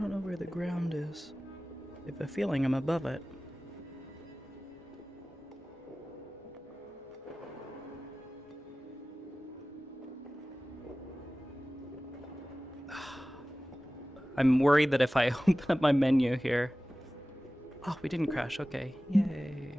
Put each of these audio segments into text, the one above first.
don't know where the ground is. I have a feeling I'm above it. I'm worried that if I open up my menu here... Oh, we didn't crash. Okay. Yay.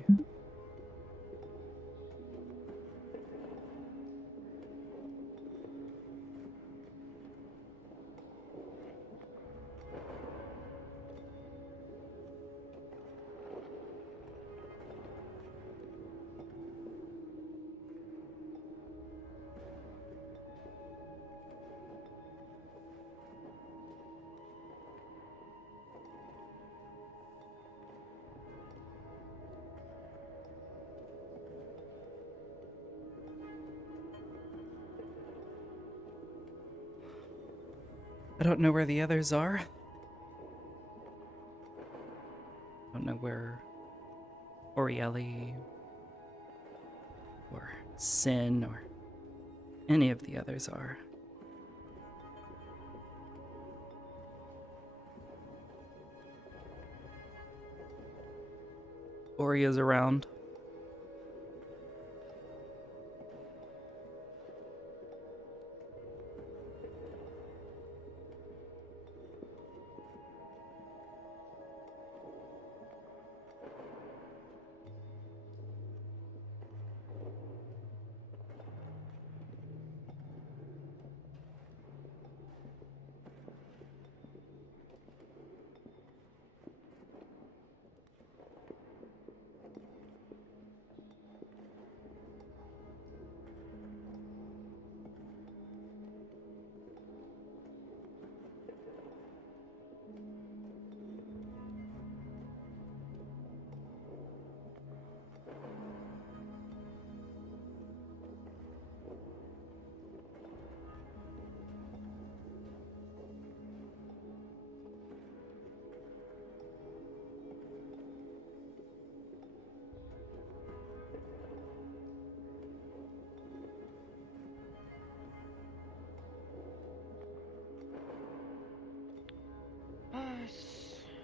I don't know where the others are. I don't know where Orieli or Sin or any of the others are. Ori is around.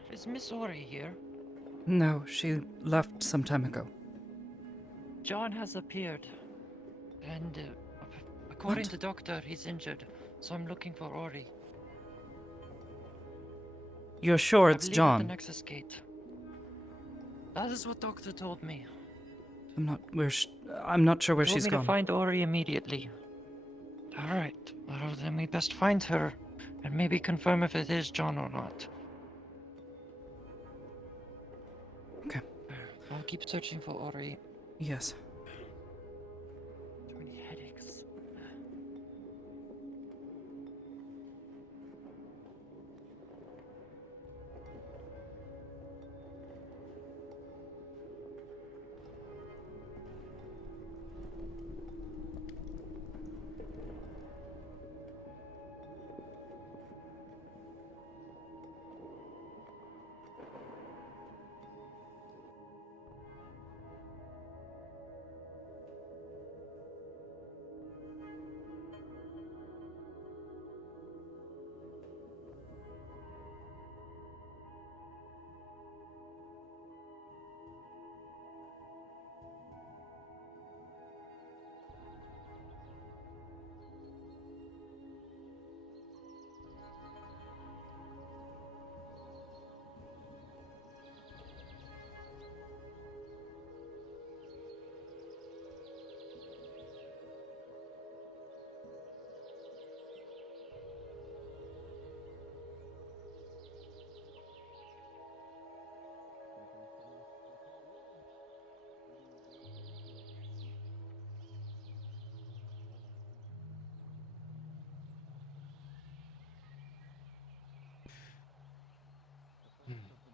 Is Miss Ori here? No, she left some time ago. John has appeared, and according What? to Doctor, he's injured, so I'm looking for Ori. You're sure I it's believe at the John? Nexus Gate. That is what Doctor told me. I'm not sure where Told she's me to gone. find Ori immediately. All right. Well, then we best find her, and maybe confirm if it is John or not. Okay. I'll keep searching for Ori. Yes. Too many headaches.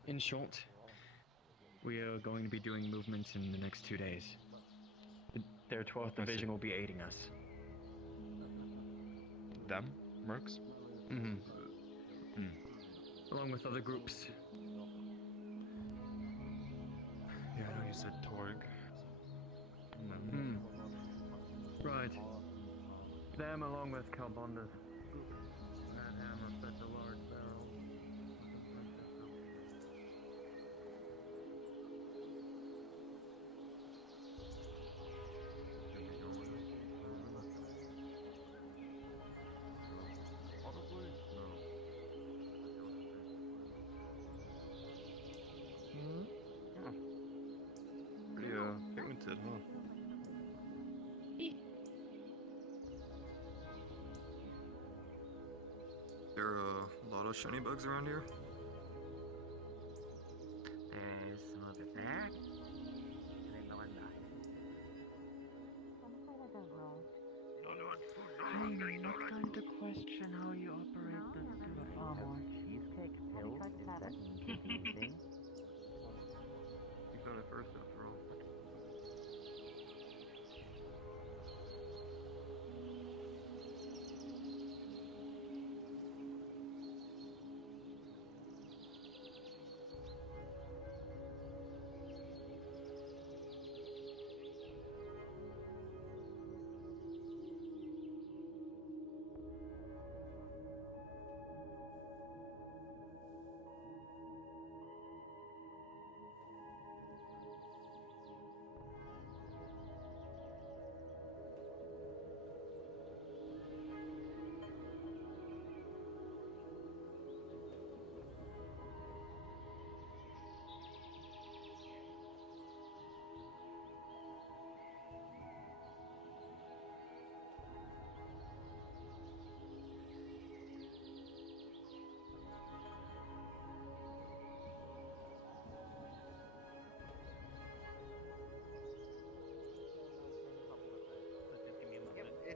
In short, we are going to be doing movements in the next 2 days. Their 12th Division will be aiding us. Them? Mercs? Mm-hmm. Along with other groups. Yeah, I know you said Torg. Right. Them along with Calbonda's group. That hammer fetch a large barrel. limited, huh? There are a lot of shiny bugs around here. There's some over there. And then on that. I'm not going to question how you operate the cheesecake pills. Is that inconveniencing? You said it first, after all.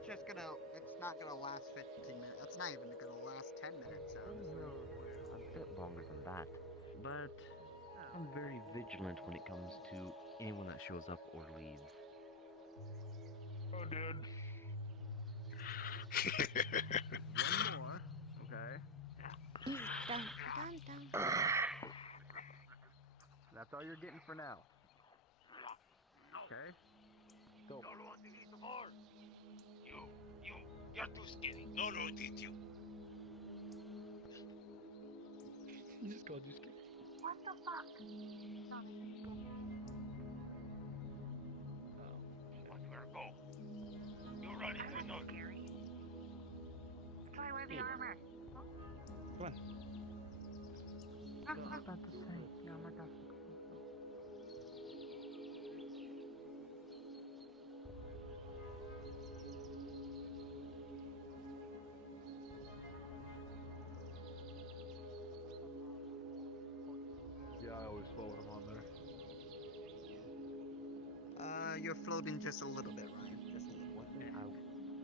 Yep, it's not gonna last 15 minutes. It's not even gonna last 10 minutes, honestly. A bit longer than that. But I'm very vigilant when it comes to anyone that shows up or leaves. Oh, dude. One more, okay? Dun, dun, dun. That's all you're getting for now. Okay? Go. You're too skinny. No, did you? He just called you skinny. What the fuck? But where go? You're running to another. Why wear the armor? Come on. About to say, yeah, my God. Yeah, I always follow him on there. You're floating just a little bit, Ryan. Just a little bit.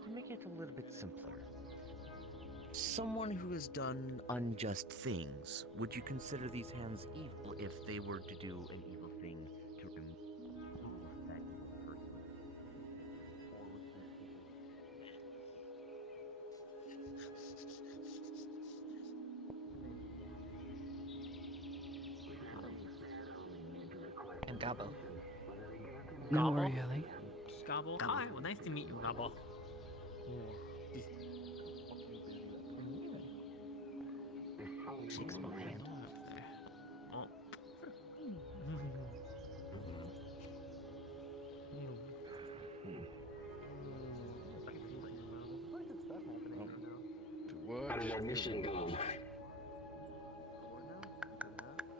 To make it a little bit simpler. Someone who has done unjust things, would you consider these hands evil if they were to do an evil thing to remove that evil person? Or would these people... I'm Gobbo. No Gobble? really. Just Gobble? Hi, well, nice to meet you, Gobble. Shakes my hand up there. Oh. Do what? How did our mission go?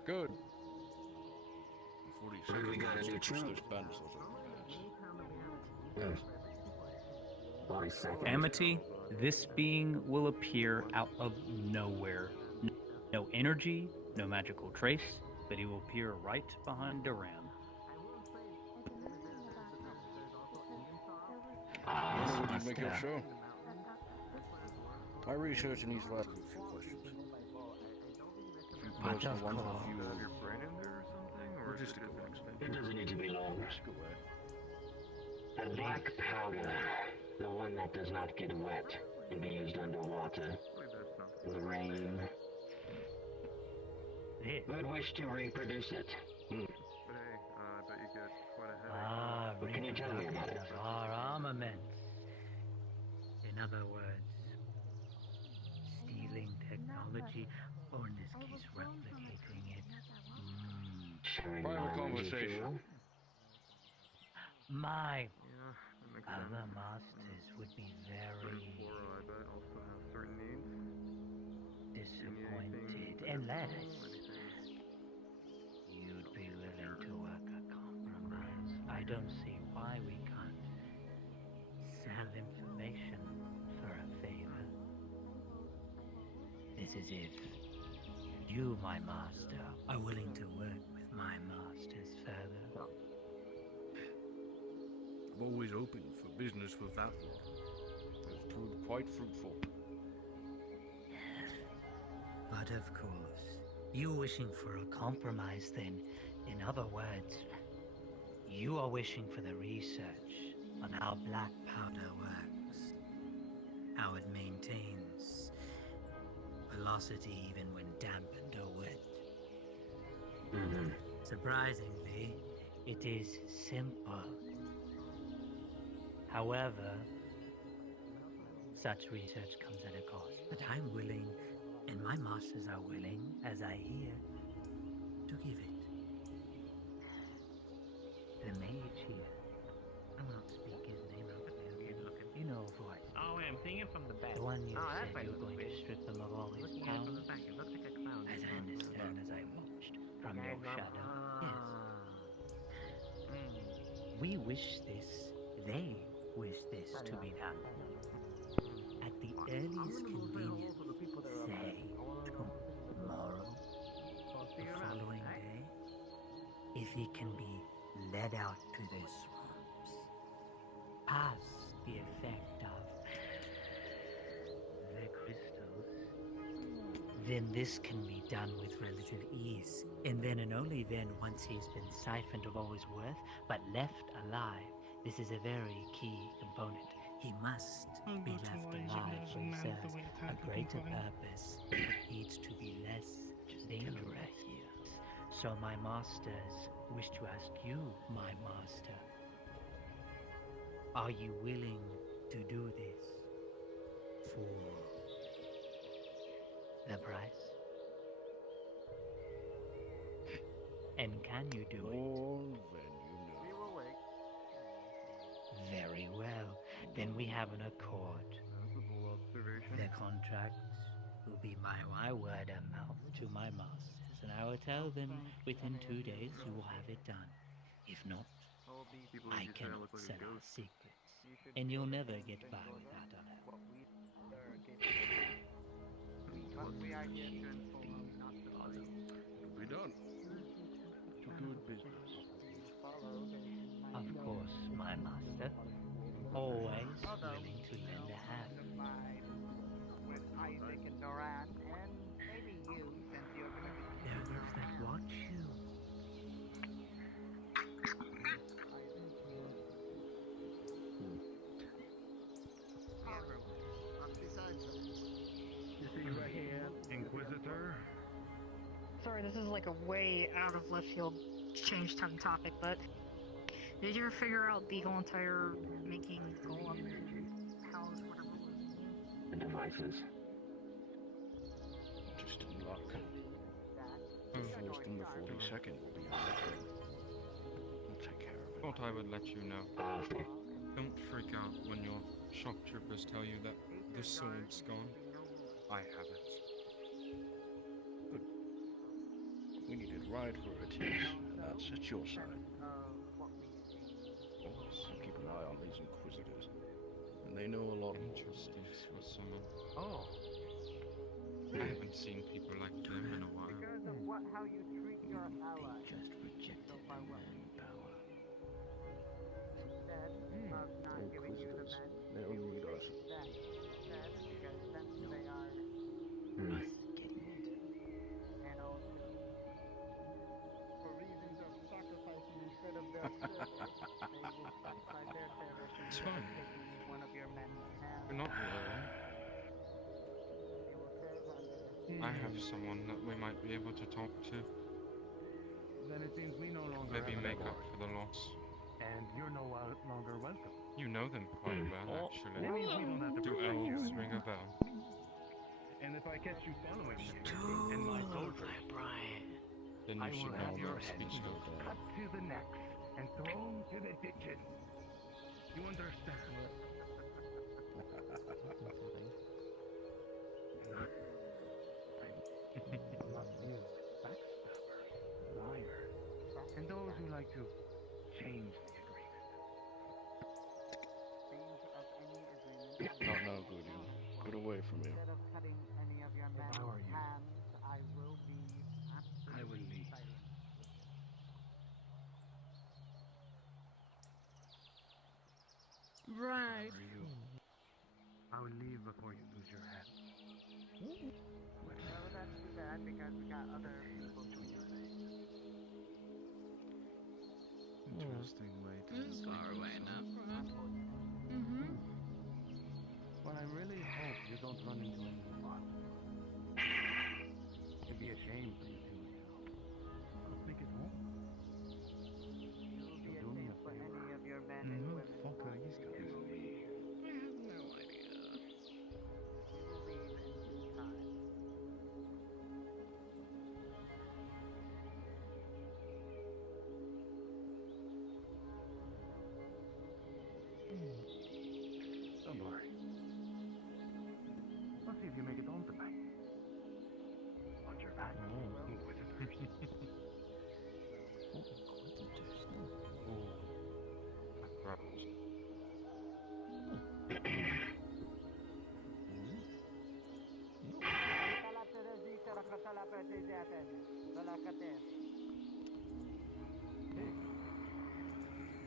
Good. Heard we got a new troop. Yeah. Body second. Amity, this being will appear out of nowhere. No energy, no magical trace, but he will appear right behind Duran. Ah, Wonder what what's you make your that? show. My research needs to ask you a few questions. But of one course. for few Have your brain in there or something? Or is it just logistical an reasons. It doesn't need to be long. Go away. That black powder, the one that does not get wet, can be used underwater, in the rain. Would wish to reproduce it. But hey, I bet you get quite a headache. Ah, What can you tell me about it? reproduction of our armaments. In other words, stealing technology, or in this case, replicating it. Sharing Private knowledge, if you conversation. will. My Yeah, that makes other sense. masters would be Certain very flora, I bet, also have certain needs. disappointed unless you'd be willing to work a compromise. I don't see as if you, my master, are willing to work with my masters further. I'm always open for business with that lot. It's proved quite fruitful. But of course, you wishing for a compromise then, in other words, you are wishing for the research on how black powder works, how it maintains velocity even when dampened or wet. Surprisingly, it is simple. However, such research comes at a cost. But I'm willing, and my masters are willing, as I hear, to give it. The mage here, I will not speak his name out loud. You know a voice. Oh wait, I'm seeing it from the back. The one you Oh, that's said why it you were looks going to weird. strip him of all his Looking at it from power. the back, it looks like a clown. As I understand, as I watched from your shadow. Yes. We wish this, they wish this to be done. At the earliest convenience, say tomorrow, the following day, if he can be led out to the swamps, past the effect of the crystals, then this can be done with relative ease. And then and only then, once he's been siphoned of all his worth, but left alive, this is a very key component. He must be left alive for he serves a greater purpose. It needs to be less dangerous. So my masters wish to ask you, my master, are you willing to do this for the price? And can you do it? More than you know. We will wait. Very well. Then we have an accord. Sensible observation. The contract will be my word of mouth to my masters, and I will tell them within 2 days you will have it done. If not, People I usually say I cannot look like sell a our ghost. secrets, and you'll never get by without our help. But we are here to inform, not to fight. It'll be done. To good business. Of course, my master, always Although, willing to lend a hand. of mine with Isaac and Doran, and maybe you, since you're gonna be There are keeping your those that hand. watch you. Everyone. Besides that, You see right here, Inquisitor. Sorry, this is like a way out of left field change ton topic, but did you ever figure out the whole entire making golems and house whatever it was? The devices. Just unlock. The first and the 42nd will be on the train. We'll take care of it. Thought I would let you know. Don't freak out when your shock troopers tell you that the sword's gone. I have it. Good. We need it right where it is, and that's at your side. Of course, keep an eye on these Inquisitors. And they know a lot more. Interesting specimen. Oh. I haven't seen people like them in a while. because of how you treat your allies. Just rejected by their what? manpower. Instead of not giving you the men They'll you need us. think them. Instead, because then they are Must get it. needed, and also for reasons of sacrificing instead of their service, they will sacrifice their service It's instead fine. of taking one of your men's hands. We're not loyal. They will serve under. I have someone that we might be able to talk to. Then it seems we no longer Maybe have an make up accord. for the loss. And you're no longer welcome. You know them quite well, actually. That means we don't have to Do protect you elves anymore. ring a bell? And if I catch you following me and my soldiers, Then I you should will not have your speak heads of. cut to the necks and thrown to the ditches. You understand? Backstabbers, liars, and those who like to change the agreement. Change of any agreement. Not now, Guardian. Get away from here. Instead of cutting any of your men. Devour you. because we got other people to do things. Interesting way to This is describe far away yourself. enough from it. Mm-hmm. Well, I really hope you don't run into any spots. It'd be a shame for you too, you know. Let's make it home. It will be a You'll do me shame a for favor. any of your men and women Motherfucker, who he's got will be here. I have no idea. We will leave in due time. Don't worry. Let's see if you make it home tonight. Watch your back. Inquisitors. Rebels.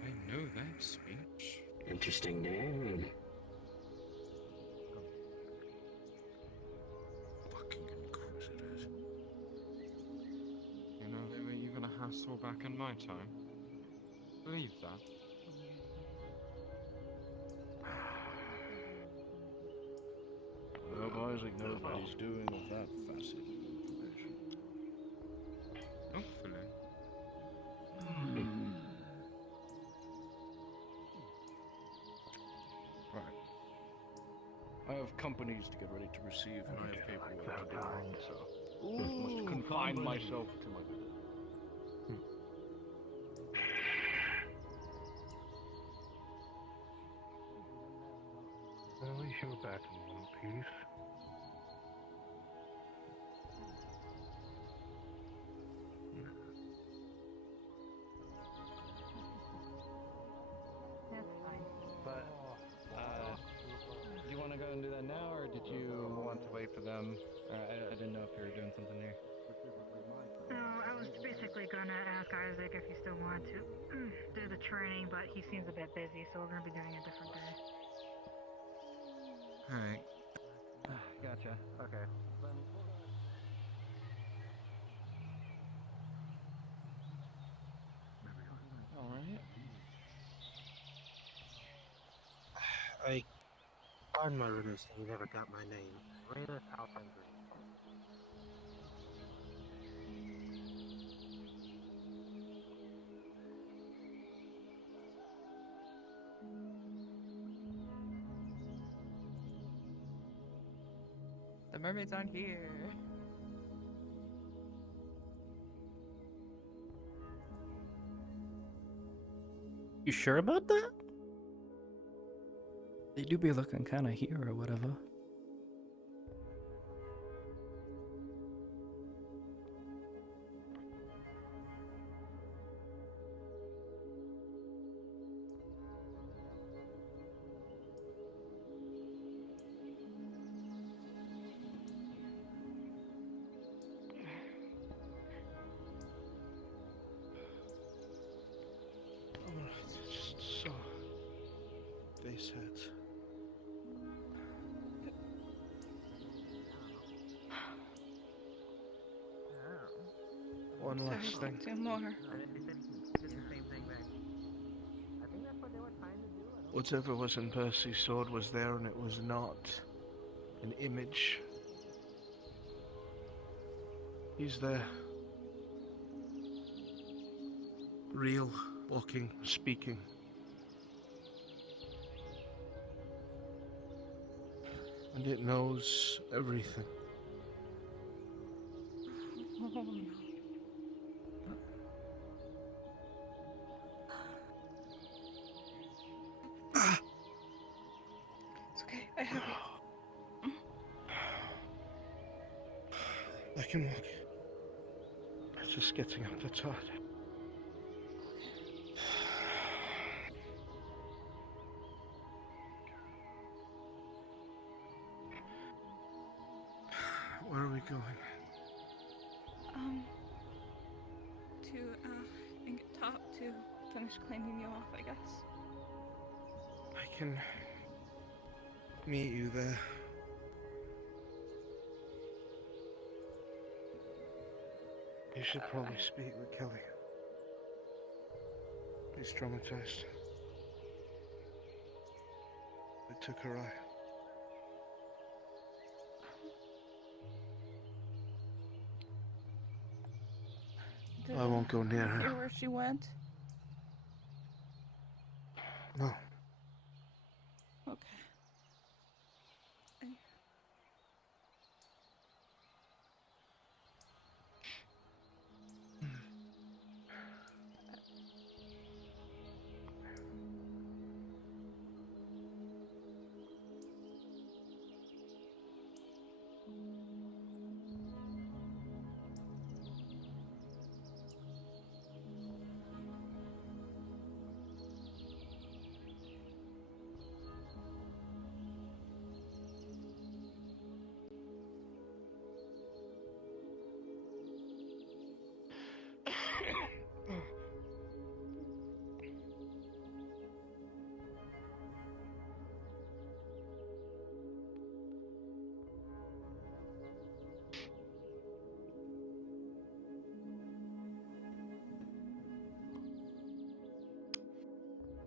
I know that speech. Interesting name. Fucking inquisitors. You know they were even a hassle back in my time. Believe that. I hope Isaac knows what he's doing with that facet of information. Hopefully. Right. I have companies to get ready to receive, and I have paperwork to do, so must confine myself to my business. At least you're back in one piece. That's fine. But, do you want to go and do that now, or did you want to wait for them? I didn't know if you were doing something here. No, I was basically gonna ask Isaac if he still wanted to do the training, but he seems a bit busy, so we're gonna be doing a different day. Alright. Gotcha. Okay. Then we'll go ahead. All right. I pardon my rudeness, you never got my name. Rayneth Alfendry. The mermaids aren't here. You sure about that? They do be looking kind of here or whatever. Just so face hurts. One last thing. Two more. Whatever was in Percy's sword was there, and it was not an image. He's there. Real, walking, speaking. And it knows everything. Oh no. It's okay, I have you. I can walk. It's just getting up that's hard. Where are we going? To Ingot Top to finish claiming you off, I guess. I can meet you there. You should probably speak with Kelly. He's traumatized. They took her eye. Did, I won't go near you her. hear where she went? No. Okay. I-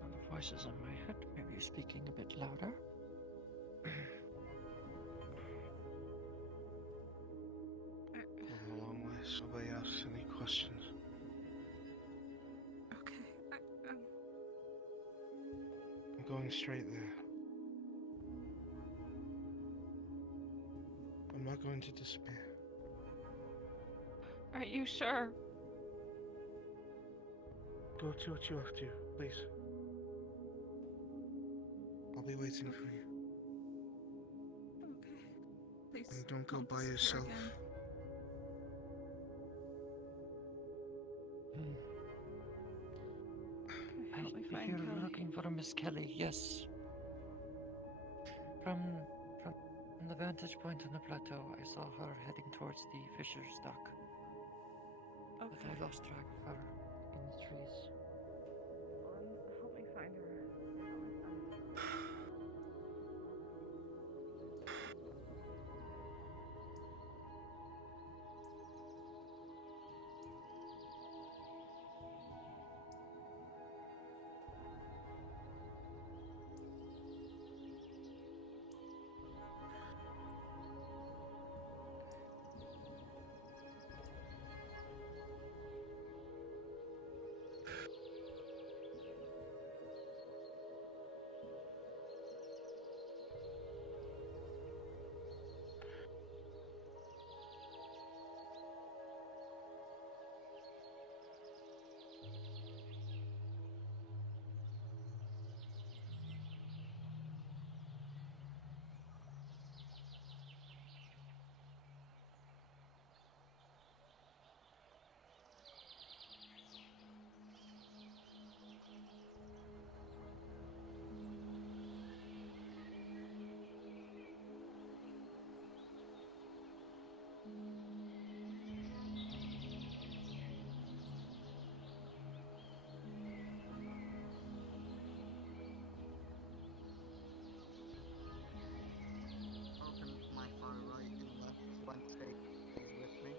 The voices in my head, maybe speaking a bit louder. I'm a long way. Somebody asks any questions. Okay. I'm going straight there. I'm not going to disappear. Are you sure? Go do what you have to, please. I'll be waiting for you. Okay. Please. And don't go don't by disappear yourself. again. I Help me think find you're Kelly. looking for Miss Kelly, yes. From the vantage point on the plateau, I saw her heading towards the fisher's dock. But Okay. I lost track of her in the trees. Help me find her. Open my far right and left Wednesday is with me.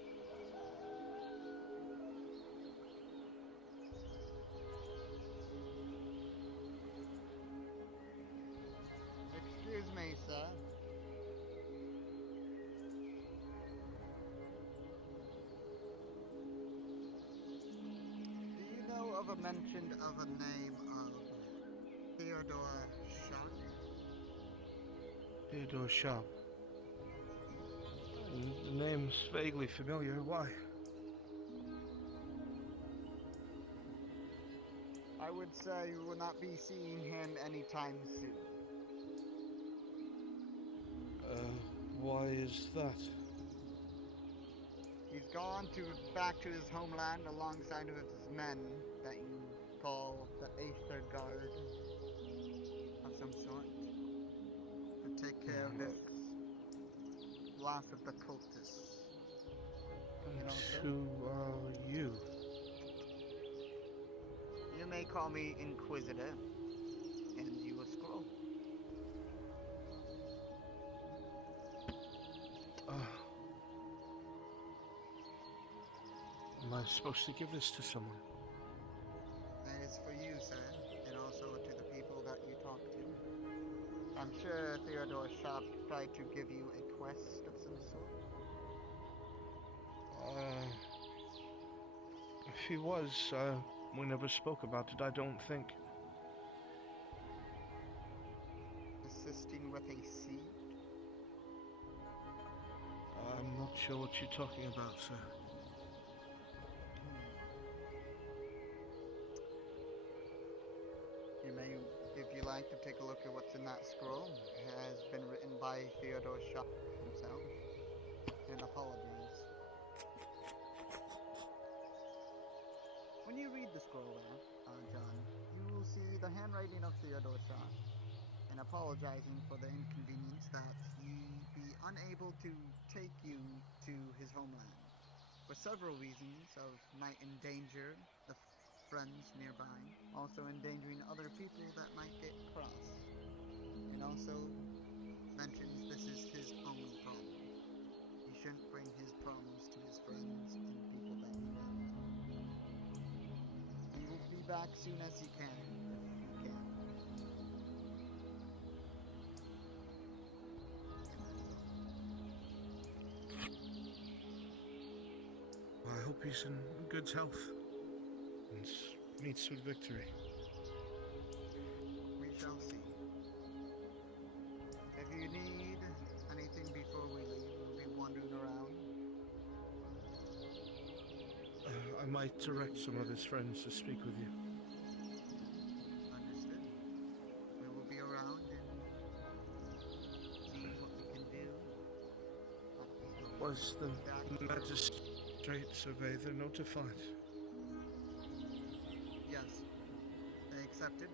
Excuse me, sir. Do you know of a mention of a name of Theodore Sharp? Theodore Sharp. The name's vaguely familiar. Why? I would say you will not be seeing him anytime soon. Why is that? He's gone back to his homeland alongside of his men that you call the Aether Guard of some sort to take care of this last of the cultists. You know, sir? Who are you? You may call me Inquisitor, and you a scroll. Am I supposed to give this to someone? It is for you, sir, and also to the people that you talk to. I'm sure Theodore Shop tried to give you a quest of some sort. If he was, we never spoke about it, I don't think. Assisting with a seed? I'm not sure what you're talking about, sir. You may, if you like, to take a look at what's in that scroll. It has been written by Theodore Shop himself. And apologies. When you read the scroll there, John, you will see the handwriting of Theodore Shop and apologizing for the inconvenience that he be unable to take you to his homeland for several reasons of might endanger the friends nearby, also endangering other people that might get cross, and also mentions this is his own problem. He shouldn't bring his problems to his friends and people that he loves. He will be back soon as he can, if he can. And that is all. Well, I hope he's in good health and meets with victory. We shall see. If you need anything before we leave, we'll be wandering around. I might direct some of his friends to speak with you. Understood. We will be around and see what we can do. Was the magistrate surveyor notified? Yes, they accepted.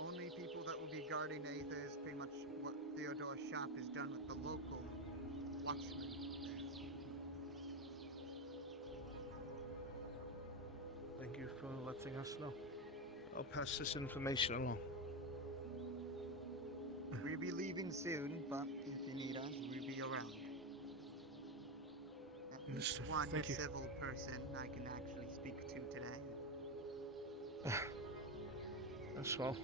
Only people that will be guarding Aether is pretty much what Theodore Shop has done with the local watchmen there. Thank you for letting us know. I'll pass this information along. We'll be leaving soon, but if you need us, we'll be around. At least one civil person I can actually speak to today. That's well.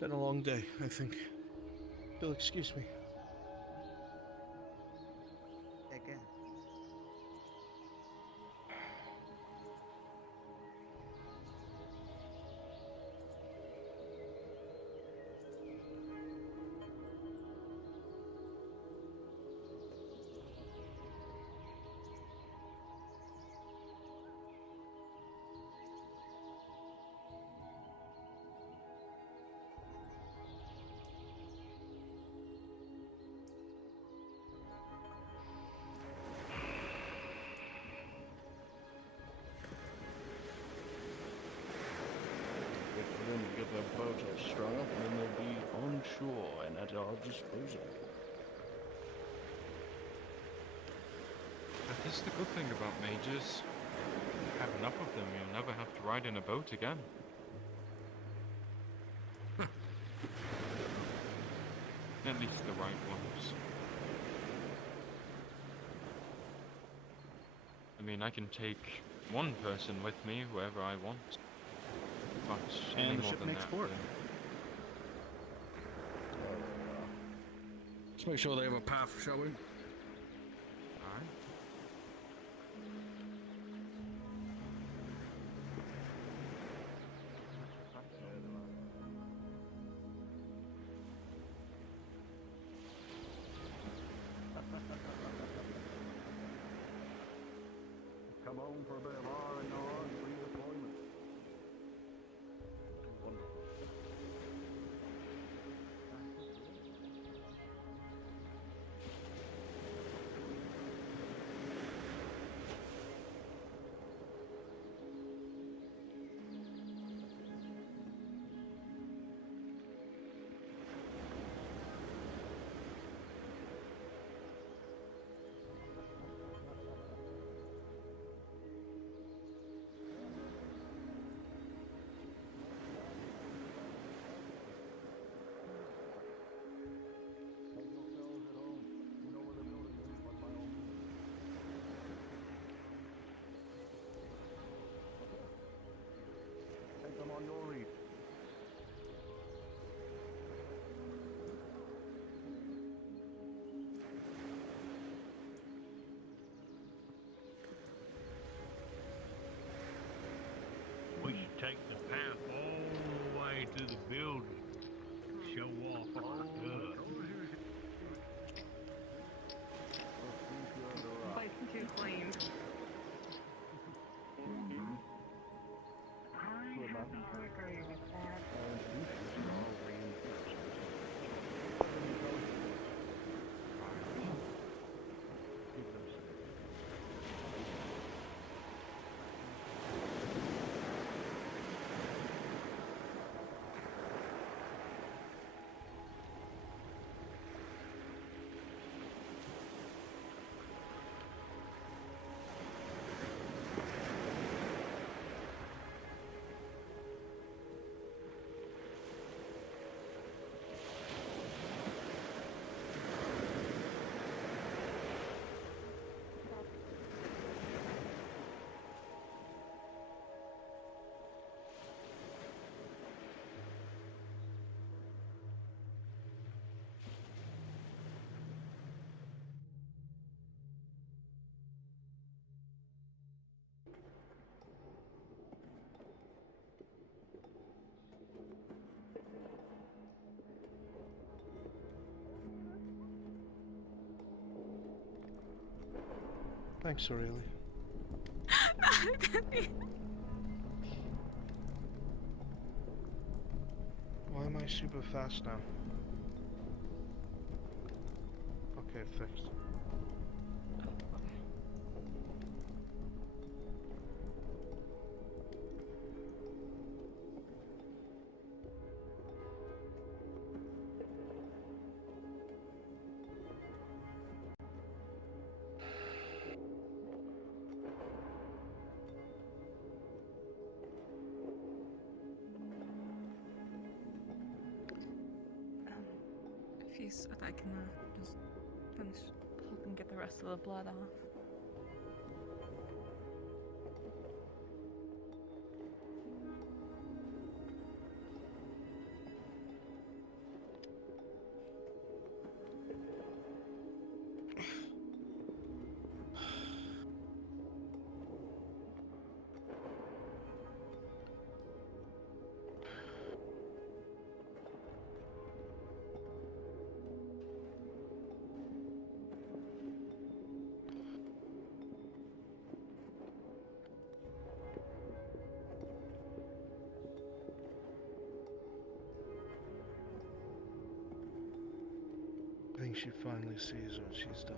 Been a long day, I think. You'll excuse me. Take care. Wait for them to get their boats all strung up, and then they'll be on shore and at our disposal. That is the good thing about mages. If you have enough of them, you'll never have to ride in a boat again. At least the right ones. I mean, I can take one person with me wherever I want. But any And the more ship than makes that, port. then- Let's make sure they have a path, shall we? Alright. Come home for a bit of R&R and redeployment. Wonderful. can claim. Thanks, Aurelie. Why am I super fast now? Okay, fixed. If you said I can just finish helping get the rest of the blood off. I think she finally sees what she's done.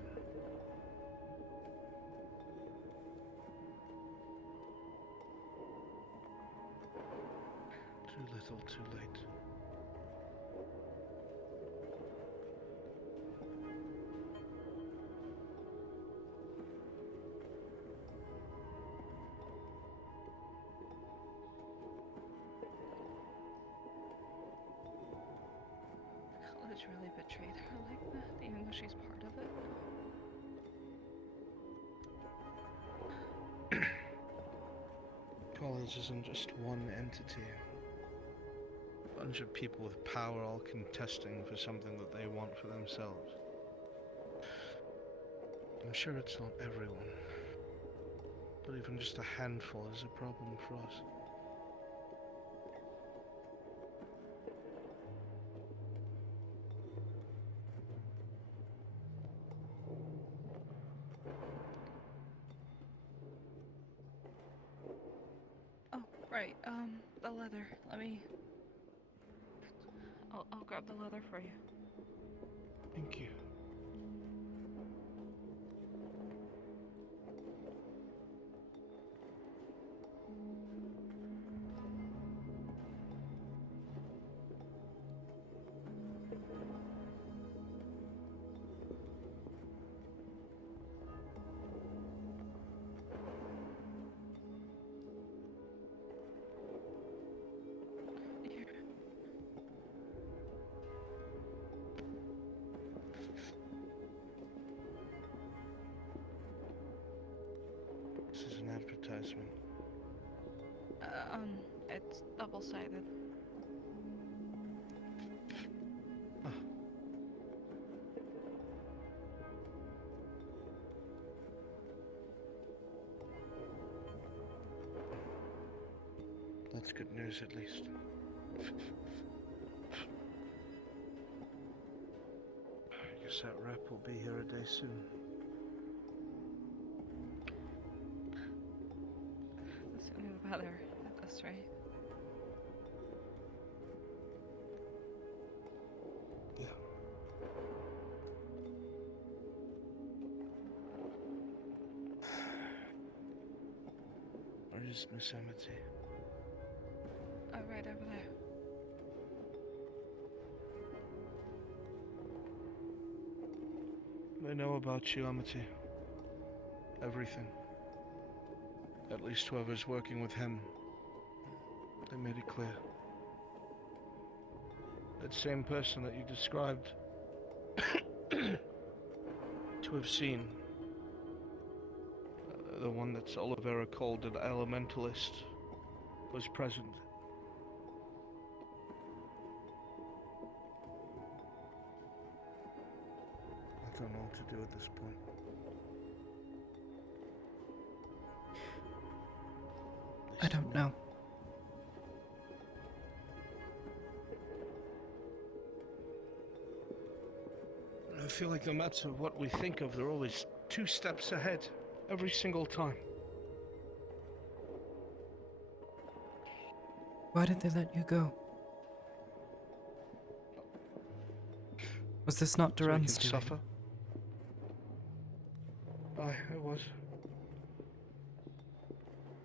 Too little, too late. College really betrayed her like that, even though she's part of it. College isn't just one entity. A bunch of people with power all contesting for something that they want for themselves. I'm sure it's not everyone, but even just a handful is a problem for us. Oh, right, the leather. I'll grab the leather for you. Thank you. Here. This is an advertisement. It's double-sided. Ah. That's good news, at least. I guess that rep will be here a day soon. together at this rate. Yeah. Where is Miss Amity? Oh, right over there. They know about you, Amity. Everything. At least whoever's working with him. They made it clear. That same person that you described to have seen. The one that Olivera called an elementalist was present. I don't know what to do at this point. I don't know. I feel like no matter what we think of, they're always 2 steps ahead, every single time. Why did they let you go? Was this not So we can Duran's doing? suffer? Aye, it was.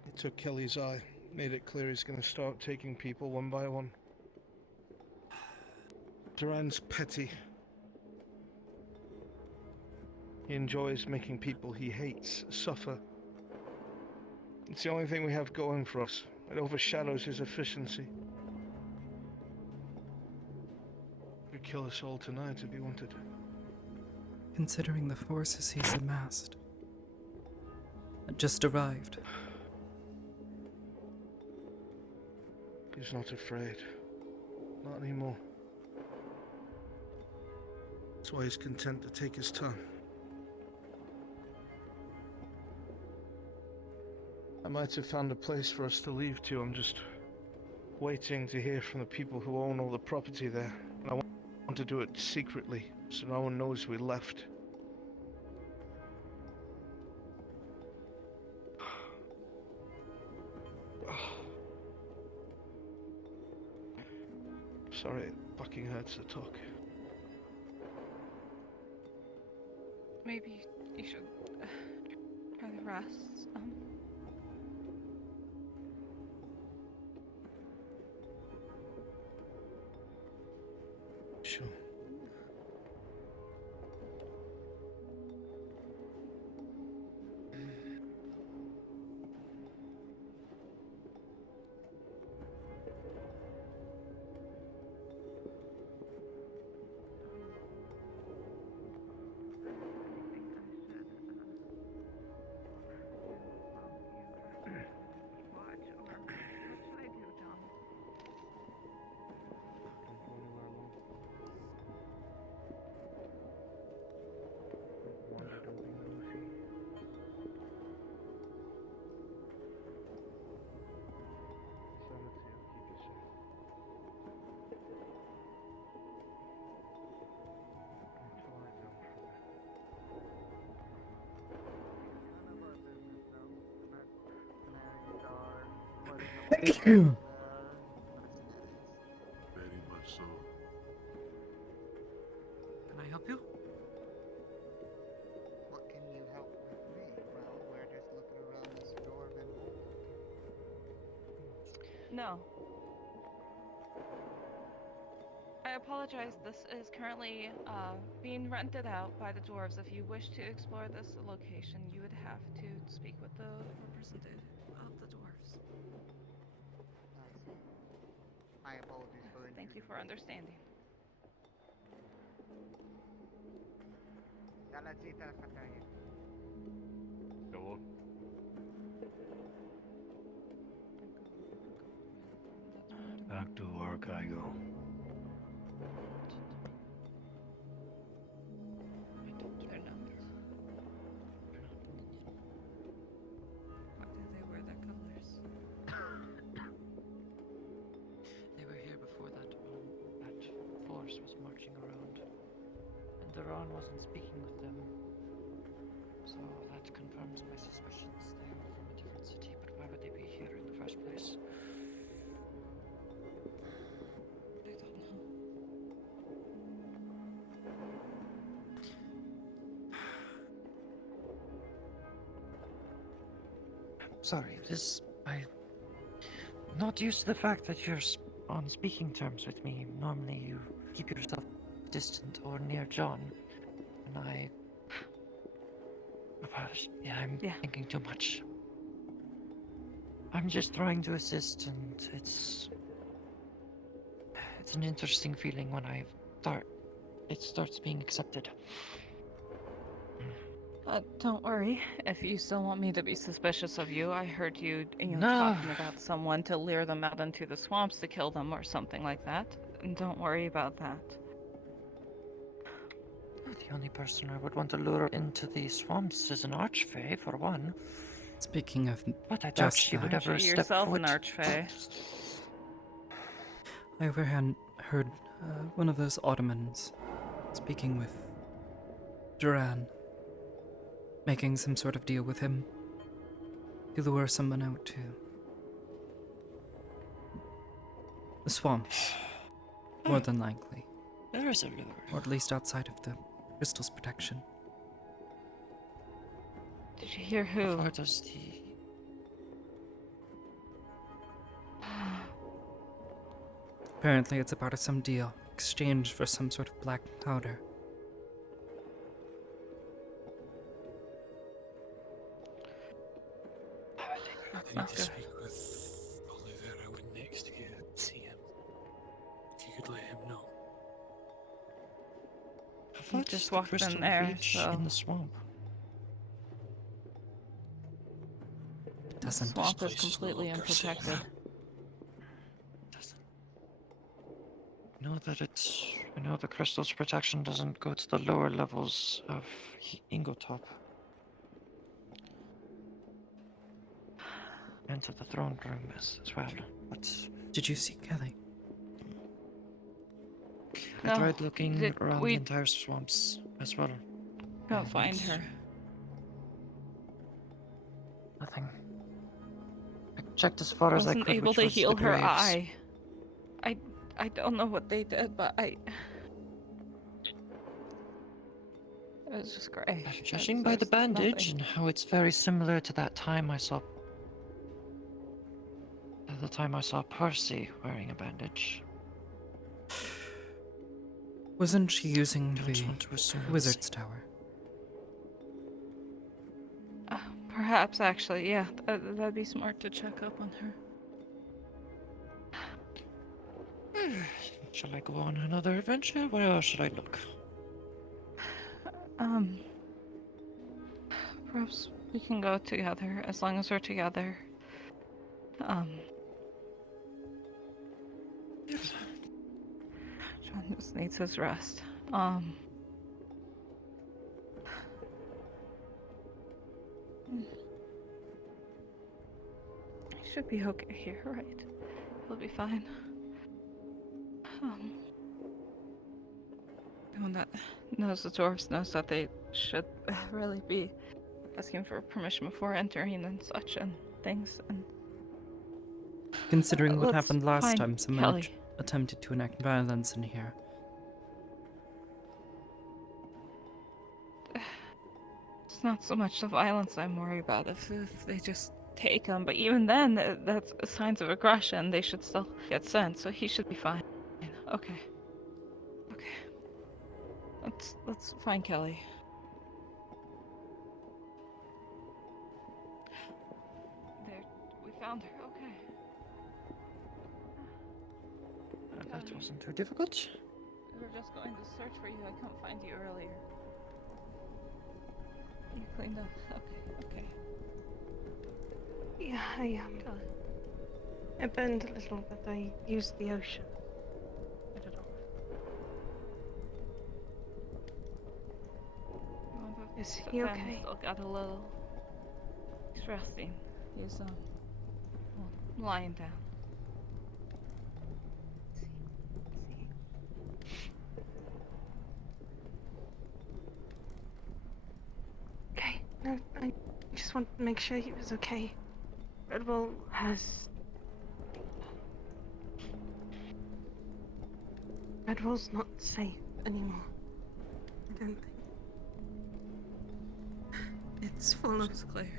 He took Kelly's eye, made it clear he's gonna start taking people one by one. Duran's petty. He enjoys making people he hates suffer. It's the only thing we have going for us. It overshadows his efficiency. He could kill us all tonight if he wanted. Considering the forces he's amassed. Just arrived. He's not afraid. Not anymore. That's why he's content to take his time. I might have found a place for us to leave to. I'm just waiting to hear from the people who own all the property there. And I want to do it secretly, so no one knows we left. Sorry, it fucking hurts to talk. Maybe you should try to rest. Sure. Very much so. Can I help you? What can you help with me? Well, we're just looking around this dwarven hold. No. I apologize. This is currently being rented out by the dwarves. If you wish to explore this location, you would have to speak with the representative of the dwarves. I see. My apologies for intruding. Thank you for understanding. Go. Back to work I go. They're not. Why do they wear their colors? They were here before that force was marching around. And Duran wasn't speaking with them. So that confirms my suspicions. They are from a different city, but why would they be here in the first first place. Sorry, I'm not used to the fact that you're on speaking terms with me. Normally you keep yourself distant or near John, and I'm thinking too much. I'm just trying to assist, and it's an interesting feeling when it starts being accepted. Don't worry. If you still want me to be suspicious of you, I heard you, No. talking about someone to lure them out into the swamps to kill them or something like that. Don't worry about that. The only person I would want to lure into the swamps is an archfey, for one. Speaking of But I doubt just she would that, ever step Yourself foot. an archfey. I overheard one of those Ottomans speaking with Duran, making some sort of deal with him to lure someone out to the swamps, more than likely. There is a lure. Or at least outside of the crystal's protection. Did you hear who? How far does the... Apparently it's about some deal, exchange for some sort of black powder. I need to speak with Oliver. I would next to you and see him. If you could let him know. How far does just the walked crystal in there, reach so... in the swamp? It The doesn't. swamp is completely unprotected. I know the crystal's protection doesn't go to the lower levels of Ingotop. And to the throne room as well, but... Did you see Kelly? I tried looking around the entire swamps as well. Can't find her. Nothing. I checked as far as I Wasn't could, able which to was heal the her graves. eye. I don't know what they did, but it was just great. Judging by the bandage and how it's very similar to that time I saw... the time I saw Percy wearing a bandage. Wasn't she using Don't the want to assume wizard's tower? Perhaps, actually, yeah. That'd be smart to check up on her. Shall I go on another adventure? Where should I look? Perhaps we can go together, as long as we're together. John just needs his rest. He should be okay here, right? He'll be fine. Anyone that knows the dwarves knows that they should really be asking for permission before entering and such and things. And Considering what let's happened last find time, someone Kelly. attempted to enact violence in here. It's not so much the violence I'm worried about, if they just take him. But even then, that's signs of aggression. They should still get sent, so he should be fine. Okay. Let's find Kelly. There, we found her. Okay. That wasn't too difficult. We were just going to search for you. I couldn't find you earlier. You cleaned up. Okay. Yeah, I burned a little, but I used the ocean. I don't know. Is he okay? Still got a little. He's resting. He's lying down. Okay. No, I just want to make sure he was okay. Redwall has Redwall's not safe anymore. I don't think. It's full of clear.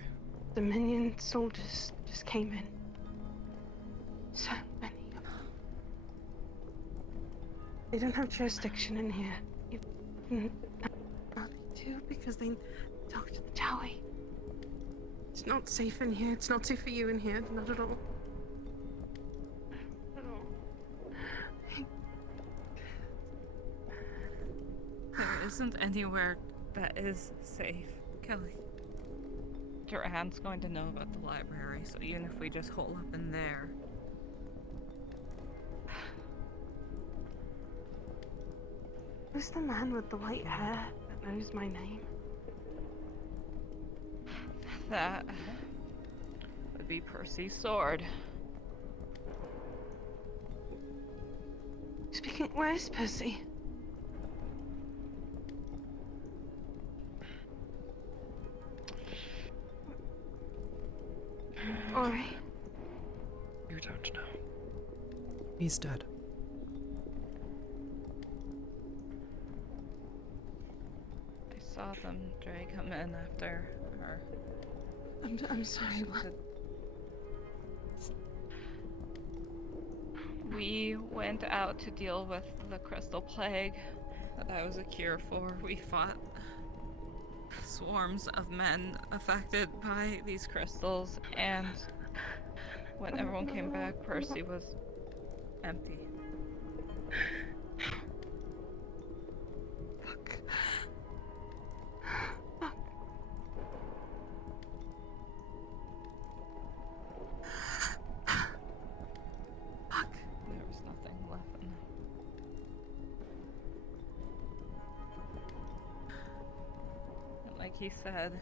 Dominion soldiers just came in. So many of them. They don't have jurisdiction in here. Even now they do because they talked to the Towie. It's not safe in here. It's not safe for you in here. Not at all. Not at all. There isn't anywhere that is safe, Kelly. Duran's going to know about the library, so even if we just hole up in there. Who's the man with the white hair that knows my name? That would be Percy's sword. Speaking, where's Percy? Ori. You don't know. He's dead. I saw them Dre come in after her. I'm sorry, what? We went out to deal with the crystal plague that I was a cure for. We fought swarms of men affected by these crystals, and when everyone came back, Percy was empty. There was nothing left in them. And like he said,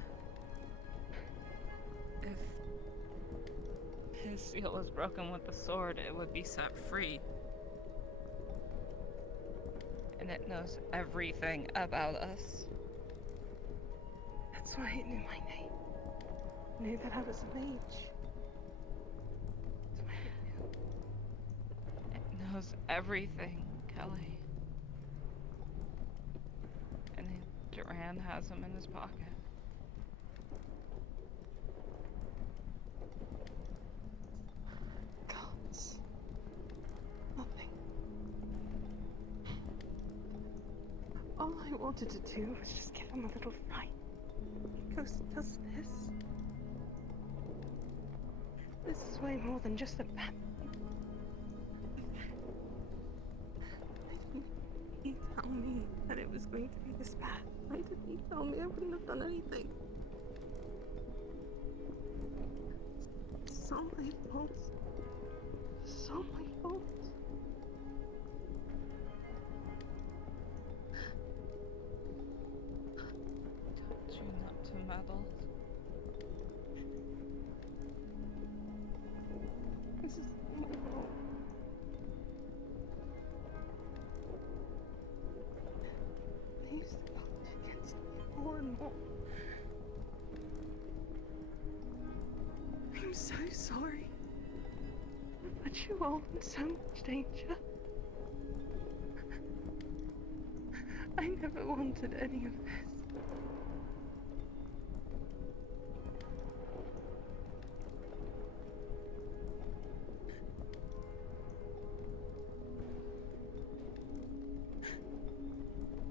if his seal was broken with the sword, it would be set free. And it knows everything about us. That's why it knew my name. It knew that I was a mage. That's why it knew. It knows everything, Kelly. And Duran has him in his pocket. Gods. Nothing. All I wanted to do was just give him a little fright. He goes and does this. This is way more than just a bad thing. Why didn't he tell me that it was going to be this bad? Why didn't he tell me? I wouldn't have done anything. It's all my fault. It's all my fault. Told you not to meddle. This is my fault. They used to vote against me more and more. I'm so sorry. I put you all in so much danger. I never wanted any of this.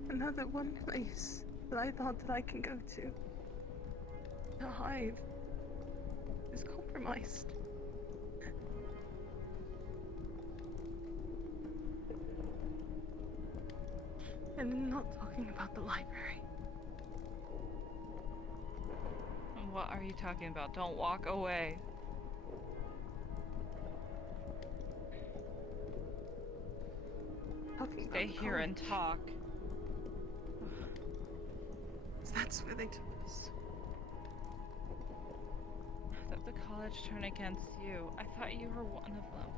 Another one place that I thought that I can go to hide is compromised. And I'm not talking about the library. What are you talking about? Don't walk away. Talking Stay about the here and college. talk. That's where they took us. Did the college turn against you? I thought you were one of them.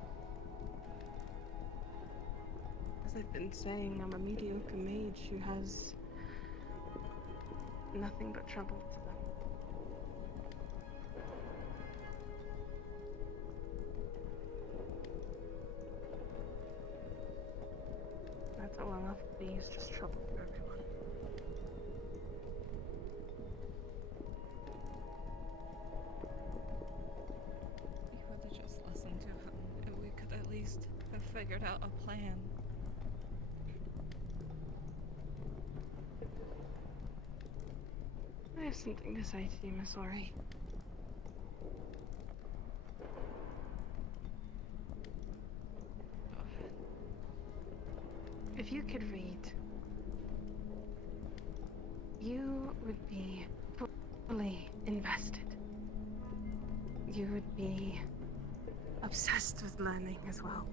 As I've been saying, I'm a mediocre mage who has nothing but trouble to them. That's is just trouble for everyone. You would have just listened to him, and we could at least have figured out a plan. I have something to say to you, Miss Ori. If you could read, you would be fully invested. You would be obsessed with learning as well.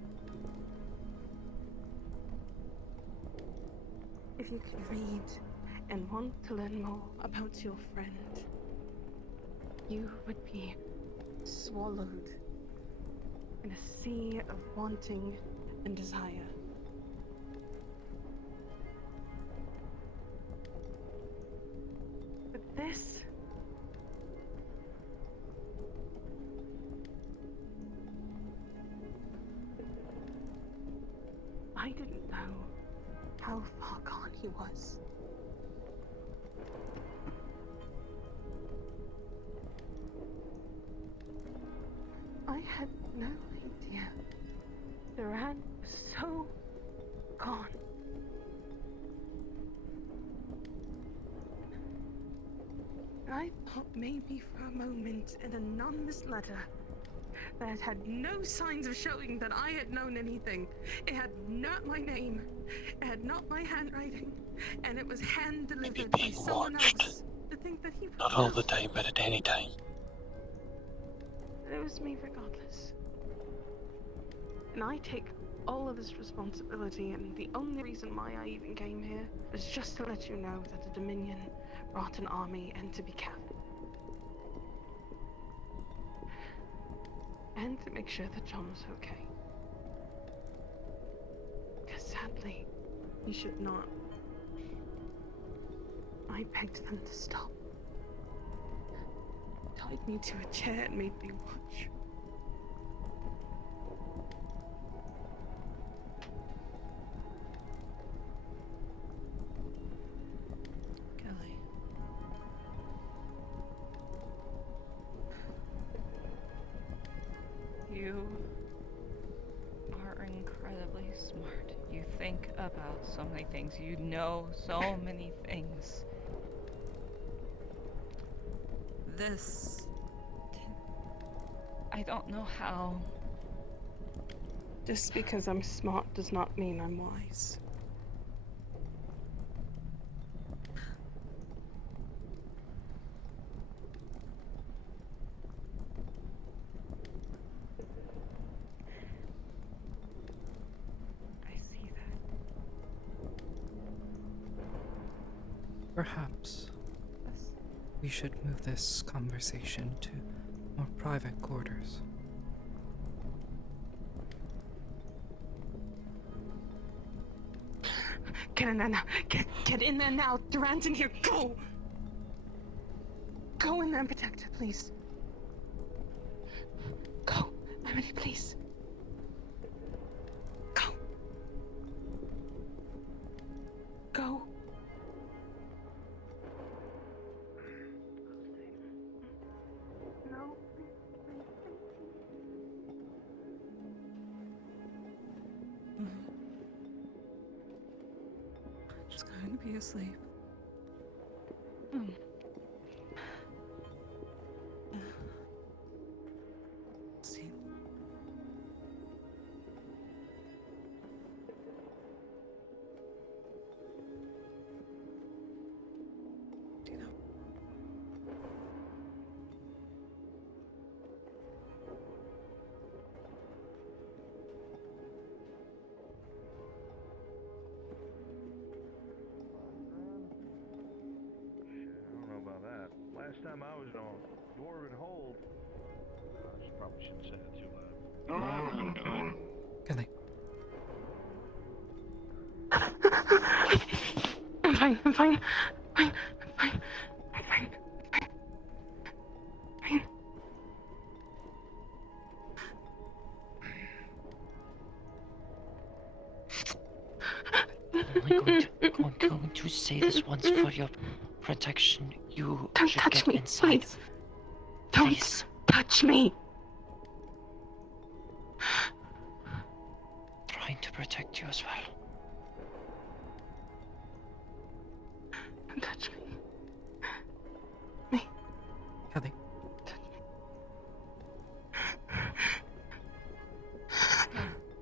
If you could read and want to learn more about your friend, you would be swallowed in a sea of wanting and desire. But this I didn't know how far gone he was. I had no idea Duran was so gone. I thought maybe for a moment an anonymous letter that had no signs of showing that I had known anything. It had not my name, it had not my handwriting, and it was hand-delivered by someone else to think that he would Not all know. the time, but at any time. It was me regardless. And I take all of this responsibility, and the only reason why I even came here was just to let you know that the Dominion brought an army and to be careful. And to make sure that John was okay. Because sadly, he should not. I begged them to stop. Tied me to a chair and made me watch. Kelly. You are incredibly smart. You think about so many things. You know so many things. This... I don't know how. Just because I'm smart does not mean I'm wise. I see that. Perhaps we should move this conversation to more private quarters. Get in there now. Get in there now. Duran's in here. Go! Go in there and protect her, please. Go. Amity, please. Go. Go. No. She's going to be asleep. See. You know. I don't know about that. Last time I was on Dwarven Hold. I probably shouldn't say that too loud. Kelly. I'm fine. I'm fine. I'm fine. I'm fine. I'm fine. going to say this once for your protection. You Don't should touch get me, inside. please. Don't touch me. Trying to protect you as well. Don't touch me. Kelly.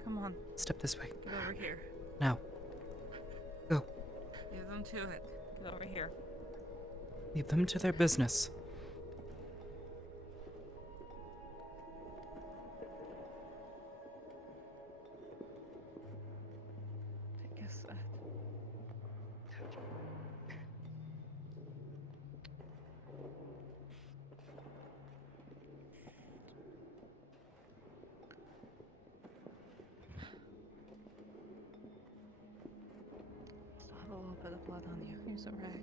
Come on. Step this way. Get over here. Now. Go. Leave them to it. Get over here. Leave them to their business. I guess still have a little bit of blood on you. Here's a rag.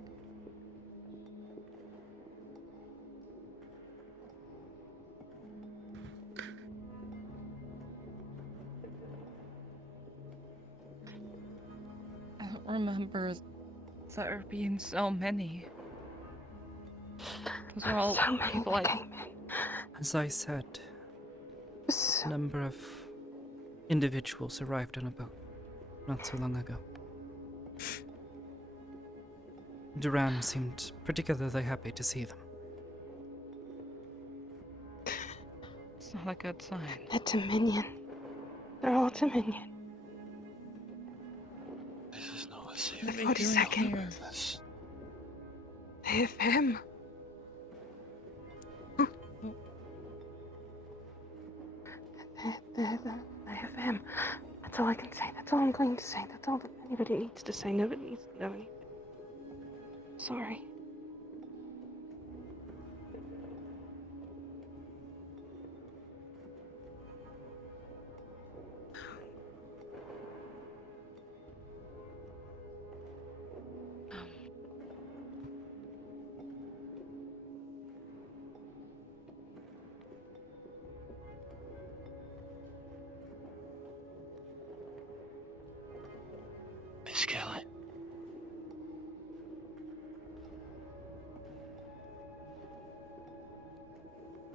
I don't remember there being so many. Those were all So many people I came As I said, a number of individuals arrived on a boat not so long ago. Duran seemed particularly happy to see them. It's not a good sign. They're Dominion. They're all Dominion. This is not a safe The What are they doing 42nd. here? They have him. They have him. That's all I can say. That's all I'm going to say. That's all that anybody needs to say. Nobody needs to know anything. Sorry. Miss Kelly.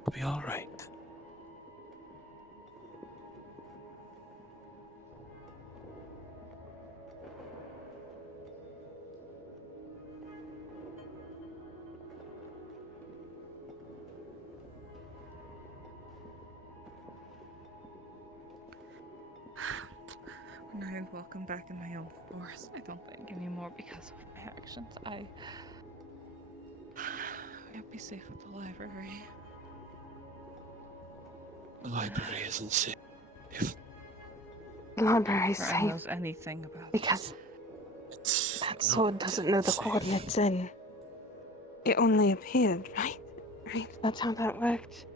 We'll be alright. When I am welcome back in my own force, I don't think anymore because of my actions. I can't be safe at the library. The library isn't safe. The library's Ren safe knows anything about because that sword doesn't know the coordinates in. It only appeared, right? Right? That's how that worked.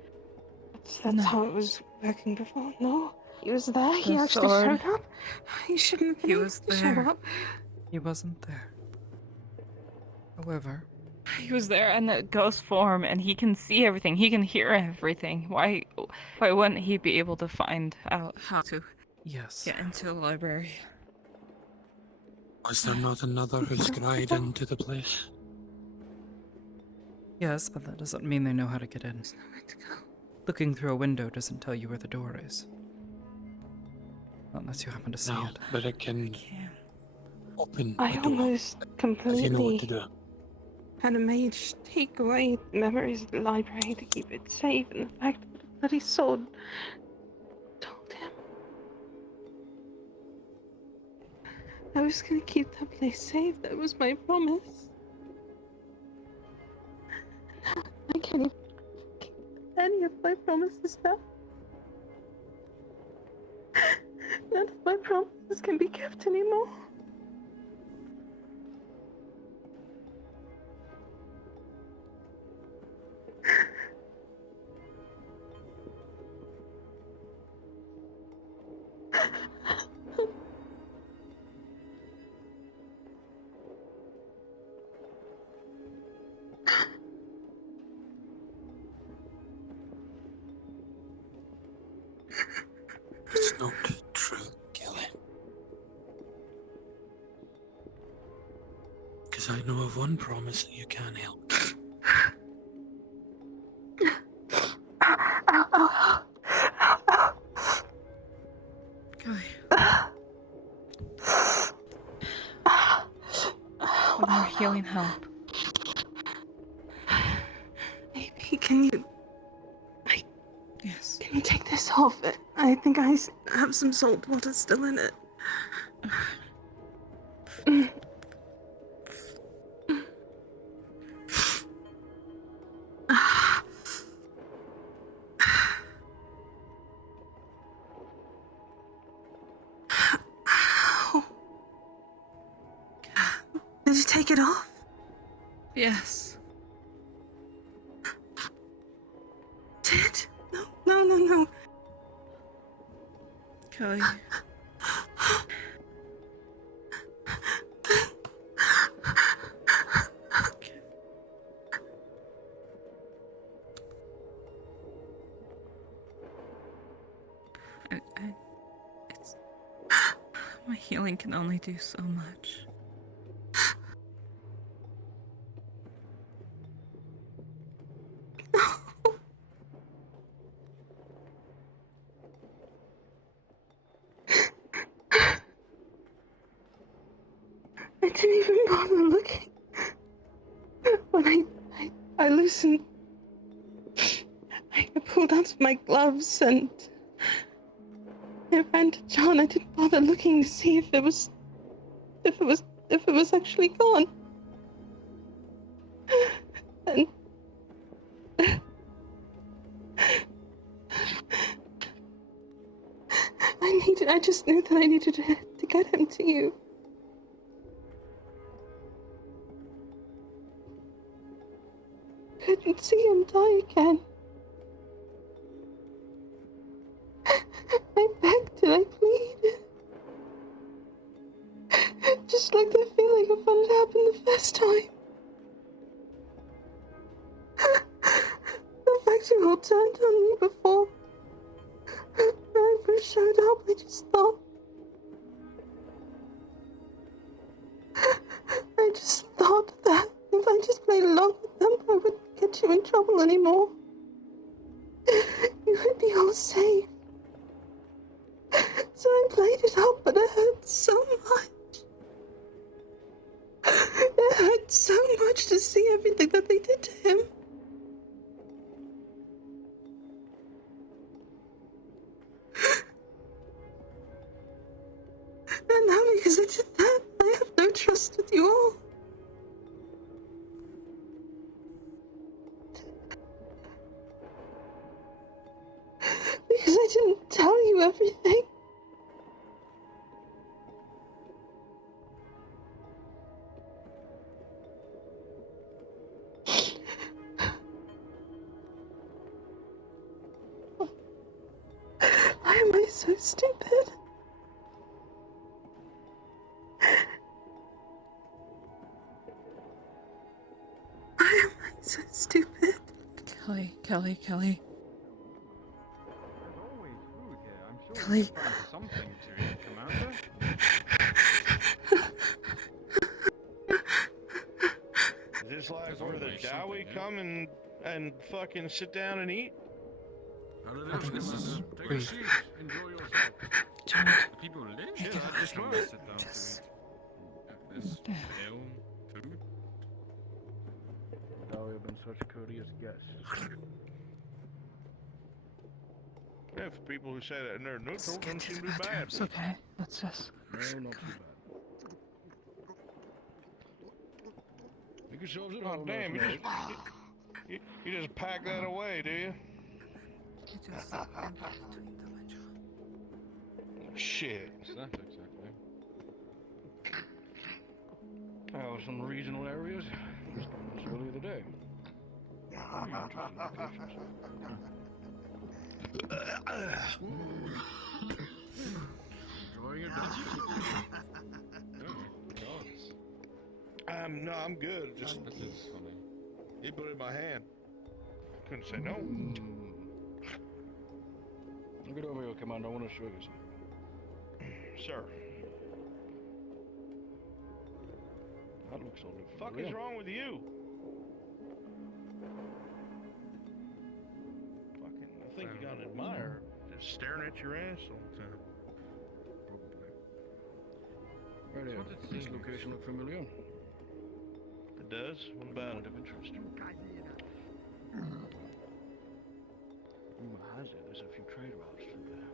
That's how it was working before. No, he was there. He The actually sword. showed up. He shouldn't have been He able was to show there. up. He wasn't there. However, He was there in the ghost form, and he can see everything. He can hear everything. Why wouldn't he be able to find out how to yes. get into the library? Was there not another who scryed into the place? Yes, but that doesn't mean they know how to get in. Looking through a window doesn't tell you where the door is. Not unless you happen to see No, it. but it can open I a door. almost If you know what to completely do. had a mage take away memories of the library to keep it safe, and the fact that the bloody sword told him. I was gonna keep that place safe. That was my promise. I can't even keep any of my promises now. None of my promises can be kept anymore. It's not true, Kelly. I know of one promise that you can help. Ow, ow, ow, ow. Kelly. Would more healing help? Maybe, can you... Yes. Can you take this off? I think I have some salt water still in it. Ow. Did you take it off? Yes. Did? No, no, no, no. Kelly. It's... My healing can only do so much. I didn't even bother looking. When I loosened... I pulled out my gloves and... I ran to John. I didn't bother looking to see if it was actually gone. And I just knew that I needed to get him to you. Couldn't see him die again. I begged and I pleaded. Just like the feeling of what had happened the first time. The fact you all turned on me before when I first showed up, I just thought that if I just played along with them, I wouldn't get you in trouble anymore. You would be all safe. So I played it up, but it hurt so much. It hurt so much to see everything that they did to him. And now because I did that, I have no trust with you all. Because I didn't tell you everything. Why am I so stupid? Why am I so stupid? Kelly. There's always food here. I'm sure Kelly. we can find something to eat, Commander. Is this like where the Jawi come and fucking sit down and eat? This is take a Breathe. seat. Enjoy yourself. John. The people live Make here. it I just want to happen. sit down Just- to eat. There's ale, food. Thou have been such courteous guests. Yeah, for people who say that they're neutral, Let's doesn't get to seem the to be bad. bathrooms, okay? Let's just... No, not too bad. Make yourselves at Oh home. damn, last night. you just pack that away, do you? You just enter between them and John. Shit. What's that exactly? Oh, some regional areas. Just this earlier today. Pretty interesting locations. Enjoying your No, I'm good. Just This is funny. he put it in my hand. Couldn't say no. Get over here, Commander. I want to show you something. Sir. That looks only Fuck is wrong with you? Fucking, I think you got an admirer just staring at your ass all the time. Probably. Right, does this location look familiar? It does? What about Point it? of interest. Rumor has it there's a few trade routes through there.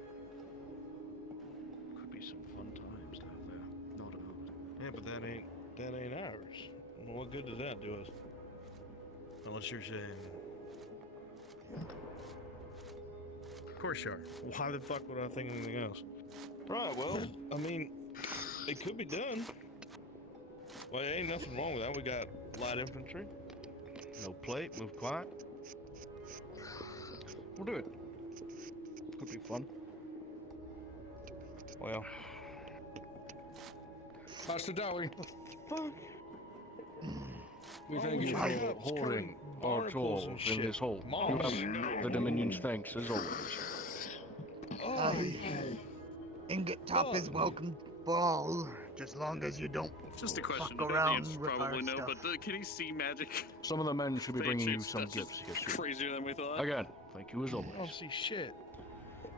Could be some fun times down there. Not ours. Yeah, but that ain't ours. Well, what good does that do us? Unless you're saying. Of course you are. Why the fuck would I think anything else? Right, well, I mean, it could be done. Well, there ain't nothing wrong with that. We got light infantry. No plate, move quiet. We'll do it. Could be fun. Well. Master Dowie. Fuck. We Oh, thank we you should for have holding our barnacles toll and in shit. this hole. Moss. The Dominion's thanks as always. Oh, Ingot Top is welcome for all, just long as you don't Just a question. fuck The around answer's with our probably no, stuff. but can he see magic? Some of the men should be Fake bringing you shapes, some that's gifts. just Yes, crazier than we thought. Again, thank you as I don't always. see shit.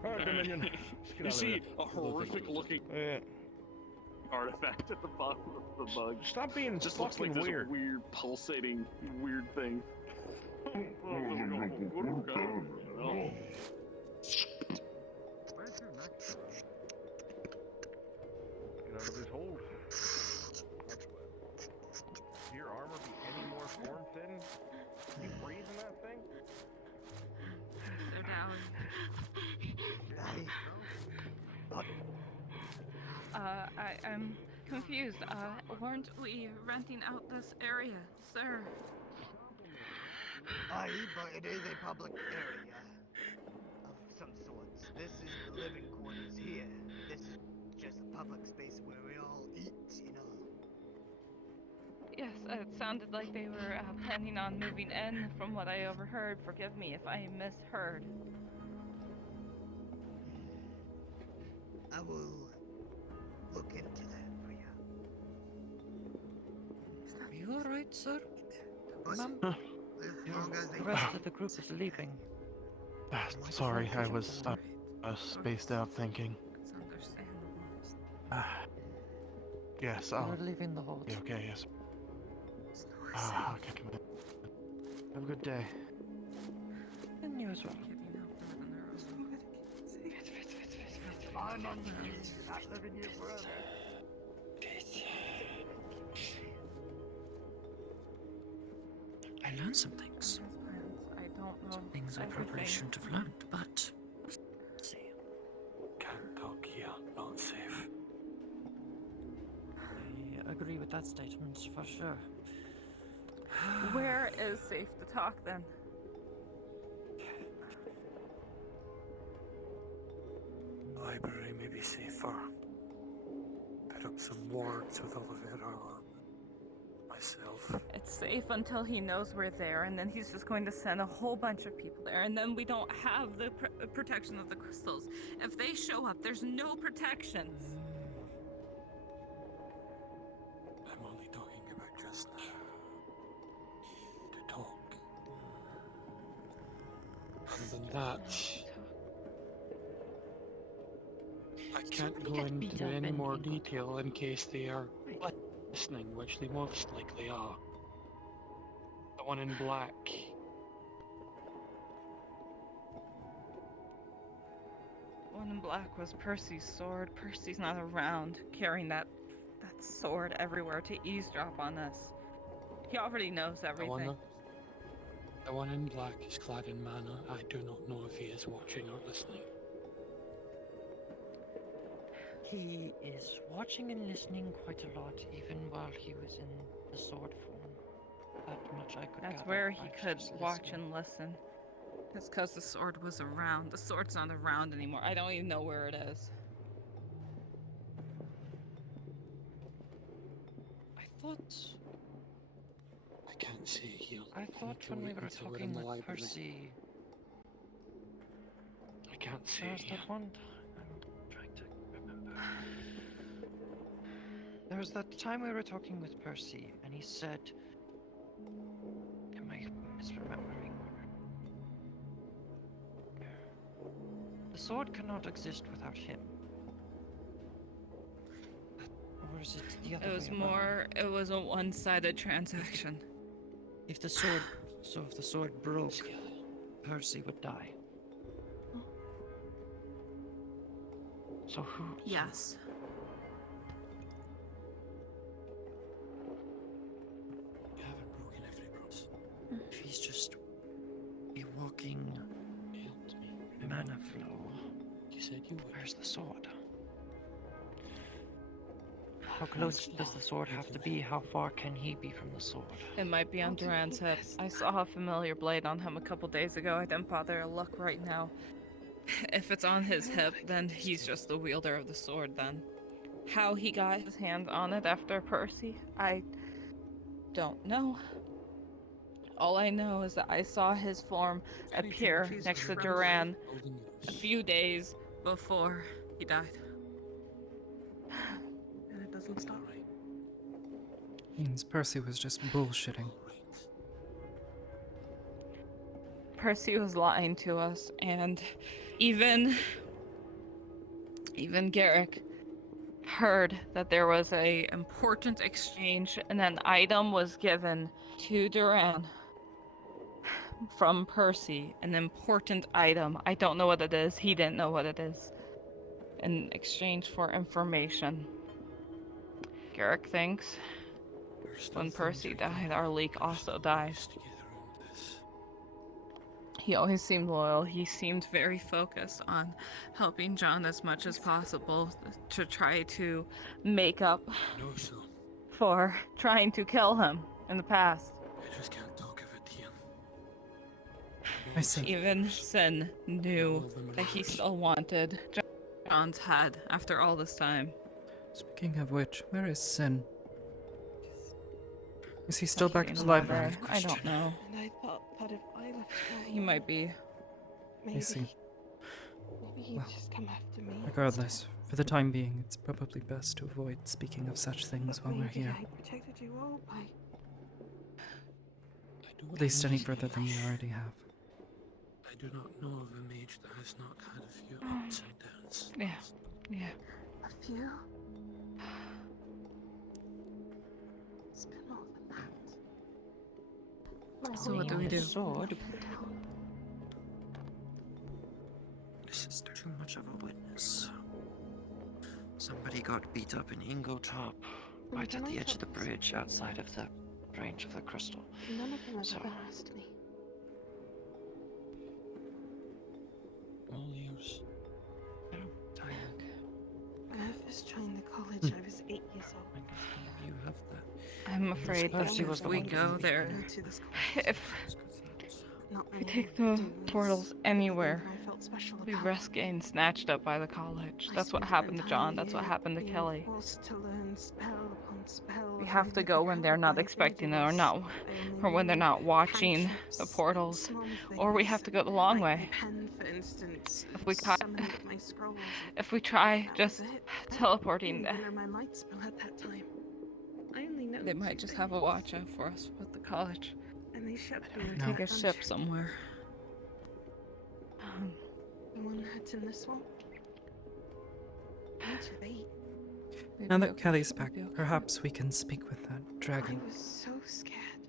Alright, Dominion. Let's get You out see of a horrific looking there. artifact at the bottom of the bug. Stop being Just looks fucking like this weird. weird pulsating weird thing. Get out of this hole. Does your armor be any more form-fitting? Can you breathe in that thing? They're down. I'm confused. Weren't we renting out this area, sir? Aye, but it is a public area of some sorts. This is the living quarters here. This is just a public space where we all eat, you know. Yes, it sounded like they were planning on moving in from what I overheard. Forgive me if I misheard. I will look into that for you. Are you alright, sir? Ma'am? As long as The they rest of the group is leaving. Sorry, I was spaced out thinking. It's understandable. Yes, We're leaving the hold. Yeah, okay, yes. Okay, come in. Have a good day. And you as well. I'm on you, not living here forever. I learned some things. I don't know. Some things I probably everything. shouldn't have learned, but let's see. Can't talk here, not safe. I agree with that statement for sure. Where is safe to talk then? Library may be safer. Put up some wards with Oliveira or myself. It's safe until he knows we're there, and then he's just going to send a whole bunch of people there, and then we don't have the protection of the crystals. If they show up, there's no protections. I'm only talking about just now. To talk. And than that, I can't go into any more detail in case they are listening, which they most likely are. The one in black. One in black was Percy's sword. Percy's not around carrying that sword everywhere to eavesdrop on us. He already knows everything. The one in black is clad in mana. I do not know if he is watching or listening. He is watching and listening quite a lot, even while he was in the sword form. That much I could That's gather where by he could just watch listening. and listen. It's because the sword was around. The sword's not around anymore. I don't even know where it is. I thought... I can't see here. I thought when we were until we're in talking the with library. Percy... I can't see There was here. that one time. I'm trying to remember. There was that time we were talking with Percy, and he said, am I misremembering? The sword cannot exist without him. Or is it the other way It was around? more, it was a one-sided transaction. If the sword broke, Percy would die. So who? Yes. You haven't broken every promise. If he's just a walking mana flow, You said you would. where's the sword? How close does the sword have to be? How far can he be from the sword? It might be on Duran's hip. I saw a familiar blade on him a couple days ago. I didn't bother to look right now. If it's on his hip, then he's just the wielder of the sword then. How he got his hands on it after Percy, I don't know. All I know is that I saw his form appear next to Duran a few days before he died. And it doesn't stop. Means Percy was just bullshitting. Percy was lying to us, and even Garrick heard that there was a important exchange and an item was given to Duran from Percy. An important item. I don't know what it is. He didn't know what it is. In exchange for information. Garrick thinks when Percy died, our leak also died. He always seemed loyal. He seemed very focused on helping John as much as possible to try to make up for trying to kill him in the past. I just can't talk of it, Ian. I see. Even Sin knew that he still wanted John's head after all this time. Speaking of which, where is Sin? Is he still back at the Seen him library? over. I don't know. And I thought that if I left home, He might be. maybe, I see. maybe he'd Well, just come after me. Regardless, for the time being, it's probably best to avoid speaking of such things while we're Maybe here. I protected you all by. At least any further than we already have. I do not know of a mage that has not had a few ups and downs. Yeah. A few? It's been more than that. My So what do we do? Sword. This is too much of a witness. Somebody got beat up in Ingotop, right at the edge of the bridge outside of the range of the crystal. None of them have So- ever asked me. All ears. When I first joined the college, I was 8 years old. You have that. I'm afraid that Percy was if the we one go who there, Go to this college. if Not we many take the do. portals anywhere, I felt special we about risk getting snatched up by the college. I That's what spent happened an to John. entire That's what year happened to being Kelly. forced to learn spell upon spell. We have to go when they're not expecting it or not, or when they're not watching the portals, or we have to go the long way. Pen, for instance, If we summoned my scrolls. if we try That just was it. teleporting, I didn't even know my light spell at that time. I only know they two might just have a things, watch out for us with the college. and they shipped me know. Take a ship somewhere. The one that's in this one. Age of 8. Now that Kelly's back, perhaps we can speak with that I dragon. was so scared.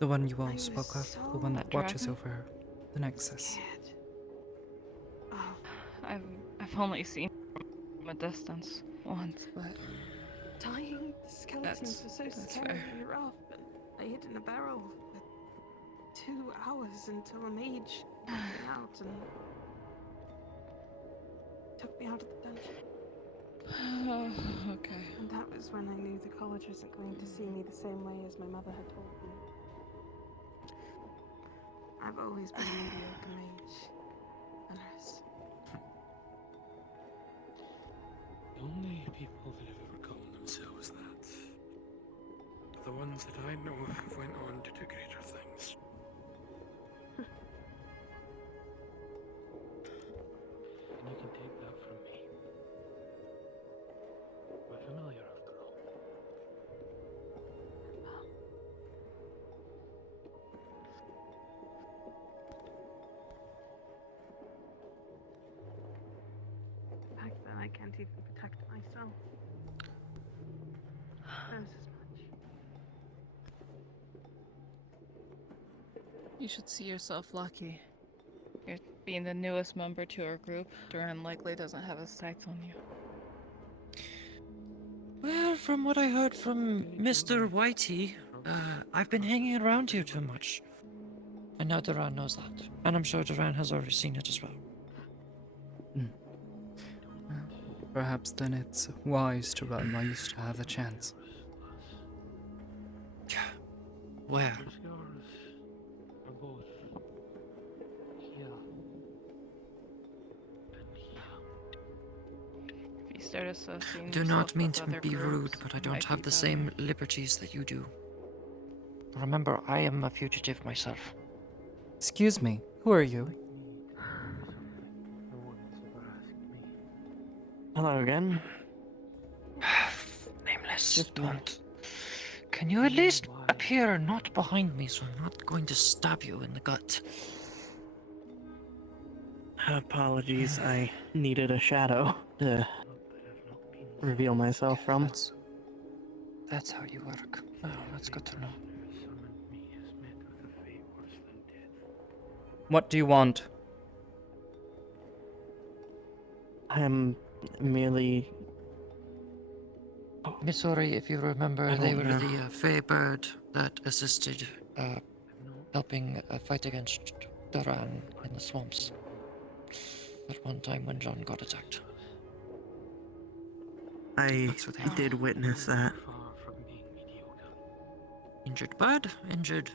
The one you I all was spoke of, so the one that watches dragon? over the Nexus. scared. Oh, I've only seen from a distance once, but dying skeletons were so that's scary fair. and rough, and I hid in a barrel for 2 hours until a mage came out and took me out of the dungeon. Okay. And that was when I knew the college wasn't going to see me the same way as my mother had told me. I've always been a mediocre mage. Unless The only people that have ever gotten themselves that are the ones that I know have went on to do greater things. And you can take that from me. My can't even protect myself. Knows as much. You should see yourself lucky. You're being the newest member to our group. Duran likely doesn't have his sights on you. Well, from what I heard from Mr. Whitey, I've been hanging around here too much. And now Duran knows that. And I'm sure Duran has already seen it as well. Perhaps then it's wise to run while you still have the chance. Where? Are both here and here. If you start associating Do yourself not mean with to other be groups, rude, but I it don't might have be the better. same liberties that you do. Remember, I am a fugitive myself. Excuse me, who are you? No one has ever asked me. Hello again. Nameless, don't. Can you at least appear not behind me so I'm not going to stab you in the gut? Apologies, I needed a shadow to reveal myself from. That's how you work. Oh, that's good to know. What do you want? I am merely. Missouri, if you remember, I they don't were know. the Fey Bird that assisted helping fight against Duran in the swamps. At one time when John got attacked. I did witness that. Injured bird, injured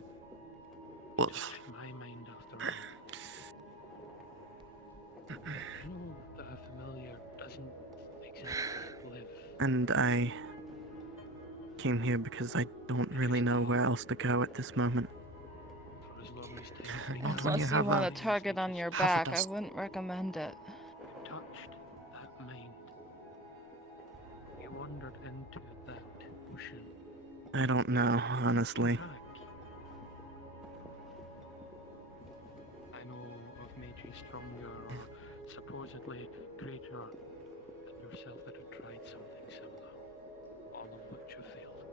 wolf. My mind after all. I know that a familiar doesn't exactly live. And I came here because I don't really know where else to go at this moment. Not when you Unless you have want a a target on your half a back, I dozen. wouldn't recommend it. Touched that mind. You wandered into that ocean. I don't know, honestly. I know of mages stronger or supposedly greater than yourself that have tried something similar, all of which have failed.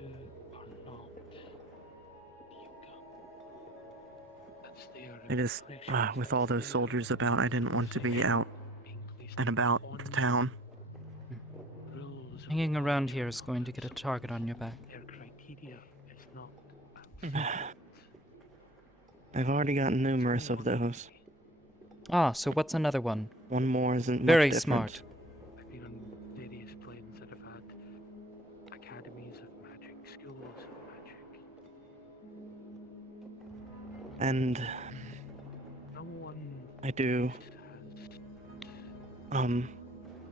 You are not Yuga. That's their I just, with all those soldiers about, I didn't want to be out and about the town. Hanging around here is going to get a target on your back. Their criteria is not I've already gotten numerous of those. Ah, so what's another one? One more isn't Very much different. smart. I've been on various planes that have had academies of magic, schools of magic. And No one I do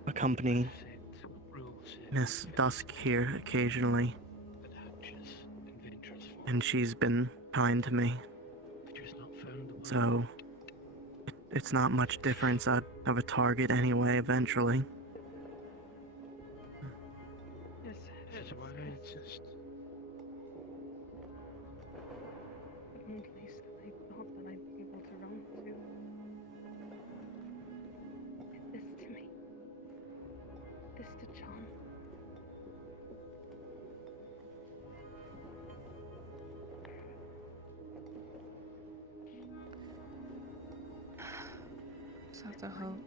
accompany Miss Dusk here occasionally. And she's been kind to me. So it's not much difference. I'd have a target anyway eventually. Yes, This is why it's just the one place that I thought that I'd be able to run to. Did this to me. This to John. Just have to hope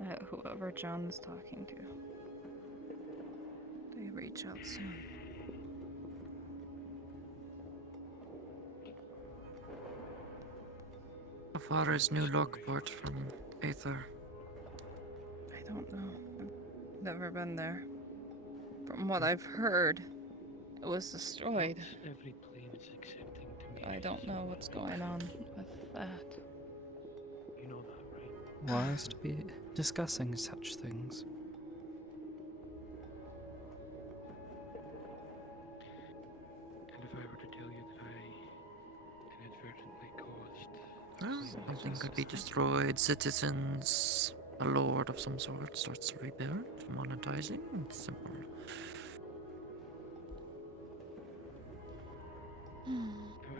that whoever John's talking to, they reach out soon. How far is New Lockport from Aether? I don't know. I've never been there. From what I've heard, it was destroyed. every plane is accepting to me. I don't know what's going on with that. You know that, right? Wise to be discussing such things. And if I were to tell you that I inadvertently caused Well, something could be destroyed. Citizens, a lord of some sort starts to rebuild, monetizing. It's simple. I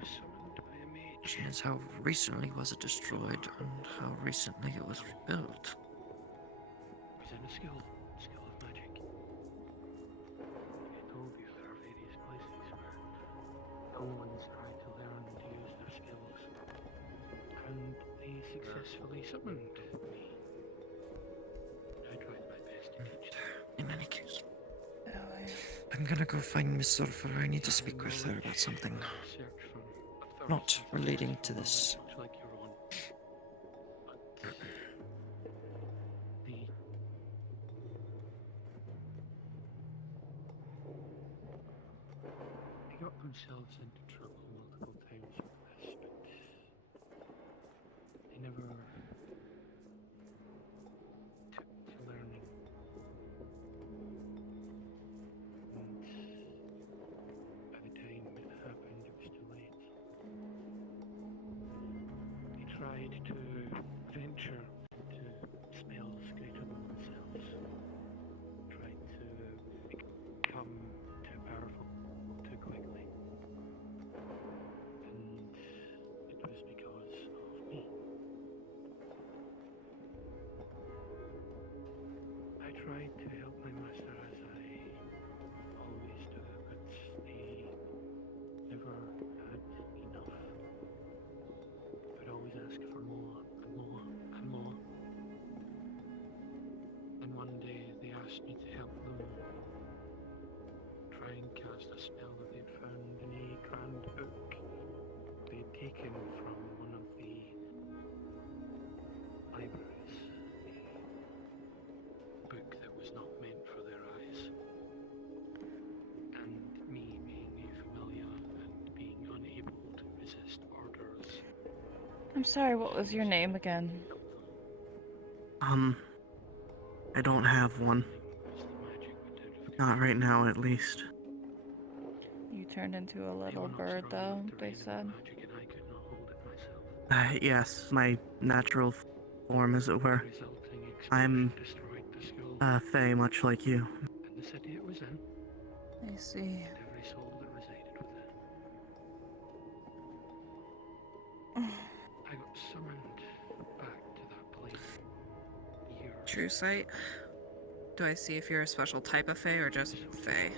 was summoned by a mage. question is how recently was it destroyed and how recently it was rebuilt? Present a skill of magic. I told you there are various places where young ones try to learn to use their skills, and they successfully summoned me. I tried my best to teach them. In any case, I'm gonna go find Miss Sulphur. I need to speak with her about something. Not relating to this. Much like your own. But they got themselves into trouble multiple times with this, but they never took to learning. And by the time it happened, it was too late. They tried to venture into spells greater than themselves. Tried to become too powerful too quickly. And it was because of me. I tried to help my master as I always do, but they never had enough. Would always ask for more and more and more. And one day they asked me to help them try and cast a spell that they'd found in a grand book they'd taken from one of the libraries. A book that was not meant for their eyes. And me being a familiar and being unable to resist orders. I'm sorry, what was your name again? I don't have one. Not right now, at least. You turned into a little bird, though, they said. Yes, my natural form, as it were. I'm fae, much like you. And the city it was in. I see. And every soul that resided within. I got summoned back to that place. True sight. Do I see if you're a special type of fae or just fae?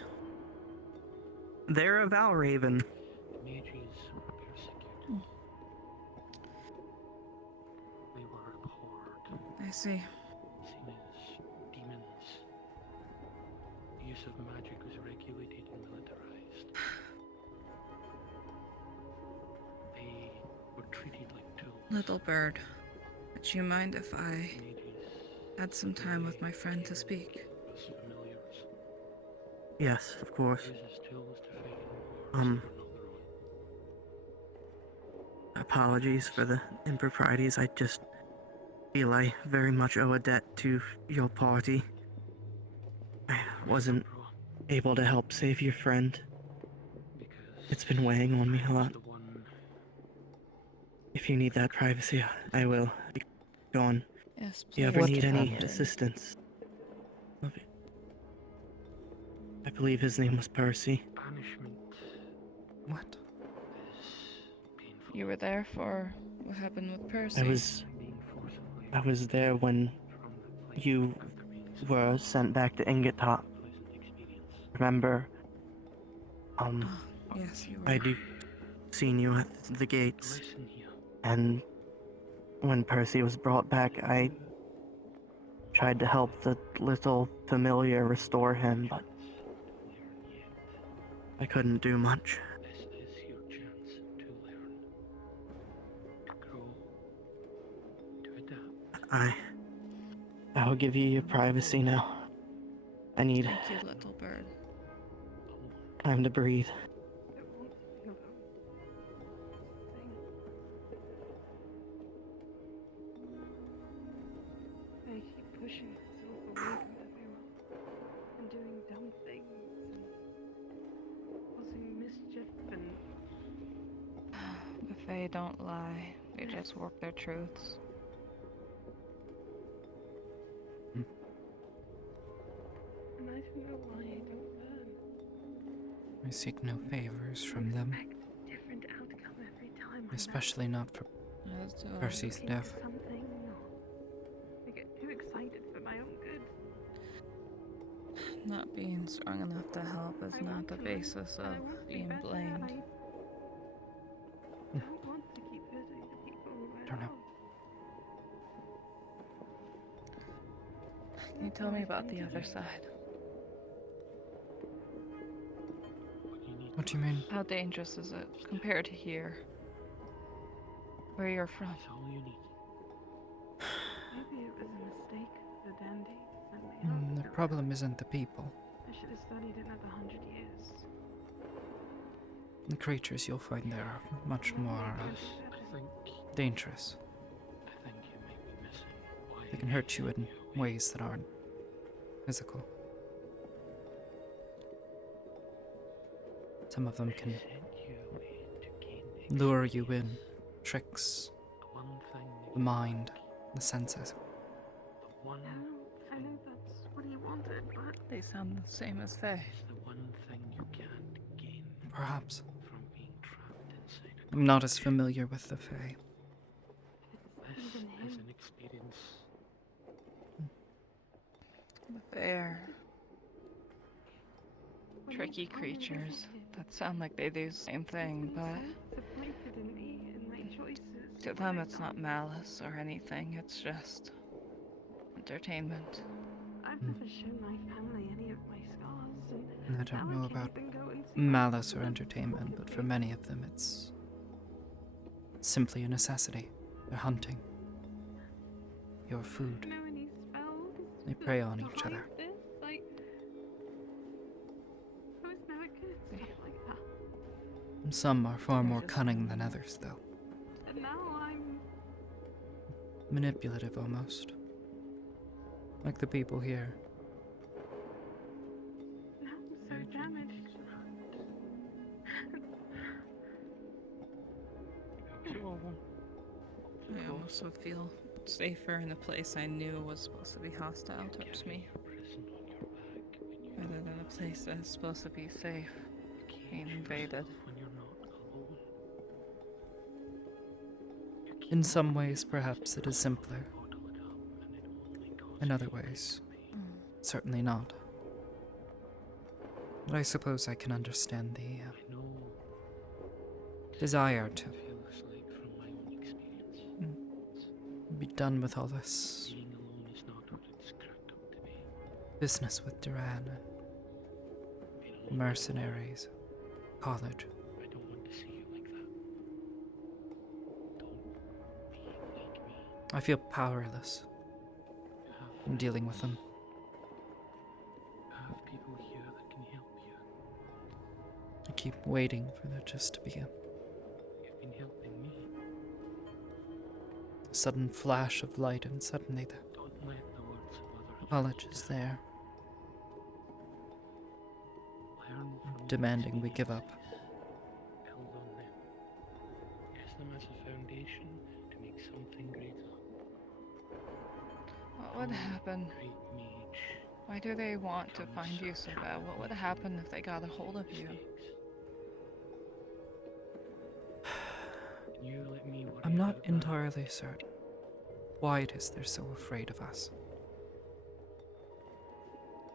They're a Valraven. The mages were persecuted. They were abhorred. I see. Seen as demons. The use of magic was regulated and militarized. They were treated like tools. Little bird, would you mind if I had some time with my friend to speak? As familiars. Yes, of course. Used as tools to fight in wars that were not their own. Apologies for the improprieties. I just feel I very much owe a debt to your party. I wasn't able to help save your friend. It's been weighing on me a lot. If you need that privacy, I will be gone. Yes, if you ever please. need any What assistance. I believe his name was Percy. Banishment. What? You were there for what happened with Percy? I was there when you were sent back to Ingetop. Remember? Yes, you were. I'd seen you at the gates. And when Percy was brought back, I tried to help the little familiar restore him, but I couldn't do much. This is your chance to learn. To grow. To adapt. I'll give you your privacy now. I need Thank you, little bird. time to breathe. I keep pushing myself away from everyone and doing dumb things and causing mischief and The fae don't lie. They just work their truths. and I don't know why I don't learn. I seek no favors from them. Different outcome every time Especially not for As do I. Percy's Into death. something, or I get too excited for my own good. Not being strong enough to help is I not want the to, basis and I of want to be being better, blamed. and I don't want to keep hurting the people who I Don't know. love. Can you tell me about the other side? What do you mean? How dangerous is it compared to here? Where you're from? That's all you need. Maybe it was a mistake. The dandy sent me out. The problem isn't the people. I should have studied another 100 years. The creatures you'll find there are much more I think dangerous. you might be missing why They can hurt you in ways that aren't physical. Some of them can lure you in, tricks, the mind, the senses. I know that's what he wanted, but They sound the same as Faye. the one thing you can't gain Perhaps. from being trapped inside a I'm not as familiar with the Fae. This is an experience. They're tricky creatures that sound like they do the same thing, but disappointed in me and my choices. to them it's not malice or anything, it's just entertainment. I've never shown my family any of my scars, and I don't know Alec has about been going to malice or entertainment, but for many of them it's simply a necessity. They're hunting. Your food. know any spells They prey on to each hide other. this? Like, I was never good at stuff like that. Some are far more cunning than others, though. And now I'm Manipulative almost. Like the people here. so damaged. I almost would feel safer in a place I knew was supposed to be hostile towards me. Rather than a place that is supposed to be safe, being invaded. In some ways, perhaps it is simpler. In other ways, certainly not. But I suppose I can understand the desire to be done with all this business with Duran and mercenaries, college. I don't want to see you like that. Don't be like me. I feel powerless in dealing with them. You have people here that can help you. I keep waiting for there just to be You've been helping me. a sudden flash of light, and suddenly the Don't let the words of others college is there, learn from demanding we give up. build on them. Use them as a foundation to make something greater. What would happen? Why do they want to find you so bad? What would happen if they got a hold of you? You let me worry I'm not about that. entirely certain why it is they're so afraid of us.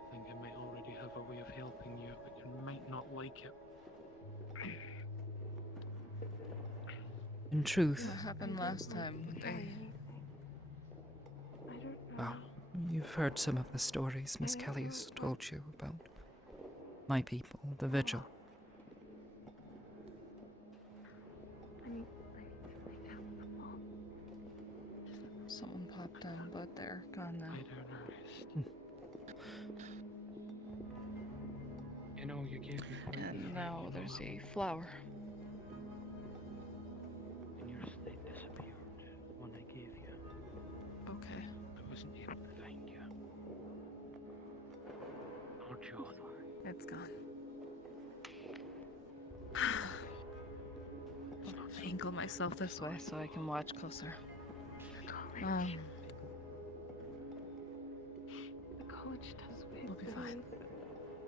I think I might already have a way of helping you, but you might not like it. In truth, What happened last time when they... well, you've heard some of the stories Miss Kelly's told you about my people, the Vigil. Someone popped in, but they're gone now. You know, you gave me one And now there's a flower. and your slate disappeared. One I gave you. Okay. I wasn't able to find you. Or John. It's gone. I'll angle myself this way so I can watch closer. The college does weird We'll be fine. things.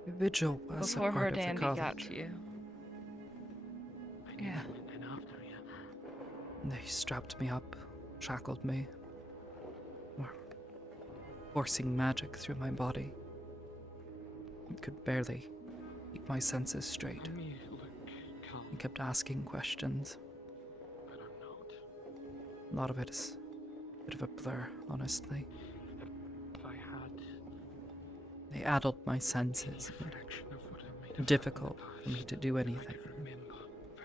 The Vigil was Before a her part of the dandy college. got to you. Yeah. And after you. They strapped me up, shackled me, were forcing magic through my body. I could barely keep my senses straight. I kept asking questions. A lot of it is a bit of a blur, honestly. If I had They addled my senses, made it difficult for me to do anything.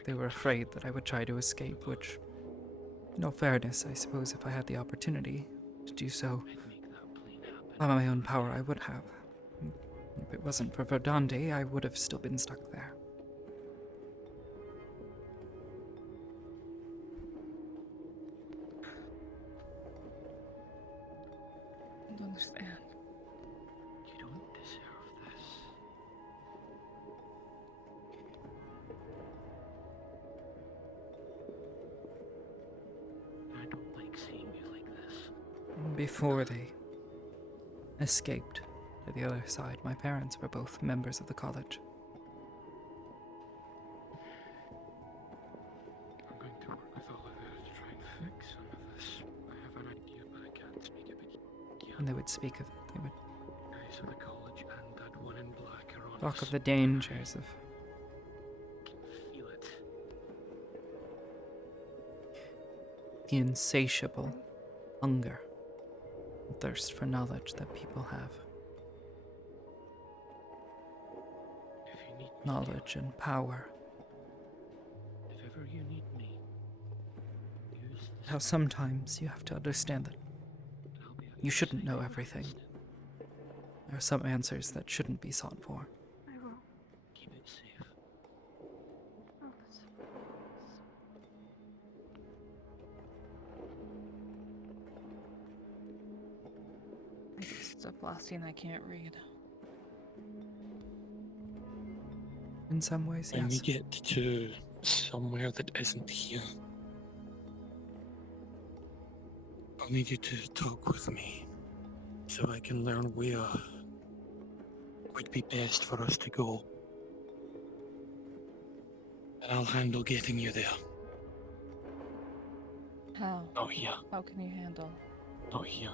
They were afraid that I would try to escape, which, in all fairness, I suppose if I had the opportunity to do so by my own power, I would have. If it wasn't for Verdande, I would have still been stuck there. I don't understand. You don't deserve this. I don't like seeing you like this. Before they escaped to the other side, my parents were both members of the college. I'm going to work with Oliver to try and fix some of this. I have an idea, but I can't speak of it yet. When they would speak of it, they would Guys of the college and that one in black are on talk us. of the dangers of Feel it. the insatiable hunger and thirst for knowledge that people have. If you need me, Knowledge and power. if ever you need me, use this. How sometimes you have to understand that you shouldn't know everything. There are some answers that shouldn't be sought for. I will. Keep it safe. Oh, that's I guess it's a blessing I can't read. In some ways, When we yes. get to somewhere that isn't here, I'll need you to talk with me so I can learn where would be best for us to go. And I'll handle getting you there. How? Not here. How can you handle? Not here.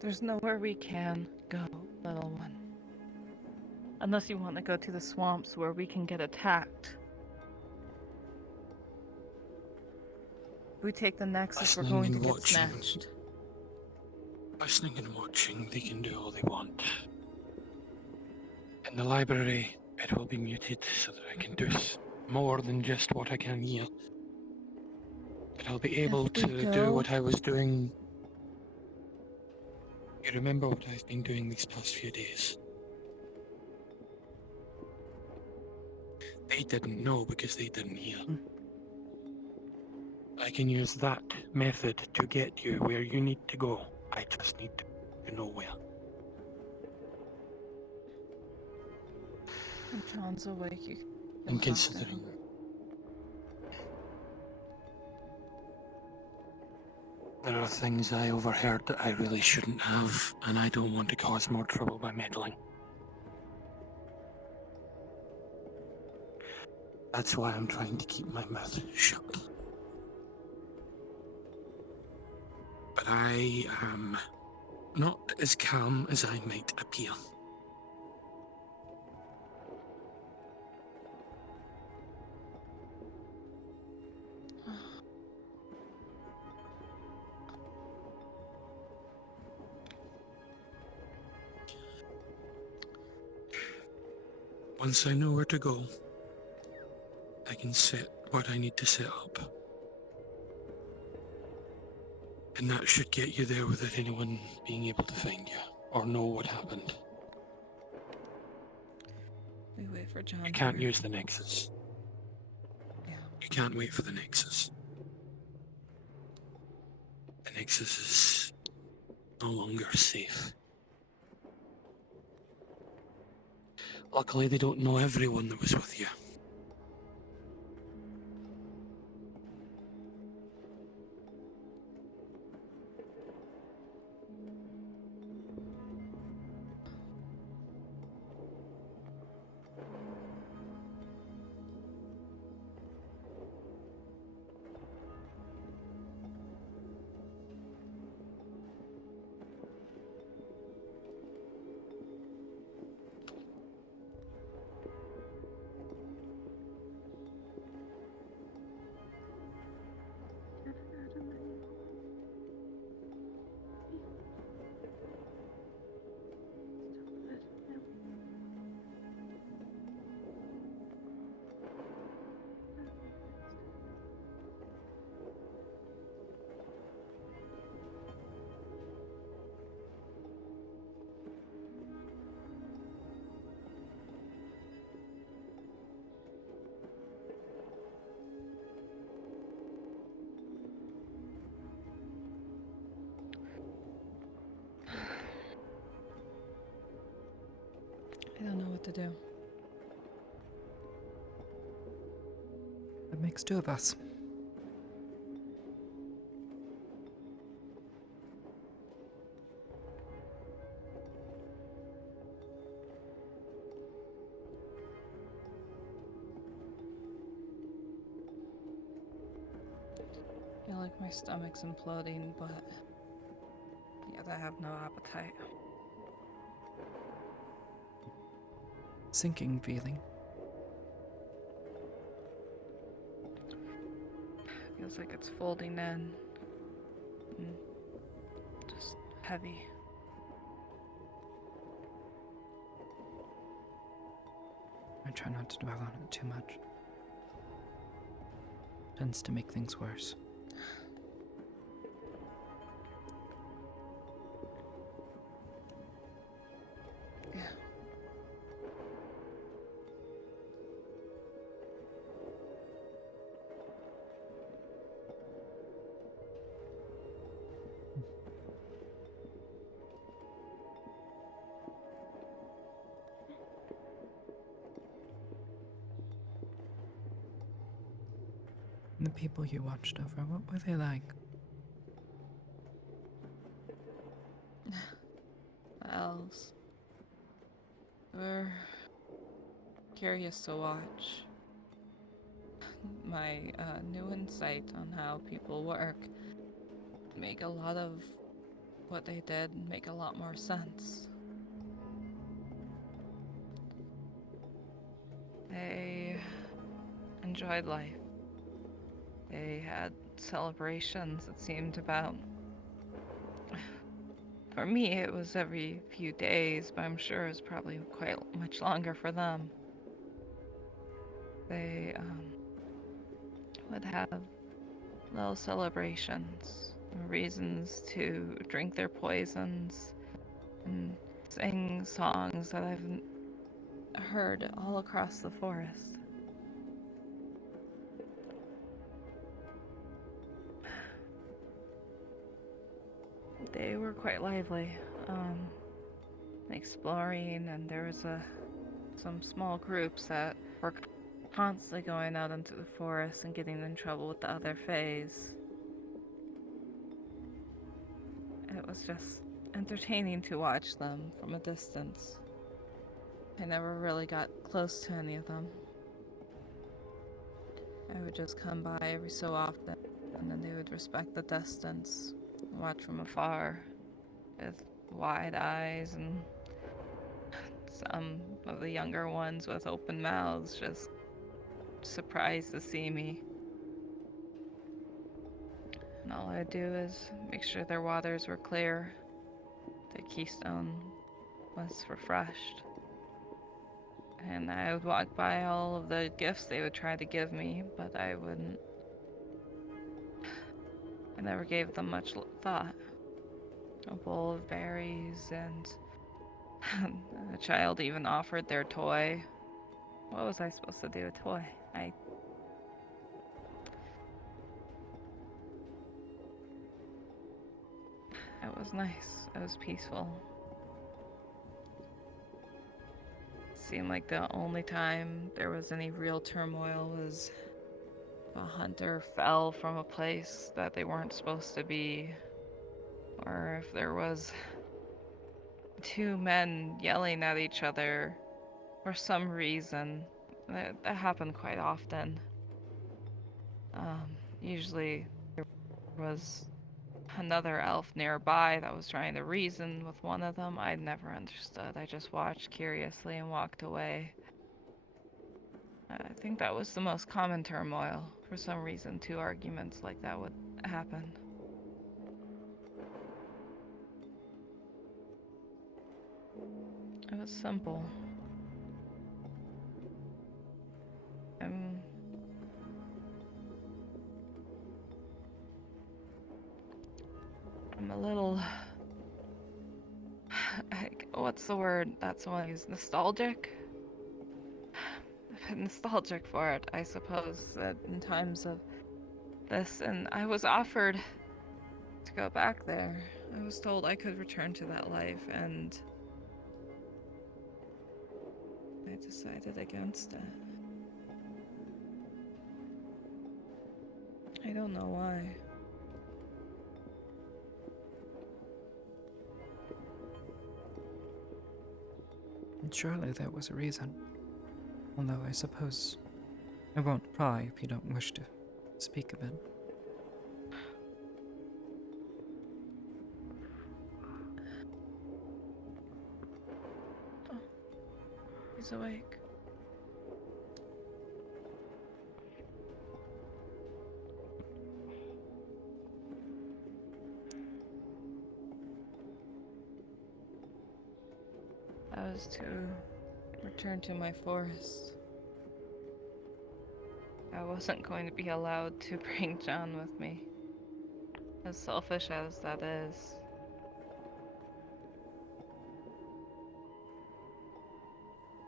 There's nowhere we can go, little one. Unless you want to go to the swamps where we can get attacked. If we take the Nexus, we're Listening going to and get watching. snatched. Listening and watching, they can do all they want. In the library, it will be muted so that I can do more than just what I can here. But I'll be able If we to do go- what I was doing. You remember what I've been doing these past few days? They didn't know because they didn't hear. I can use that method to get you where you need to go. I just need to know where. If John's awake, you And considering there are things I overheard that I really shouldn't have, and I don't want to cause more trouble by meddling. That's why I'm trying to keep my mouth shut. But I am not as calm as I might appear. Once I know where to go, I can set what I need to set up. And that should get you there without anyone being able to find you or know what happened. we wait for John. You can't use the Nexus. You can't wait for the Nexus. The Nexus is no longer safe. Luckily, they don't know everyone that was with you. to do. That makes two of us. I feel like my stomach's imploding, but yet I have no appetite. Sinking feeling. Feels like it's folding in. And just heavy. I try not to dwell on it too much. Tends to make things worse. Yeah. And the people you watched over, what were they like? The elves. We're curious to watch. My new insight on how people work make a lot of what they did make a lot more sense. They enjoyed life. They had celebrations, it seemed about. For me, it was every few days, but I'm sure it was probably quite much longer for them. They would have little celebrations, reasons to drink their poisons, and sing songs that I've heard all across the forest. They were quite lively, exploring, and there was some small groups that were constantly going out into the forest and getting in trouble with the other fays. It was just entertaining to watch them from a distance. I never really got close to any of them. I would just come by every so often, and then they would respect the distance, watch from afar, with wide eyes, and some of the younger ones with open mouths, just surprised to see me. And all I'd do is make sure their waters were clear, their keystone was refreshed. And I would walk by all of the gifts they would try to give me, but I wouldn't. I never gave them much thought. A bowl of berries, and a child even offered their toy. What was I supposed to do with a toy? It was nice. It was peaceful. It seemed like the only time there was any real turmoil was if a hunter fell from a place that they weren't supposed to be, or if there was two men yelling at each other for some reason. That happened quite often. Usually there was another elf nearby that was trying to reason with one of them. I never understood. I just watched curiously and walked away. I think that was the most common turmoil. For some reason, two arguments like that would happen. It was simple. I'm a little... what's the word that's one I use? Nostalgic? Nostalgic for it, I suppose, that in times of this, and I was offered to go back there. I was told I could return to that life, and I decided against it. I don't know why. And surely there was a reason. Although I suppose I won't pry if you don't wish to speak of it. Oh, he's awake. I was to return to my forest. I wasn't going to be allowed to bring John with me. As selfish as that is.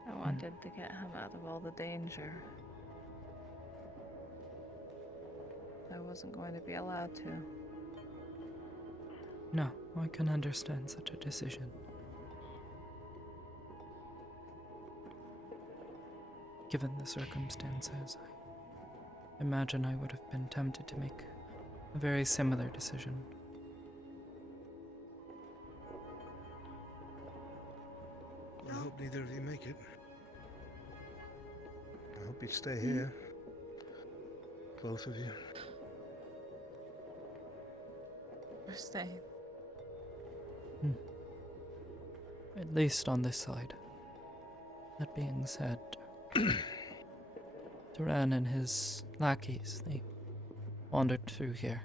I wanted to get him out of all the danger. I wasn't going to be allowed to. No, I can understand such a decision. Given the circumstances, I imagine I would have been tempted to make a very similar decision. I hope neither of you make it. I hope you stay here. Both of you. We're staying. At least on this side. That being said, Duran and his lackeys, they wandered through here.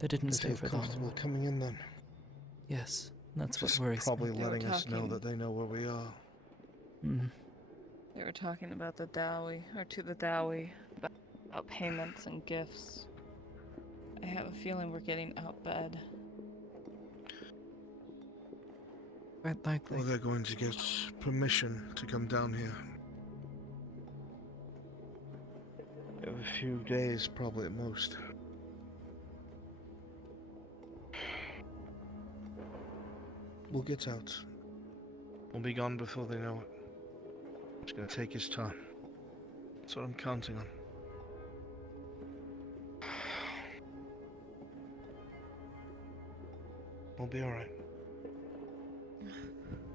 They didn't They stay feel for comfortable long. coming in then. Yes, that's what Just worries probably me. letting us know that they know where we are. They were talking about the Dowie, or to the Dowie, about payments and gifts. I have a feeling we're getting outbid. Quite likely. Or they're going to get permission to come down here. A few days, probably at most. We'll get out. We'll be gone before they know it. It's gonna take his time. That's what I'm counting on. We'll be alright.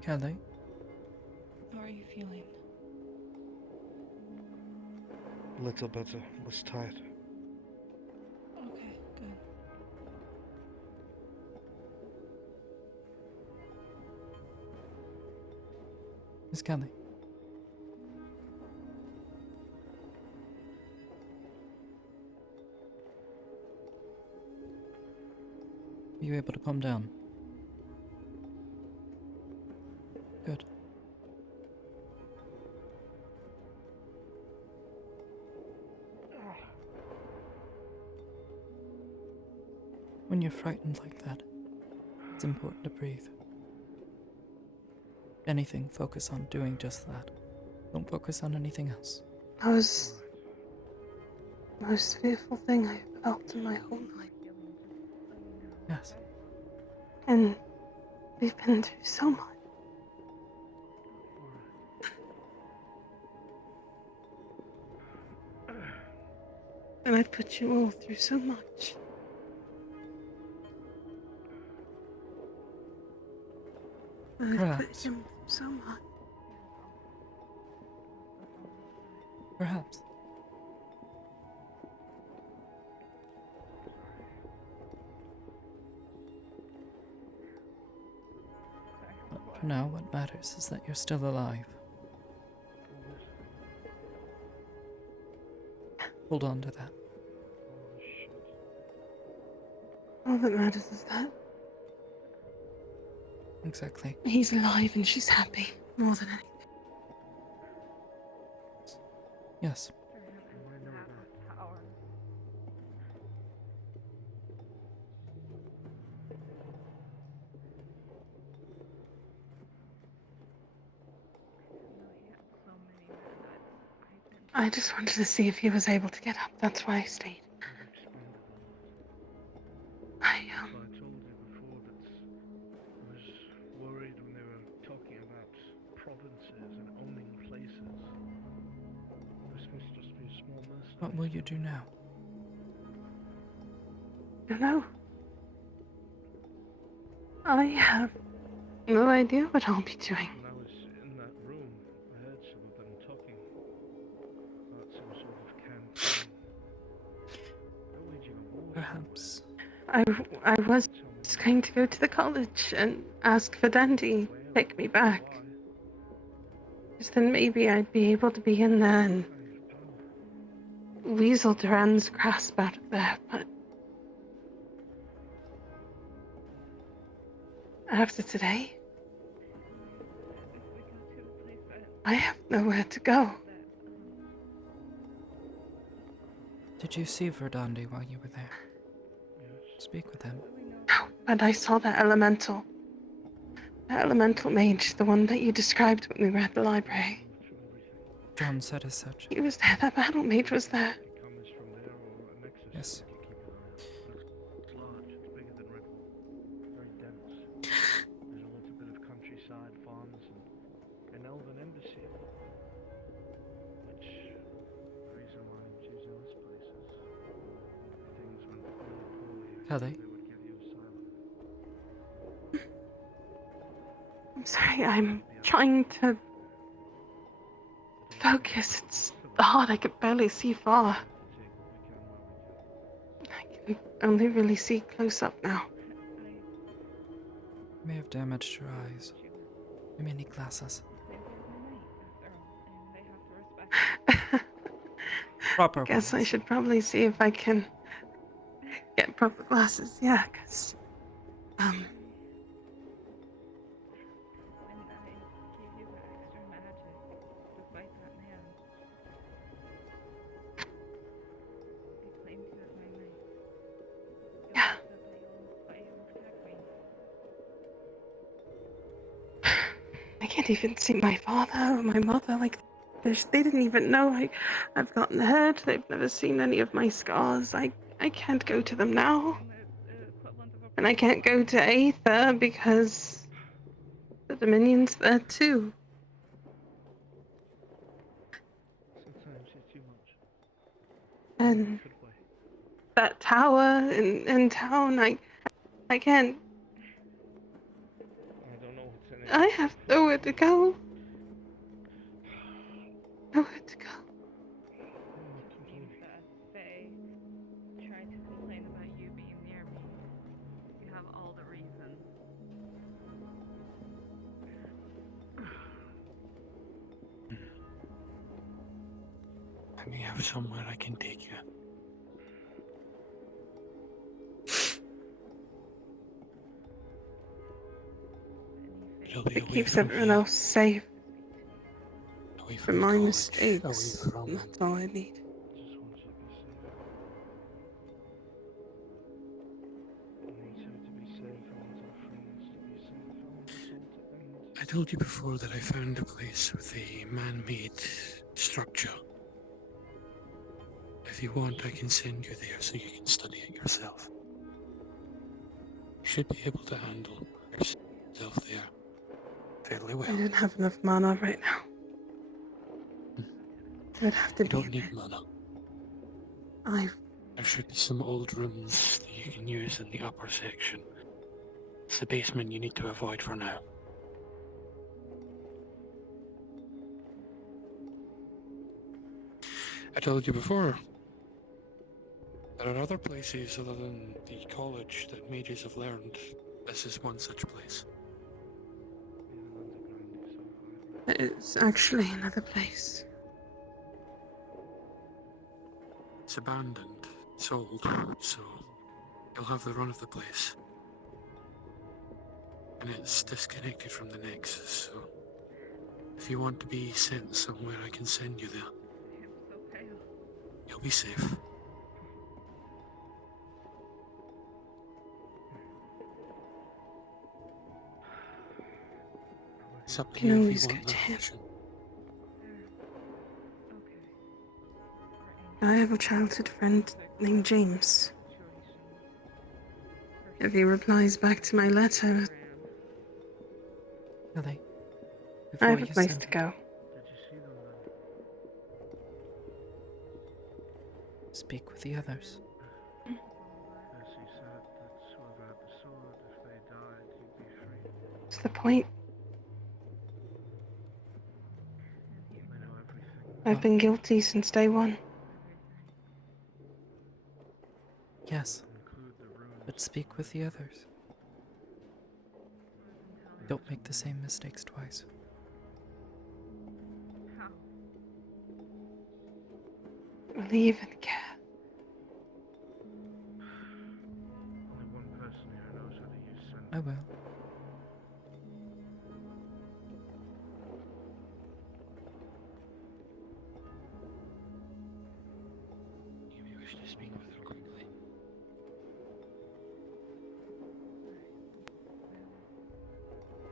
Kelly? How are you feeling? A little better. Was tired. Okay, good. Miss Kelly? Are you able to calm down? Good. When you're frightened like that, it's important to breathe. If anything, focus on doing just that. Don't focus on anything else. That was the most fearful thing I've felt in my whole life. Yes. And we've been through so much. And I've put you all through so much. I've put Perhaps. him through so much. Perhaps. But for now, what matters is that you're still alive. Hold on to that. All that matters is that Exactly. he's alive and she's happy, more than anything. Yes. I just wanted to see if he was able to get up. That's why I stayed. I told you before that I was worried when they were talking about provinces and What will you do now? I don't know. I have no idea what I'll be doing. When I was in that room, I heard some of them talking about some sort of campaign. They're waging a war. Perhaps. I was going to go to the college and ask for Dandy to take me back. Because then maybe I'd be able to be in there and weasel Duran's grasp out of there, but after today, I have nowhere to go. Did you see Verdandi while you were there? Speak with him. No, but I saw that elemental. That elemental mage, the one that you described when we were at the library. John said as such. He was there, that battle mage was there. Yes. It's large, it's bigger than Redwall. Very dense. There's a little bit of countryside, farms, and an elven embassy. Which, the reason why I'm choosing this place is if things went really poorly, I Kelly? they would give you asylum. I'm sorry, I'm trying to focus. It's hard, I can barely see far. I can only really see close up now. You may have damaged your eyes. You may need glasses. Proper Guess I ones. should probably see if I can get proper glasses. Yeah, because yeah. I can't even see my father or my mother. Like, they didn't even know I've gotten hurt. They've never seen any of my scars. I can't go to them now. And I can't go to Aether because the Dominion's there too. Sometimes it's too much. And that tower in town, I can't. I don't know what's in it. I have nowhere to go. Nowhere to go. Faye tried to complain about you being near me. You have all the reason. I may have somewhere I can take you. It keeps everyone else safe. Away From the my college, mistakes. away from That's all I need. I told you before that I found a place with a man-made structure. If you want, I can send you there so you can study it yourself. You should be able to handle yourself there fairly well. I don't have enough mana right now. It would have to You be. don't need mana. There should be some old rooms that you can use in the upper section. It's the basement you need to avoid for now. I told you before, there are other places other than the college that mages have learned. This is one such place. It's actually another place. It's abandoned, sold, so you'll have the run of the place. And it's disconnected from the Nexus, so if you want to be sent somewhere, I can send you there. You'll be safe. It's up to Can you if always you go want to that him. option. I have a childhood friend named James. If he replies back to my letter, Kelly, I before have a you place send to go. speak with the others. As he said, that whoever had the sword, if they died, he'd be free. What's the point? I know everything. I've been guilty since day one. Yes, but speak with the others. Don't make the same mistakes twice. Will he even care? Only one person here knows how to use scent. I will. You wish to speak with her quickly.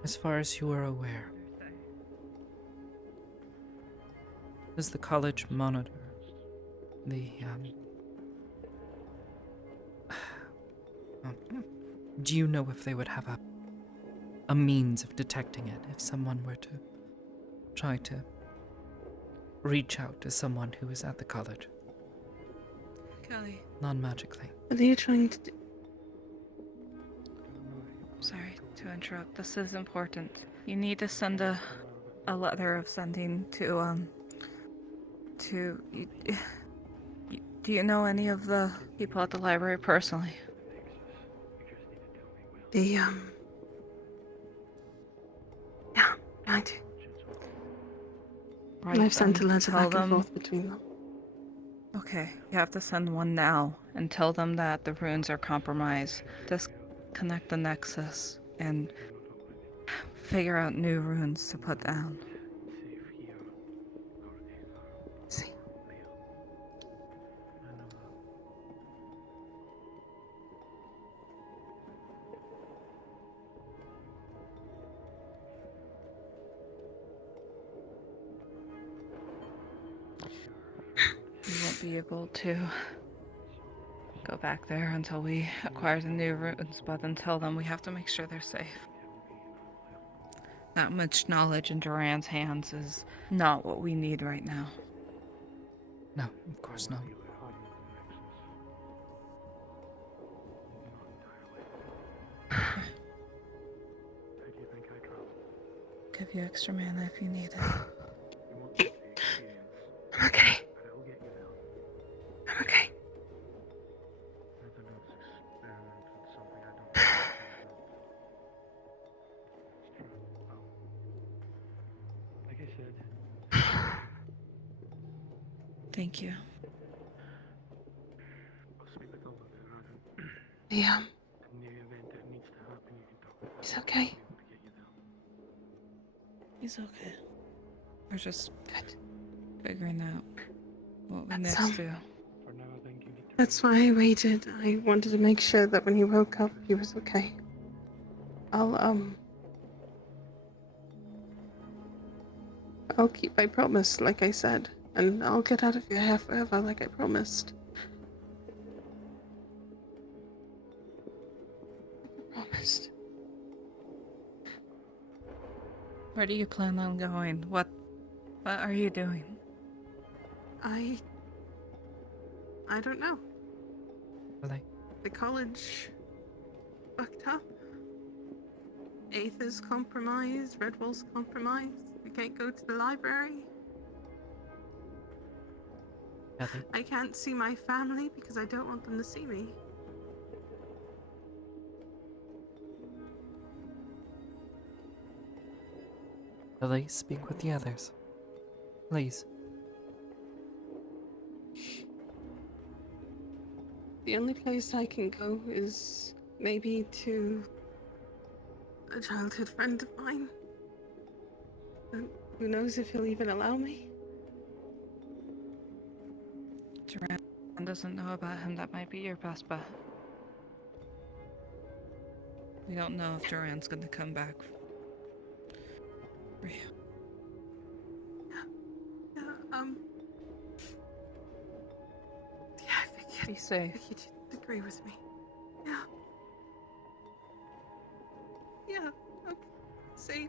As far as you are aware, does the college monitor the, do you know if they would have a means of detecting it if someone were to try to reach out to someone who is at the college? Kelly. Non-magically. What are you trying to do? Sorry to interrupt. This is important. You need to send a letter of sending to do you know any of the people at the library personally? Yeah, I do. Right, I've sent a then letter tell back and them- forth between them. Okay, you have to send one now and tell them that the runes are compromised. Disconnect the nexus and figure out new runes to put down. See. We won't be able to go back there until we acquire the new runes, but until then we have to make sure they're safe. That much knowledge in Duran's hands is not what we need right now. No, of course not. Give you extra mana if you need it. I'm okay. I'm okay. Like I said, Thank you. I'll speak with all of them, Roger. Yeah, In the event that needs to happen, you can talk. it's okay. He's okay. We're just figuring out what we That's, next do. For now, I think you need to. That's why I waited. I wanted to make sure that when he woke up, he was okay. I'll keep my promise, like I said, and I'll get out of your hair forever, like I promised. Like I promised. Where do you plan on going? What are you doing? I don't know. Really? The college fucked up. Aether's compromised, Redwall's compromised. We can't go to the library. Kelly? I can't see my family because I don't want them to see me. Kelly, speak with the others. Please. The only place I can go is maybe to a childhood friend of mine. And who knows if he'll even allow me? Duran doesn't know about him. That might be your best bet. We don't know if Duran's gonna come back for you. Yeah, I think Be safe. you'd agree with me. Yeah. Yeah, okay. Safe.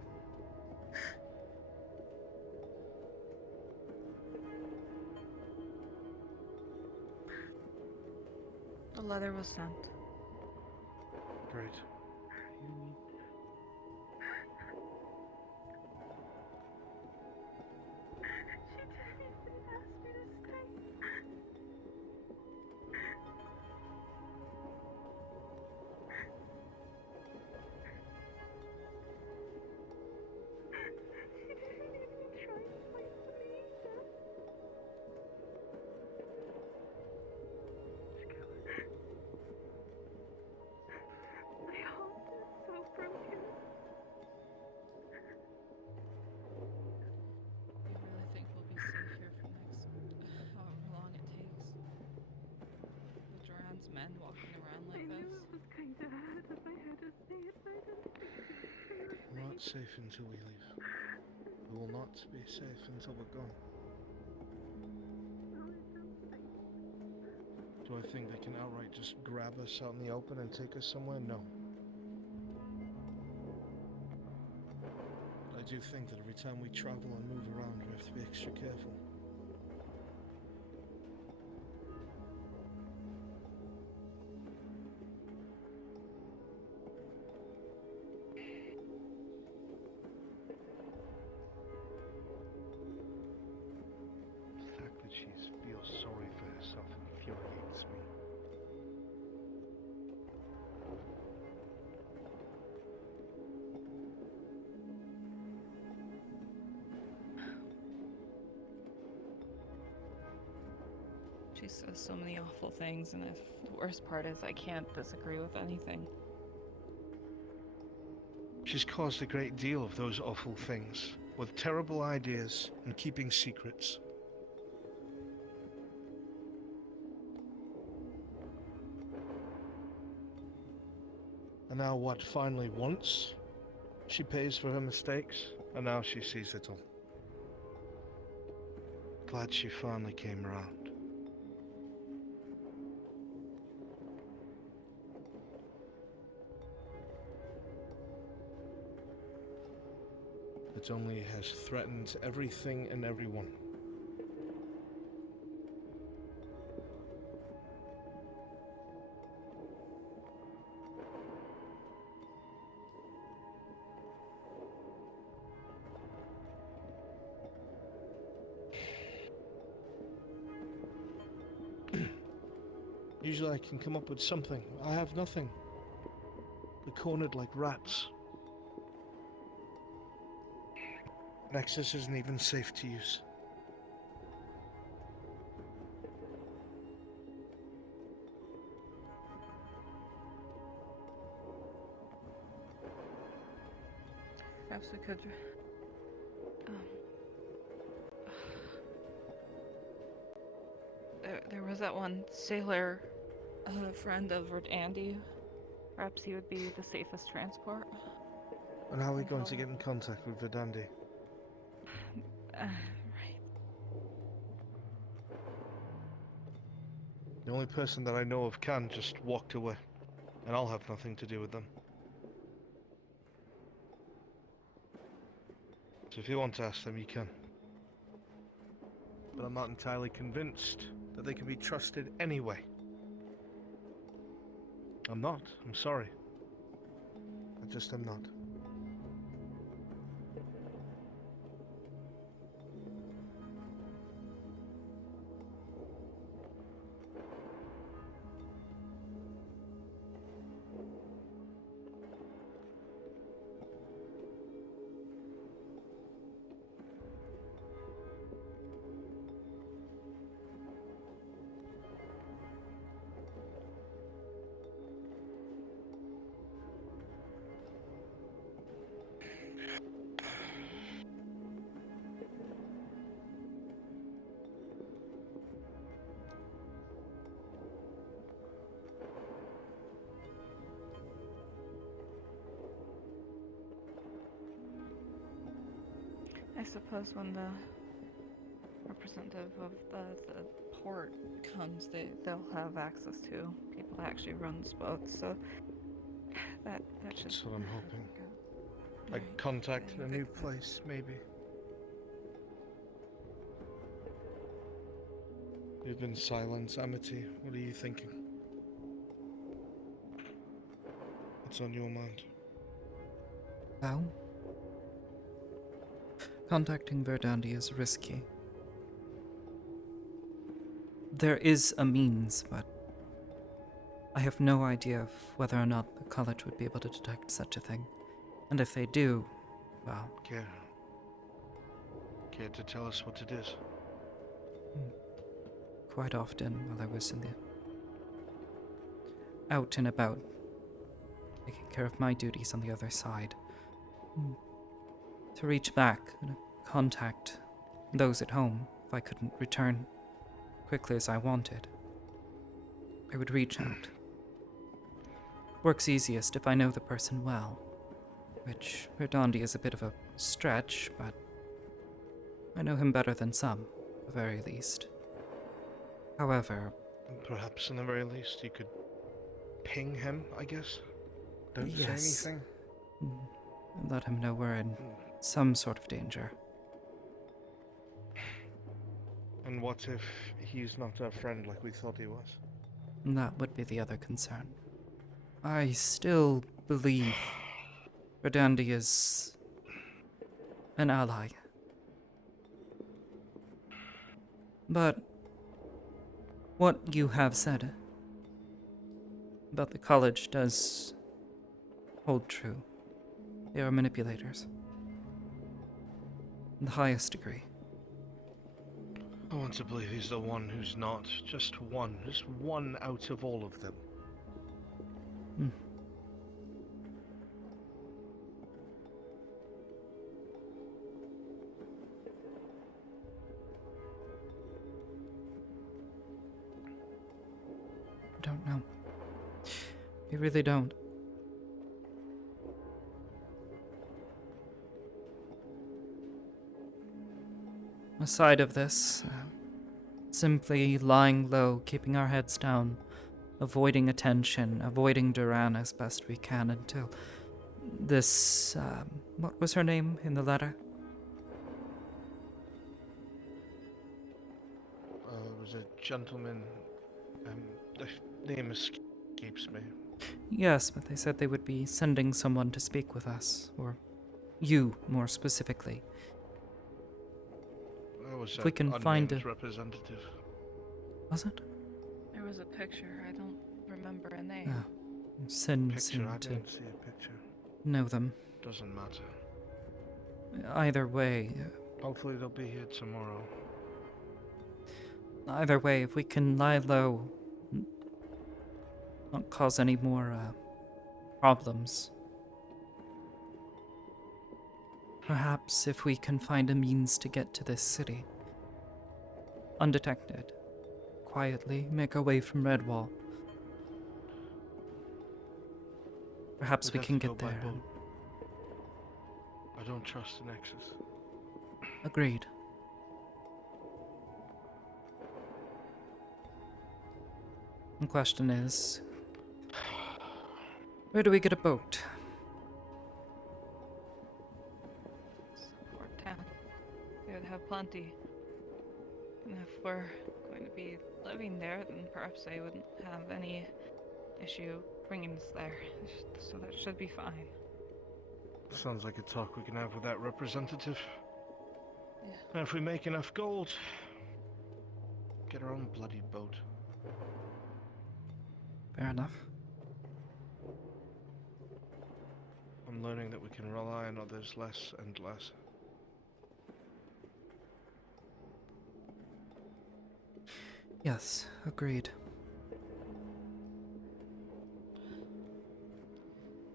The letter was sent. Great. You need She didn't even ask me to stay. She didn't even try to fight for me either. My heart is so broken. You really think we'll be safe here for next however long it takes? With Duran's men walking around I like knew this? it was going to hurt if I had to say it, but I didn't think we could feel it. We're not safe until we leave. We will not be safe until we're gone. No, I don't think. Do I think they can outright just grab us out in the open and take us somewhere? No. But I do think that every time we travel and move around, we have to be extra careful. the fact that she feels sorry for herself infuriates me. She says so many awful things, and the worst part is I can't disagree with anything. She's caused a great deal of those awful things, with terrible ideas and keeping secrets. And now what, finally once? She pays for her mistakes, and now she sees it all. Glad she finally came around. It only has threatened everything and everyone. Usually I can come up with something. I have nothing. We're cornered like rats. Nexus isn't even safe to use. Perhaps we could. There was that one sailor, a friend of Andy. Perhaps he would be the safest transport. And how are we going to get in contact with Verdandi? Right. The only person that I know of can just walked away, and I'll have nothing to do with them. So if you want to ask them, you can. But I'm not entirely convinced that they can be trusted anyway. I'm not. I'm sorry. I just am not. I suppose when the representative of the port comes, they'll have access to people that actually run this boat. So that should. That's what I'm hoping. Like contact in a new place, maybe. You've been silent, Amity. What are you thinking? What's on your mind? Well, contacting Verdandi is risky. There is a means, but I have no idea of whether or not the college would be able to detect such a thing. And if they do, well... Care to tell us what it is? Quite often, while I was in the... out and about, taking care of my duties on the other side, to reach back and contact those at home if I couldn't return quickly as I wanted, I would reach out. Works easiest if I know the person well, which Verdandi is a bit of a stretch, but I know him better than some, at the very least. However... Perhaps in the very least you could ping him, I guess? Don't say yes. anything? And let him know we're in some sort of danger. And what if he's not our friend like we thought he was? That would be the other concern. I still believe Verdandi is an ally. But what you have said about the college does hold true. They are manipulators. In the highest degree. I want to believe he's the one who's not. Just one out of all of them. I don't know. I really don't. Aside of this, simply lying low, keeping our heads down, avoiding attention, avoiding Duran as best we can until this, what was her name in the letter? It was a gentleman, the name escapes me. Yes, but they said they would be sending someone to speak with us, or you, more specifically. Was if we can find a representative. Was it? There was a picture. I don't remember a name. Sin Picture? seemed I to didn't see a picture. know them. Doesn't matter. Either way. Hopefully they'll be here tomorrow. Either way, if we can lie low, not cause any more problems. Perhaps if we can find a means to get to this city, undetected, quietly make our way from Redwall. Perhaps we can get there. I don't trust the Nexus. Agreed. The question is, where do we get a boat? Port town. They would have plenty. And if we're going to be living there, then perhaps they wouldn't have any issue bringing us there. So that should be fine. Sounds like a talk we can have with that representative. Yeah. And if we make enough gold, get our own bloody boat. Fair enough. I'm learning that we can rely on others less and less. Yes, agreed.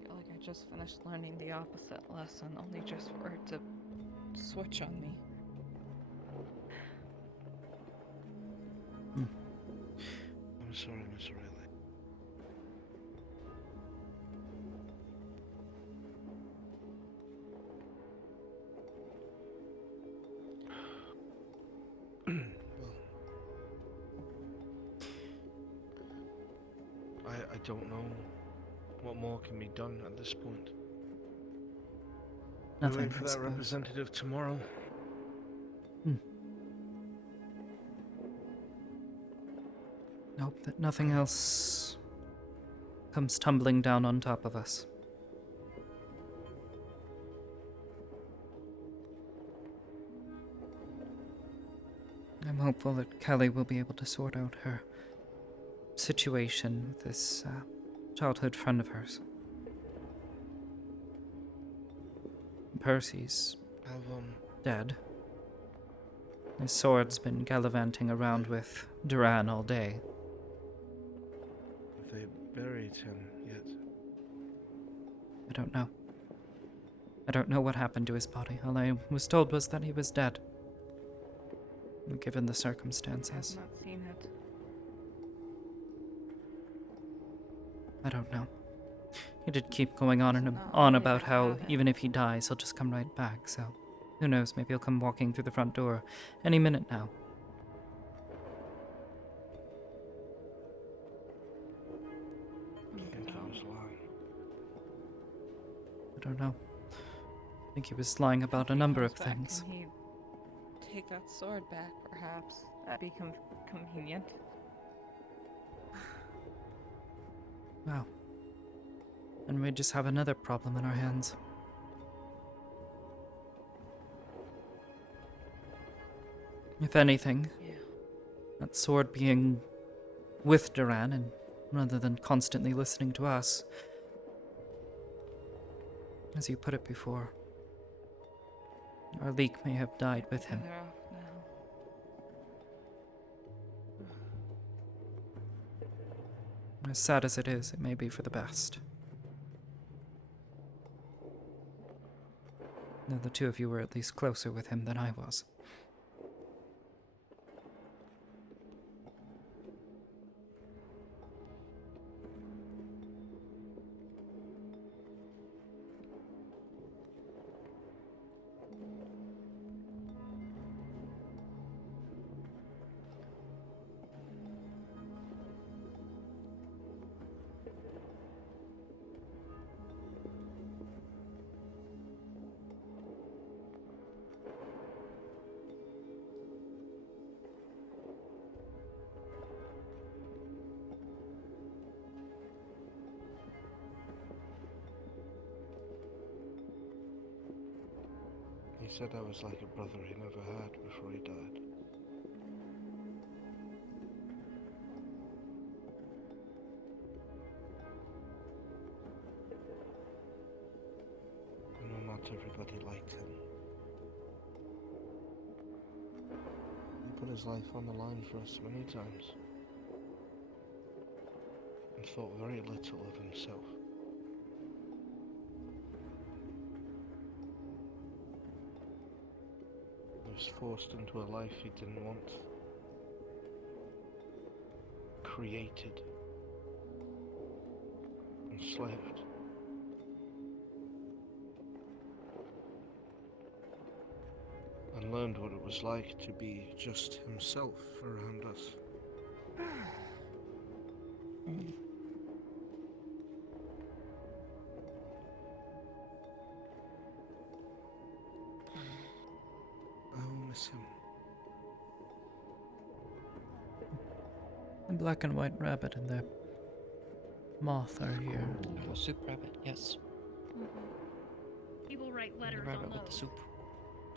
I feel like I just finished learning the opposite lesson, only just for it to switch on me. I'm sorry, Miss Riley. I don't know what more can be done at this point. Nothing, We'll wait for I that suppose. representative tomorrow. Nope, that nothing else comes tumbling down on top of us. I'm hopeful that Kelly will be able to sort out her situation with this childhood friend of hers. Percy's dead. His sword's been gallivanting around with Duran all day. Have they buried him yet? I don't know. I don't know what happened to his body. All I was told was that he was dead. Given the circumstances. I've not seen it. I don't know. He did keep going on and Not on really about that how bad. even if he dies, he'll just come right back, so who knows, maybe he'll come walking through the front door any minute now. I think he was lying. I don't know. I think he was lying about a number of Comes back, things. Can he take that sword back, perhaps? That'd be convenient. Wow. And we just have another problem in our hands. If anything, that sword being with Duran, and rather than constantly listening to us, as you put it before, our leak may have died with him. Better off now. As sad as it is, it may be for the best. Now, the two of you were at least closer with him than I was. He said I was like a brother he never had before he died. I know not everybody liked him. He put his life on the line for us many times. And thought very little of himself. He was forced into a life he didn't want. Created. Enslaved. And learned what it was like to be just himself around us. I will miss him. The black and white rabbit and the moth are here. Oh, soup rabbit, yes. People write And letters the rabbit on with the those. soup.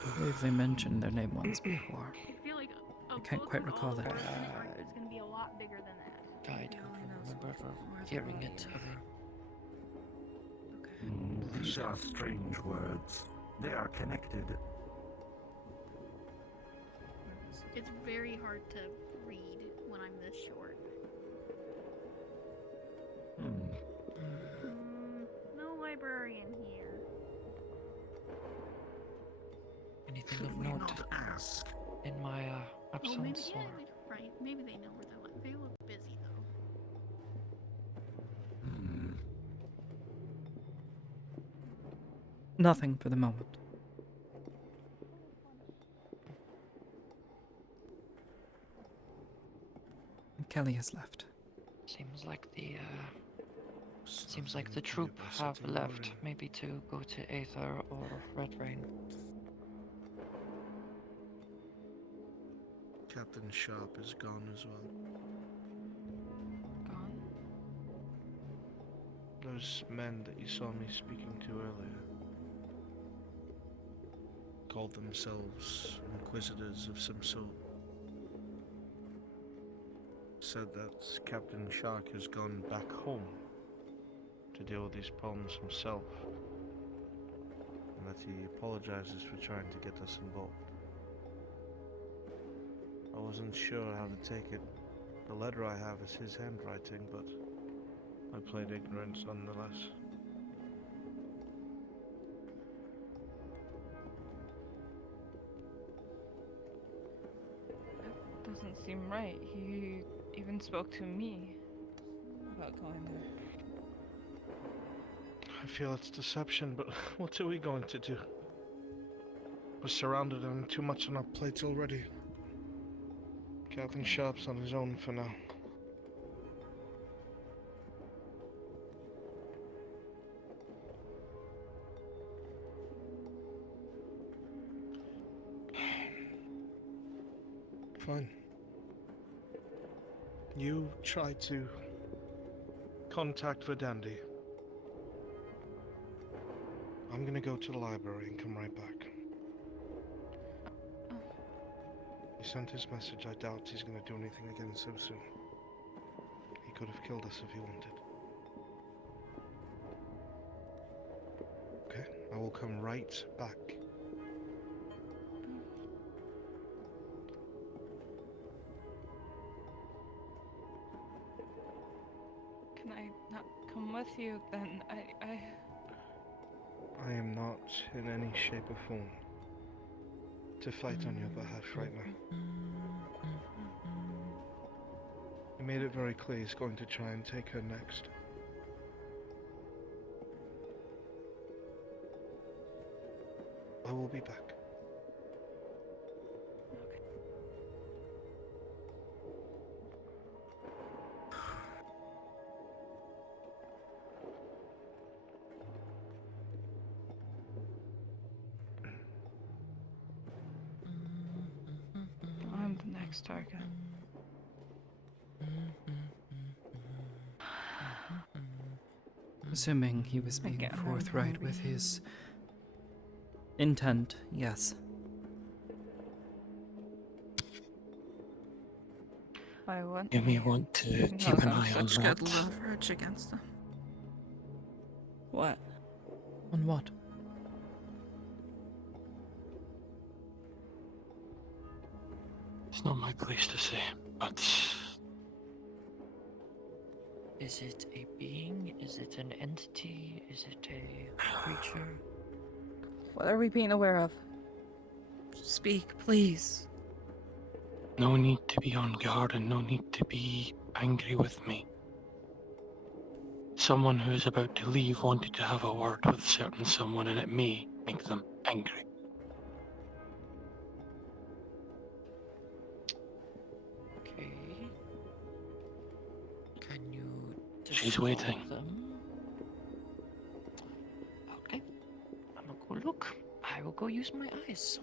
I believe they mentioned their name once before. I feel like I can't quite recall that. it's gonna be a lot bigger than that. I don't remember ever hearing it ever. These are strange words. They are connected. It's very hard to read when I'm this short. No librarian here. Anything of note in my Oh, maybe, absence, yeah, or right. Maybe they know where they're like. They look busy though. Nothing for the moment. Kelly has left. seems like the troop have left, maybe to go to Aether or Red Rain. Captain Sharp is gone as well. Gone? Those men that you saw me speaking to earlier called themselves inquisitors of some sort. Said that Captain Shark has gone back home to deal with these problems himself, and that he apologizes for trying to get us involved. I wasn't sure how to take it. The letter I have is his handwriting, but I played ignorance nonetheless. That doesn't seem right. He even spoke to me about going there. I feel it's deception, but what are we going to do? We're surrounded and too much on our plates already. Captain Sharp's on his own for now. Fine. You try to contact Verdandi. I'm gonna go to the library and come right back. He sent his message. I doubt he's gonna do anything again so soon. He could have killed us if he wanted. Okay, I will come right back. Can I not come with you then? I am not in any shape or form to fight on your behalf right now. He made it very clear he's going to try and take her next. I will be back. I'm the next target. Assuming he was being Again, I'm forthright with hungry. his intent, yes. I want. You may want to keep an eye on Such that. good leverage against them. What? On what? It's not my place to say, but Is it a being? Is it an entity? Is it a creature? What are we being aware of? Speak, please. no need to be on guard and no need to be angry with me. Someone who is about to leave wanted to have a word with certain someone and it may make them angry. Okay. Can you She's dispel waiting. them? Okay. I'm gonna go look. I will go use my eyes.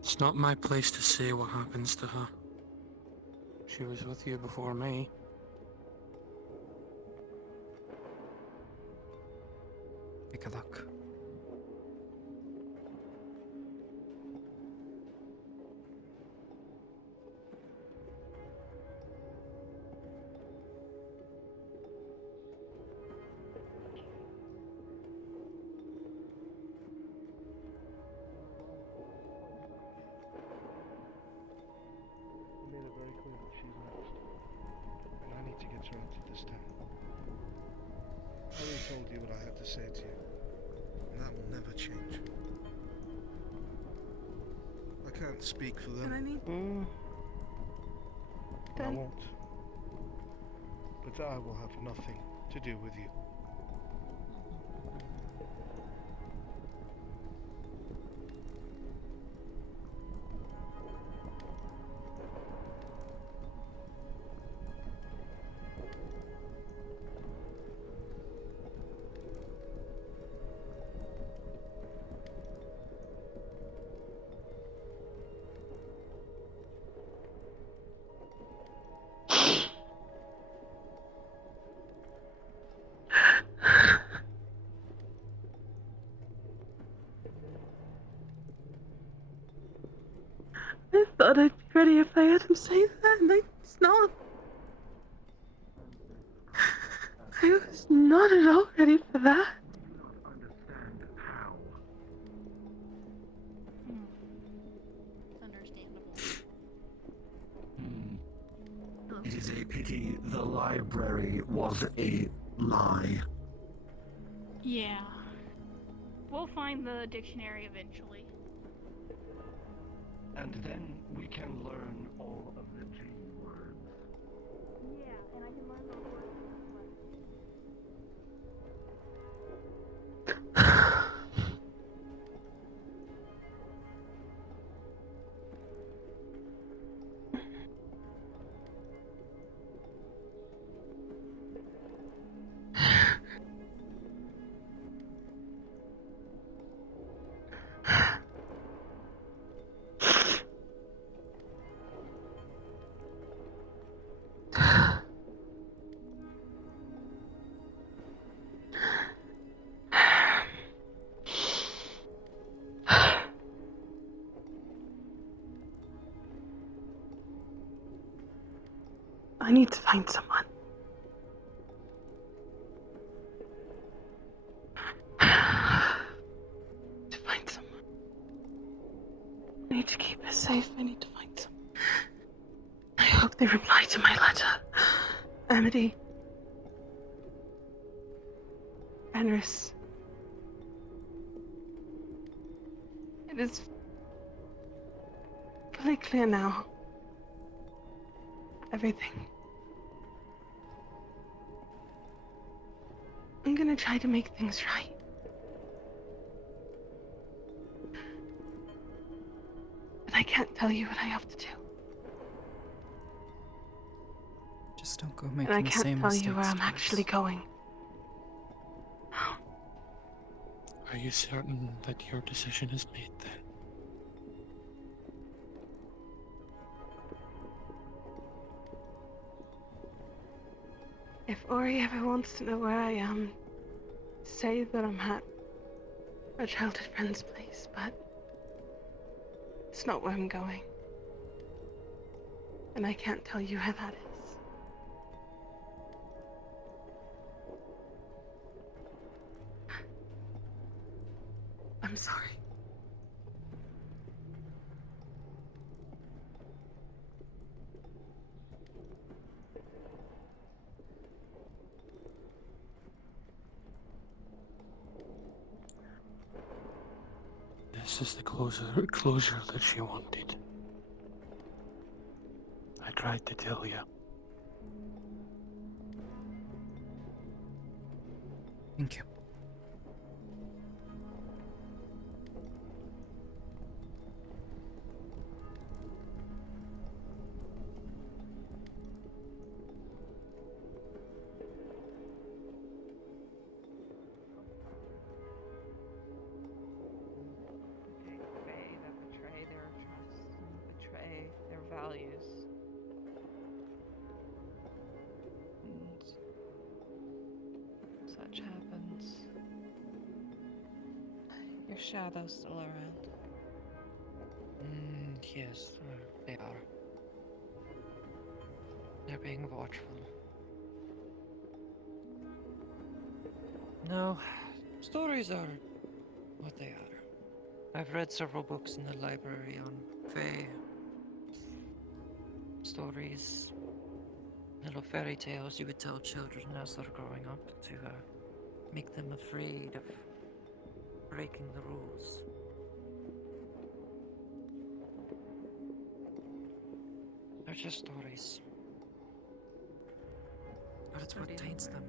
It's not my place to say what happens to her. She was with you before me. Take a look. He made it very clear that she's next. And I need to get her out of this town. I already told you what I had to say to you. And that will never change. I can't speak for them. And I need. I won't. But I will have nothing to do with you. thought I'd be ready if I had him say that, and I was not. I was not at all ready for that. It's understandable. It is a pity the library was a lie. Yeah. We'll find the dictionary eventually. And then we can learn all of the G words. Yeah, and I can learn those words. I need to find someone. To find someone. I need to keep her safe. I need to find someone. I hope they reply to my letter. Amity. Fenris. It is fully clear now. Everything. I'm gonna try to make things right. But I can't tell you what I have to do. Just don't go And making I the can't same tell mistakes you where I'm twice. actually going. Are you certain that your decision is made then? If Ori ever wants to know where I am, say that I'm at a childhood friend's place, but it's not where I'm going. And I can't tell you where that is. I'm sorry. This is the closure that she wanted. I tried to tell you. Thank you. That betray their trust and betray their values. And such happens. Your shadow's still around. Yes, they are. They're being watchful. No, stories are what they are. I've read several books in the library on Fae. Stories, little fairy tales you would tell children as they're growing up to make them afraid of breaking the rules. They're just stories. But it's what taints them.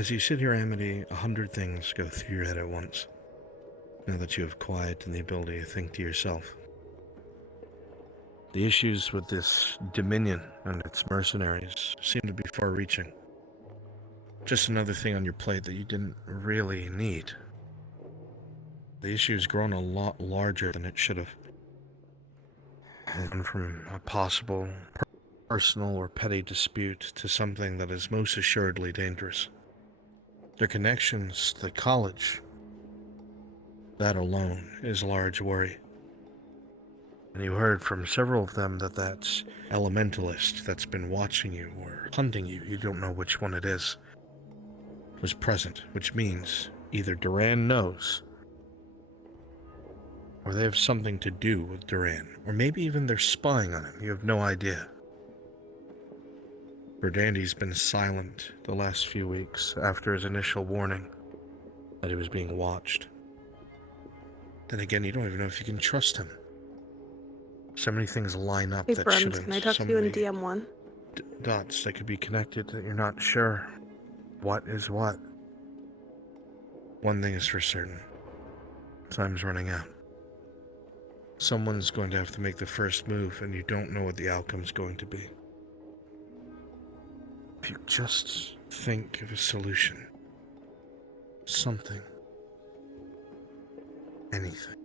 As you sit here, Amity, 100 things go through your head at once. Now that you have quiet and the ability to think to yourself. The issues with this Dominion and its mercenaries seem to be far-reaching. Just another thing on your plate that you didn't really need. The issue's grown a lot larger than it should have. And from a possible personal or petty dispute to something that is most assuredly dangerous. Their connections to the college, that alone is a large worry. And you heard from several of them that that elementalist that's been watching you or hunting you, you don't know which one it is, was present, which means either Duran knows, or they have something to do with Duran, or maybe even they're spying on him, you have no idea. Verdandy's been silent the last few weeks after his initial warning that he was being watched. Then again, you don't even know if you can trust him. So many things line up Hey, that Bruns, shouldn't. can I talk So to you in many DM1? dots that could be connected that you're not sure what is what. One thing is for certain. Time's running out. Someone's going to have to make the first move, and you don't know what the outcome's going to be. If you just think of a solution. Something. Anything.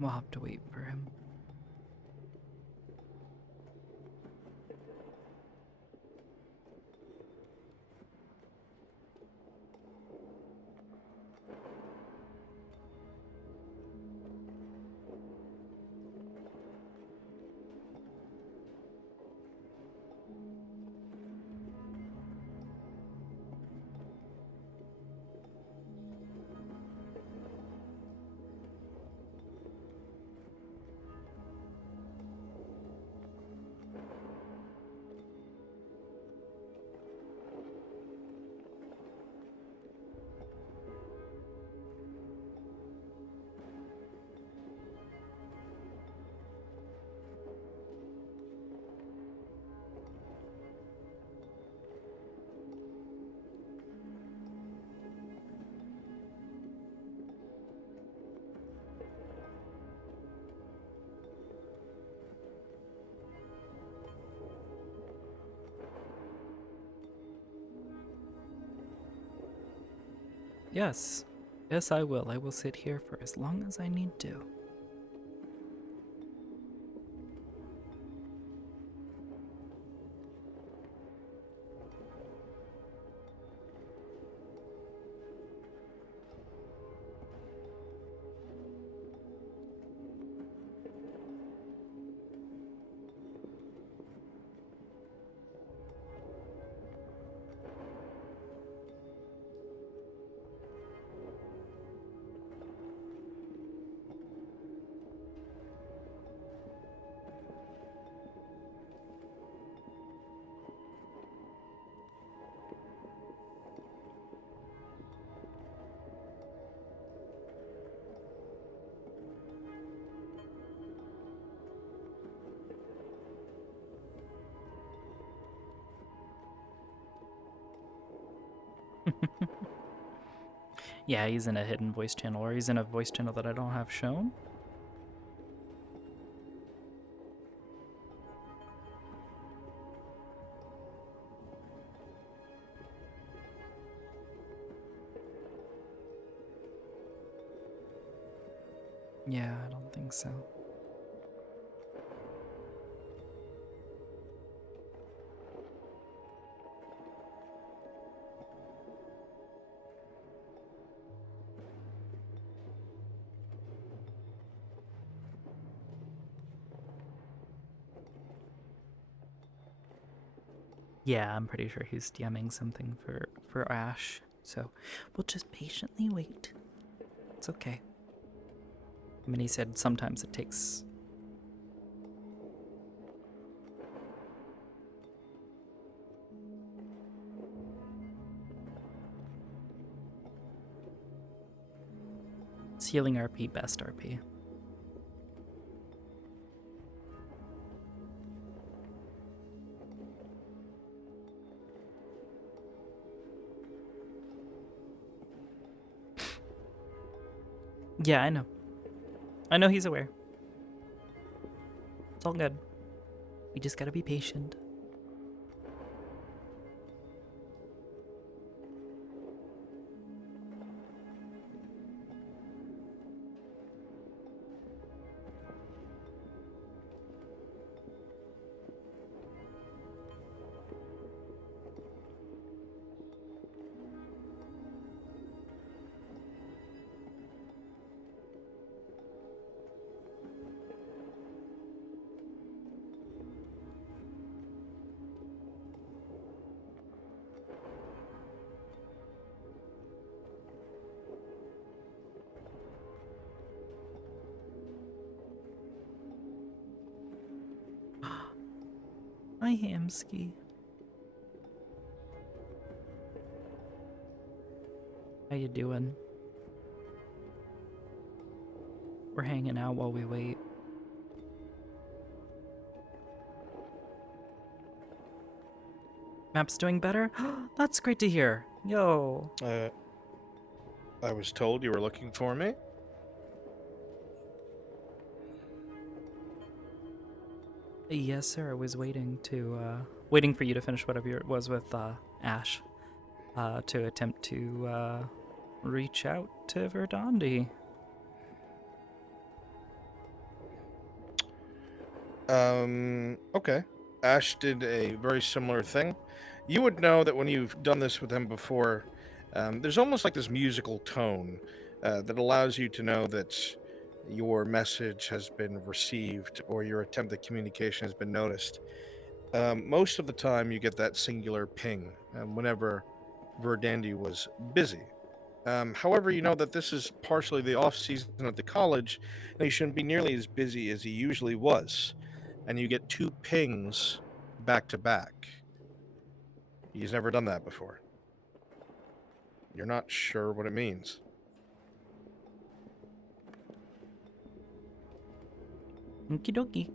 We'll have to wait for him. Yes. Yes, I will. I will sit here for as long as I need to. Yeah, he's in a hidden voice channel, or he's in a voice channel that I don't have shown. Yeah, I don't think so. Yeah, I'm pretty sure he's DMing something for Ash. So we'll just patiently wait. It's okay. I mean, he said sometimes it takes. It's healing RP, best RP. Yeah, I know. I know he's aware. It's all good. We just gotta be patient. Hi, Hamsky. How you doing? We're hanging out while we wait. Map's doing better? That's great to hear. Yo. I was told you were looking for me. Yes, sir. I was waiting for you to finish whatever it was with Ash, to attempt to reach out to Verdandi. Okay. Ash did a very similar thing. You would know that when you've done this with him before, there's almost like this musical tone that allows you to know that your message has been received or your attempt at communication has been noticed. Most of the time, you get that singular ping whenever Verdandi was busy. However, you know that this is partially the off season at the college, and he shouldn't be nearly as busy as he usually was. And you get 2 pings back to back. He's never done that before. You're not sure what it means. Okie dokie.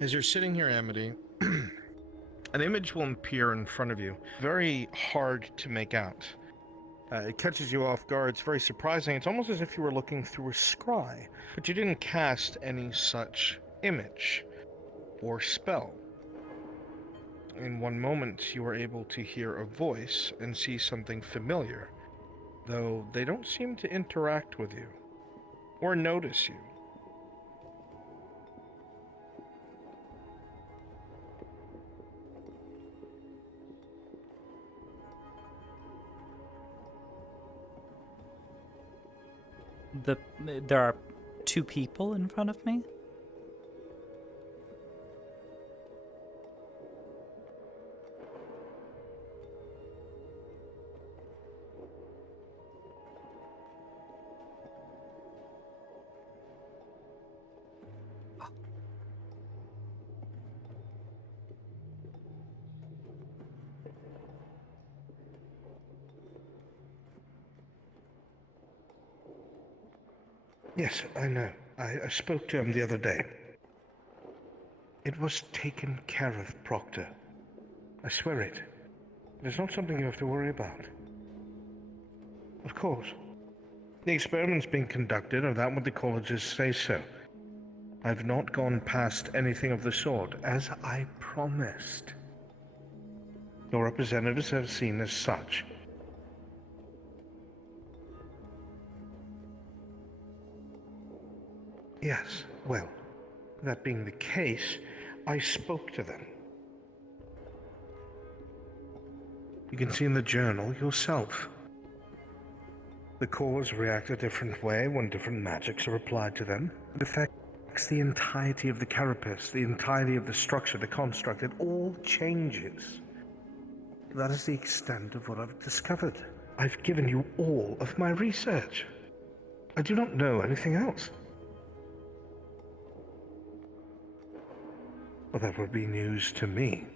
As you're sitting here, Amity, an image will appear in front of you. Very hard to make out. It catches you off guard. It's very surprising. It's almost as if you were looking through a scry, but you didn't cast any such image or spell. In one moment, you are able to hear a voice and see something familiar, though they don't seem to interact with you or notice you. There are two people in front of me? Yes, I know. I spoke to him the other day. It was taken care of, Proctor. I swear it. It's not something you have to worry about. Of course. The experiment's being conducted, or that what the colleges say so. I've not gone past anything of the sort, as I promised. Your representatives have seen as such. Yes, well, that being the case, I spoke to them. You can see in the journal yourself. The cores react a different way when different magics are applied to them. It affects the entirety of the carapace, the entirety of the structure, the construct. It all changes. That is the extent of what I've discovered. I've given you all of my research. I do not know anything else. Well, that would be news to me.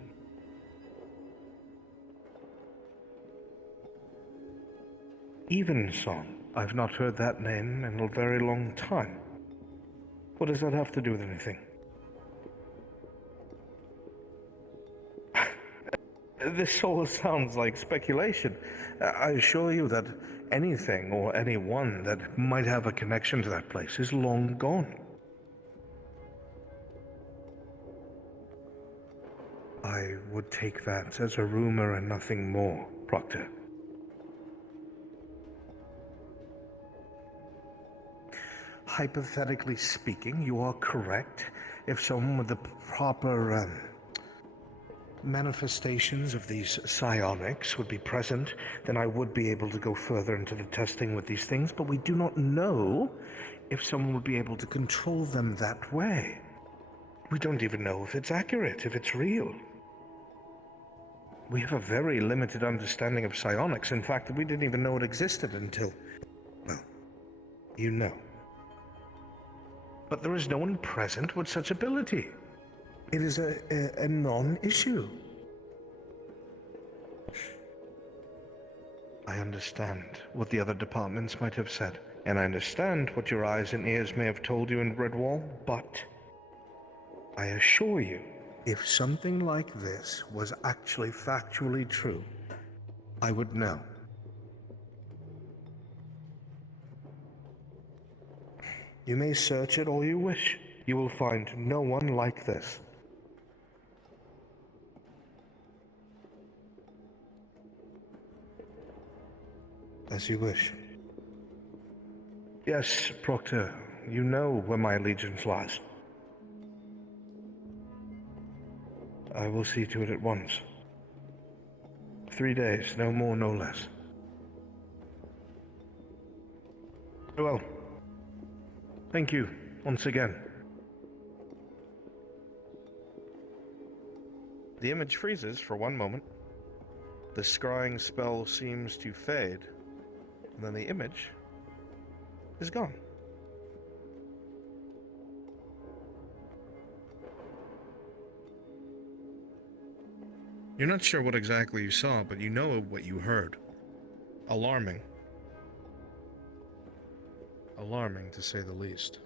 Evensong. I've not heard that name in a very long time. What does that have to do with anything? This all sounds like speculation. I assure you that anything or anyone that might have a connection to that place is long gone. I would take that as a rumor and nothing more, Proctor. Hypothetically speaking, you are correct. If someone with the proper manifestations of these psionics would be present, then I would be able to go further into the testing with these things, but we do not know if someone would be able to control them that way. We don't even know if it's accurate, if it's real. We have a very limited understanding of psionics. In fact, we didn't even know it existed until, well, you know. But there is no one present with such ability. It is a non-issue. I understand what the other departments might have said, and I understand what your eyes and ears may have told you in Redwall, but I assure you, if something like this was actually factually true, I would know. You may search it all you wish. You will find no one like this. As you wish. Yes, Proctor, you know where my allegiance lies. I will see to it at once. 3 days, no more, no less. Well, thank you once again. The image freezes for one moment. The scrying spell seems to fade, and then the image is gone. You're not sure what exactly you saw, but you know what you heard. Alarming. Alarming, to say the least.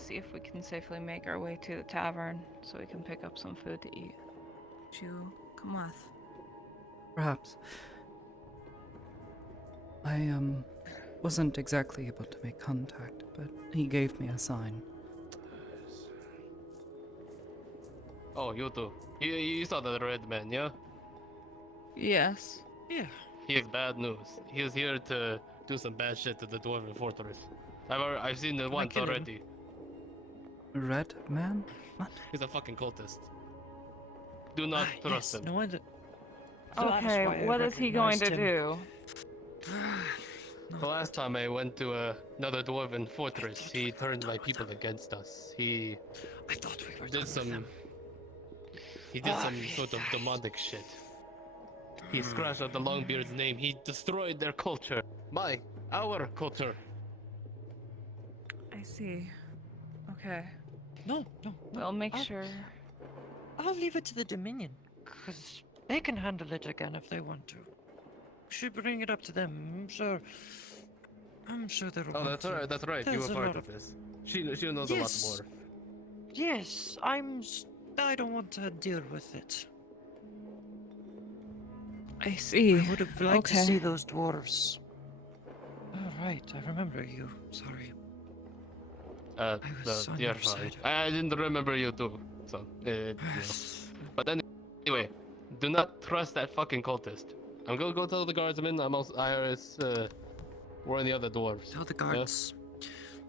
see if we can safely make our way to the tavern so we can pick up some food to eat. Would you come with? Perhaps. I wasn't exactly able to make contact, but he gave me a sign. Oh, you too. You saw the red man, yeah? Yes. Yeah. He is bad news. He is here to do some bad shit to the dwarven fortress. I've seen it once kill him? already. Red man? What? He's a fucking cultist. Do not trust Yes, him. no wonder. Okay, what is he going to do? The last time I went to another dwarven fortress, he turned my people against us. He did some sort of demonic shit. He scratched out the Longbeard's name. He destroyed their culture. Our culture. I see. Okay. No. We'll make sure. I'll leave it to the Dominion, because they can handle it again if they want to. We should bring it up to them. I'm sure they'll Oh, want to. that's right. You There's were a part lot of this. She knows a lot more. Yes, I don't want to deal with it. I see. I would have liked to Okay. see those dwarves. Oh, right, I remember you. Sorry. was on You're your fine. side. I didn't remember you too. So, you know. But anyway, do not trust that fucking cultist. I'm gonna go tell the guardsmen. We're the other dwarves. Tell the guards.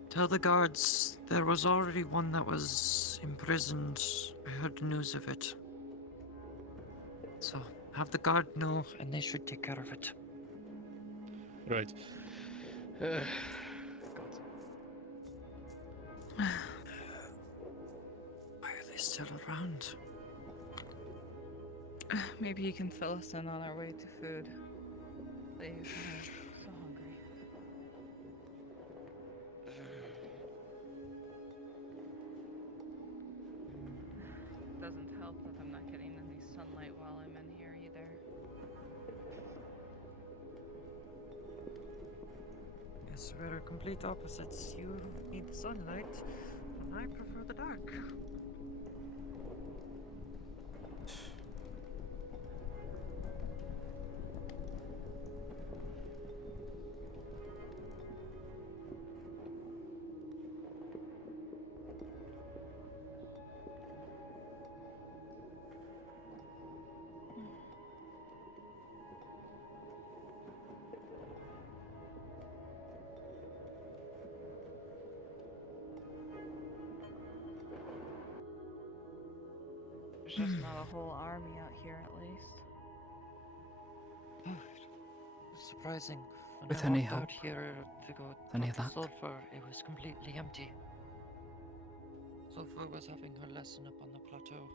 Tell the guards there was already one that was imprisoned. I heard news of it. So, have the guard know, and they should take care of it. Right. Why are they still around? Maybe you can fill us in on our way to food. Please, I'm so hungry. Doesn't help that I'm not getting any sunlight while I'm in here either. Yes, we're complete opposites. You need the sunlight, and I prefer the dark. There's just not a whole army out here, at least. Surprising. When With I any walked help? out here to go Any talk to luck? Sulfur, it was completely empty. Sulfur was having her lesson up on the plateau.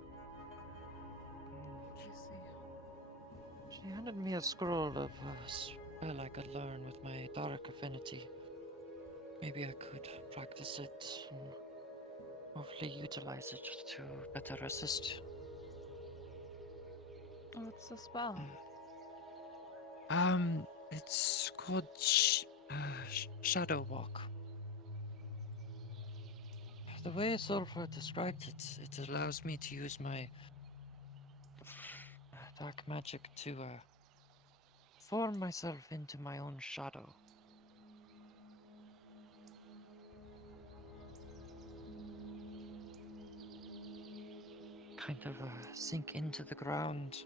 She handed me a scroll of a spell I could learn with my dark affinity. Maybe I could practice it and hopefully utilize it to better assist. What's the spell? It's called Shadow Walk. The way Sulfur described it, it allows me to use my dark magic to form myself into my own shadow. Kind of sink into the ground.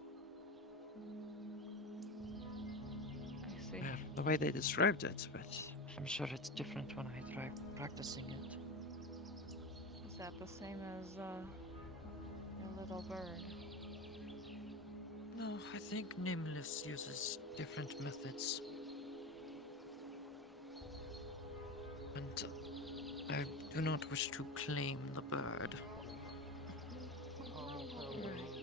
I see. Yeah, the way they described it, but I'm sure it's different when I try practicing it. Is that the same as your little bird? No, I think Nameless uses different methods. And I do not wish to claim the bird.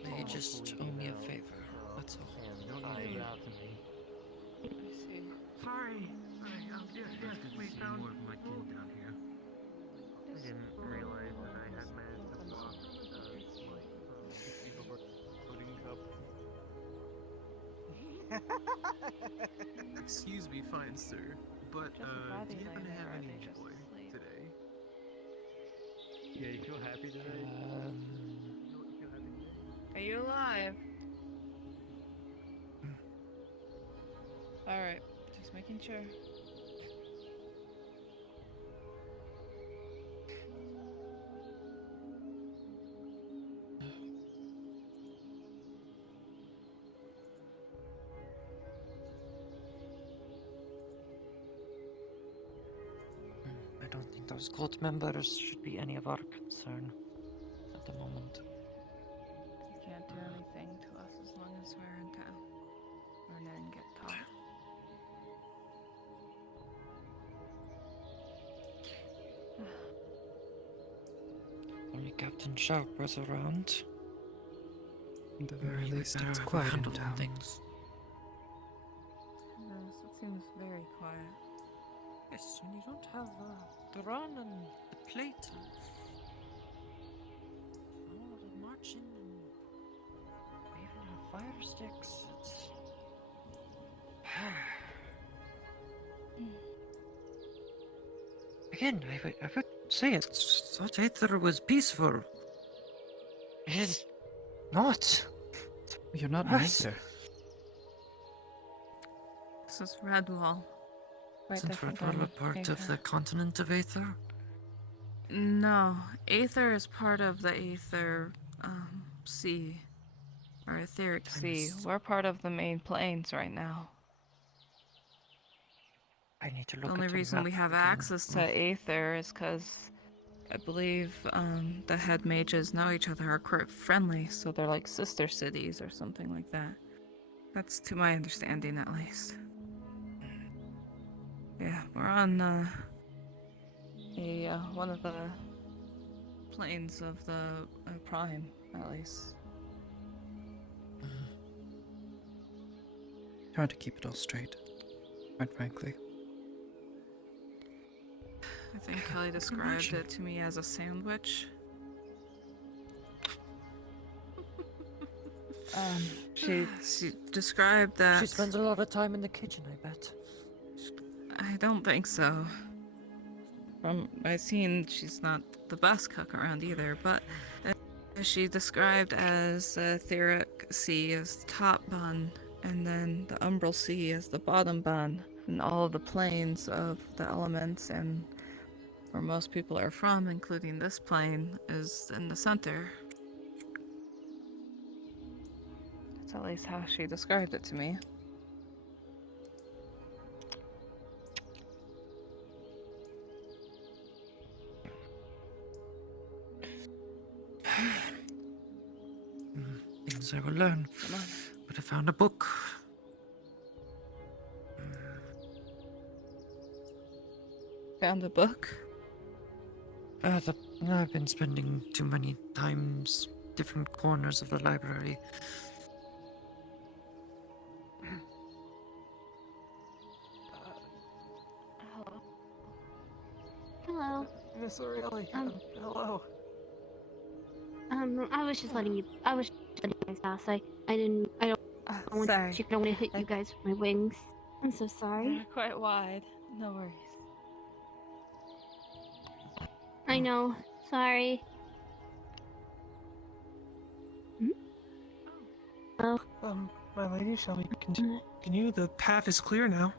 They just owe me a favor, that's all. I see. Sorry. We found more of my kin down here. I didn't realize that I had managed to block Excuse me, fine sir, but do you happen to have any joy today? Yeah, you feel happy today? You feel happy today? Are you alive? Alright, just making sure. I don't think those cult members should be any of our concern at the moment. You can't do anything to us as long as we're in town. Or didn't get caught. Only Captain Sharp was around. At the very Maybe least, better it's if we quiet in handle town. things. Yes, it seems very quiet. Yes, when you don't have the run and the plate, all the marching and we even have fire sticks. It's again, I would say it. Thought Aether was peaceful. It is not. You're not Us. Aether. This is Redwall. Quite Isn't different Redwall a than part of Aether. the continent of Aether? No, Aether is part of the Aether Sea, or Etheric Sea. We're part of the main plains right now. I need to The look only at the reason we map have again. access to Aether is because I believe the head mages know each other, are quite friendly, so they're like sister cities or something like that. That's to my understanding, at least. Yeah, we're on one of the planes of the Prime, at least. Hard to keep it all straight, quite frankly. I think Kelly described it to me as a sandwich. She described that. She spends a lot of time in the kitchen, I bet. I don't think so. From I've seen, she's not the best cook around either, but she described as the Etheric Sea as the top bun, and then the Umbral Sea as the bottom bun, and all of the planes of the elements and where most people are from, including this plane, is in the center. That's at least how she described it to me. Things I will learn. Come on. But I found a book. Found a book? I've been spending too many times different corners of the library. Hello. Hello. Miss Aurelie, hello. I was just letting you guys pass. I don't want sorry. to hit you guys with my wings. I'm so sorry. They're quite wide. No worries. I know. Sorry. Oh. My lady, shall we continue? The path is clear now.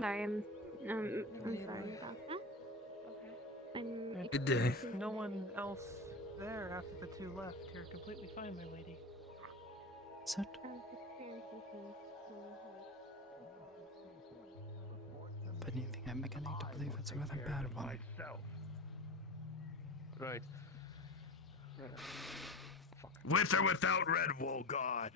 Sorry, I'm sorry about that. Good day. No one else there after the two left. You're completely fine, my lady. Is it? If anything, I'm beginning to believe it's a rather bad one. Right. With or without Redwall, God.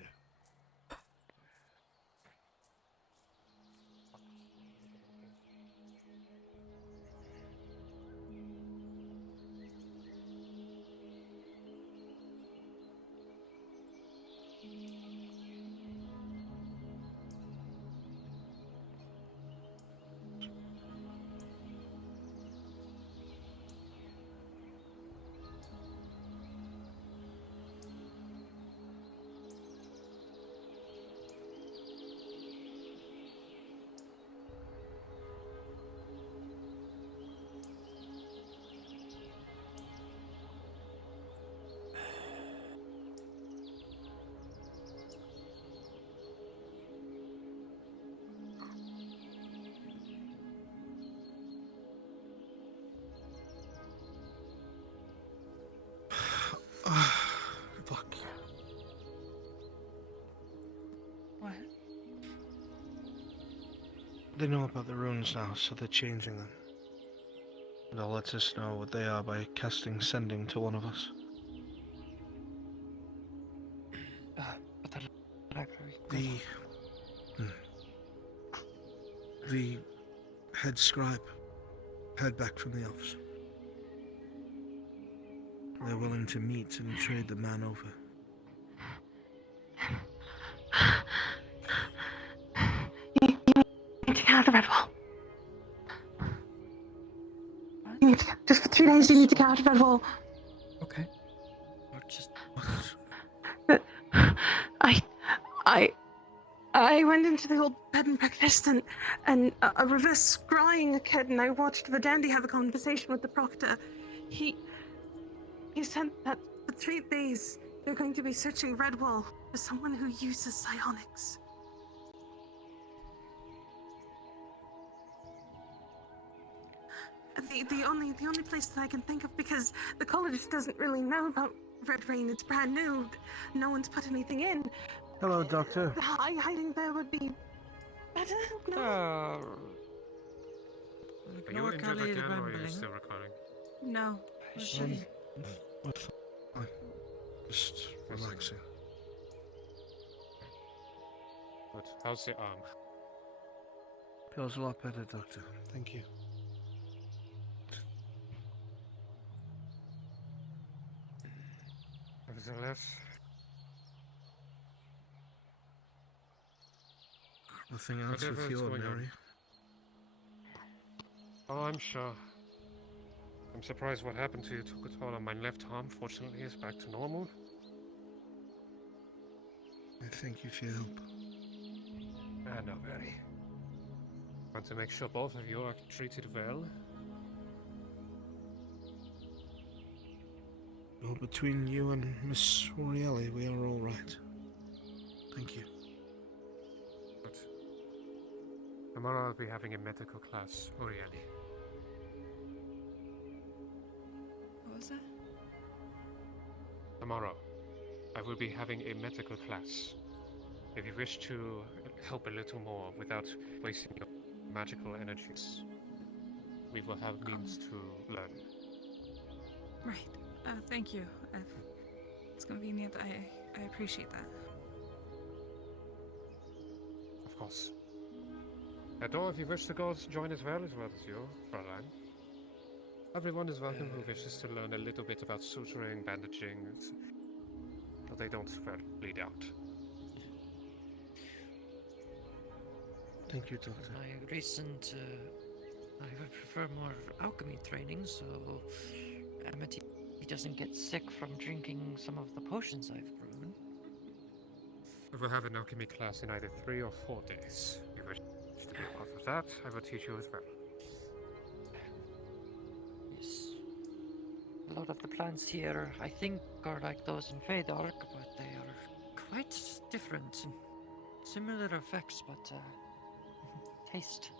They know about the runes now, so they're changing them. They'll let us know what they are by casting sending to one of us. But the library. The head scribe heard back from the elves. They're willing to meet and trade the man over. You need to get out of Redwall. You need to, just for 3 days, you need to get out of Redwall. Okay. Or just. I went into the old bed and breakfast and reverse scrying a kid, and I watched Verdandi have a conversation with the proctor. He said that for 3 days they're going to be searching Redwall for someone who uses psionics. And the only place that I can think of, because the college doesn't really know about Red Rain, it's brand new. No one's put anything in. Hello, Doctor. Hiding there would be better. No. Are you injured again, or are you still recording? No. We're fine. Just relaxing. But how's your arm? Feels a lot better, Doctor. Thank you. Nevertheless, Nothing out whatever of is the going ordinary. on. Oh, I'm sure. I'm surprised what happened to you took a toll on my left arm. Fortunately, it's back to normal. I thank you for your help. No, very. Want to make sure both of you are treated well. Well, between you and Miss Orielli, we are all right. Thank you. But tomorrow I'll be having a medical class, Orielli. What was that? Tomorrow, I will be having a medical class. If you wish to help a little more without wasting your magical energies, we will have means to learn. Right. Thank you. It's convenient. I appreciate that. Of course. Adore, if you wish to go join as well as you, Fräulein. Everyone is welcome who wishes to learn a little bit about suturing, bandaging, so they don't bleed out. Thank you, Doctor. My recent, I would prefer more alchemy training, so Amity doesn't get sick from drinking some of the potions I've brewed. We will have an alchemy class in either 3 or 4 days. If you wish to be a part of that, I will teach you as well. Yes. A lot of the plants here, I think, are like those in Feydark, but they are quite different. Similar effects, but taste.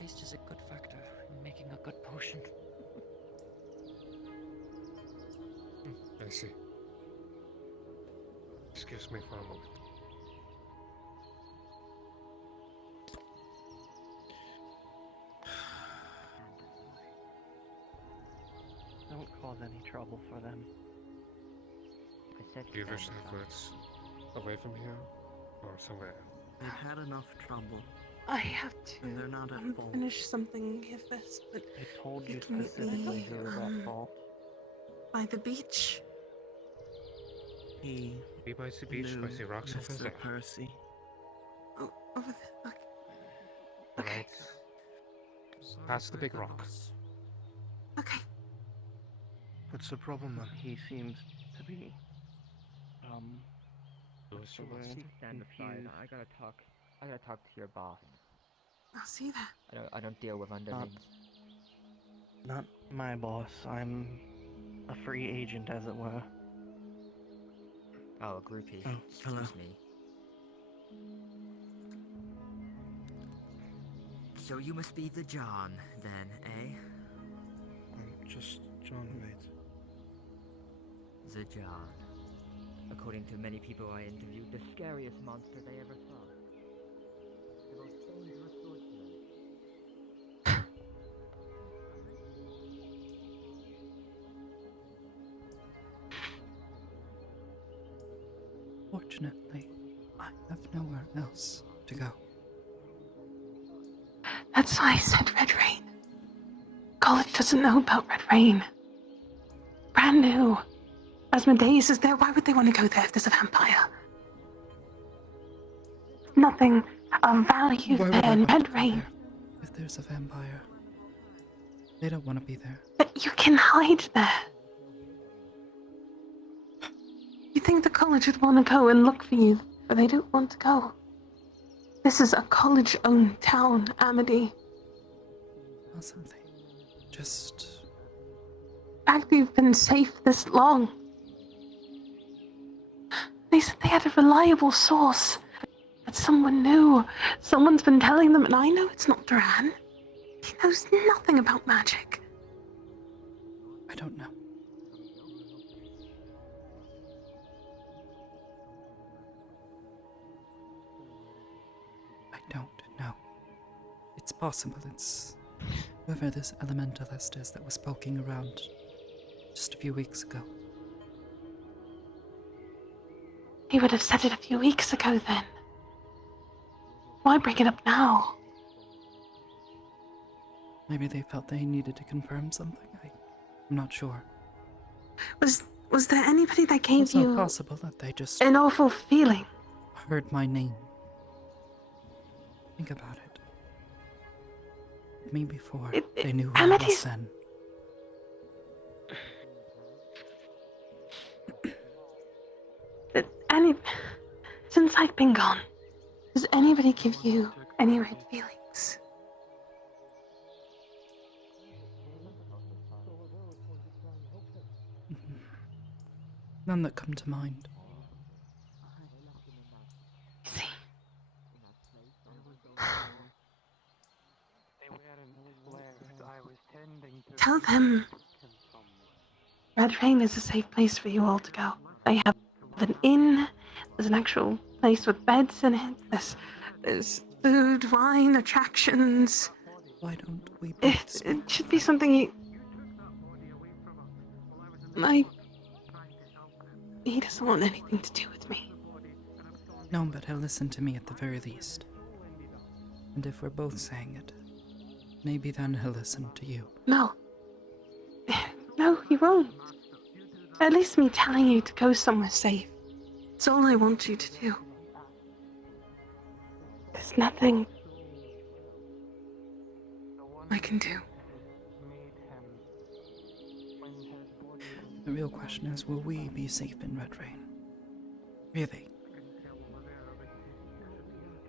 Taste is a good factor in making a good potion. I see. Excuse me for a moment. Don't cause any trouble for them. I said Do you wish to have words away from here? Or somewhere? They've had enough trouble. I have to And they're not at fault. finish something if this, but I told you you can meet specifically me, who was at fault. by the beach. He Be by the beach, by the rocks over Mr. there. Percy. Oh, over there. Okay. Alright. Past the big rock. Okay. What's the problem then? He seems to be, Louis, you want something? Stand aside. I gotta talk to your boss. I'll see that. I don't deal with underlings. not my boss. I'm a free agent, as it were. Oh, a groupie. Oh, hello. Excuse me. So you must be the John, then, eh? I'm just John, mate. The John. According to many people I interviewed, the scariest monster they ever saw. The most dangerous Fortunately, I have nowhere else to go. That's why I said Red Rain. College doesn't know about Red Rain. Brand new. Asmodeus is there. Why would they want to go there if there's a vampire? Nothing of value Why would there I in want Red to go Rain. there if there's a vampire? They don't want to be there. But you can hide there. You think the college would want to go and look for you, but they don't want to go. This is a college-owned town, Amity. Wasn't they? Just... The fact that you've been safe this long. They said they had a reliable source. That someone knew. Someone's been telling them, and I know it's not Duran. He knows nothing about magic. I don't know. I don't know. It's possible it's whoever this elementalist is that was poking around just a few weeks ago. He would have said it a few weeks ago then. Why bring it up now? Maybe they felt they needed to confirm something. I'm not sure. Was there anybody that gave It's you not possible that they just an awful feeling? heard my name. Think about it. Me before they knew who I was Amity's... then. Since I've been gone, does anybody give you any red feelings? None that come to mind. See. Tell them Red Rain is a safe place for you all to go. They have an inn, there's an actual place with beds in it, there's food, wine, attractions. Why don't we It should be something you... He doesn't want anything to do with me. No, but he'll listen to me at the very least. And if we're both saying it, maybe then he'll listen to you. No. No, he won't. At least me telling you to go somewhere safe. It's all I want you to do. There's nothing I can do. The real question is, will we be safe in Red Rain? Really?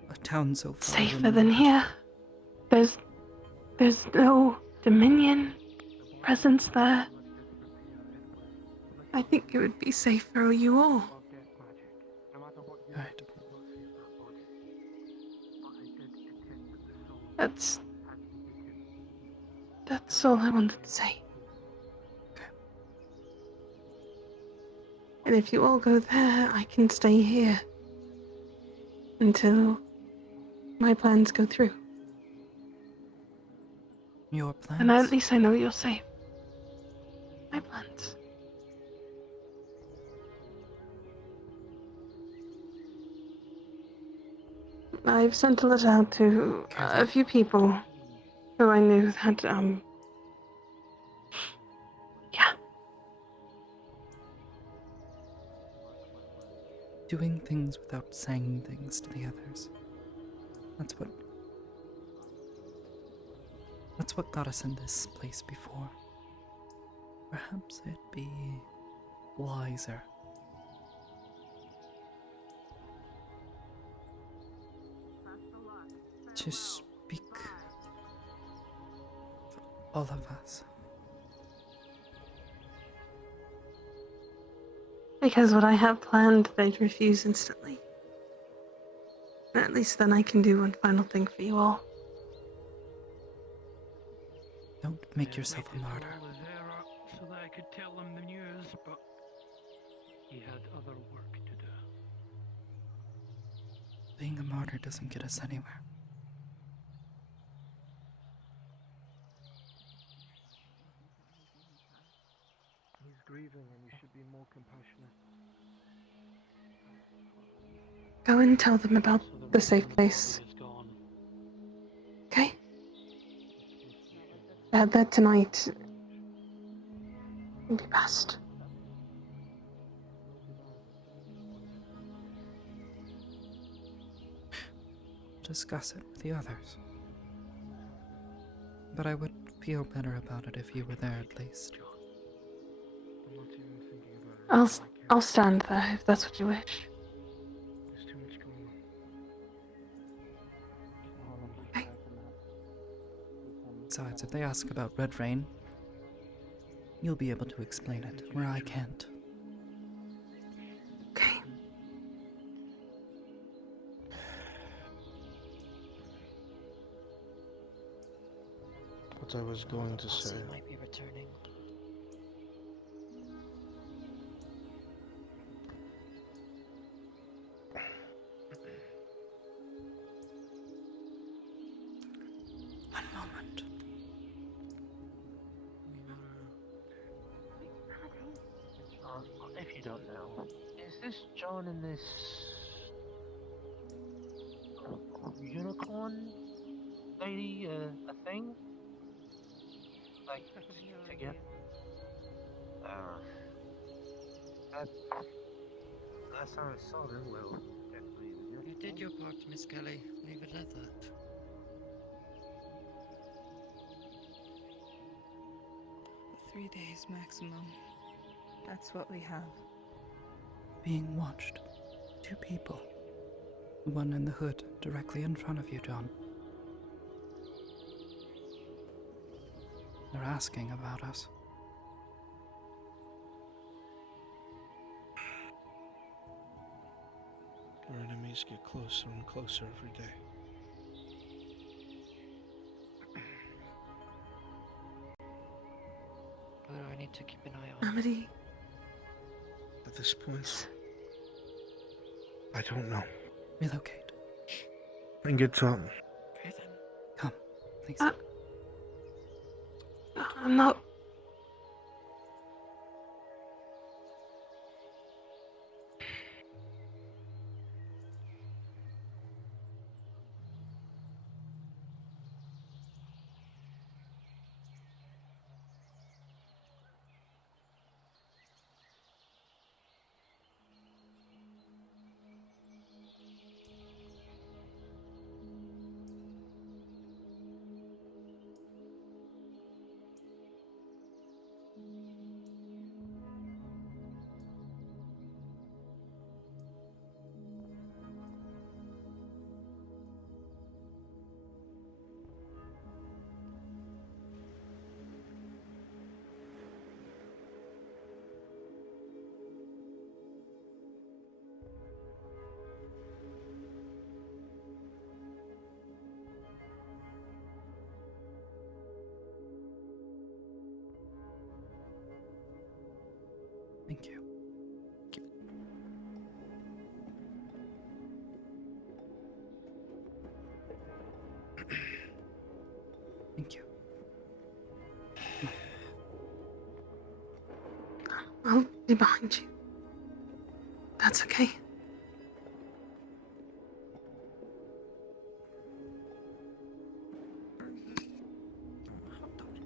A town so far Safer than here. There's no Dominion presence there. I think it would be safe for you all. Right. That's all I wanted to say. And if you all go there, I can stay here until my plans go through. Your plans? And at least I know you're safe. My plans. I've sent a letter out to a few people who I knew had, yeah. Doing things without saying things to the others. That's what got us in this place before. Perhaps it'd be wiser to speak for all of us. Because what I have planned, they'd refuse instantly. At least then I can do one final thing for you all. Don't make yourself a martyr. So that I could tell them the news, but he had other work to do. Being a martyr doesn't get us anywhere. He's grieving and you should be more compassionate. Go and tell them about the safe place. Okay? That tonight will be best. Discuss it with the others. But I would feel better about it if you were there at least. I'm not even thinking about it. I'll stand there if that's what you wish. There's too much going on. Besides, if they ask about Red Rain, you'll be able to explain it, where I can't. Okay. What I was going to say. Might be returning. One moment. John, if you don't know, is this John in this unicorn lady a thing? Like together? That sounds so well. You did your part, Miss Kelly. Leave it at that. 3 days maximum. That's what we have. Being watched. 2 people. The one in the hood, directly in front of you, John. They're asking about us. Our enemies get closer and closer every day. What do I need to keep an eye on? Amity. At this point, I don't know. Relocate. Bring it on. Okay then. Come, please. I'm not. Thank you. Thank you. I'll be behind you. That's okay.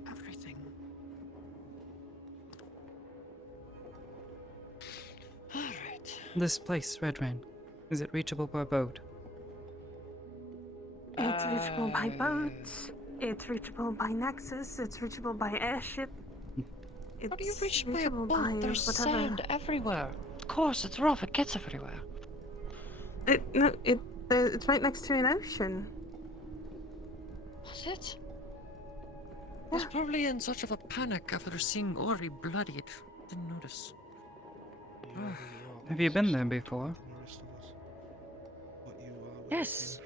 Everything. Alright. This place, Red Rain, is it reachable by boat? It's reachable by boat. It's reachable by Nexus. It's reachable by airship. How do you reach by a reachable by boat? There's whatever. sand everywhere. Of course, it's rough. It gets everywhere. It's right next to an ocean. Was it? I was probably in such of a panic after seeing Ori bloodied. Didn't notice. Have you been there before? Yes.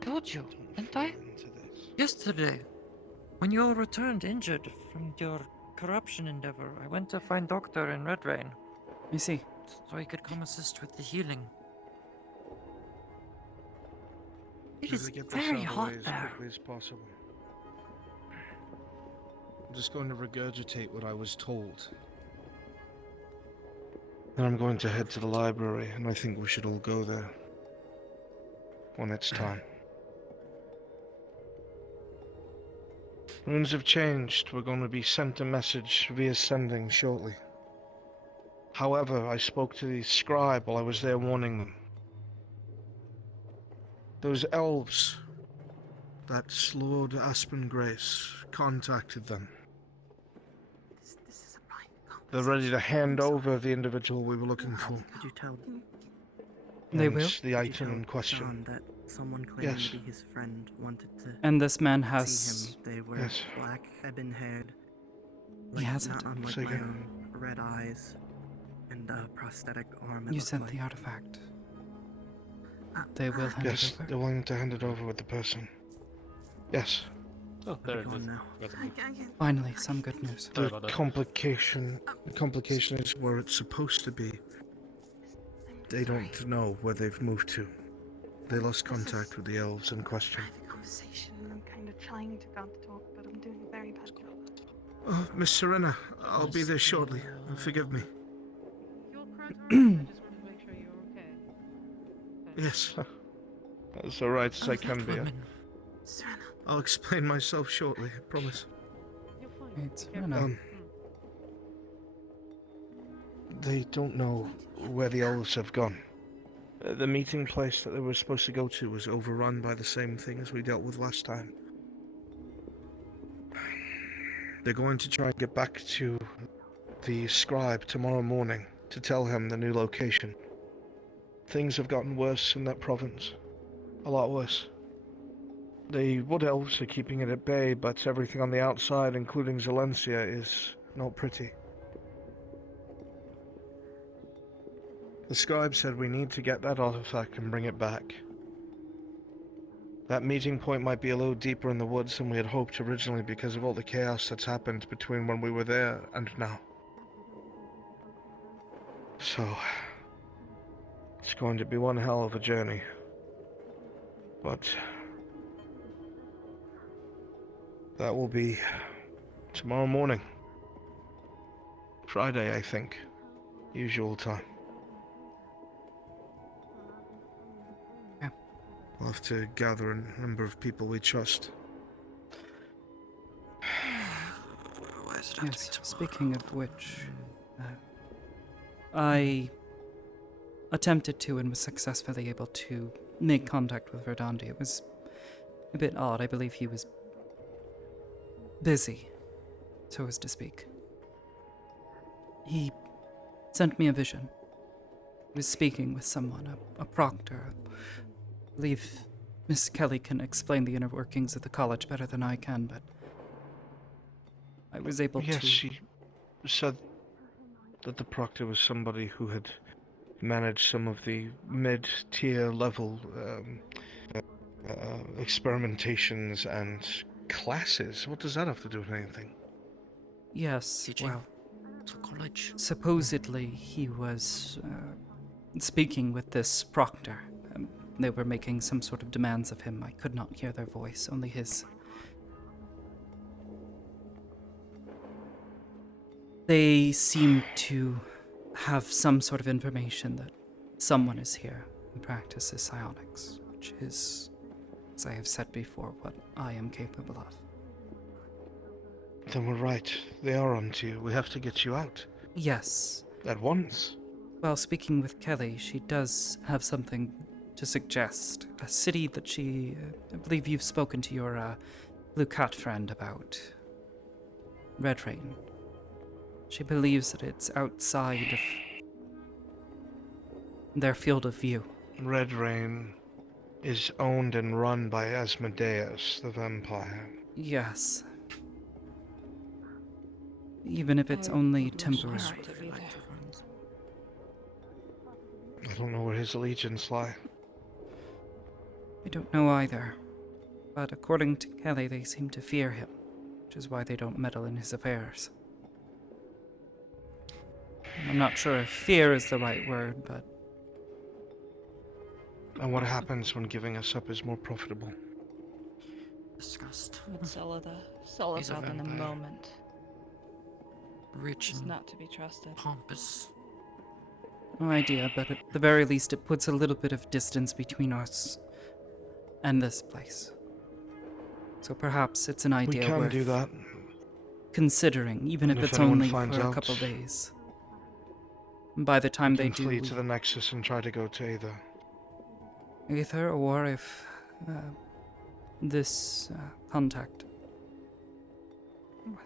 Told you, didn't I? Yesterday, when you all returned injured from your corruption endeavor, I went to find Doctor in Red Rain. You see. So he could come assist with the healing. It is Get this very out of the hot way as there. quickly as possible. I'm just going to regurgitate what I was told. Then I'm going to head to the library, and I think we should all go there when it's time. Runes have changed. We're going to be sent a message via sending shortly. However, I spoke to the scribe while I was there warning them. Those elves, that's Lord Aspen Grace, contacted them. They're ready to hand over the individual we were looking for. Did you tell They And will? the Did you item tell in question. John that someone claiming Yes. to be his friend wanted to And this man see has... him? They were Yes. black, ebon-haired, He has not it. unlike Say my again. own, red eyes, and a prosthetic arm. It You looked sent like. the artifact. They will hand Yes, it over. they're willing to hand it over with the person. Yes. Oh, there it is. now. Finally, some good news. Sorry The about that. complication is where it's supposed to be. They don't know where they've moved to. They lost contact with the elves in question. Conversation. I'm kind of trying to go to talk, but I'm doing a very bad job. Oh, Miss Serena, I'll be there shortly. Forgive me. You're quite alright. I just wanted to make sure you're okay. Yes. As alright as I can be. Serena. I'll explain myself shortly, I promise. You're fine. It's Serena. They don't know where the elves have gone. The meeting place that they were supposed to go to was overrun by the same things we dealt with last time. They're going to try and get back to the scribe tomorrow morning to tell him the new location. Things have gotten worse in that province. A lot worse. The Wood Elves are keeping it at bay, but everything on the outside, including Zalencia, is not pretty. The scribe said we need to get that artifact and bring it back. That meeting point might be a little deeper in the woods than we had hoped originally because of all the chaos that's happened between when we were there and now. So, it's going to be one hell of a journey. But that will be tomorrow morning. Friday, I think. Usual time. We'll have to gather a number of people we trust. Yes, speaking of which, I attempted to and was successfully able to make contact with Verdandi. It was a bit odd. I believe he was busy, so as to speak. He sent me a vision. He was speaking with someone, a proctor. I believe Miss Kelly can explain the inner workings of the college better than I can, but I was able to... Yes, she said that the proctor was somebody who had managed some of the mid-tier level experimentations and classes. What does that have to do with anything? Yes, Teaching well, to college. supposedly he was speaking with this proctor. They were making some sort of demands of him. I could not hear their voice, only his. They seem to have some sort of information that someone is here who practices psionics, which is, as I have said before, what I am capable of. Then we're right. They are onto you. We have to get you out. Yes. At once. Well, speaking with Kelly, she does have something to suggest. A city that she... I believe you've spoken to your Blue Cat friend about. Red Rain. She believes that it's outside of their field of view. Red Rain is owned and run by Asmodeus, the vampire. Yes. Even if it's only temporary. I don't know where his allegiance lie. I don't know either. But according to Kelly, they seem to fear him, which is why they don't meddle in his affairs. I'm not sure if fear is the right word, but... And what happens when giving us up is more profitable? Disgust. Would sell us He's a out in a vampire. moment. Rich He's and not to be trusted. pompous. no idea, but at the very least it puts a little bit of distance between us and this place. So perhaps it's an idea We can worth do that. considering, even And if if it's anyone only finds for a out, couple days. By the time we they can do, flee to the Nexus and try to go to either or if this contact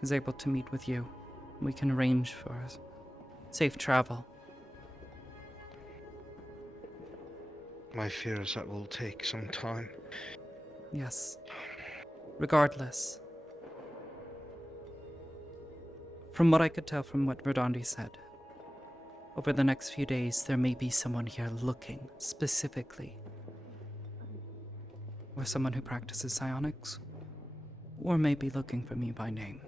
is able to meet with you, we can arrange for safe travel. My fear is that will take some time. Yes. Regardless, from what I could tell from what Verdandi said, over the next few days there may be someone here looking specifically for someone who practices psionics, or maybe looking for me by name.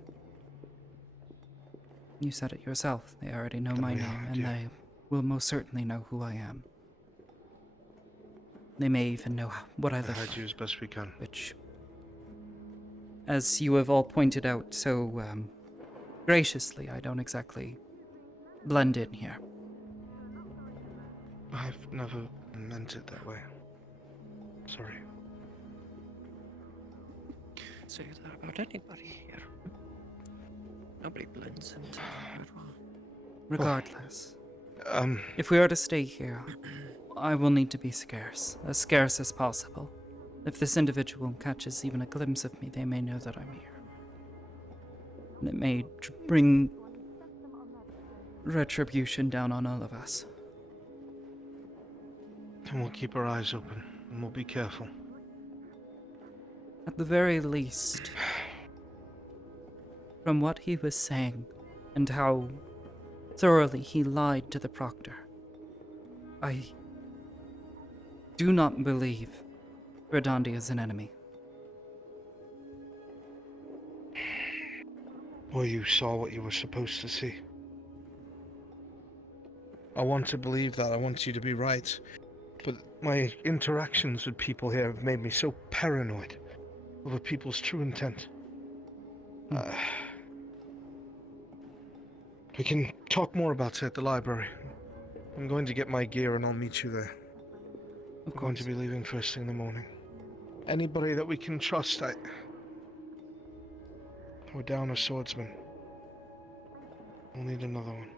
You said it yourself, they already know my name, and they will most certainly know who I am. They may even know what I look hide like, you as best we can. which, as you have all pointed out so graciously, I don't exactly blend in here. I've never meant it that way. Sorry. Say that about anybody here. Nobody blends into everyone. Regardless, Oh, if we are to stay here, I will need to be scarce as possible. If this individual catches even a glimpse of me, they may know that I'm here. And it may bring retribution down on all of us. And we'll keep our eyes open, and we'll be careful. At the very least, from what he was saying, and how thoroughly he lied to the proctor, I do not believe Verdandi is an enemy. Or you saw what you were supposed to see. I want to believe that. I want you to be right. But my interactions with people here have made me so paranoid over people's true intent. We can talk more about it at the library. I'm going to get my gear and I'll meet you there. We're going to be leaving first thing in the morning. Anybody that we can trust, we're down a swordsman. We'll need another one.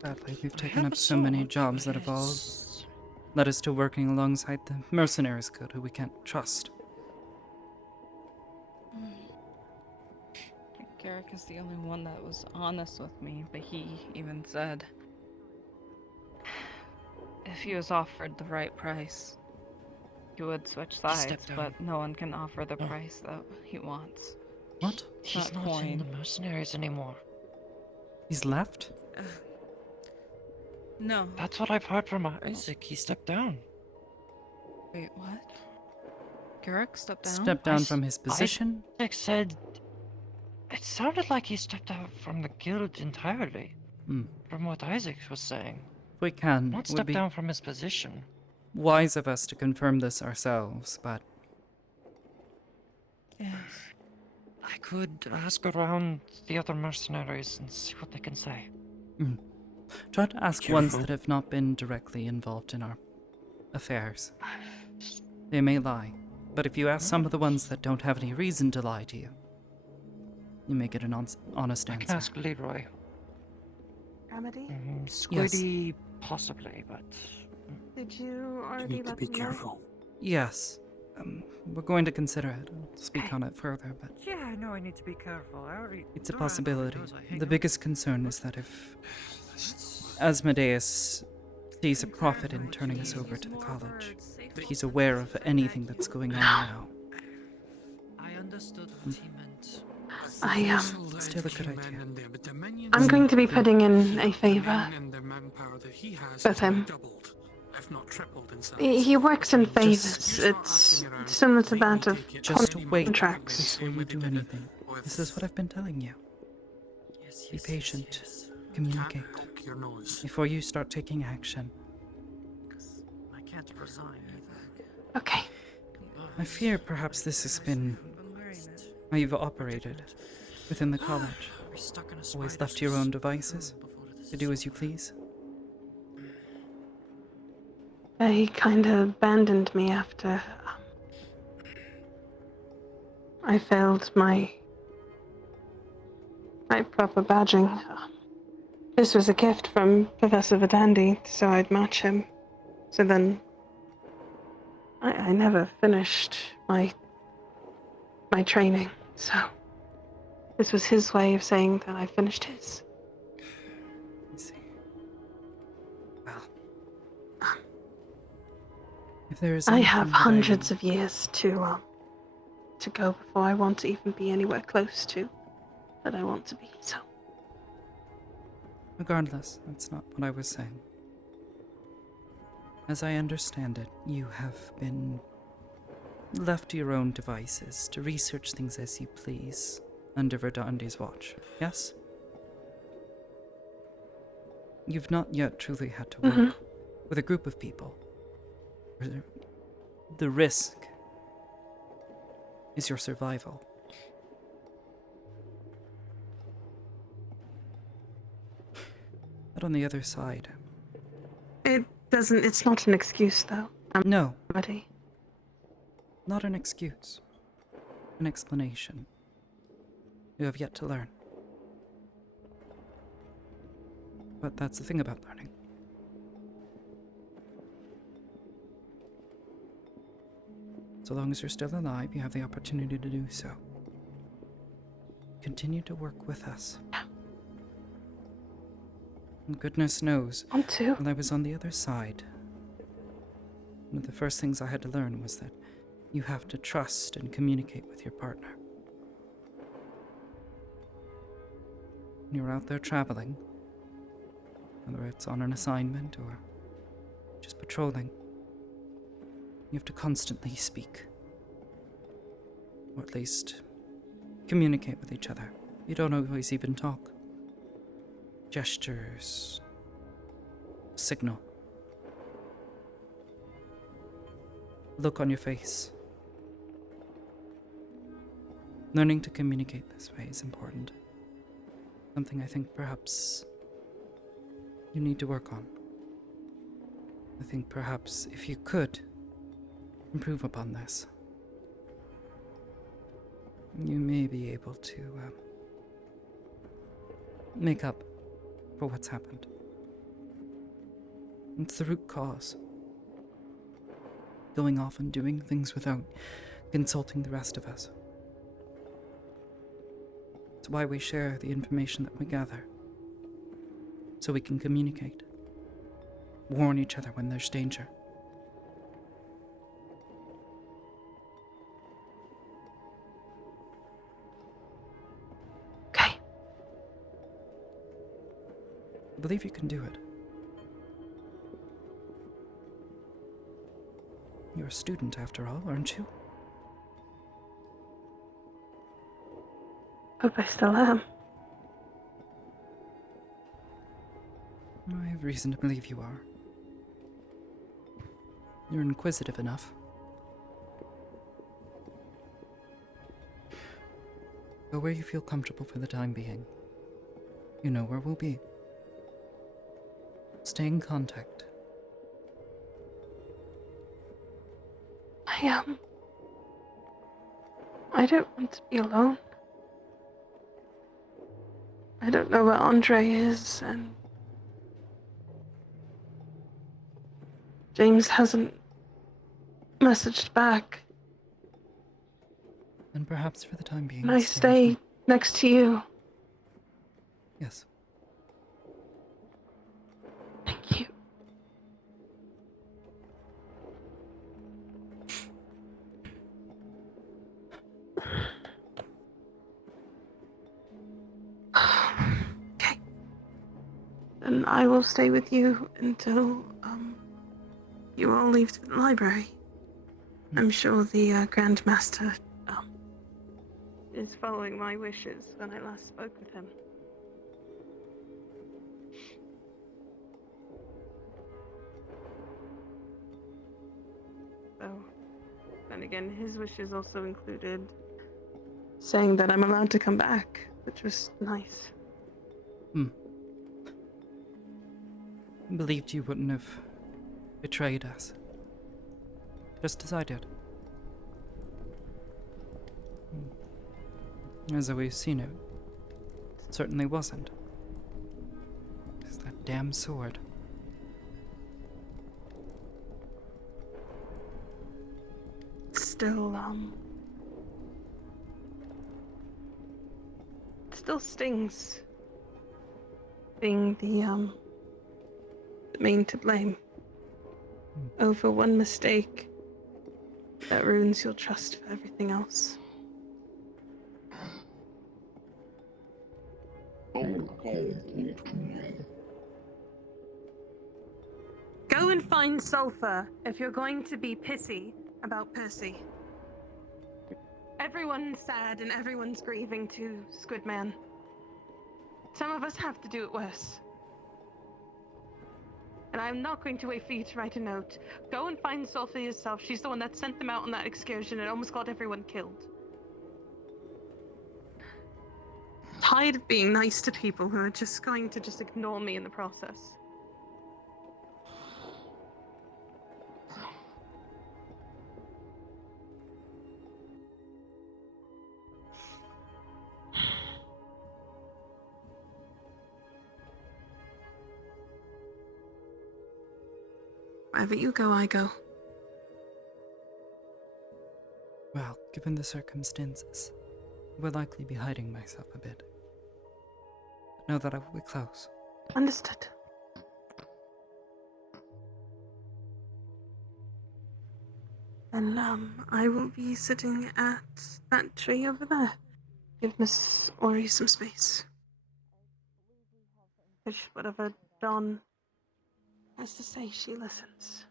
Sadly, we've taken up so many jobs that have all led us to working alongside the mercenaries code who we can't trust. Garrick is the only one that was honest with me, but he even said if he was offered the right price, he would switch sides, but no one can offer the price that he wants. What? He's not in the mercenaries anymore. He's left? No. That's what I've heard from Isaac. He stepped down. Wait, what? Garrick stepped down? Stepped down from his position? Isaac said... It sounded like he stepped out from the guild entirely. From what Isaac was saying. If we can, Not it would step be down from his position. wise of us to confirm this ourselves, but... Yes. I could ask around the other mercenaries and see what they can say. Try to ask ones that have not been directly involved in our affairs. They may lie, but if you ask some of the ones that don't have any reason to lie to you, you may get an honest I answer. can ask Leroy. Amity? Squiddy, possibly, but... Did you already let them know? Yes. We're going to consider it. I'll speak on it further, but Yeah, I know I need to be careful. I already... it's a possibility. The biggest concern is that if Asmodeus sees a profit in turning us over to the college, if he's aware of anything that's going on now. I understood what he meant. Still a good idea. I'm going to be putting in a favor with him. He works in favors. It's similar to that of Just wait contracts. before you do anything. This is what I've been telling you. Be patient. Communicate. Before you start taking action. I can't resign either. Okay. I fear perhaps this has been how you've operated within the college. We're stuck in a Always left to your own devices, to do as you please. They kind of abandoned me after I failed my proper badging. This was a gift from Professor Verdandi, so I'd match him. So then I never finished my training, so this was his way of saying that I finished his. I see. Well, if there is I have anything that hundreds of years to go before I want to even be anywhere close to that I want to be, so. Regardless, that's not what I was saying. As I understand it, you have been left to your own devices to research things as you please under Verdandi's watch, yes? You've not yet truly had to work with a group of people. The risk is your survival. But on the other side... It's not an excuse, though. No. Ready. Not an excuse. An explanation. You have yet to learn. But that's the thing about learning. So long as you're still alive, you have the opportunity to do so. Continue to work with us. And goodness knows, when I was on the other side, one of the first things I had to learn was that you have to trust and communicate with your partner. When you're out there traveling, whether it's on an assignment or just patrolling, you have to constantly speak. Or at least communicate with each other. You don't always even talk. Gestures, signal. Look on your face. Learning to communicate this way is important. Something I think perhaps you need to work on. I think perhaps if you could improve upon this, you may be able to make up for what's happened. It's the root cause. Going off and doing things without consulting the rest of us. It's why we share the information that we gather. So we can communicate. Warn each other when there's danger. Okay. I believe you can do it. You're a student after all, aren't you? Hope I still am. I have reason to believe you are. You're inquisitive enough. Go where you feel comfortable for the time being. You know where we'll be. Stay in contact. I don't want to be alone. I don't know where Andre is, and James hasn't messaged back. And perhaps for the time being, Can I stay next to you? Yes. Thank you. Okay. Then I will stay with you until you all leave to the library. I'm sure the Grand Master is following my wishes when I last spoke with him. So, Then again, his wishes also included saying that I'm allowed to come back, which was nice. Believed you wouldn't have betrayed us. Just as I did. As we've seen it, it certainly wasn't. It's that damn sword. Still, it still stings. Being the main to blame. Over one mistake that ruins your trust for everything else. Go and find sulfur if you're going to be pissy about Percy. Everyone's sad and everyone's grieving too, Squidman. Some of us have to do it worse. And I'm not going to wait for you to write a note. Go and find Sulfur yourself. She's the one that sent them out on that excursion and almost got everyone killed. Tired of being nice to people who are just going to just ignore me in the process. Wherever you go, I go. Well, given the circumstances, I will likely be hiding myself a bit. But know that I will be close. Understood. And I will be sitting at that tree over there. Give Miss Ori some space. Fish whatever Don has to say, she listens.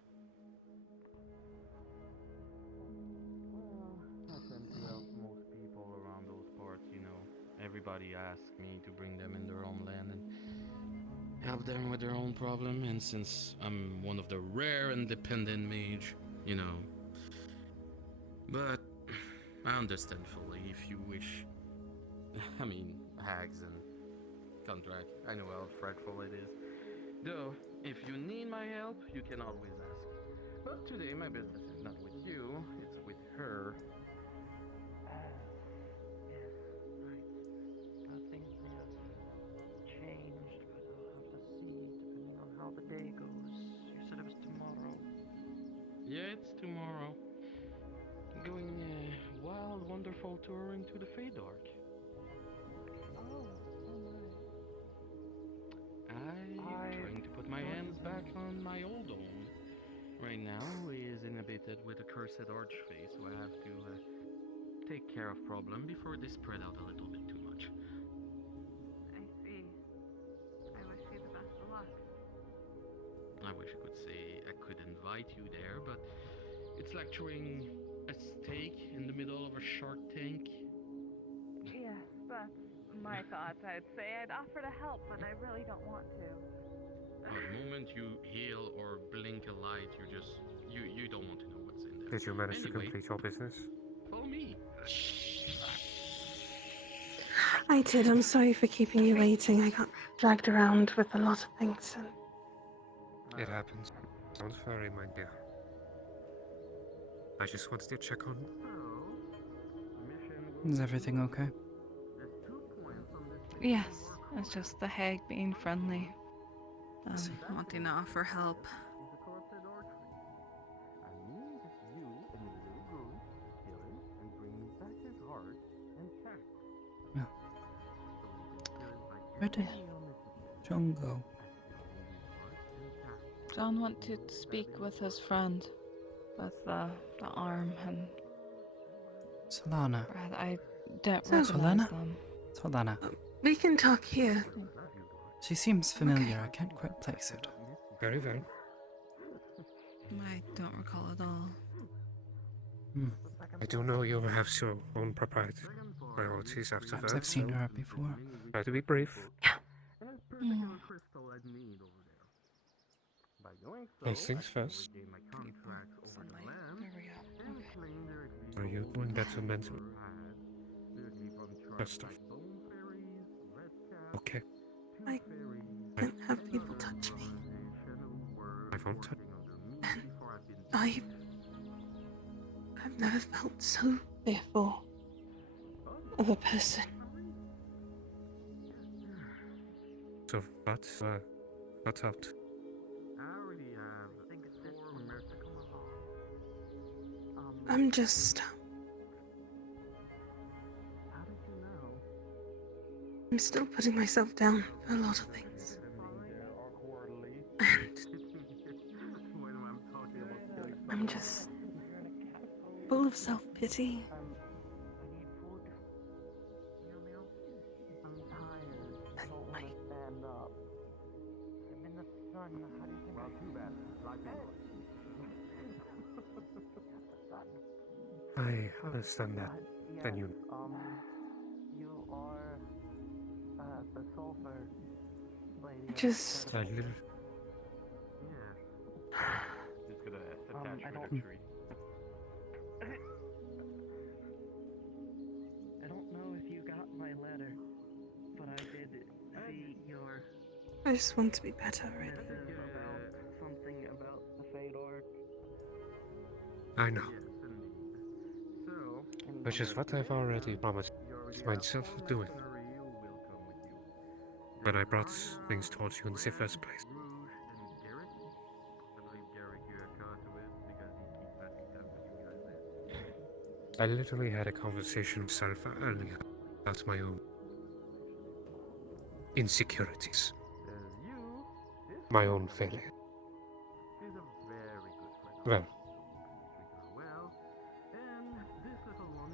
I tend to help most people around those parts, you know. Everybody asks me to bring them in their own land and help them with their own problem, and since I'm one of the rare independent mage, you know. But I understand fully if you wish. I mean, hags and contract. I know how frightful it is. Though, if you need my help, you can always ask. But today my business is not with you, it's with her. Yes, right. Things may have changed, but I'll have to see depending on how the day goes. You said it was tomorrow. Yeah, it's tomorrow. Going wild, wonderful touring to the Feydark. Oh, I'm trying to put my hands back on my old home. Right now, he is inhibited with a cursed archface, so I have to take care of problem before they spread out a little bit too much. I see. I wish you the best of luck. I wish I could say I could invite you there, but it's like throwing a steak in the middle of a shark tank. Yes, that's my thoughts. I'd say I'd offer to help, but I really don't want to. The moment you heal or blink a light, you don't want to know what's in there. Did you manage to Anyway, complete your business? follow me. I did. I'm sorry for keeping you waiting. I got dragged around with a lot of things. And It happens. Don't worry, my dear. I just wanted to check on. Is everything okay? Yes, it's just the hag being friendly. Wanting to offer help. Where did John go? John went to speak with his friend, with the arm, and Solana. I don't So- recognize Solana? them. Solana. we can talk here. She seems familiar. I can't quite place it. Very well. I don't recall at all. I do know you have your own priorities after Perhaps that. I've seen so her before. Try to be brief. And a perfect crystal I'd need over there. By First things first. Sunlight. There we go. Okay. Are you doing better mentally? First off. Okay. I can't have people touch me. I won't touch. And I've never felt so fearful of a person. So what's out? I'm just... I'm still putting myself down for a lot of things. And I'm just full of self-pity. I understand that. Then you. You are the sulfur lady. Just... A little. Just gonna attach I her don't- to a tree. I don't know if you got my letter, but I did see your I just want to be better, really. about something about the Fedor. I know. Which is what I've already promised myself of doing. When I brought things towards you in the first place. I literally had a conversation with myself earlier about my own insecurities. My own failure. Well,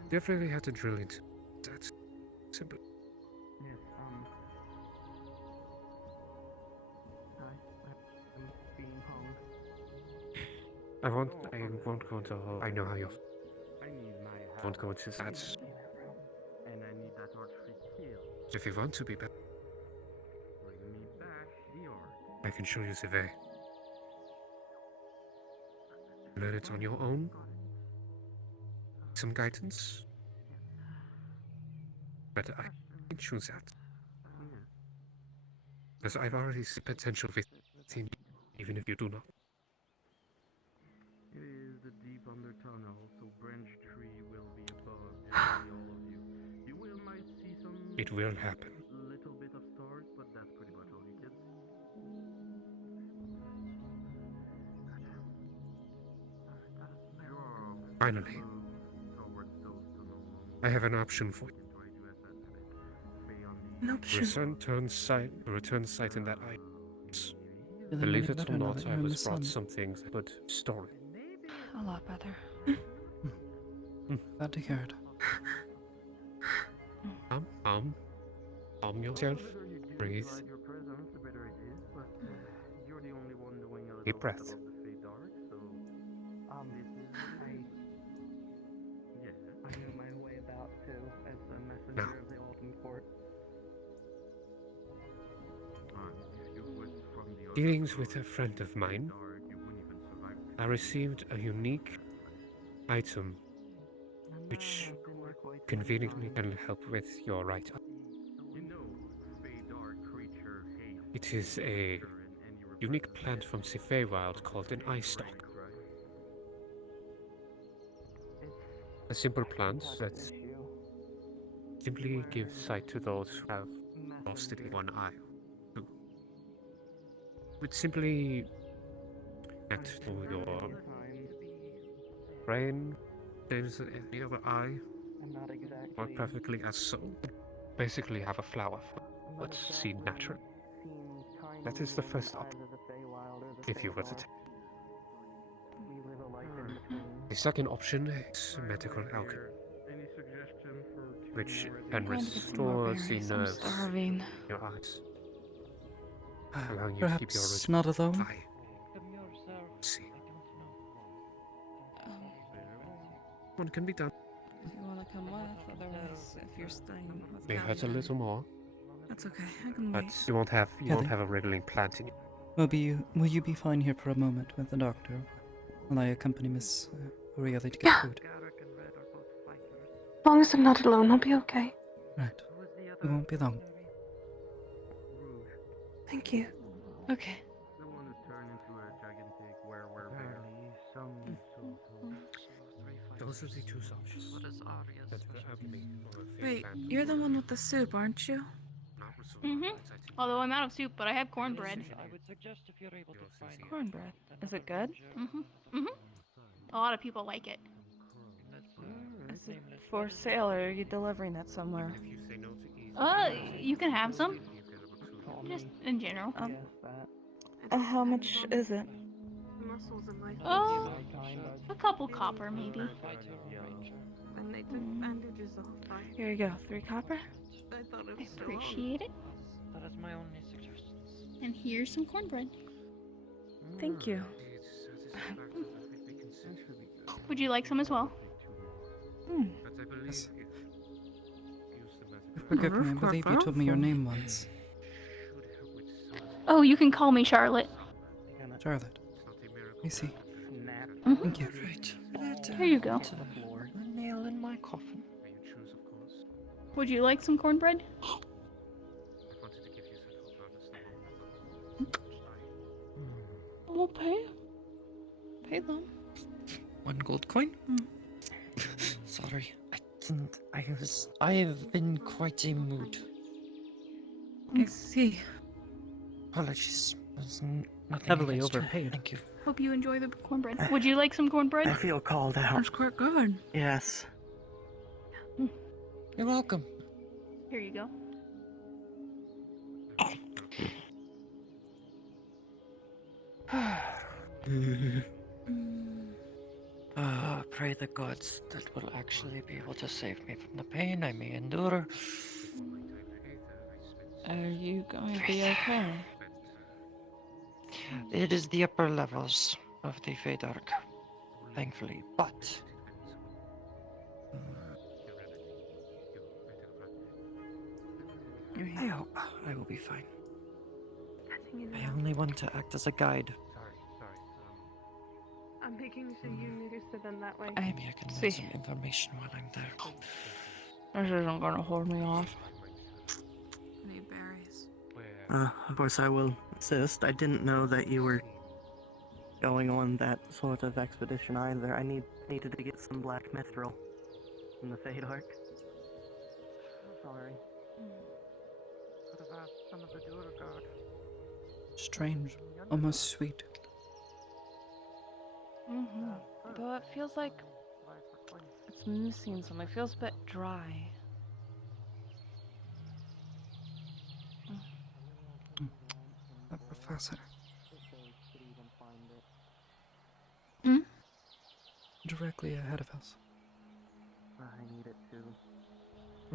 definitely had to drill into that. Simple. Yes, I'm being hung. I won't go into all. I know how you're. I won't go into that. And I need that archery killed. If you want to be better, Bring me back the art. I can show you the way. Learn it on your own. Some guidance. But I can choose that. Because I've already seen potential within, even if you do not. It is the deep undertunnel, so branch tree will be above generally all of you. You will might see some It will happen. little bit of stars, but that's pretty much all you can see. Finally, I have an option for you. An option? Return sight in that eye. Feeling Believe any it or better now not, that I you're in the was brought sun? something that would store it. A lot better. Glad to hear it. Calm yourself. Breathe. Your presence, the better it is, but you're the only one knowing a little Deep bit breath. about the Fey Dark, so this is I knew my way about too as a messenger No. of the Alton Court. If you was from the Dealings with a friend of mine, I received a unique item which conveniently can help with your right eye. You know, Fey Dark creature hate. It is a unique plant from the Feywild called an eye stalk. A simple plant that simply gives sight to those who have lost it in one eye. Would simply connect to your brain, there's the other eye, I'm not exactly work perfectly as so. Basically have a flower, but see natural. That is the first option, if you were to take. We live a life in between. The second option is medical alchemy, Any suggestion for which can Going to get some more restore the berries, I'm nerves starving. in your eyes, allowing you to keep your Perhaps not alone. eye. See, one can be done. If you want to come with, otherwise, if you're staying with May hurt a Callie, little more, That's okay. I can but wait. you won't have Kelly? a wriggling plant in you. Will you be fine here for a moment with the doctor while I accompany Miss Aurelia to get food? As long as I'm not alone, I'll be okay. Right. We won't be long. Thank you. Okay. Someone has turned into a gigantic bear. Those are the two options. What is Arya's Alchemy or Wait, you're the one with the soup, aren't you? Mm-hmm. Although I'm out of soup, but I have cornbread. I would suggest if you're able to find Cornbread. Is it good? Mm-hmm. Mm-hmm. A lot of people like it. Is it for sale or are you delivering it somewhere? You can have some. Just in general. How much is it? Muscles in my Oh, a couple copper maybe. And they took bandages off. Here you go, 3 copper. I thought it was so Appreciate it. That is my only suggestion. And here's some cornbread. Thank you. Would you like some as well? Yes. Forgive me, I believe you told me your name once. Oh, you can call me Charlotte. Charlotte. I see. Thank you. Right. Here you go. A nail in my coffin. Would you like some cornbread? We'll pay. Pay them. 1 gold coin? Sorry, I have been quite a mood. I see. Apologies. There's nothing Heavily against you. overpaid. Thank you. Hope you enjoy the cornbread. Would you like some cornbread? I feel called out. That's quite good. Yes. You're welcome. Here you go. Pray the gods that will actually be able to save me from the pain I may endure. Are you going to be okay? It is the upper levels of the Feydark, thankfully, but... I hope I will be fine. I only want to act as a guide. I'm making sure you notice it in that way. Maybe I can learn some information while I'm there. This isn't gonna hold me off. I need berries. Of course I will assist. I didn't know that you were going on that sort of expedition either. I needed to get some black mithril in the Feydark. Sorry. Could have asked some of the Durgard. Strange. Almost sweet. Though it feels like it's missing something. It feels a bit dry. That professor. Directly ahead of us. I need it too.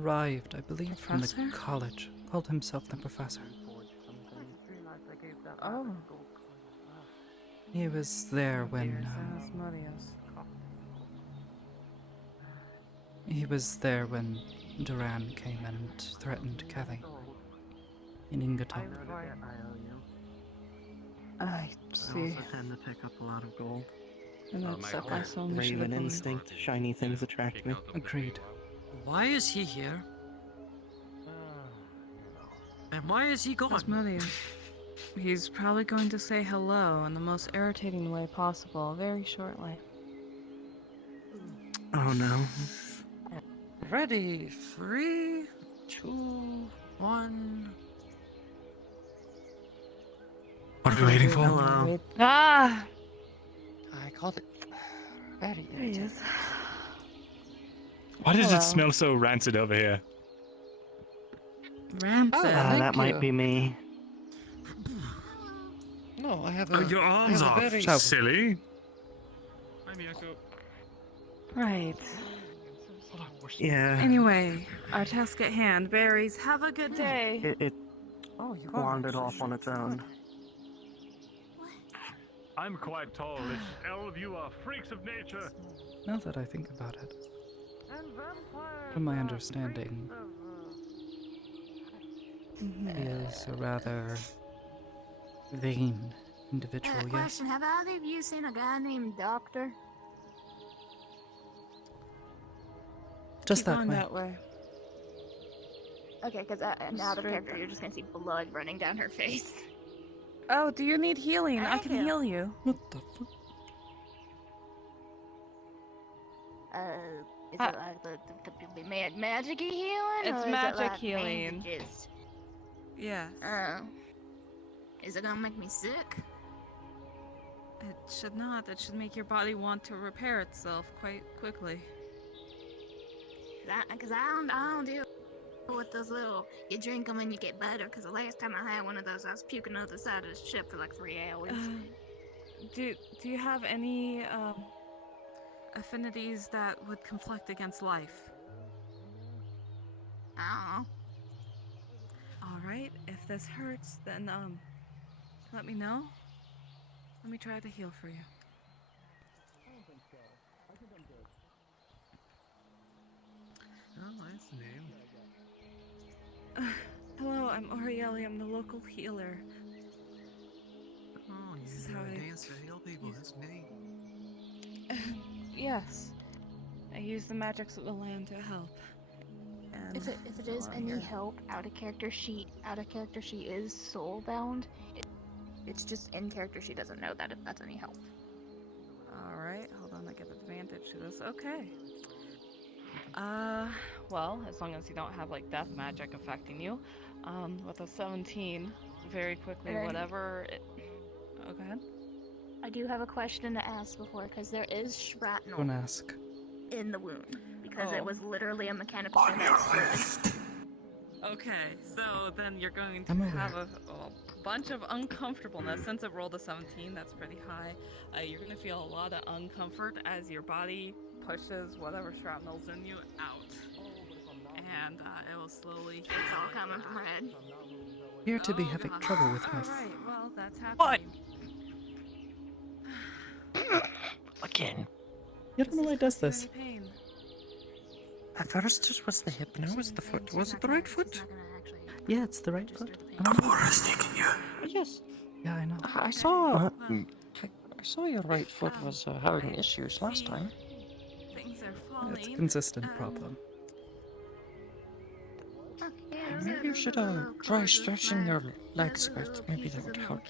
Arrived, I believe, from the Professor? college. Called himself the professor. Oh. He was there when... He was there when Duran came and threatened Kelly in Ingaton. I I see. also tend to pick up a lot of gold. And that's what I saw me Raven instinct, shiny things attract me. Agreed. Why is he here? And why is he gone? Asmodeus. He's probably going to say hello in the most irritating way possible very shortly. Oh no. Ready, 3, 2, 1. What are we waiting for? Hello. Ah! I called it. Very There he is. Why does Hello. it smell so rancid over here? Rancid. That might be me. No, I have Oh, your arms off, silly. Right. Yeah. Anyway, our task at hand. Berries, have a good day. It wandered off on its own. I'm quite tall. All of you are freaks of nature. Now that I think about it, from my understanding, he is a rather vain individual, yes. Question: have either of you seen a guy named Doctor? Just Keep that going way. that way. Okay, because now the Straight character, that you're just gonna see blood running down her face. Oh, do you need healing? I can heal you. What the fuck? Is it like the magic-y healing? It's or magic is it like healing. bandages? Yes. Is it gonna make me sick? It should not. It should make your body want to repair itself quite quickly. Cause I don't deal with those little, you drink them and you get better. Cause the last time I had one of those, I was puking on the side of the ship for like 3 hours. Do you have any affinities that would conflict against life? I don't know. All right. If this hurts, then let me know. Let me try to heal for you. Oh, nice name. Hello, I'm Orieli. I'm the local healer. Oh, This is you how know I- dance to heal people. That's neat. Yes. I use the magics of the land to help. And If it is while any you're- help, out of character she is soul bound. It's just in character she doesn't know that if that's any help. All right, hold on. I get advantage to this. Okay. Well, as long as you don't have like death magic affecting you, with a 17, very quickly, And then- whatever. Oh, go ahead. I do have a question to ask before, because there is shrapnel Don't ask. in the wound, because Oh. it was literally a mechanical thing that exploded. Okay, so then you're going to I'm aware. have a bunch of uncomfortableness. Since it rolled a 17, that's pretty high. You're going to feel a lot of uncomfort as your body pushes whatever shrapnel's in you out. And it will slowly... It's all coming from her head. Appear to be Oh, having gosh. trouble with my. Alright, well, that's happening. Again. I don't know why it does Is this. there any pain? At first it was the hip, now it's the foot. Was it the right foot? Yeah, it's the right foot. Gamora's taking you. Yes. Yeah, I know. I saw. I saw your right foot was having issues last time. Things are falling. It's a consistent problem. Maybe you should try stretching your legs a bit. Maybe that would help.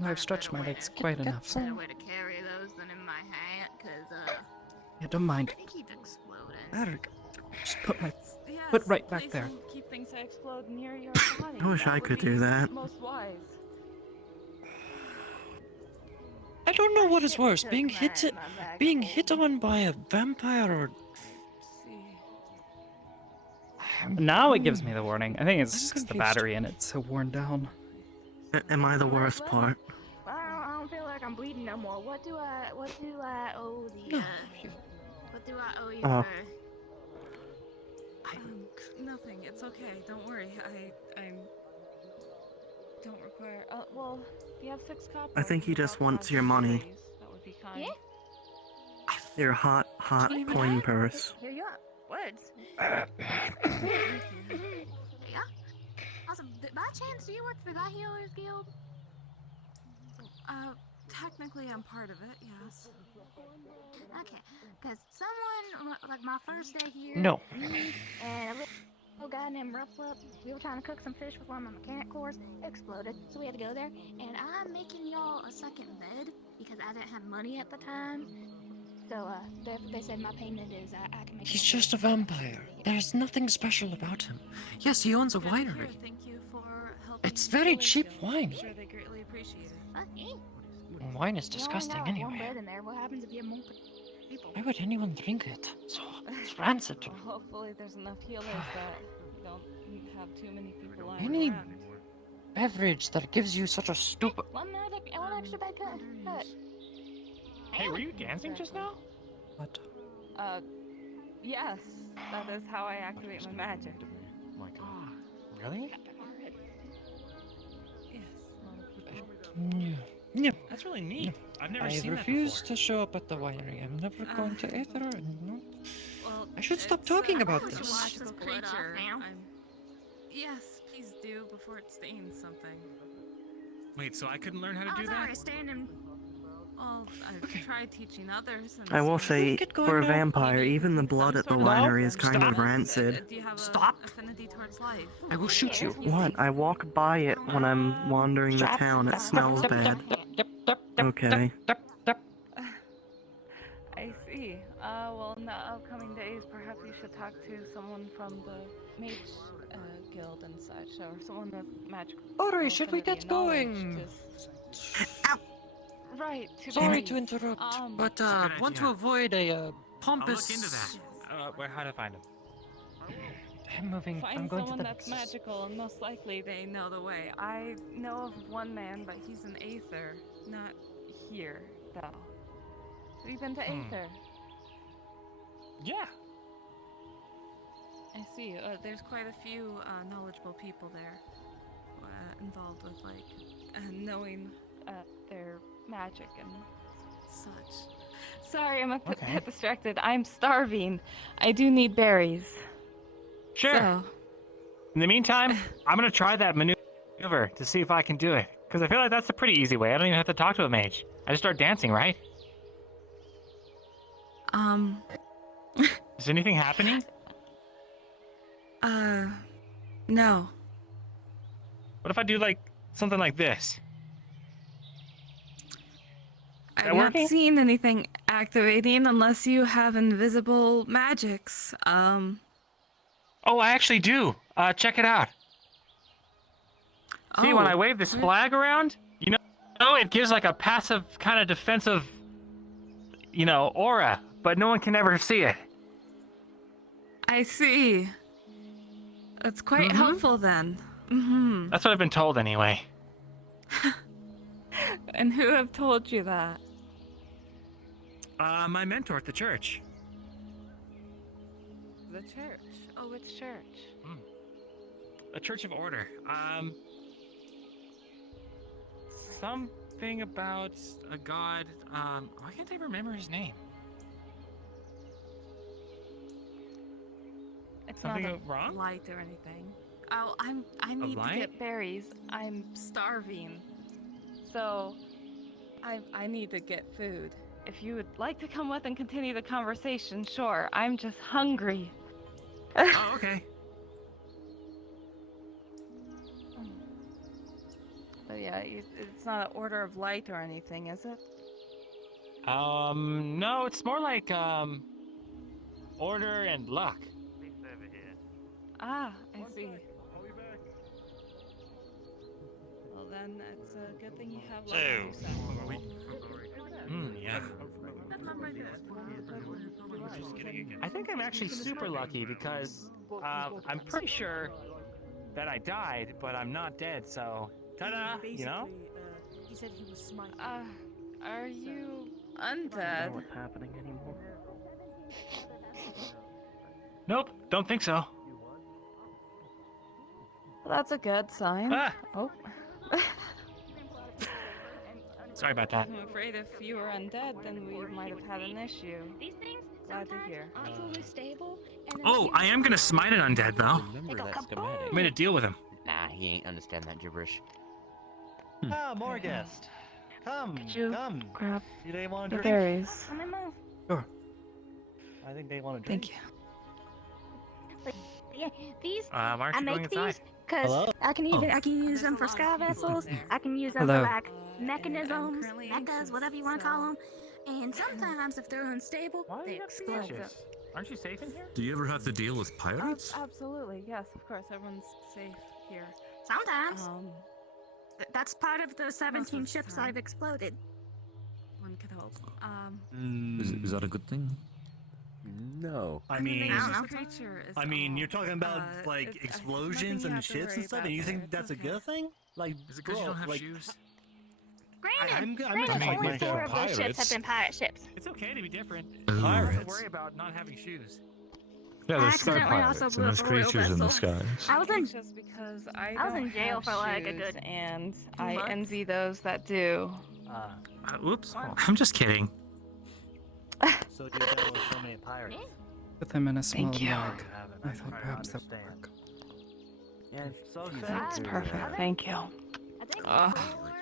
No, I've stretched my legs quite enough. Better way to carry those than in my hat, cause Yeah, don't mind. they keep exploding. There we go. Just put my Yes, foot right back please there. don't keep things that explode near your body. I wish That I would could be do that. Most wise. I don't know what is worse, being hit on by a vampire or Now it gives me the warning. I think it's because the confused. battery in it's so worn down. Am I the worst part? Well, I don't feel like I'm bleeding no more. What do I owe the what do I owe you Oh. for? Nothing. It's okay. Don't worry. I don't require. Well, you have 6 copper. I think he just wants your money. That would be kind. Yeah? Your hot coin purse. Here you are. Words. Yeah. Also, by chance, do you work for the Healers Guild? Technically, I'm part of it. Yes. Okay, because someone, like my first day here, No. me and a little guy named Rufflup, we were trying to cook some fish with one of my mechanic cores, it exploded, so we had to go there, and I'm making y'all a second bed, because I didn't have money at the time, so, they said my payment is, I can make He's y'all just a vampire. There's nothing special about him. Yes, he owns a winery. Thank you for helping. It's very cheap wine. I'm sure they greatly appreciate it. Okay. Wine is You only disgusting got one anyway. bed in there, what happens if you have more people? Why would anyone drink it? It's rancid. Well, hopefully, there's enough healers that you don't have too many people lying Any around. beverage that gives you such a stupid. One extra bed cut. Hey, were you dancing just now? What? Yes, that is how I activate my magic. My God. Really? Yes. Yeah. That's really neat. I've never I seen refuse that to show up at the winery. I'm never going to either. No. Well, I should stop it's, talking about a this. magical creature. Yes, please do before it stains something. Wait, so I couldn't learn how to Oh, do it's that? alright, standing. Well, I've tried teaching others. And I will so- say, for a vampire, Maybe even the blood at the some sort of winery is kind of sense. rancid. Do you have Stop! a affinity towards life? I will shoot you. What? I walk by it when I'm wandering the town. It smells bad. Okay. I see. Well, in the upcoming days, perhaps you should talk to someone from the mage guild and such, or someone with magical. Alright, should we affinity get knowledge going? Right. Sorry to interrupt, but want to idea. avoid a I'll pompous. look into that. Where? How to find him? I'm moving. Find I'm going to someone the. that's magical, and most likely they know the way. I know of one man, but he's an Aether, not here, though. Have you been to Aether? Yeah. I see. There's quite a few knowledgeable people there involved with, like, knowing their magic and such. Sorry, I'm a bit distracted. I'm starving. I do need berries. Sure. So. In the meantime, I'm gonna try that maneuver to see if I can do it. Because I feel like that's a pretty easy way. I don't even have to talk to a mage. I just start dancing, right? Is anything happening? No. What if I do like something like this? I've not seen anything activating unless you have invisible magics. Oh, I actually do. Check it out. See, when I wave this flag around, you know, it gives like a passive kind of defensive, aura, but no one can ever see it. I see. That's quite helpful then. Mm-hmm. That's what I've been told anyway. And who have told you that? My mentor at the church. The church. Oh, which church? A church of order. Something about a god. Why can't I remember his name? It's Something not wrong? light or anything. Oh, I need to light? get berries. I'm starving. So, I need to get food. If you would like to come with and continue the conversation, sure. I'm just hungry. Oh, okay. So yeah, it's not an order of light or anything, is it? No, it's more like, order and luck. Ah, I see. Well then, it's a good thing you have luck on your side. Yeah. I think I'm actually super lucky because, I'm pretty sure that I died, but I'm not dead, so, ta-da, you know? He said he was smiting. Are you I don't know undead? what's happening anymore. Nope, don't think so. Well, that's a good sign. Ah. Oh. Sorry about that. I'm afraid if you were undead, then we might have had an issue. These things Glad to hear. aren't fully stable. And then Oh, I am gonna smite an undead though. Remember that I made a deal with him. Nah, he ain't understand that gibberish. Ah, more guests. Come, Could you come. grab Do they want the to drink? berries? Sure. I think they want to drink. Thank you. But, yeah, these Why aren't I you going make inside? these because Hello? I can use them for sky vessels. I can use them Hello. for like mechanisms, mechas, whatever you want to call them. And sometimes if they're unstable, they explode. Aren't you safe in here? Do you ever have to deal with pirates? Absolutely, yes, of course. Everyone's safe here. Sometimes. That's part of the 17 ships I've exploded. One could hope. Is that a good thing? No. I mean, Creature is you're talking about like it's- explosions nothing you and have to ships worry and stuff, about and you there, think it's that's a okay. good thing? Like, Is it because you bro, don't have like, shoes? Granted, I'm granted, just only like 4 of those ships pirates. have been pirate ships. It's okay to be different. Ooh. You don't have to Pirates? worry about not having shoes. Yeah, I there's sky accidentally also pirates blew and up there's a royal creatures in the vessel. skies. I was in Just because I was in don't jail have for like a shoes, good and I months. envy those that do. Oops. I'm just kidding. So do that with so many pirates. With them in a small Thank you. bag. I I'm thought trying to perhaps that would understand. work. Yeah, so That's perfect. Thank you. I think Ugh. 4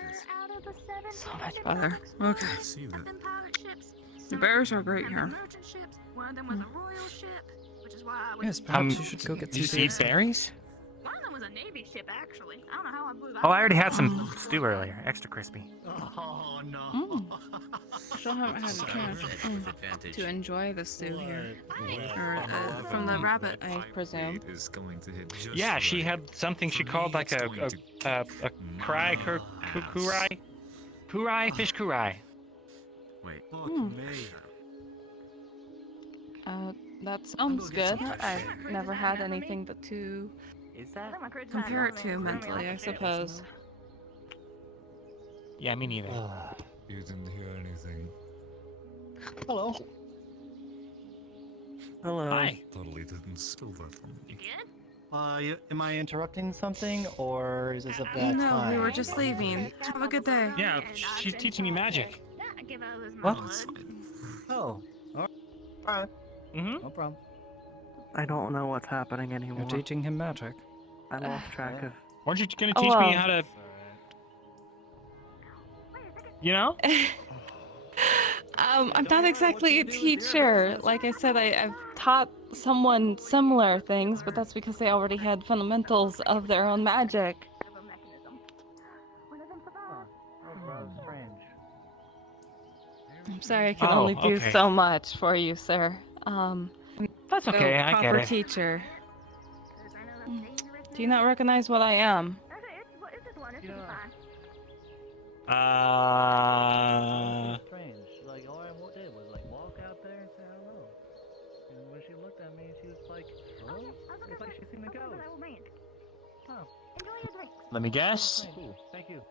of the 7 So much better. Okay. have been pirate ships. The bears are great here. Merchant ships. One of them was a royal ship, which is why I was. Yes, perhaps you should go get Did you some see beers. berries? One of them was a navy ship, actually. I don't know how I blew that. Oh, I already had one. some stew earlier, extra crispy. Oh no. Still haven't had a chance to enjoy the stew here. Or, from the rabbit, I presume. Is going to hit just Yeah, she right. had something she For called me, like it's a going to kurai, kurai, fish kurai. Wait. That sounds good. I've never had anything to compare it to mentally, I suppose. Yeah, me neither. You didn't hear anything. Hello. Hello. Hi. Totally didn't steal that from me. Am I interrupting something, or is this a bad No, time? we were just leaving. Have a good day. Yeah, she's teaching me magic. What? Oh. Alright. Mm-hmm. No problem. I don't know what's happening anymore. You're teaching him magic. I lost track of. Weren't you gonna teach me how to? You know? I'm not exactly a teacher. Like I said, I've taught someone similar things, but that's because they already had fundamentals of their own magic. I'm sorry, I can only do so much for you, sir. That's okay, I get proper it. teacher. Do you not recognize what I am? Strange. Like, all I did was like walk out there and say hello. And when she looked at me, she was like, hello? It's like she's seen the ghost. Oh. Let me guess. Thank you.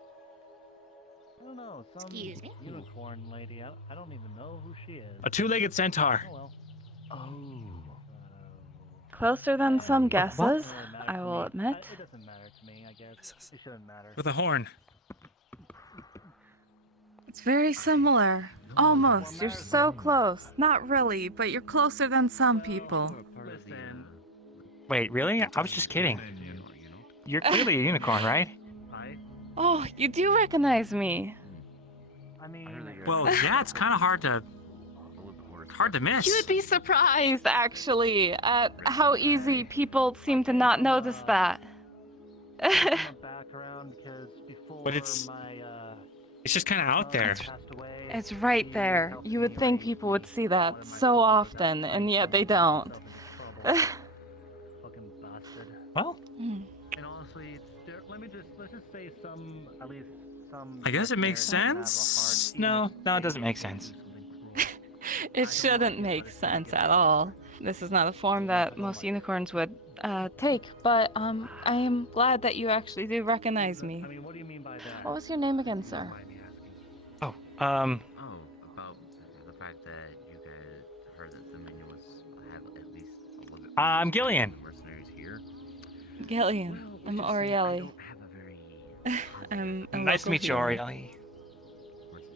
I don't know, some Excuse me? unicorn lady. I don't even know who she is. A two-legged centaur. Oh well. Oh. Closer than some guesses, I will admit. It doesn't matter to me, I guess. It shouldn't matter. With a horn. It's very similar. Almost. You're so close. Not really, but you're closer than some people. Listen. Wait, really? I was just kidding. You're clearly a unicorn, right? Oh, you do recognize me. I mean, Well, yeah, it's kind of hard to miss. You would be surprised, actually, at how easy people seem to not notice that. background because before But it's my just kind of out there. It's right there. You would think people would see that so often, and yet they don't. fucking bastard. Well, And honestly, let's just say at least some. I guess it makes vegetarians have a sense. No, it doesn't make sense. It shouldn't make sense at all. This is not a form that most unicorns would take, but I am glad that you actually do recognize me. I mean, what do you mean by that? What was your name again, sir? Oh, Oh, about the fact that you guys heard that somebody have at least a little bit I'm Gillian. mercenaries here. Gillian. I'm Orieli. I'm a Nice to local meet you, healer. Orieli.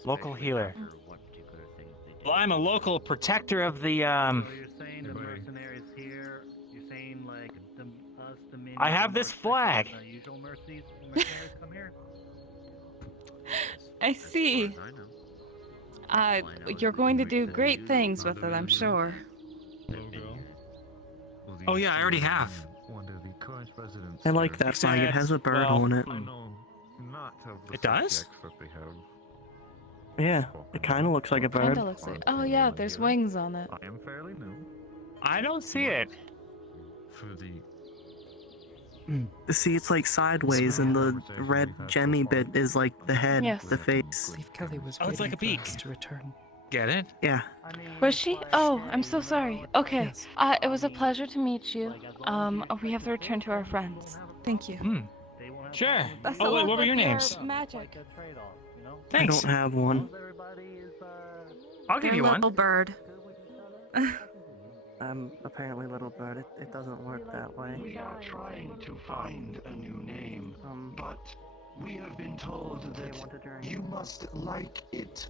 Local healer. Well, I'm a local protector of the, So you're saying the mercenaries here? You're saying like us, the minions? I have this flag. The usual mercenaries come here? I see. You're going to do great things with it, I'm sure. Oh yeah, I already have. One of the current residents. I like that flag. It has a bird on it. I know not of the It does? subjects that they have. Yeah, it kind of looks like a bird. Kinda looks like. Oh yeah, there's wings on it. I am fairly new. I don't see it. For the See, it's like sideways, and the red gemmy bit is like the head, Yes. the face. I believe Kelly was Oh, it's like a waiting for beak. us to return. Get it? Yeah. Was she? Oh, I'm so sorry. Okay. It was a pleasure to meet you. We have to return to our friends. Thank you. Hmm. Sure. Best Oh of wait, luck what were with your names? Magic. I Thanks. don't have one. I'll give you one. Little bird. I'm apparently little bird. It doesn't work that way. We are trying to find a new name, but we have been told that you must like it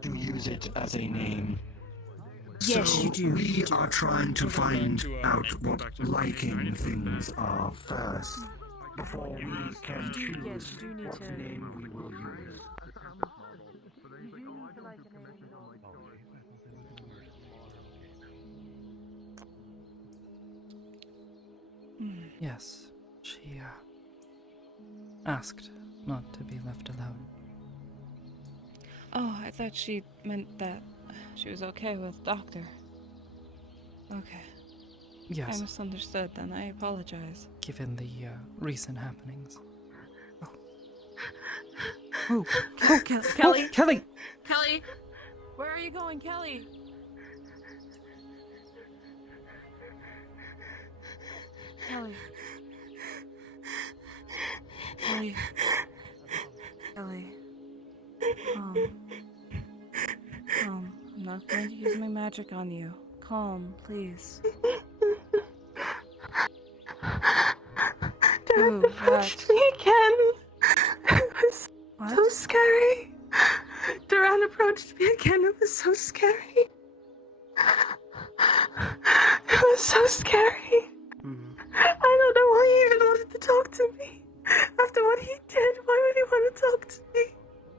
to use it as a name. Yes, so you do. We are trying to find out what liking things are first, before we can choose what name we will use. Yes, she asked not to be left alone. Oh, I thought she meant that she was okay with Doctor. Okay. Yes. I misunderstood, then I apologize. Given the recent happenings. Oh, Kelly! Kelly! Kelly! Where are you going, Kelly? Kelly. Kelly. Kelly. Calm. Calm. I'm not going to use my magic on you. Calm, please. Dad approached me again. It was so scary. Duran approached me again. It was so scary. It was so scary. I don't know why he even wanted to talk to me. After what he did, why would he want to talk to me?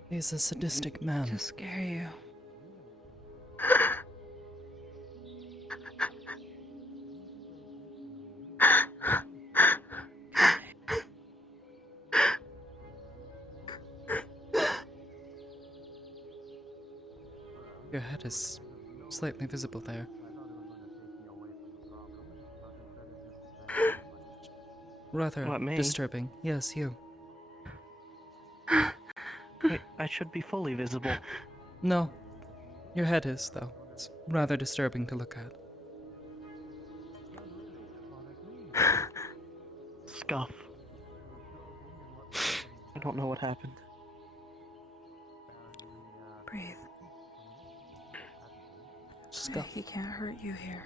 He's a sadistic man. To scare you. Your head is slightly visible there. Rather What, me? disturbing. Yes, you. Wait, I should be fully visible. No. Your head is, though. It's rather disturbing to look at. Scuff. I don't know what happened. Breathe. Scuff. He can't hurt you here.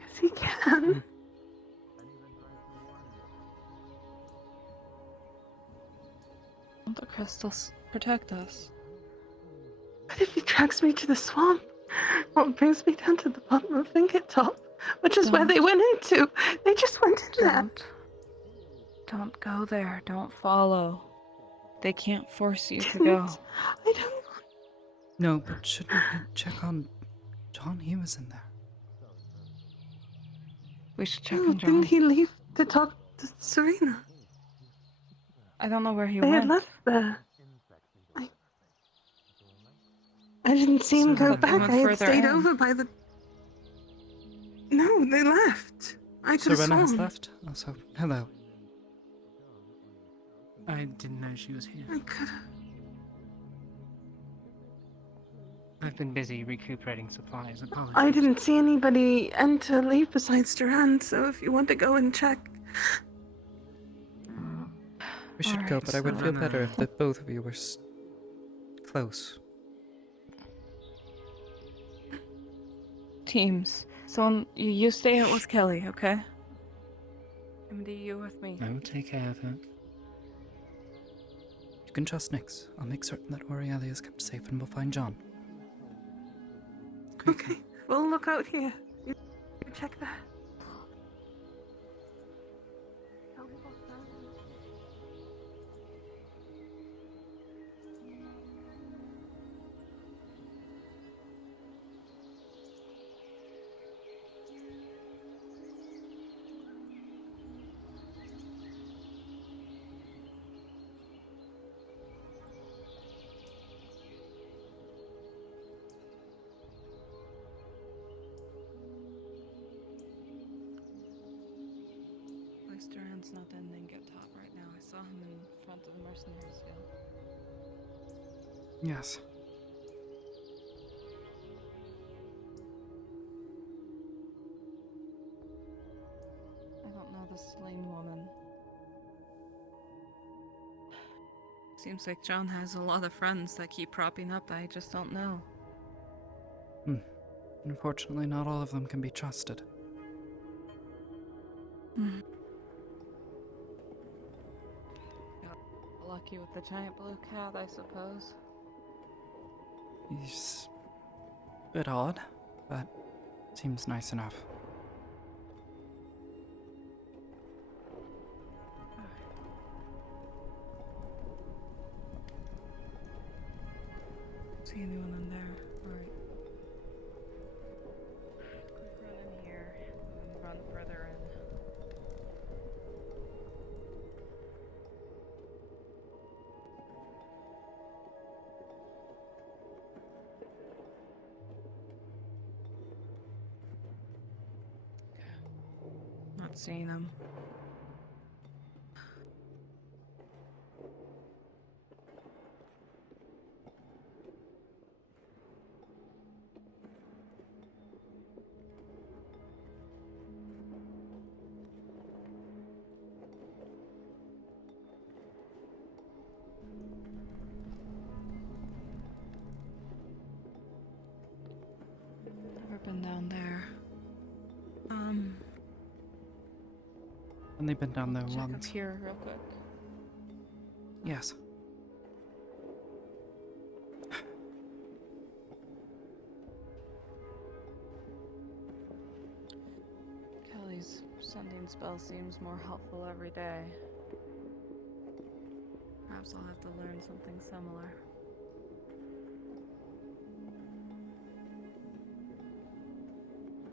Yes, he can. The crystals protect us. But if he drags me to the swamp, what brings me down to the bottom of Fingertop, which is where they went into. They just went in there. Don't go there. Don't follow. They can't force you to go. I don't. No, but shouldn't we check on John? He was in there. We should check No, on John. didn't he leave to talk to Serena? I don't know where he They went. had left there. I didn't see him go So they back. went I had further stayed in. over by the. No, they left. I could have Serena has sworn. left. Also, hello. I didn't know she was here. I could have. I've been busy recuperating supplies. Apologies. I didn't see anybody enter or leave besides Duran, so if you want to go and check. We should go, but I would feel better if the both of you were close. Teams. So you stay out with Kelly, okay? Amity, you with me. I will take care of her. You can trust Nyx. I'll make certain that Aurelia is kept safe and we'll find John. Okay, we'll look out here. You check that. At least Duran's not in Ninget Top right now. I saw him in front of the mercenaries guild. Yes. I don't know this slain woman. Seems like John has a lot of friends that keep propping up. I just don't know. Unfortunately, not all of them can be trusted. Got lucky with the giant blue cat, I suppose. He's a bit odd, but seems nice enough. See anyone in there? Alright. Quick run in here, and then run further in. seeing him. Never been down there. Only been down there Check up once. here real quick. Yes. Kelly's sending spell seems more helpful every day. Perhaps I'll have to learn something similar.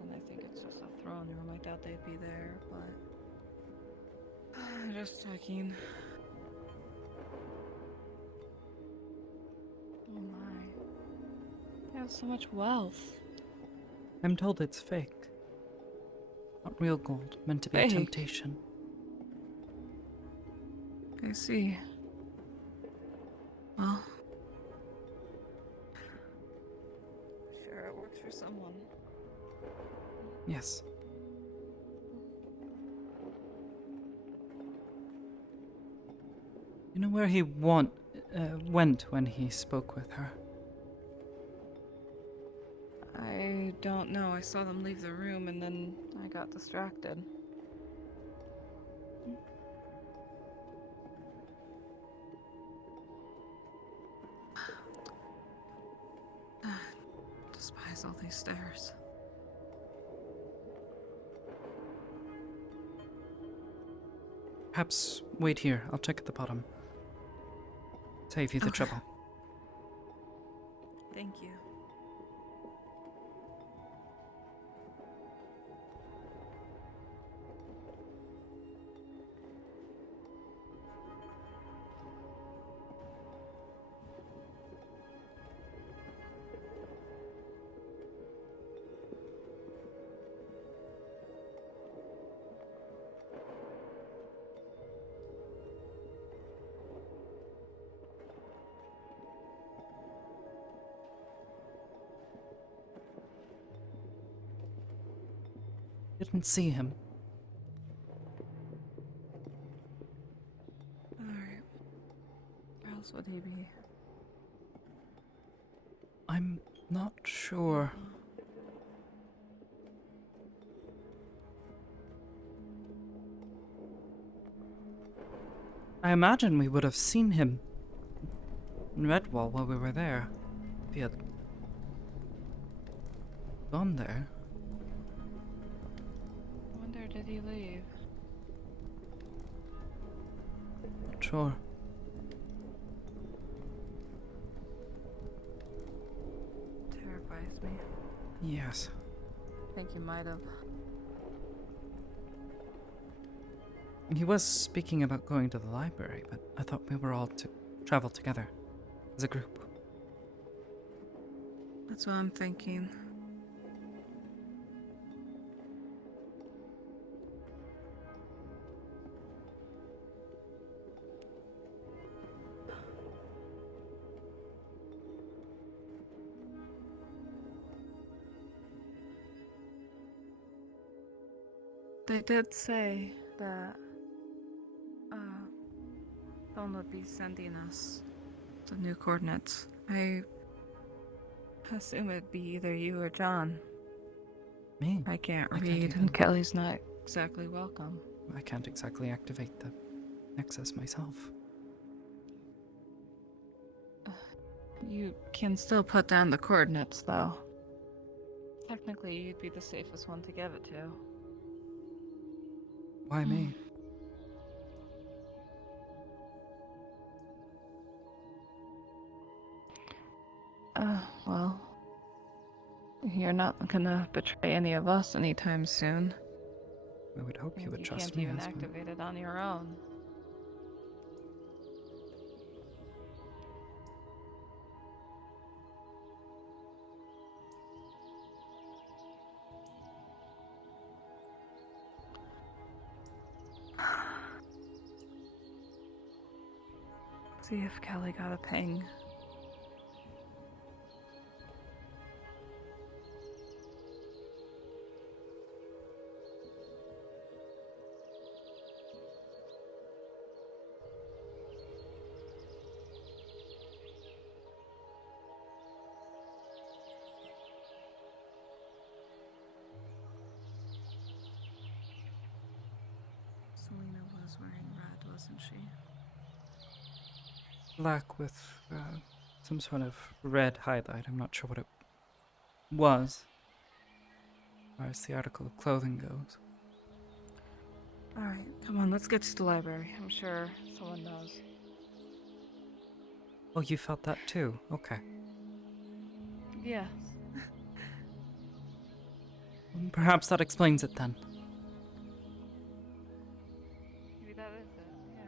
And I think it's just a throne room. I doubt they'd be there, but just checking. Oh my. They have so much wealth. I'm told it's fake. Not real gold, meant to be a Fake? temptation. I see. Well. Sure, it works for someone. Yes. You know where he went when he spoke with her? I don't know. I saw them leave the room and then I got distracted. Despise all these stairs. Perhaps wait here. I'll check at the bottom. Save you the trouble. Thank you. Didn't see him. Alright. Where else would he be? I'm not sure. I imagine we would have seen him in Redwall while we were there. If he had gone there. I wonder, did he leave? Not sure. Terrifies me. Yes. I think you might have. He was speaking about going to the library, but I thought we were all to travel together as a group. That's what I'm thinking. They did say that Don would be sending us the new coordinates. I assume it'd be either you or John. Me? I can't I can't read, even- and Kelly's not exactly welcome. I can't exactly activate the Nexus myself. You can still put down the coordinates, though. Technically, you'd be the safest one to give it to. Why me? Well, you're not gonna betray any of us anytime soon. I would hope you And would you trust can't me, even husband. activate it on your own. See if Kelly got a ping. Selena was wearing red, wasn't she? Black with some sort of red highlight. I'm not sure what it was, as far as the article of clothing goes. Alright, come on, let's get to the library. I'm sure someone knows. Oh, you felt that too? Okay. Yes. Perhaps that explains it then. Maybe that is it, yeah.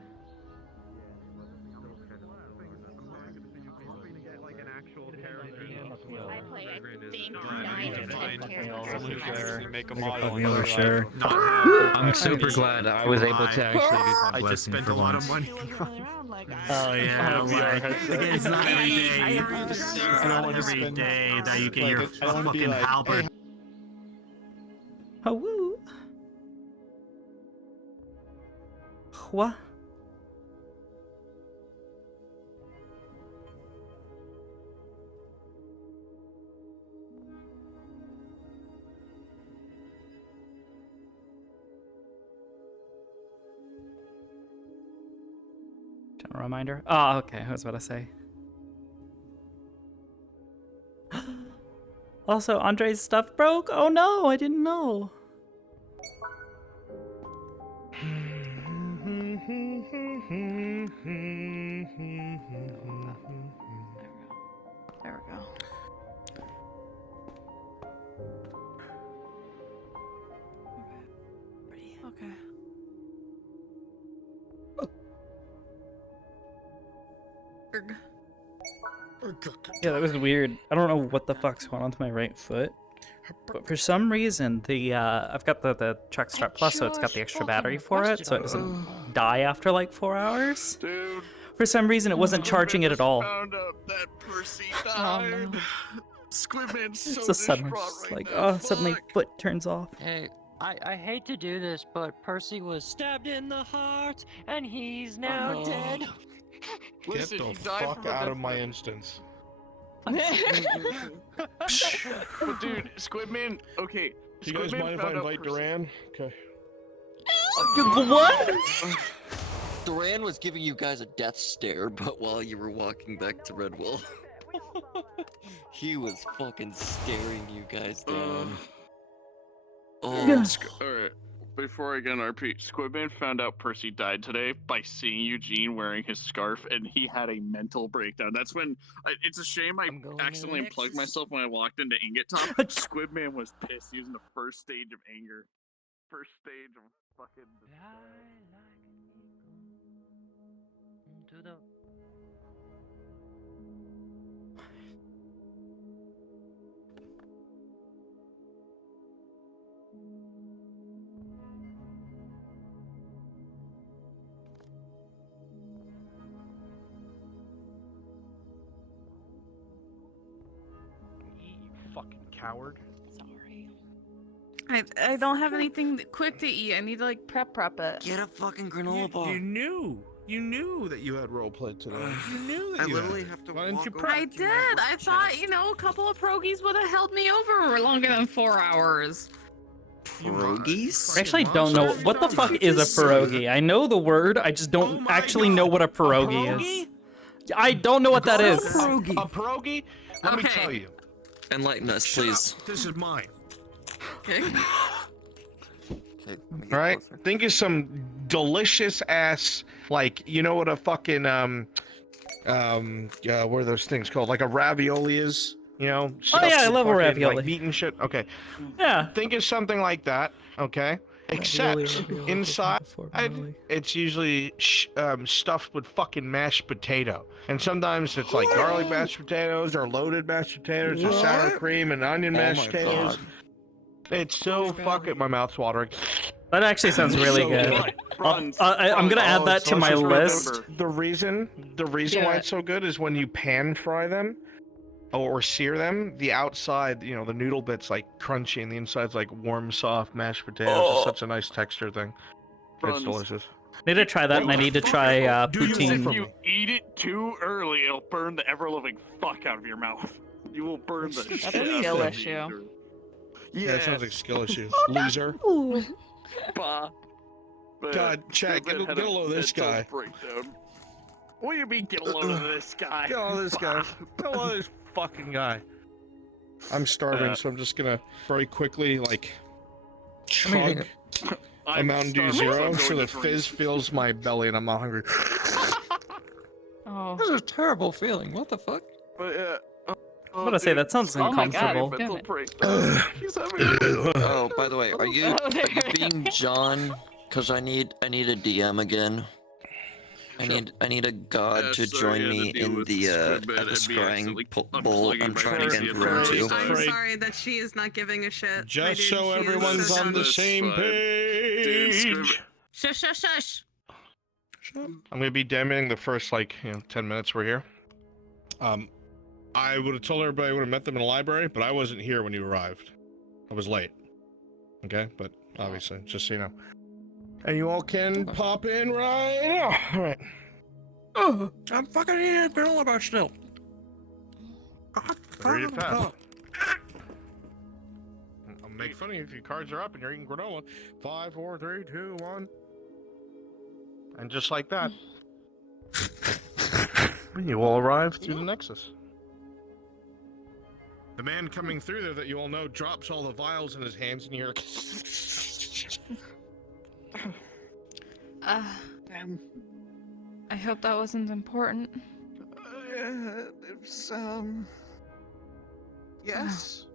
I play, I think, 9 to 10 characters. Make a model. Sure. I'm super glad I was able to actually do some I just questing spent for a lot once. of money. Oh yeah, like, it's not every day. It's not every spend- day that you get your I don't wanna be fucking like, halberd. Oh, woo. What? General reminder. Oh, okay. I was about to say. Also, Andre's stuff broke? Oh no, I didn't know. There we go. Okay. Yeah, that was weird. I don't know what the fuck's going on to my right foot. But for some reason, the I've got the Track Strap Plus, so it's got the extra battery for it, so it doesn't die after like 4 hours. Dude. For some reason, it wasn't charging it at all. Found out that Percy Oh, died. no. Squidman's so It's a sudden, distraught just right like, now. oh, suddenly foot turns off. Hey, I hate to do this, but Percy was stabbed in the heart, and he's now dead. Listen, Get he the died fuck from a out of death my by- instance. But dude, Squidman, okay. You guys Squidman mind if I found out invite Percy- Duran? Okay. What? Duran was giving you guys a death stare, but while you were walking back to Redwall, he was fucking staring you guys down. Alright, before I get an RP, Squidman found out Percy died today by seeing Eugene wearing his scarf, and he had a mental breakdown. That's when it's a shame I accidentally unplugged myself when I walked into Ingot Top. Squidman was pissed. He was in the first stage of anger. First stage of fucking. To the You fucking coward. Sorry. I don't have anything quick to eat. I need to like prep it. Get a fucking granola bar. You knew that you had roleplay today. You knew that I you literally had. have to Why didn't you walk prep? I did. I thought, you know, a couple of pierogies would have held me over longer than 4 hours. Pierogies? I actually don't know what the fuck is a pierogi. I know the word, I just don't actually know what a pierogi is. I don't know what that is. A pierogi? Let me tell you. Enlighten us, Shut please. up. This is mine. Okay. All right. Think of some delicious ass, like, you know what a fucking what are those things called? Like a ravioli is, you know? Oh yeah, I love a fucking, ravioli. Like meat and shit. Okay. Yeah. Think of something like that. Okay. Except inside, it's usually stuffed with fucking mashed potato, and sometimes it's like garlic mashed potatoes or loaded mashed potatoes or sour cream and onion mashed potatoes. It's so fucking. My mouth's watering. That actually sounds really So good. good. I'm gonna add that to my list. The reason why it's so good is when you pan fry them or sear them, the outside, the noodle bit's like crunchy and the inside's like warm, soft mashed potatoes. It's such a nice texture thing. It's delicious. Need to try that, and I need to try poutine. If you eat it too early, it'll burn the ever-loving fuck out of your mouth. You will burn the shit That's a out of skill that issue. meat. Yeah, it sounds like a skill issue. Loser. Bah. But, God, Chad, get a load of this guy. Breakdown. What do you mean, get a load of this guy? Get a load of this guy. Get a load of this fucking guy. I'm starving, so I'm just gonna very quickly, chug a Mountain Dew Zero so the fizz fills my belly and I'm not hungry. Oh. This is a terrible feeling. What the fuck? But I'm gonna say that sounds uncomfortable. Oh, by the way, are you being John? Cause I need a DM again. I need a god to join me in the at the scrying bowl. I'm trying to get into room 2. I'm sorry that she is not giving a shit. Just so everyone's on the same page. Shush, shush, shush. I'm gonna be DMing the first 10 minutes we're here. I would have told everybody I would have met them in the library, but I wasn't here when you arrived. I was late. Okay, but obviously, just so you know. And you all can pop in right now. All right. Oh, I'm fucking eating granola bar still. Read it fast. I'll make fun of you if your cards are up and you're eating granola. 5, 4, 3, 2, 1. And just like that, you all arrive through the Nexus. The man coming through there that you all know drops all the vials in his hands and you hear... I hope that wasn't important. It's, yes.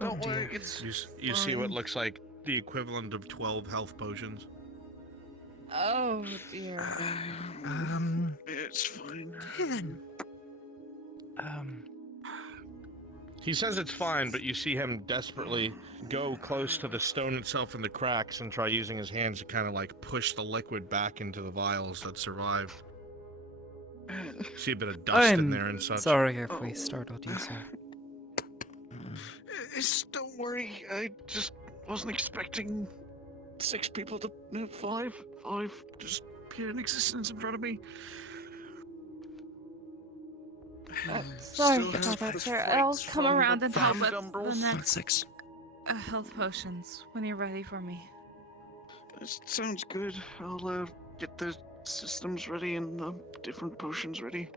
Don't worry, it's You see what looks like the equivalent of 12 health potions. Oh dear. It's fine. He says it's fine, but you see him desperately go close to the stone itself in the cracks and try using his hands to kind of push the liquid back into the vials that survived. See a bit of dust in there and such. Sorry if we startled you, sir. Don't worry, I just wasn't expecting 6 people to... 5 just appear in existence in front of me. Sorry about that, sir. I'll come around and help with the next 6. Health potions when you're ready for me. It sounds good. I'll get the systems ready and the different potions ready.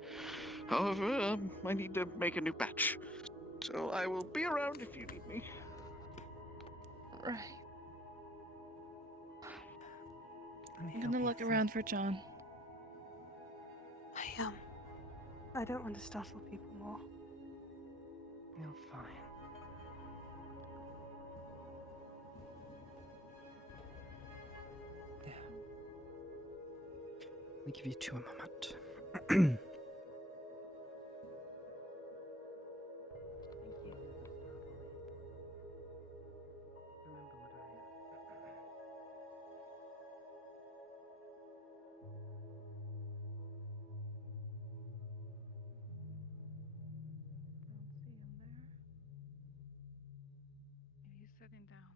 However, I need to make a new batch. So I will be around if you need me. Right. I'm gonna look around for John. I don't want to startle people more. You're fine. Yeah. Let me give you 2 a moment. Maybe he's sitting down.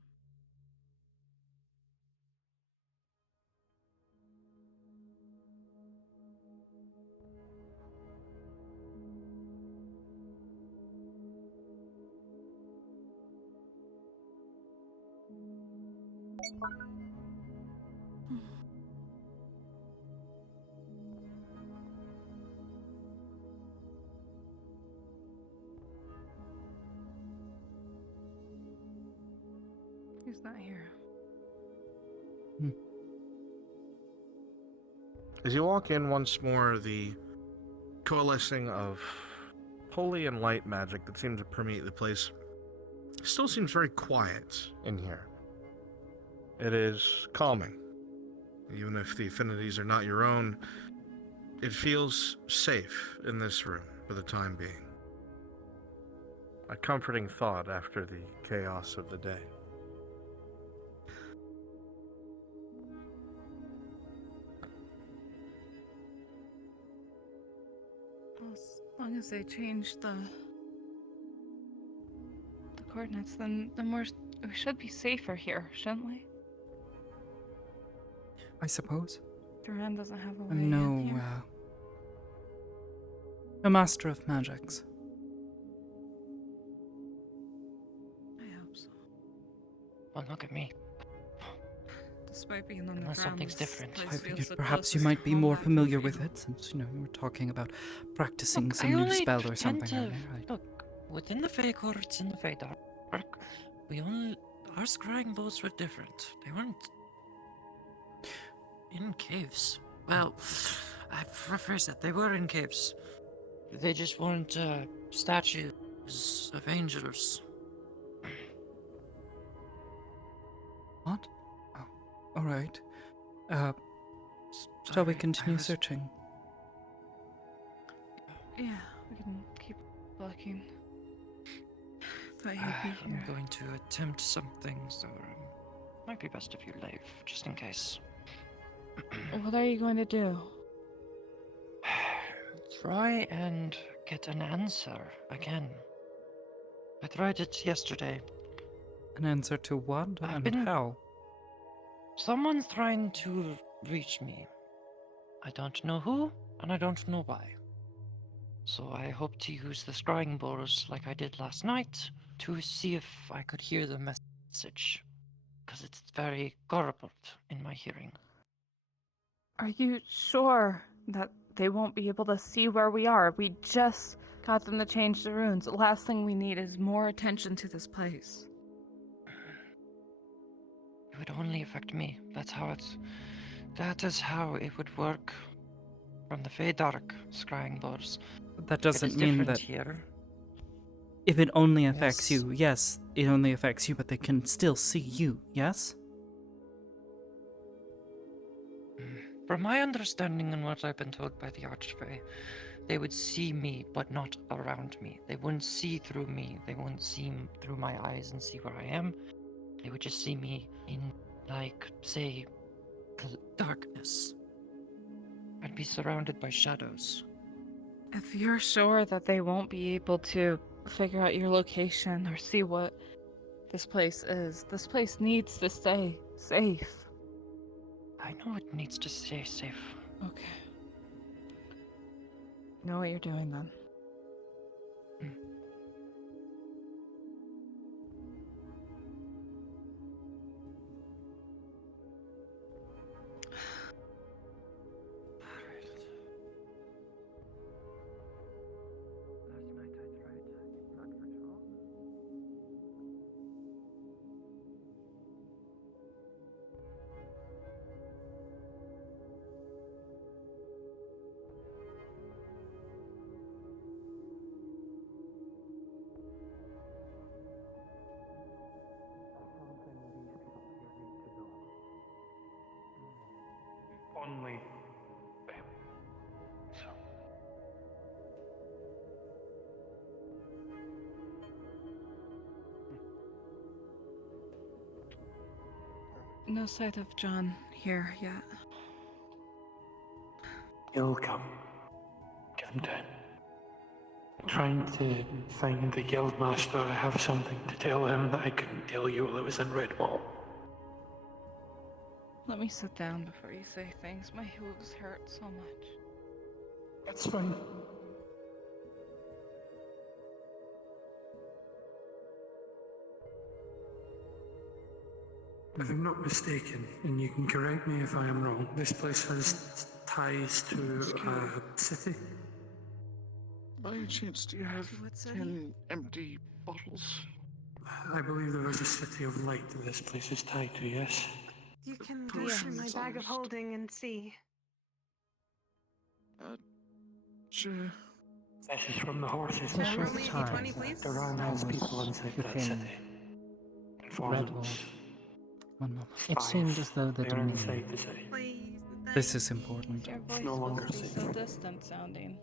He's not here. As you walk in once more, the coalescing of holy and light magic that seems to permeate the place still seems very quiet in here. It is calming. Even if the affinities are not your own, it feels safe in this room for the time being. A comforting thought after the chaos of the day. As long as they change the coordinates, then we should be safer here, shouldn't we? I suppose. Duran doesn't have a way I'm in here. no master of magics. I hope so. Well, look at me. Despite being on the Unless ground, something's this different. place I feels figured the perhaps you closest might to be more combat familiar I've with been. it, since, we were talking about practicing Look, some I new only spell or tend something to earlier. look within the Fey courts in the Fey Dark. Our scrying bows were different. They weren't in caves. Well, I rephrase that. They were in caves. They just weren't statues of angels. What? Oh, alright. Shall we continue searching? Yeah, we can keep looking. Thought you'd be I'm here. going to attempt something, so might be best if you leave, just in case. What are you going to do? Try and get an answer again. I tried it yesterday. An answer to what and how? Someone's trying to reach me. I don't know who, and I don't know why. So I hope to use the scrying bowls like I did last night to see if I could hear the message. Because it's very garbled in my hearing. Are you sure that they won't be able to see where we are? We just got them to change the runes. The last thing we need is more attention to this place. It would only affect me. That is how it would work from the Fey Dark scrying bowls. That doesn't mean that here. if it only affects you, yes, it only affects you, but they can still see you, yes? From my understanding and what I've been told by the Archfey, they would see me, but not around me. They wouldn't see through me. They wouldn't see through my eyes and see where I am. They would just see me in, like, say, darkness. I'd be surrounded by shadows. If you're sure that they won't be able to figure out your location or see what this place is, this place needs to stay safe. I know it needs to stay safe. Okay. Know what you're doing then. Only them. So. No sight of John here yet. He'll come. Come down. I'm trying to find the guildmaster. I have something to tell him that I couldn't tell you while I was in Redwall. Let me sit down before you say things. My hooves hurt so much. That's fine. If I'm not mistaken, and you can correct me if I am wrong, this place has ties to a city. By any chance, do you have 10 empty bottles? I believe there is a city of light that this place is tied to, yes? You can go through my bag of holding and see. Sure. This is from the horses. Can I roll me a d20, please? Duran has people inside that city. Informants. One moment. It seemed as though the domain. This is important. Your voice no longer must be safe. so distant sounding.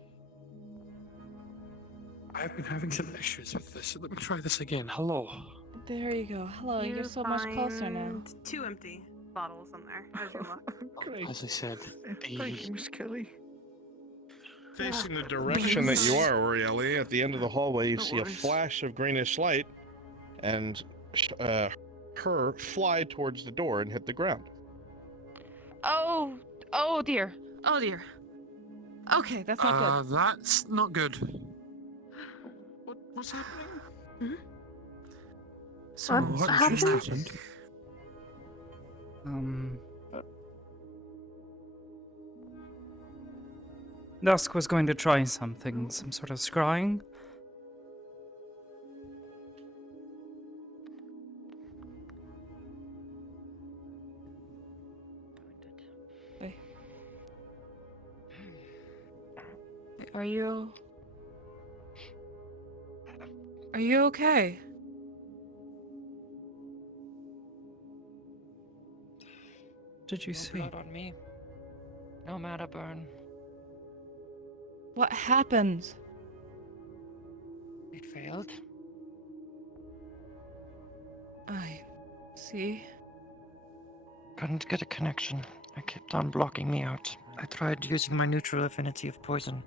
I've been having some issues with this, so let me try this again. Hello. There you go. Hello, you're so much closer now. find 2 empty bottles in there as you look. Great. As I said, Thank you, Miss Kelly. Facing the direction that you are, Orieli, at the end of the hallway, you see a flash of greenish light, and her fly towards the door and hit the ground. Oh, oh dear. Oh dear. Okay, that's not good. That's not good. What's happening? So What just happened? Dusk was going to try something, some sort of scrying. Wait. Are you okay? Did you No see? blood on me. No matter burn. What happened? It failed. I see. Couldn't get a connection. It kept on blocking me out. I tried using my neutral affinity of poison.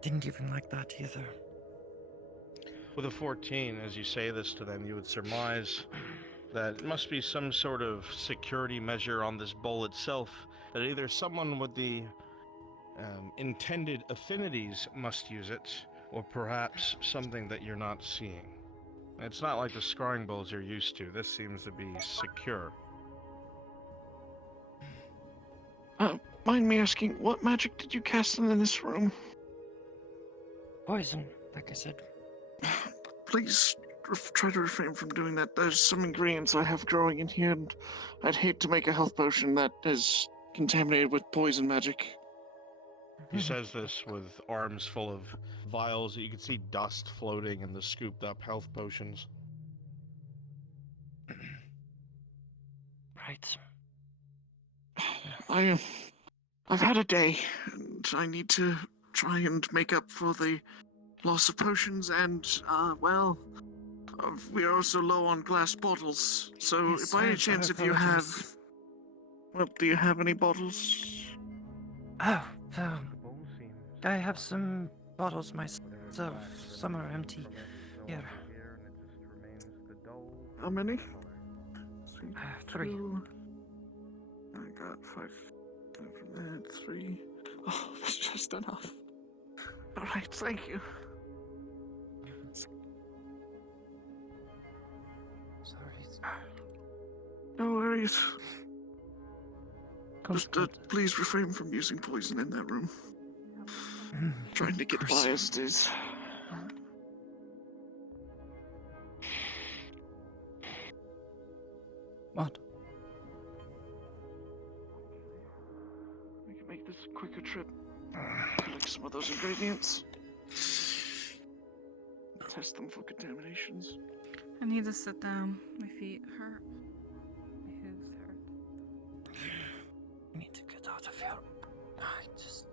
Didn't even like that either. With a 14, as you say this to them, you would surmise that it must be some sort of security measure on this bowl itself, that either someone with the intended affinities must use it, or perhaps something that you're not seeing. It's not like the scrying bowls you're used to. This seems to be secure. Mind me asking, what magic did you cast in this room? Poison, like I said. Please try to refrain from doing that. There's some ingredients I have growing in here, and I'd hate to make a health potion that is contaminated with poison magic. He says this with arms full of vials. You can see dust floating in the scooped up health potions. Right. I've had a day, and I need to try and make up for the loss of potions, and, we are also low on glass bottles. So, Yes, by any I chance, if you have... apologize. Well, do you have any bottles? Oh, I have some bottles myself. Some are empty. Here. How many? 3. I got 5 from that, 3. Oh, that's just enough. Alright, thank you. Sorry. No worries. Just please refrain from using poison in that room. Trying to get by as it is. What? We can make this a quicker trip. Collect some of those ingredients. Test them for contaminations. I need to sit down. My feet hurt. My hooves hurt. I need to get out of here. I just...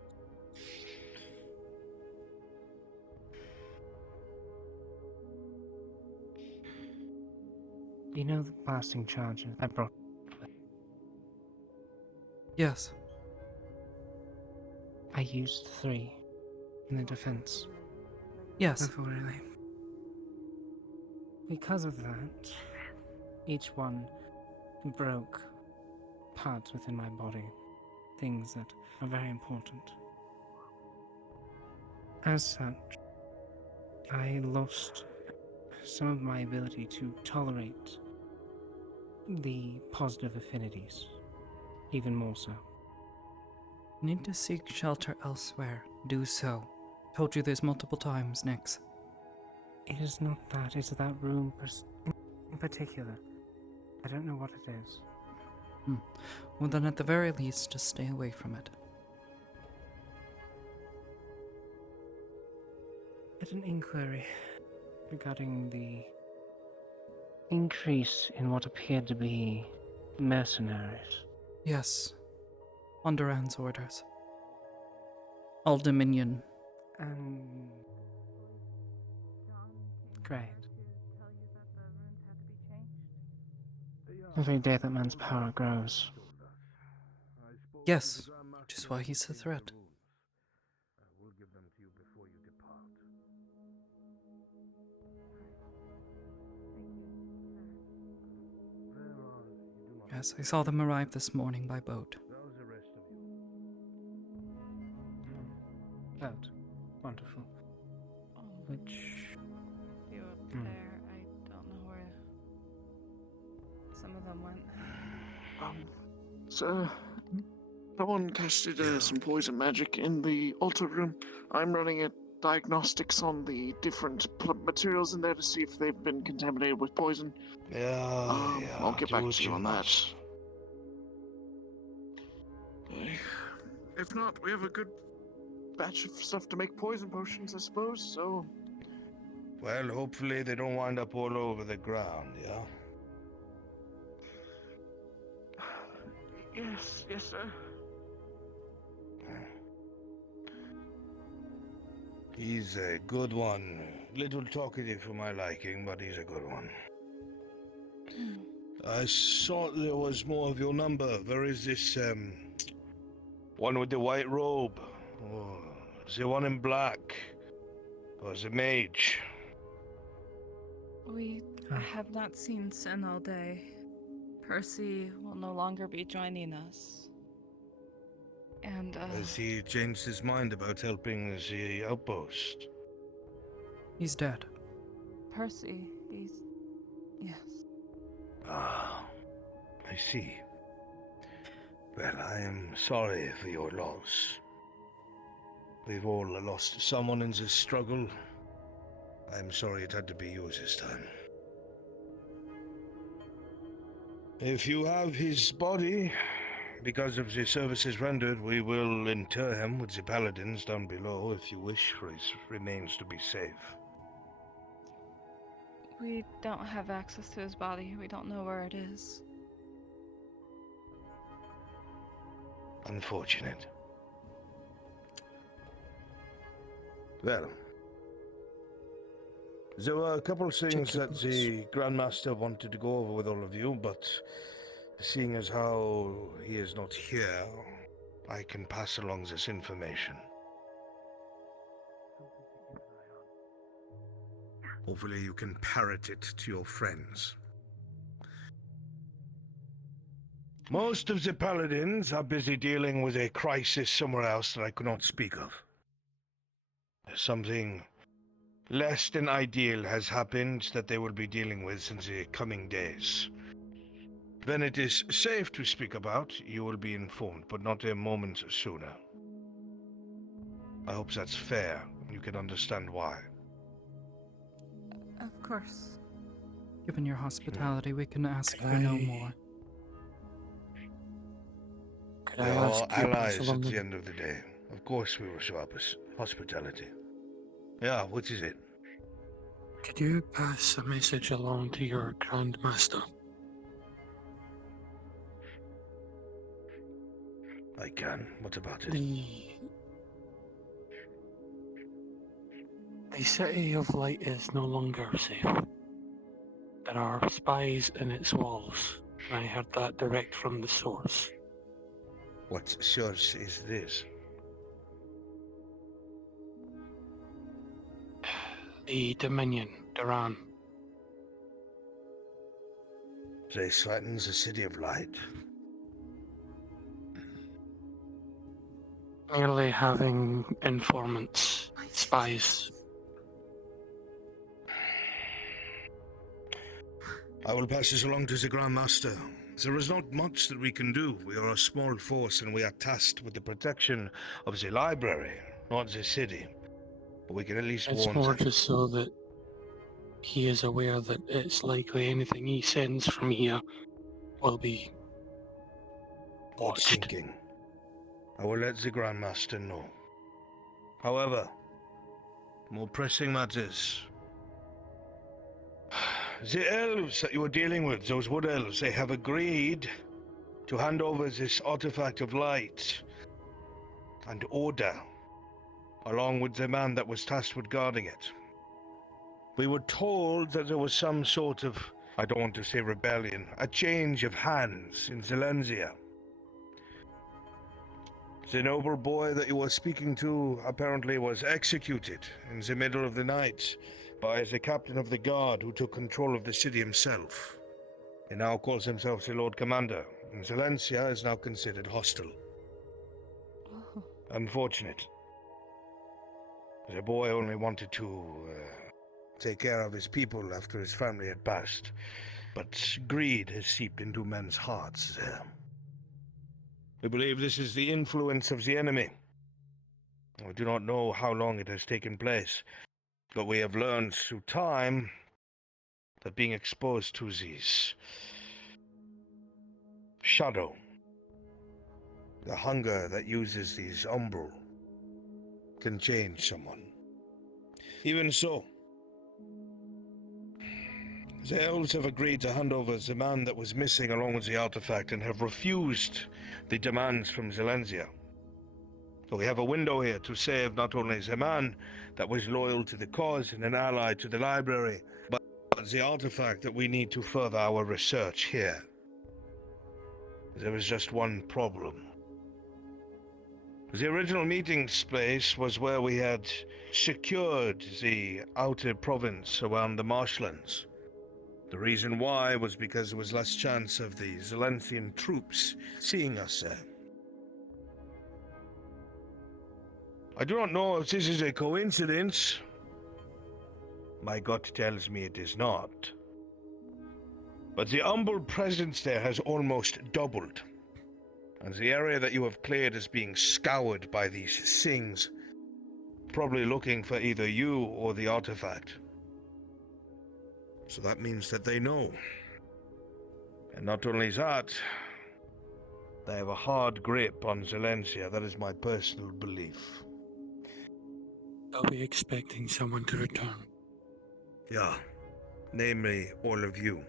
You know the blasting charges I brought? Yes. I used 3 in the defense. Yes. Really. Because of that, each one broke parts within my body, things that are very important. As such, I lost some of my ability to tolerate the positive affinities, even more so. Need to seek shelter elsewhere. Do so. Told you this multiple times, Nyx. It is not that, it's that room in particular. I don't know what it is. Well then at the very least, just stay away from it. I did an inquiry regarding the increase in what appeared to be mercenaries. Yes. Under Anne's orders. All Dominion. Great. Every day that man's power grows. Yes, which is why he's a threat. Yes, I saw them arrive this morning by boat. How's the rest of you? That. Wonderful. Which... You up there, I don't know where some of them went. So, someone casted some poison magic in the altar room. I'm running diagnostics on the different materials in there to see if they've been contaminated with poison. I'll get back to you on that. If not, we have a good batch of stuff to make poison potions, I suppose, so... Well, hopefully they don't wind up all over the ground, yeah? Yes, sir. He's a good one. Little talkative for my liking, but he's a good one. I thought there was more of your number. Where is this, one with the white robe? Oh, is there one in black? Or is it mage? We have not seen Sin all day. Percy will no longer be joining us. And, Has he changed his mind about helping the outpost? He's dead. Percy, yes. Ah, I see. Well, I am sorry for your loss. We've all lost someone in this struggle. I'm sorry it had to be you this time. If you have his body, because of the services rendered, we will inter him with the paladins down below if you wish for his remains to be safe. We don't have access to his body. We don't know where it is. Unfortunate. Well, there were a couple of things that the Grandmaster wanted to go over with all of you, but seeing as how he is not here, I can pass along this information. Hopefully you can parrot it to your friends. Most of the paladins are busy dealing with a crisis somewhere else that I could not speak of. Something less than ideal has happened that they will be dealing with in the coming days. When it is safe to speak about, you will be informed, but not a moment sooner. I hope that's fair. You can understand why. Of course. Given your hospitality, we can ask for no more. They are allies at the end of the day. Of course we will show up as hospitality. Yeah, what is it? Could you pass a message along to your Grandmaster? I can. What about it? The City of Light is no longer safe. There are spies in its walls. I heard that direct from the source. What source is this? The Dominion, Duran. They threaten the City of Light? Merely having informants, spies. I will pass this along to the Grandmaster. There is not much that we can do. We are a small force and we are tasked with the protection of the library, not the city. But we can at least It's warn more them. just so that he is aware that it's likely anything he sends from here will be watched. Thinking. I will let the Grandmaster know. However, more pressing matters. The elves that you are dealing with, those wood elves, they have agreed to hand over this artifact of light and order, along with the man that was tasked with guarding it. We were told that there was some sort of, I don't want to say rebellion, a change of hands in Zelenzia. The noble boy that you were speaking to apparently was executed in the middle of the night by the captain of the guard who took control of the city himself. He now calls himself the Lord Commander. Zalencia is now considered hostile. Oh. Unfortunate. The boy only wanted to take care of his people after his family had passed, but greed has seeped into men's hearts. We believe this is the influence of the enemy. We do not know how long it has taken place, but we have learned through time that being exposed to these shadow, the hunger that uses these umbral, can change someone. Even so, the elves have agreed to hand over the man that was missing along with the artifact and have refused the demands from Zalencia. So we have a window here to save not only the man that was loyal to the cause and an ally to the library, but the artifact that we need to further our research here. There is just one problem. The original meeting space was where we had secured the outer province around the marshlands. The reason why was because there was less chance of the Zalenthian troops seeing us there. I do not know if this is a coincidence. My gut tells me it is not. But the umbral presence there has almost doubled. And the area that you have cleared is being scoured by these things, probably looking for either you or the artifact. So that means that they know. And not only that, they have a hard grip on Zalencia. That is my personal belief. Are we expecting someone to return? Yeah, namely all of you.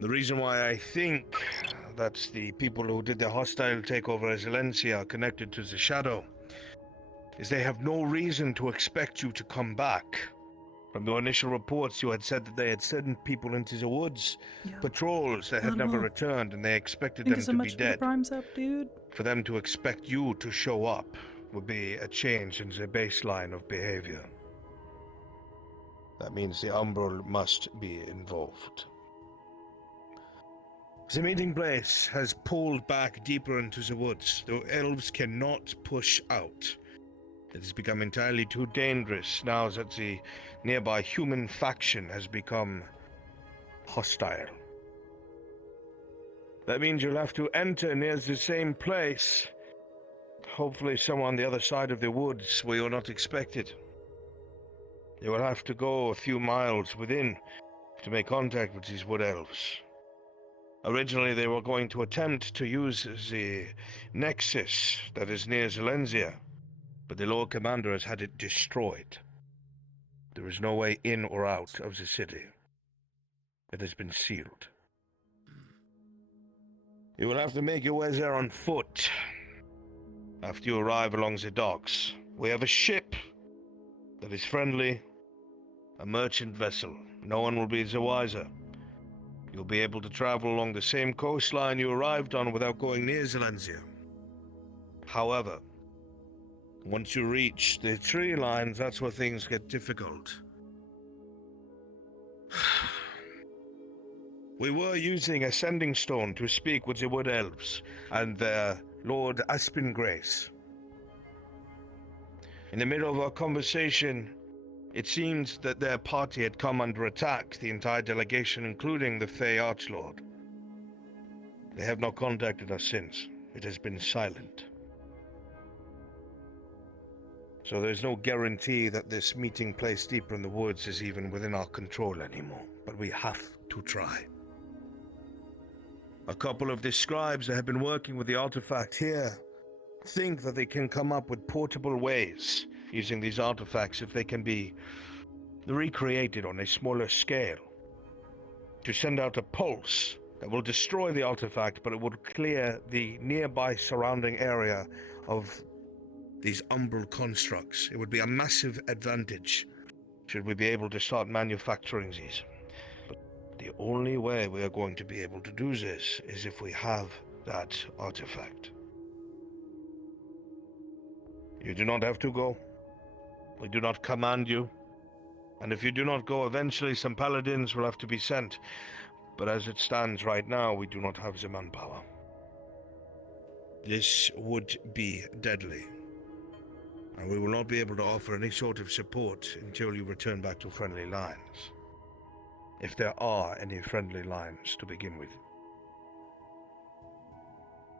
The reason why I think that the people who did the hostile takeover of Zalencia are connected to the Shadow is they have no reason to expect you to come back. From your initial reports, you had said that they had sent people into the woods, patrols that had never returned, and they expected them to be dead. Prime's up, dude. For them to expect you to show up would be a change in the baseline of behavior. That means the Umbral must be involved. The meeting place has pulled back deeper into the woods. The elves cannot push out. It has become entirely too dangerous now that the nearby human faction has become hostile. That means you'll have to enter near the same place. Hopefully somewhere on the other side of the woods where you're not expected. You will have to go a few miles within to make contact with these wood elves. Originally they were going to attempt to use the nexus that is near Zalencia, but the Lord Commander has had it destroyed. There is no way in or out of the city. It has been sealed. You will have to make your way there on foot after you arrive along the docks. We have a ship that is friendly, a merchant vessel. No one will be the wiser. You'll be able to travel along the same coastline you arrived on without going near Zalencia. However, once you reach the tree lines, that's where things get difficult. We were using a sending stone to speak with the Wood Elves and their Lord Aspengrace. In the middle of our conversation, it seems that their party had come under attack, the entire delegation, including the Fey Archlord. They have not contacted us since. It has been silent. So there's no guarantee that this meeting place deeper in the woods is even within our control anymore, but we have to try. A couple of the scribes that have been working with the artifact here think that they can come up with portable ways using these artifacts if they can be recreated on a smaller scale, to send out a pulse that will destroy the artifact, but it would clear the nearby surrounding area of these umbral constructs. It would be a massive advantage should we be able to start manufacturing these. But the only way we are going to be able to do this is if we have that artifact. You do not have to go. We do not command you. And if you do not go, eventually some paladins will have to be sent. But as it stands right now, we do not have the manpower. This would be deadly. And we will not be able to offer any sort of support until you return back to friendly lines. If there are any friendly lines to begin with.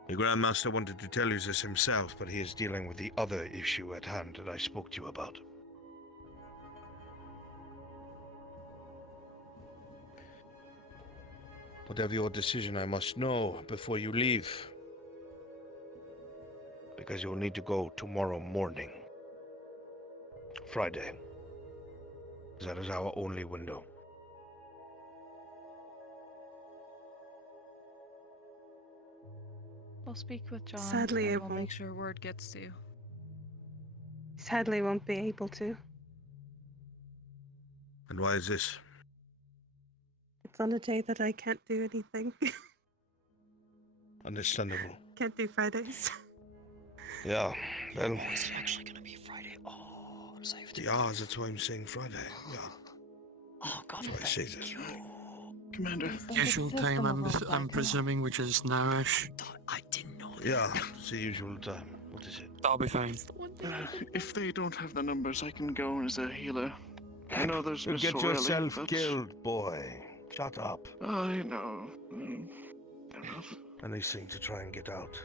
The Grandmaster wanted to tell you this himself, but he is dealing with the other issue at hand that I spoke to you about. Whatever your decision, I must know before you leave. Because you'll need to go tomorrow morning. Friday. That is our only window. I'll speak with John. Sadly, and it we'll won't. make sure word gets to you. Sadly, won't be able to. And why is this? It's on a day that I can't do anything. Understandable. Can't do Fridays. Yeah, well... Is it actually gonna be Friday? Oh, I'm saved. Yeah, that's why I'm saying Friday. Yeah. Oh, God, that's why I say this. Commander. Usual time, I'm presuming, which is nowish. I didn't know that. Yeah, it's the usual time. What is it? That'll be fine. If they don't have the numbers, I can go as a healer. I know there's You'll Miss get O'Reilly, yourself but... killed, boy. Shut up. I know. Fair enough. Anything to try and get out.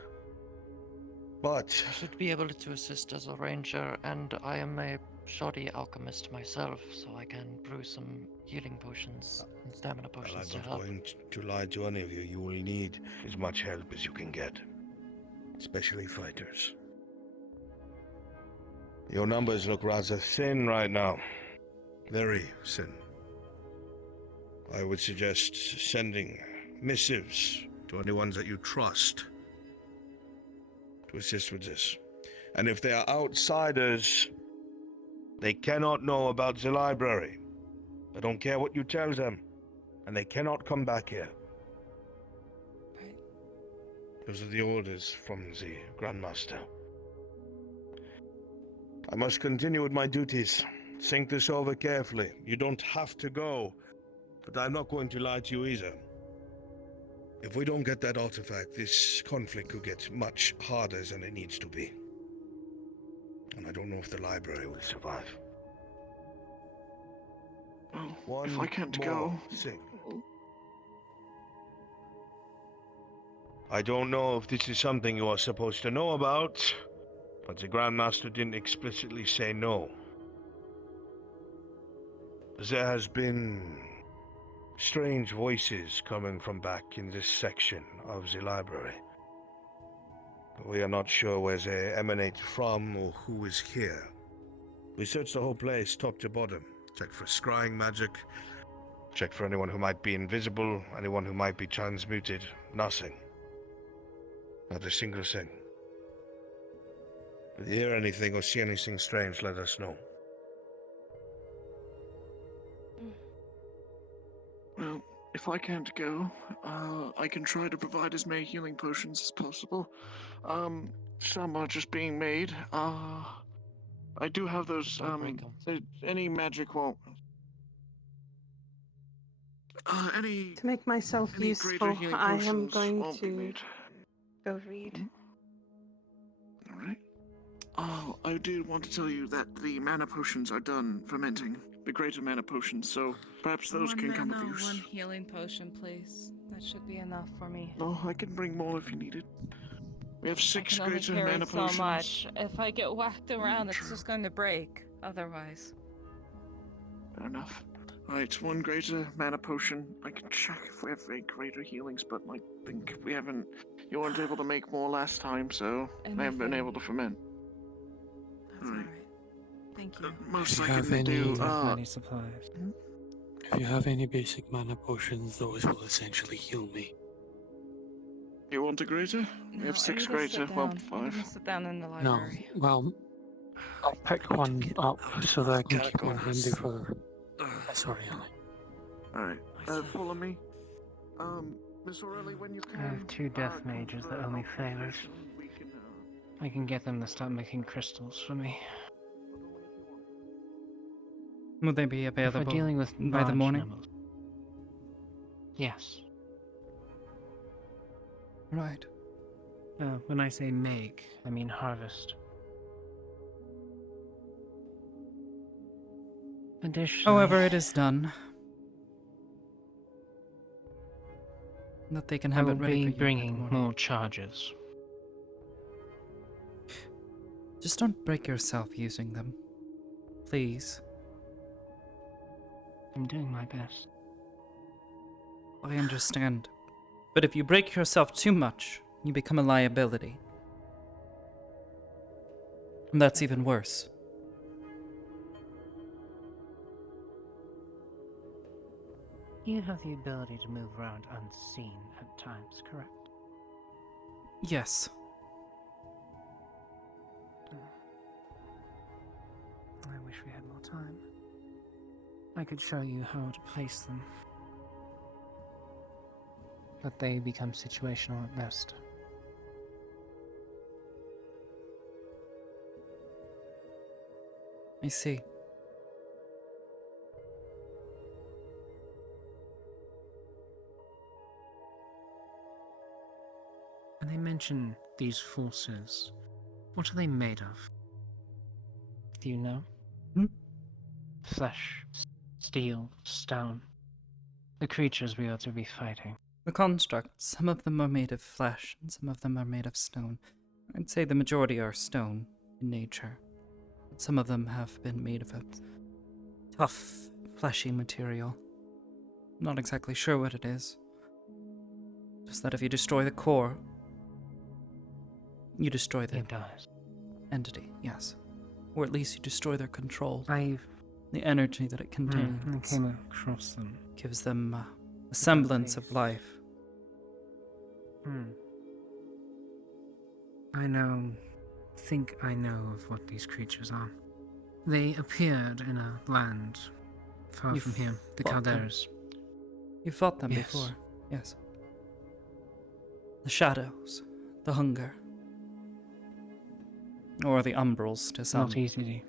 But... I should be able to assist as a ranger, and I am a shoddy alchemist myself, so I can brew some healing potions and stamina Well, potions I'm to not help. going to lie to any of you. You will need as much help as you can get. Especially fighters. Your numbers look rather thin right now. Very thin. I would suggest sending missives to anyone that you trust to assist with this. And if they are outsiders, they cannot know about the library. I don't care what you tell them. And they cannot come back here. Right. Those are the orders from the Grandmaster. I must continue with my duties. Think this over carefully. You don't have to go, but I'm not going to lie to you either. If we don't get that artifact, this conflict could get much harder than it needs to be. And I don't know if the library will survive. Well, if I can't go... Thing. I don't know if this is something you are supposed to know about, but the Grandmaster didn't explicitly say no. There has been strange voices coming from back in this section of the library. We are not sure where they emanate from or who is here. We searched the whole place, top to bottom. Checked for scrying magic. Checked for anyone who might be invisible, anyone who might be transmuted. Nothing. Not a single thing. If you hear anything or see anything strange, let us know. Well, if I can't go, I can try to provide as many healing potions as possible. Some are just being made. I do have those, any magic won't... any... To make myself any useful, greater healing I am potions going won't be to made. go read. Alright. I did want to tell you that the mana potions are done fermenting. The greater mana potions, so perhaps those One can come mana, of use. one healing potion, please. That should be enough for me. No, I can bring more if you need it. We have 6 I can only greater carry mana so potions. much. If I get whacked around, it's just going to break. Otherwise. Fair enough. Alright, 1 greater mana potion. I can check if we have any greater healings, but I think we haven't... You weren't able to make more last time, so I haven't been able to ferment. That's alright. Thank you. Most I Have can any- do... Many supplies. If you have any basic mana potions, those will essentially heal me. You want a greater? We No, have I 6 need to greater, sit well, down. I'm 5. gonna sit down in the No, library. well, I'll pick one up so that I can keep one handy for... Sorry, Ellie. Alright, follow me. Miss O'Reilly, when you can... I have 2 death mages that owe me favors. I can get them to stop making crystals for me. Will they be available If we're dealing with by the large morning? numbers. Yes. Right. When I say make, I mean harvest. Additionally, However it is done, that they can I have will it ready be for you that bringing morning. more charges. Just don't break yourself using them. Please. I'm doing my best. I understand. But if you break yourself too much, you become a liability. And that's even worse. You have the ability to move around unseen at times, correct? Yes. I wish we had more time. I could show you how to place them. But they become situational at best. I see. When they mention these forces, what are they made of? Do you know? Flesh, steel, stone. The creatures we are to be fighting. The constructs, some of them are made of flesh, and some of them are made of stone. I'd say the majority are stone in nature. But some of them have been made of a tough, fleshy material. I'm not exactly sure what it is. Just that if you destroy the core, you destroy the entity, yes. Or at least you destroy their control. The energy that it contains. I came across them. Gives them a semblance of life. Think I know of what these creatures are. They appeared in a land far from here, the Calderas. You fought them Yes. before, yes. The shadows, the hunger. Or the umbrals to some. Not easy.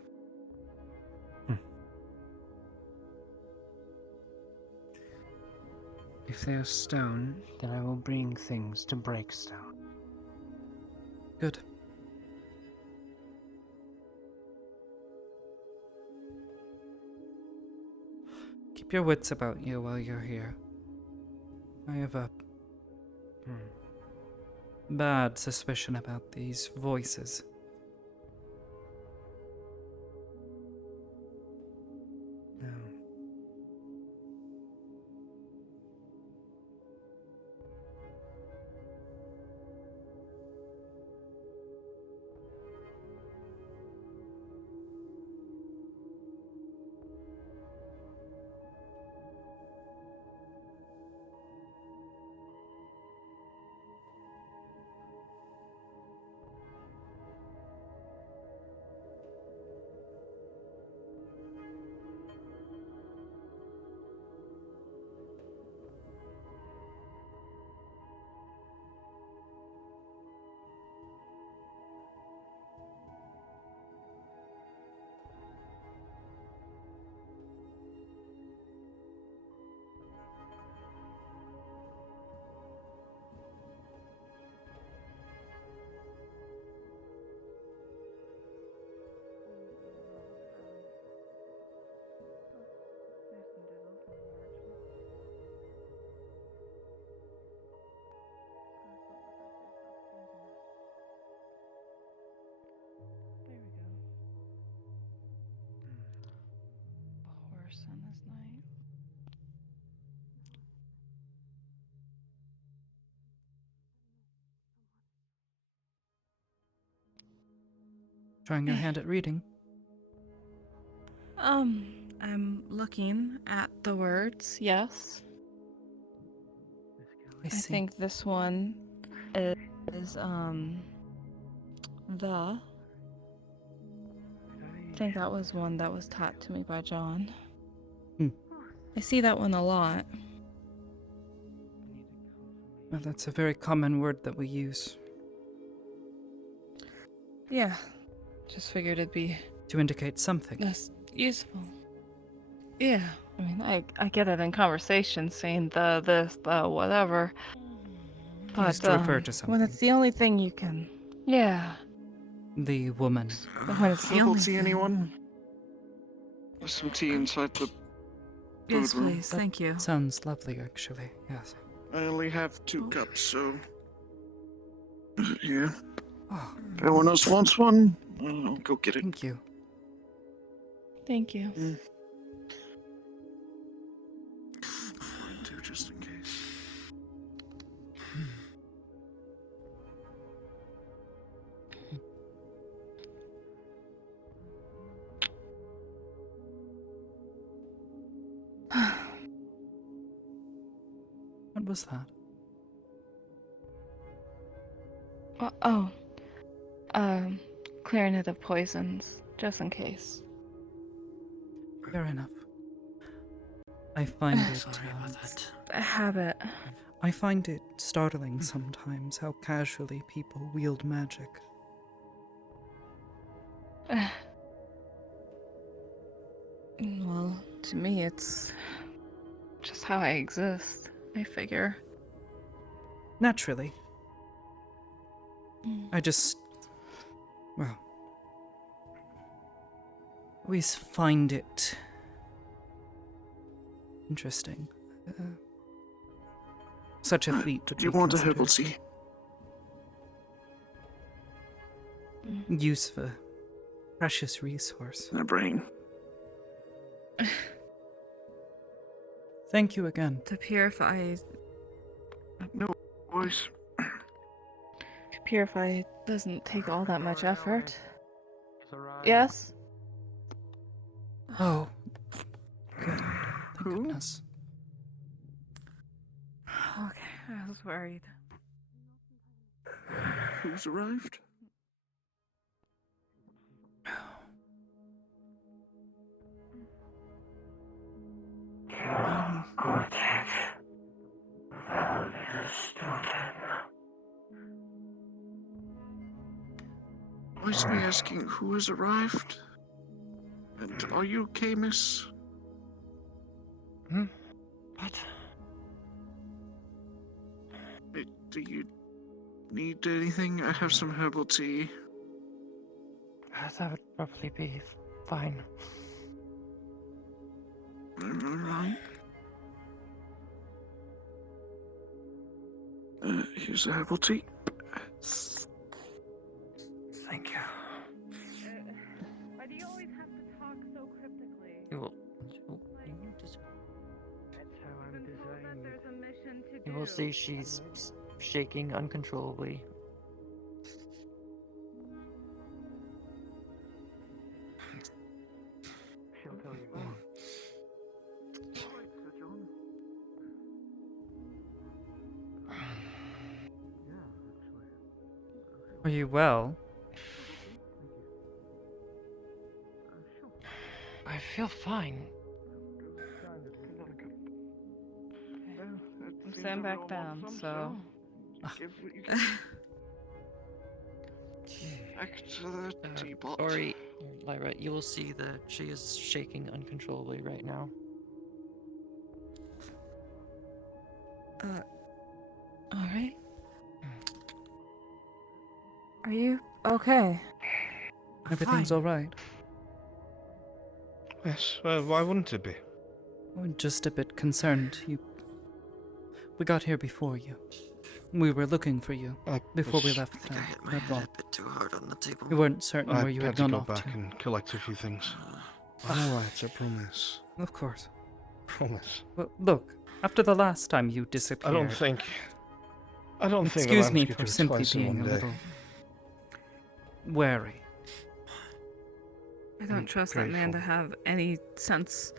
If they are stone, then I will bring things to break stone. Good. Keep your wits about you while you're here. I have a bad suspicion about these voices. No. A horse on this night. Trying your hand at reading. I'm looking at the words, yes. I think this one is, the. I think that was one that was taught to me by John. I see that one a lot. Well, that's a very common word that we use. Yeah. Just figured it'd be... To indicate something. That's useful. Yeah. I mean, I get it in conversation saying the, this, the, whatever. Please But refer to when something. it's the only thing you can, yeah. The woman. When it's the only Tea, thing. anyone? There's some tea inside the Yes, food room. please. Thank you. Sounds lovely, actually. Yes. I only have 2 cups, so yeah. Oh. If anyone else wants one, I'll go get it. Thank you. Thank you. Mine too, just in case. What was that? Oh, clearing it of poisons, just in case. Fair enough. I find it. A habit. I find it startling sometimes how casually people wield magic. Well, to me, it's just how I exist, I figure. Naturally. I just. Well. Always find it. Interesting. Such a feat would Do you be want a considered herbal tea? use of a precious resource. My brain. Thank you again. To purify. No voice. To purify doesn't take all that much effort. Yes? Oh. Good. Thank goodness. Okay, I was worried. Who's arrived? Voice me asking who has arrived? And are you okay, miss? What? Do you need anything? I have some herbal tea. That would probably be fine. Alright. Here's the herbal tea. Thank you. Why do you always have to talk so cryptically? You will see she's shaking uncontrollably. She'll tell you more. Are you well? I feel fine. I'm sitting back down, so. Give what you back to the teapot. Ori, Lyra, you will see that she is shaking uncontrollably right now. Alright. Are you okay? Everything's alright. Yes, well, why wouldn't it be? I'm just a bit concerned. We got here before you. We were looking for you before we left town. That's all. Too hard on the table. We weren't certain I where you had had to gone go off back to. and collect a few things. I'm alright, I promise. Of course. Promise. Well, look, after the last time you disappeared. I don't think Excuse me Alan's for could do simply twice in being a one day. little wary. I don't trust that man to grateful. have any sense.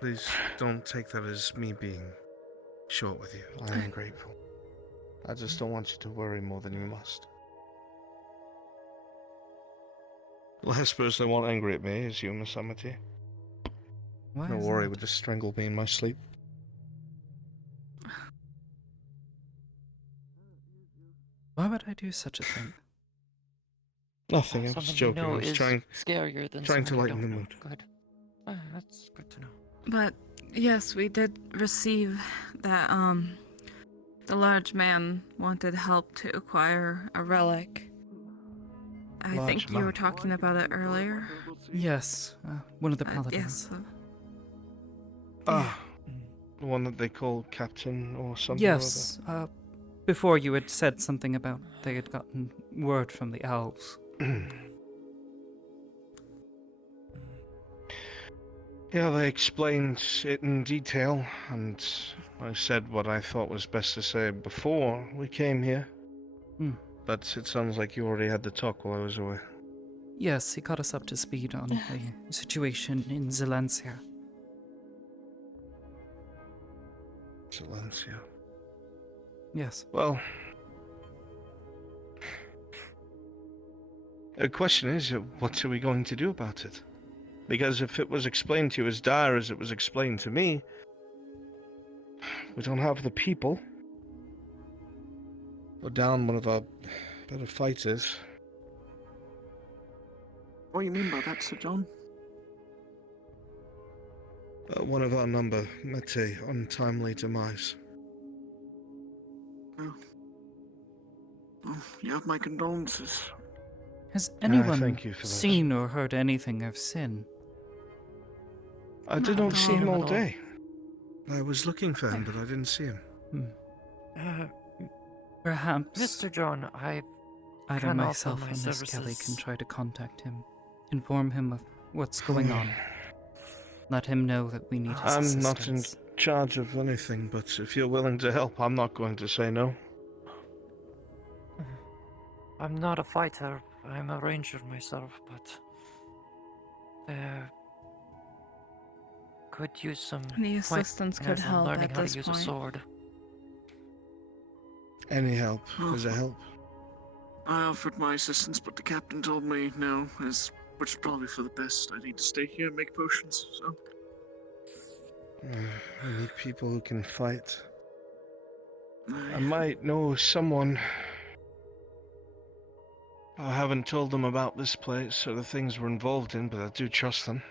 Please don't take that as me being short with you. I am grateful. I just don't want you to worry more than you must. The last person I want angry at me is you, Miss Amity. Why No is worry that? would just strangle me in my sleep. Why would I do such a thing? Nothing, I was Someone you joking. know I was is scarier than trying to someone you lighten the don't know. mood. Good. That's good to know. But yes, we did receive that The large man wanted help to acquire a relic. I Large think you man. were talking about it earlier. Yes, one of the paladins. Yes. Ah, the one that they call Captain or something. Yes, before you had said something about they had gotten word from the elves. Yeah, they explained it in detail, and I said what I thought was best to say before we came here. But it sounds like you already had the talk while I was away. Yes, he got us up to speed on the situation in Zalencia. Zalencia. Yes. Well, the question is, what are we going to do about it? Because if it was explained to you as dire as it was explained to me, we don't have the people. We're down one of our better fighters. What do you mean by that, Sir John? One of our number met a untimely demise. Oh. Well, you have my condolences. Has anyone thank you for that. seen or heard anything of Sin? I did not see him all day. I was looking for him, but I didn't see him. Perhaps Mr. John, either myself or Miss Kelly can try to contact him, inform him of what's going on. Let him know that we need his assistance. I'm not in charge of anything, but if you're willing to help, I'm not going to say no. I'm not a fighter. I'm a ranger myself, but could use some The assistance could help learning at how this to use point. a sword. Any help is a help. I offered my assistance, but the captain told me no, which is probably for the best. I need to stay here and make potions, so... We need people who can fight. I might know someone. I haven't told them about this place or the things we're involved in, but I do trust them.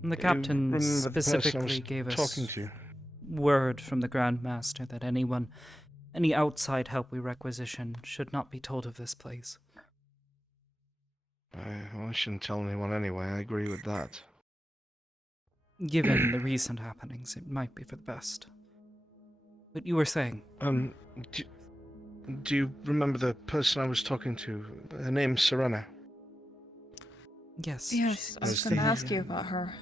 And the You captain remember the person I specifically was gave us talking to? word from the Grand Master that any outside help we requisition should not be told of this place. I shouldn't tell anyone anyway, I agree with that. Given the recent happenings, it might be for the best. But you were saying? Do you remember the person I was talking to? Her name's Serena. Yes. Yes, I was going to ask you about her.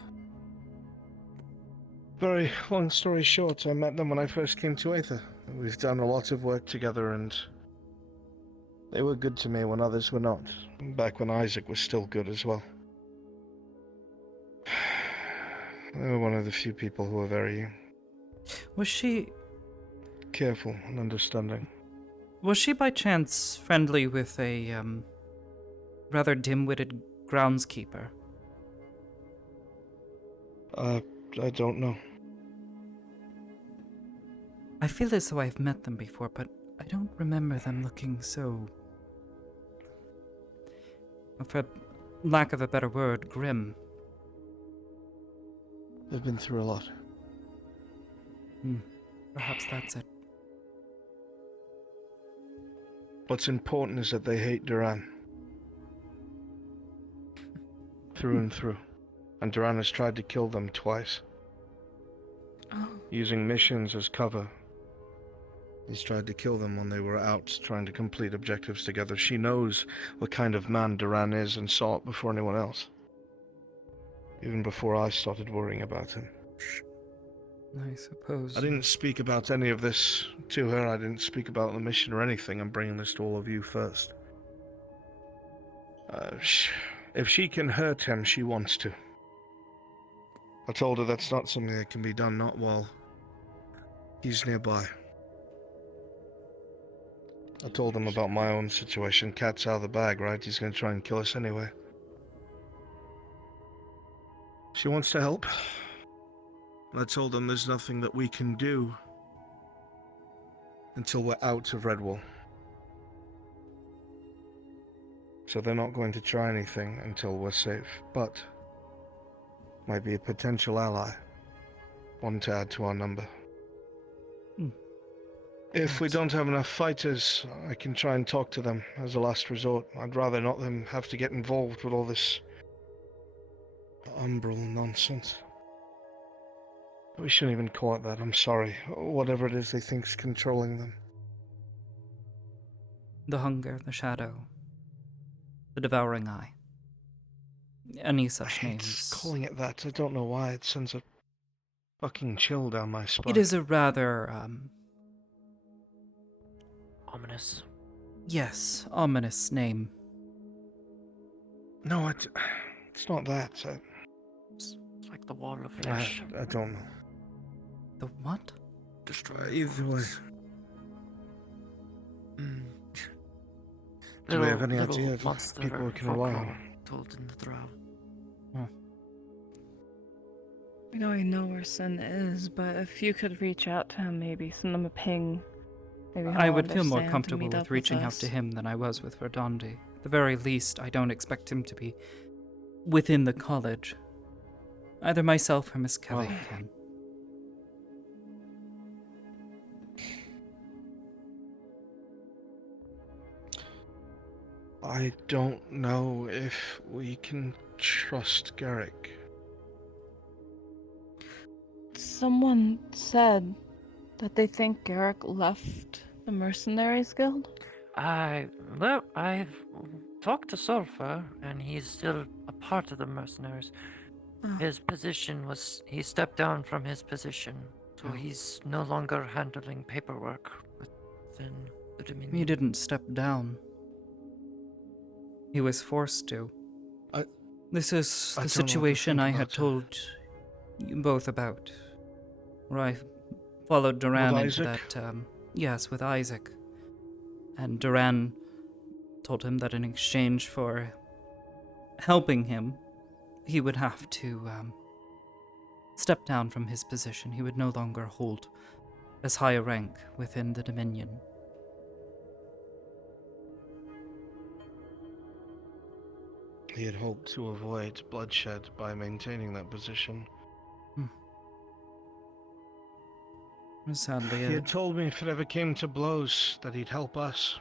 Very long story short, I met them when I first came to Aether. We've done a lot of work together, and they were good to me when others were not. Back when Isaac was still good as well. They were one of the few people who were very... Was she... careful and understanding. Was she by chance friendly with a, rather dim-witted groundskeeper? I don't know. I feel as though I've met them before, but I don't remember them looking so... for lack of a better word, grim. They've been through a lot. Perhaps that's it. What's important is that they hate Duran. Through and through. And Duran has tried to kill them twice. Using missions as cover. He's tried to kill them when they were out trying to complete objectives together. She knows what kind of man Duran is and saw it before anyone else. Even before I started worrying about him. I suppose. I didn't speak about any of this to her. I didn't speak about the mission or anything. I'm bringing this to all of you first. If she can hurt him, she wants to. I told her that's not something that can be done, not while he's nearby. I told him about my own situation. Cat's out of the bag, right? He's going to try and kill us anyway. She wants to help. I told them there's nothing that we can do until we're out of Redwall. So they're not going to try anything until we're safe, but might be a potential ally. One to add to our number. If we don't have enough fighters, I can try and talk to them as a last resort. I'd rather not them have to get involved with all this umbral nonsense. We shouldn't even call it that, I'm sorry. Whatever it is they think's controlling them. The hunger, the shadow, the devouring eye. Any such I hate names. calling it that. I don't know why. It sends a fucking chill down my spine. It is a rather, Ominous. yes, ominous name. No, it's not that. It's like the wall of flesh. I don't know. The what? Destroy. Either way. Do Little, we have any little idea of monster people we can rely folklore on? told in the drow. We don't even know where Sin is, but if you could reach out to him, maybe send him a ping. Maybe I he'll would feel more understand and comfortable meet with up reaching out us. to him than I was with Verdandi. At the very least, I don't expect him to be within the college. Either myself or Miss Kelly can. I don't know if we can trust Garrick. Someone said that they think Garrick left the Mercenaries Guild. Well, I've talked to Sulfur, and he's still a part of the mercenaries. His position was, he stepped down from his position, so he's no longer handling paperwork within the Dominion. He didn't step down. He was forced to. This is the situation I had told you both about. Where I followed Duran With into Isaac? that, yes, with Isaac. And Duran told him that in exchange for helping him, he would have to, step down from his position. He would no longer hold as high a rank within the Dominion. He had hoped to avoid bloodshed by maintaining that position. Sadly, He had told me if it ever came to blows that he'd help us.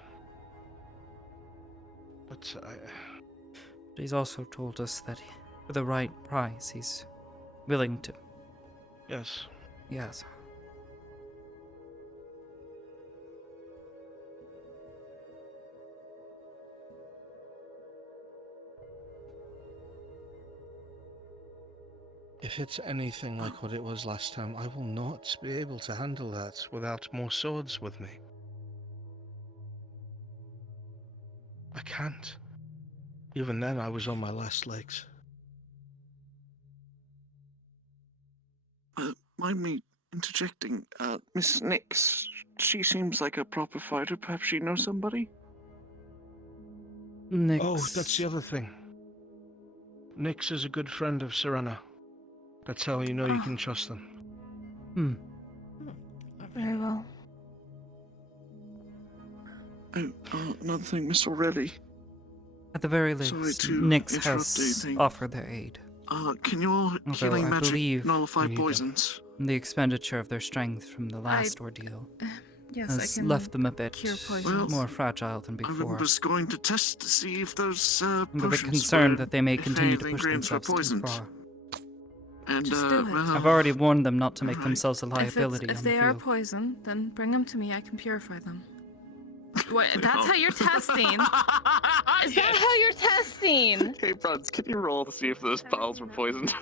But he's also told us that for the right price, he's willing to. Yes. Yes. If it's anything like what it was last time, I will not be able to handle that without more swords with me. I can't. Even then, I was on my last legs. Mind me interjecting, Miss Nix, she seems like a proper fighter. Perhaps she knows somebody? Nix. Oh, that's the other thing. Nix is a good friend of Serena. That's how you know you can trust them. Very well. Oh, another thing, Miss Aureli. At the very Sorry least, to Nix interrupt has anything. offered their aid. Can your Although healing I magic believe nullify poisons? the expenditure of their strength from the last ordeal Yes, has I can left them a bit cure poisons. more fragile than before. I was going to test to see if those I'm a bit potions concerned were, that they may if continue to anything, push ingredients were themselves too poisoned. far. And, Just do it. well, I've already warned them not to make themselves a If liability if on they the are field. poison, then bring them to me. I can purify them. What? That's how you're testing. Is that how you're testing? Hey, Franz, can you roll to see if those bottles were poisoned?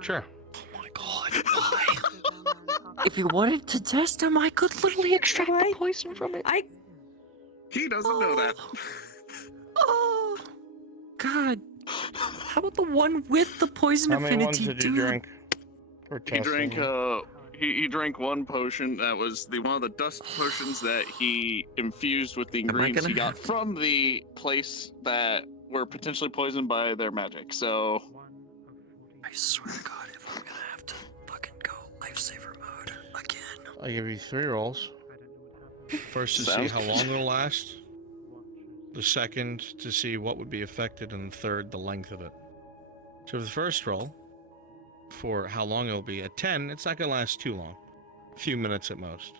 Sure. If you wanted to test him, I could literally extract the poison from it. He doesn't know that. Oh, God. How about the one with the poison How many ones affinity, did you dude? drink? For He drank, testing? he drank one potion that was one of the dust potions that he infused with the ingredients he got from the place that were potentially poisoned by their magic. So, I swear to God, if I'm gonna have to fucking go lifesaver mode again. I give you 3 rolls. First to see Sounds how good. long it'll last. The second to see what would be affected, and the third, the length of it. So for the first roll, for how long it'll be, at 10, it's not gonna last too long. A few minutes at most.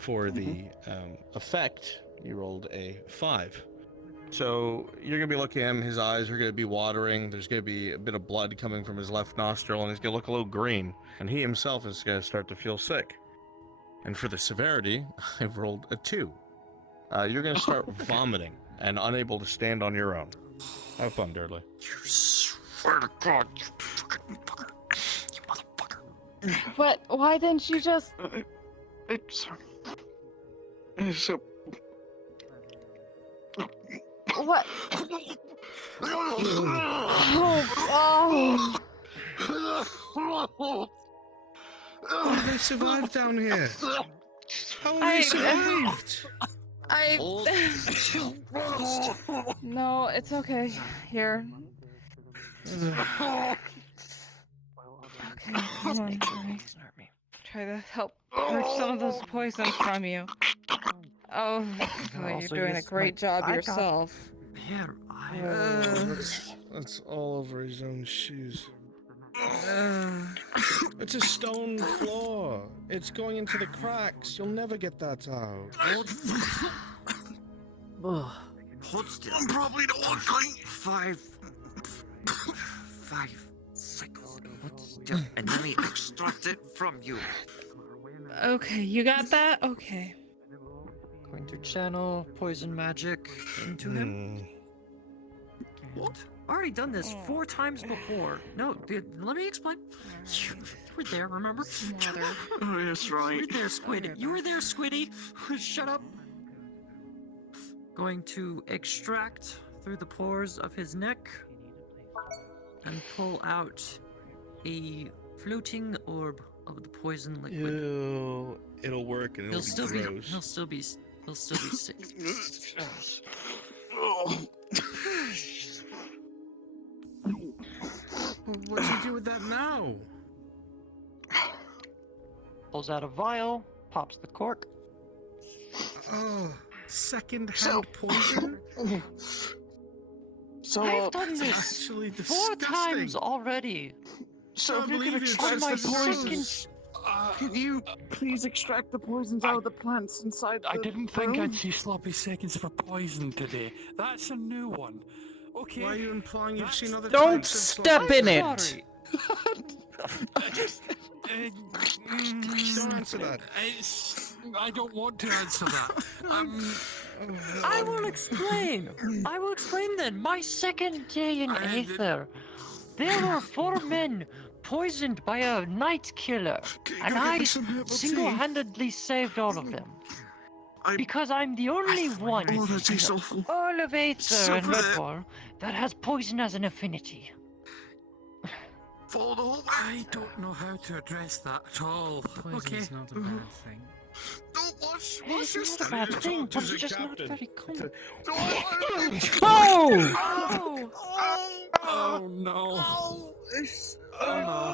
For the effect, you rolled a 5. So you're gonna be looking at him, his eyes are gonna be watering, there's gonna be a bit of blood coming from his left nostril, and he's gonna look a little green, and he himself is gonna start to feel sick. And for the severity, I've rolled a 2. You're gonna start vomiting and unable to stand on your own. Have fun, Dudley. Swear to God, you fucking fucker. You motherfucker. What? Why didn't you just... It's so... What? Oh, How have they survived down here? How have they survived? No, it's okay. Here. Okay, come on, try to help purge some of those poisons from you. Oh, well, you're doing a great job yourself. Here, That's all over his own shoes. It's a stone floor. It's going into the cracks. You'll never get that out. Hold still. I'm probably the one kind. 5 cycles. Hold still, and let me extract it from you. Okay, you got that? Okay. Going to channel poison magic into him. And already done this 4 times before. No, let me explain. You were there, remember? Oh, that's right. You were there, Squid. You were there, Squiddy. Shut up. Going to extract through the pores of his neck and pull out a floating orb of the poison liquid. Ew, it'll work and it'll be gross. He'll still be sick. What'd you do with that now? Pulls out a vial, pops the cork. Oh, second-hand poison? So, I've done That's this actually 4 disgusting. times already. So if you could extract my poisons, could you please extract the poisons out of the plants inside the I didn't think room? I'd see sloppy seconds for poison today. That's a new one. Okay. Why are you implying you've seen other Don't types of step sloppy in it. seconds? Don't answer that. I don't want to answer that. I will explain. I will explain then. My second day in Aether, there were 4 men poisoned by a night killer, and I single-handedly saved all of them. Because I'm the only one in all of Aether and Redwall that has poison as an affinity. I don't know how to address that at all. Poison's not a bad thing. It's not a bad thing, but it's just not very common. Oh! Oh no.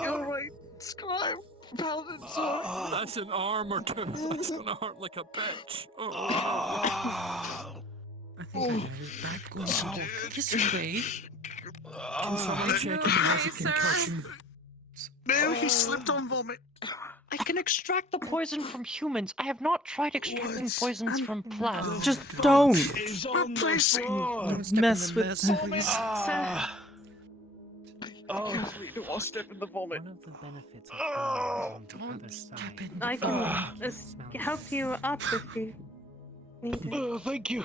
You're right, Sky. Paladin, That's an arm or 2. That's gonna hurt like a bitch. I think I have his back going to kiss away. Can someone check if he has a concussion? No, he slipped on vomit. I can extract the poison from humans. I have not tried extracting poisons from plants. Just don't Replacing. mess with Don't want to step in the vomit. One of the benefits of being on the other side. I can just help you up if you need it. Oh, thank you.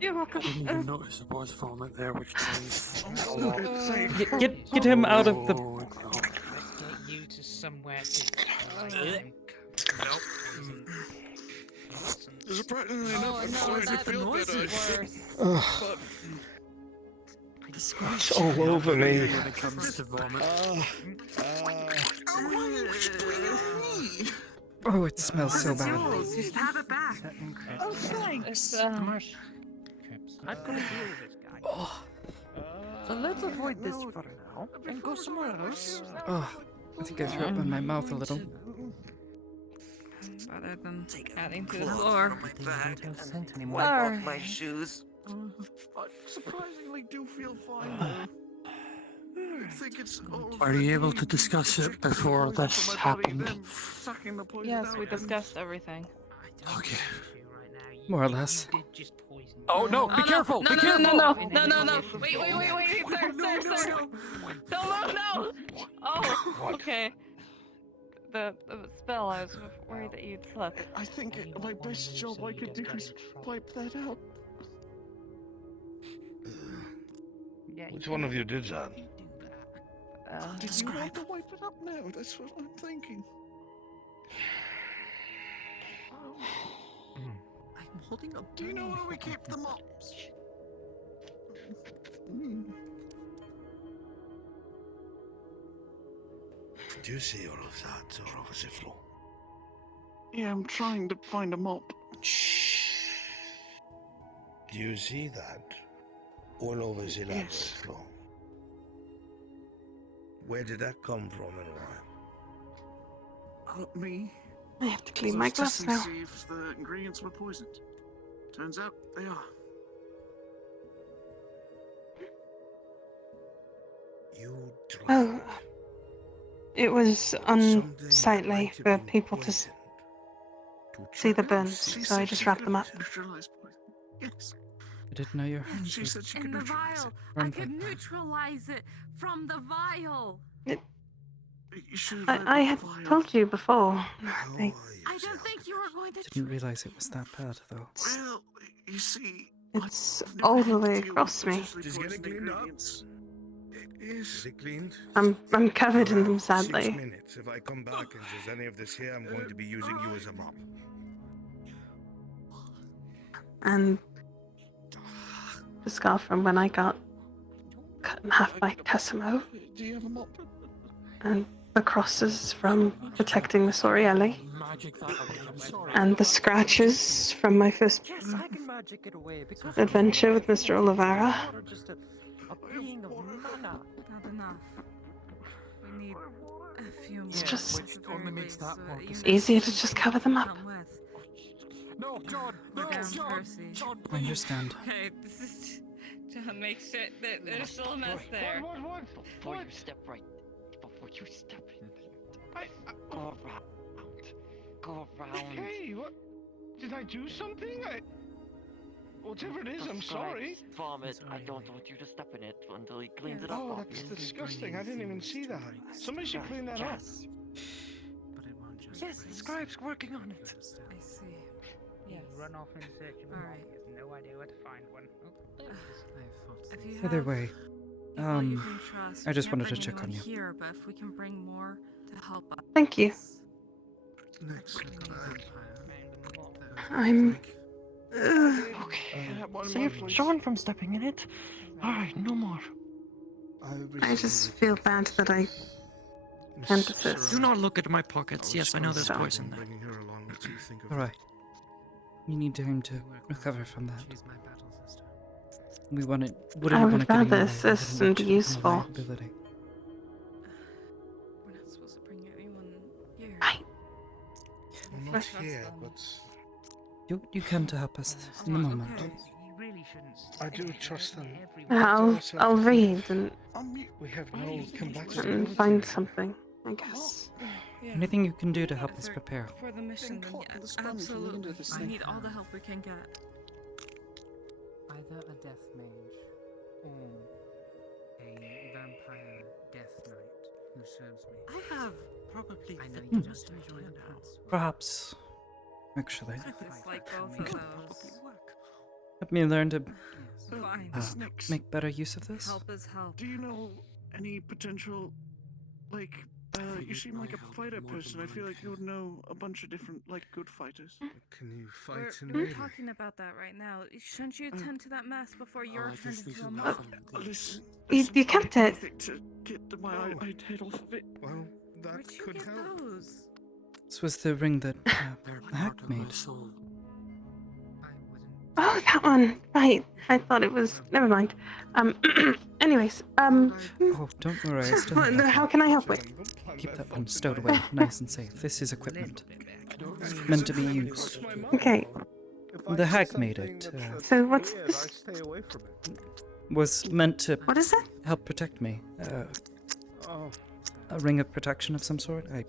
You're welcome. I didn't even notice there was vomit there, which is Get him out of the. Get you to somewhere to. Surprisingly enough, I'm no, starting to that's feel better. worse. It's all over me. when it comes to vomit. Oh, it smells so bad. Just have it back. Oh, thanks. It's, I've got to deal with this guy. So let's avoid this for now and go somewhere else. Oh, I think I threw up in my mouth a little. Rather than adding to the floor. Anymore. Alright. My shoes. I surprisingly do feel fine though. I think it's Are you able to discuss it before this happened? Yes, we discussed everything. Okay. More or less. Oh no! Be careful! No, Be no, careful! no, no, no, no, no! Wait, sir, sir! Don't move, no! Oh, okay. The spell, I was worried that you'd slip. I think my best job I could do is wipe that out. Which one of you did that? Do you want to wipe it up now? That's what I'm thinking. I'm holding up. Do you know where we keep the mops? Do you see all of that all over the floor? Yeah, I'm trying to find a mop. Do you see that all over the laboratory floor? Where did that come from and why? Me. I have to clean my gloves now. See if the ingredients were poisoned. Turns out they are. You Oh. It was unsightly for people to see the burns, so I just wrapped them up. Yes. I didn't know your hands She were said she In could the neutralize vial! it. I could neutralize it from the vial! I had told you before. I don't think you were going to. Didn't realize it was that bad, though. Well, you see, It's all the way across me. Just get it cleaned up. Is it cleaned? I'm covered in them, 6 sadly. minutes. If I come back and there's any of this here, I'm going to be using you as a mop. And the scar from when I got cut in half by Tassimo. Do you have a mop? And the crosses from protecting the Sorielli. And the scratches from my first Yes, I can magic it away because adventure with Mr. Oliveira. You're just a being of mana. Not enough. We need a few more. It's just It's easier to just cover them up. No, John! No, Percy. John! I understand. Okay, this is... John, make sure that there's still a mess there. Before you step right. Before you step in. Go around. Go around. Hey, what? Did I do something? Whatever it is, I'm sorry. Vomit. I don't want you to step in it until he cleans it up. Oh, that's disgusting. I didn't even see that. Somebody should clean that up. Yes, the scribe's working on it. I see. Yes. Run off in search of a mop. Alright. He has no idea where to find one. If you Either have way, people you can trust, I we just can't wanted to bring check on anyone you. Here, but if we can bring more to help us. Thank you. I'm. Okay. Save John from stepping in it. Alright, no more. I just feel bad that I can't assist. Do not look at my pockets. Yes, I know there's poison there. Alright. You need time to recover from that. We wouldn't I want to would get in rather your way. assist We and wouldn't be want useful. liability. We're not supposed to bring anyone here. I'm not here, but You come to help us in the moment. I do trust them. I'll read and We have no compatibility. and find something, I guess. Anything you can do to help us prepare. For the mission, then yes, absolutely. We need all the help we can get. Either a death mage or a vampire death knight who serves me. I have probably I know fit you just don't to join enjoy now. Perhaps, actually. It's like both of those. Help me learn to Fine. make better use of this. Help is help. Do you know any potential, like, you seem like a fighter person. I feel like you would know a bunch of different, like, good fighters. Can you fight in We're melee? talking about that right now. Shouldn't you tend to that mess before you're turned just into a listen mob? Listen, You kept it. to get my head off of it. Well, that Where'd you could get help. those? This was the ring that Hack made. Oh, that one. Right. I thought it was. Never mind. Anyways. Oh, don't worry. I still have How can I help with? Keep that one stowed away, nice and safe. This is equipment meant to be used. Okay. The Hag made it. So what's this? Was meant to What is it? help protect me. A ring of protection of some sort. I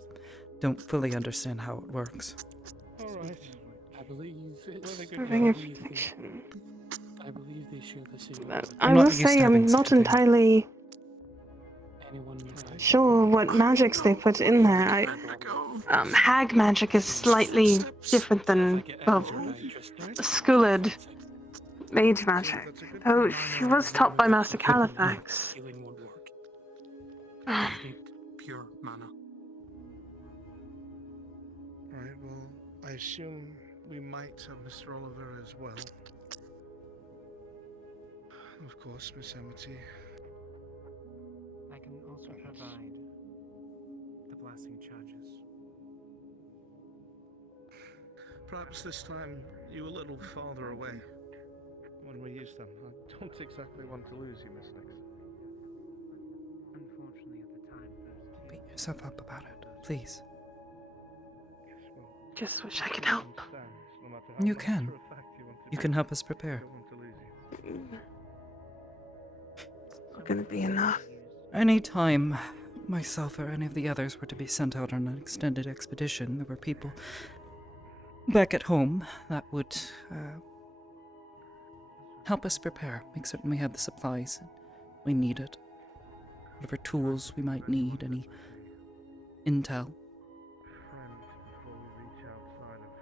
don't fully understand how it works. Alright. believe it's. Serving a protection. I believe they share the same. I will say I'm not entirely sure what magics they put in there. Hag magic is slightly different than, well, Skulled mage magic. Though she was taught by Master Califax. Healing won't work. Um, You need pure mana. Alright, well, I assume we might have Mr. Oliver as well. Of course, Miss Amity. I can also provide the blessing charges. Perhaps this time you a little farther away when we use them. I don't exactly want to lose you, Miss Nix. Unfortunately, at the time, Beat yourself up about it, please. just wish I could help. You can. You can help us prepare. It's not gonna be enough. Any time myself or any of the others were to be sent out on an extended expedition, there were people back at home that would help us prepare, make certain we had the supplies we needed, whatever tools we might need, any intel. Friends before we reach outside of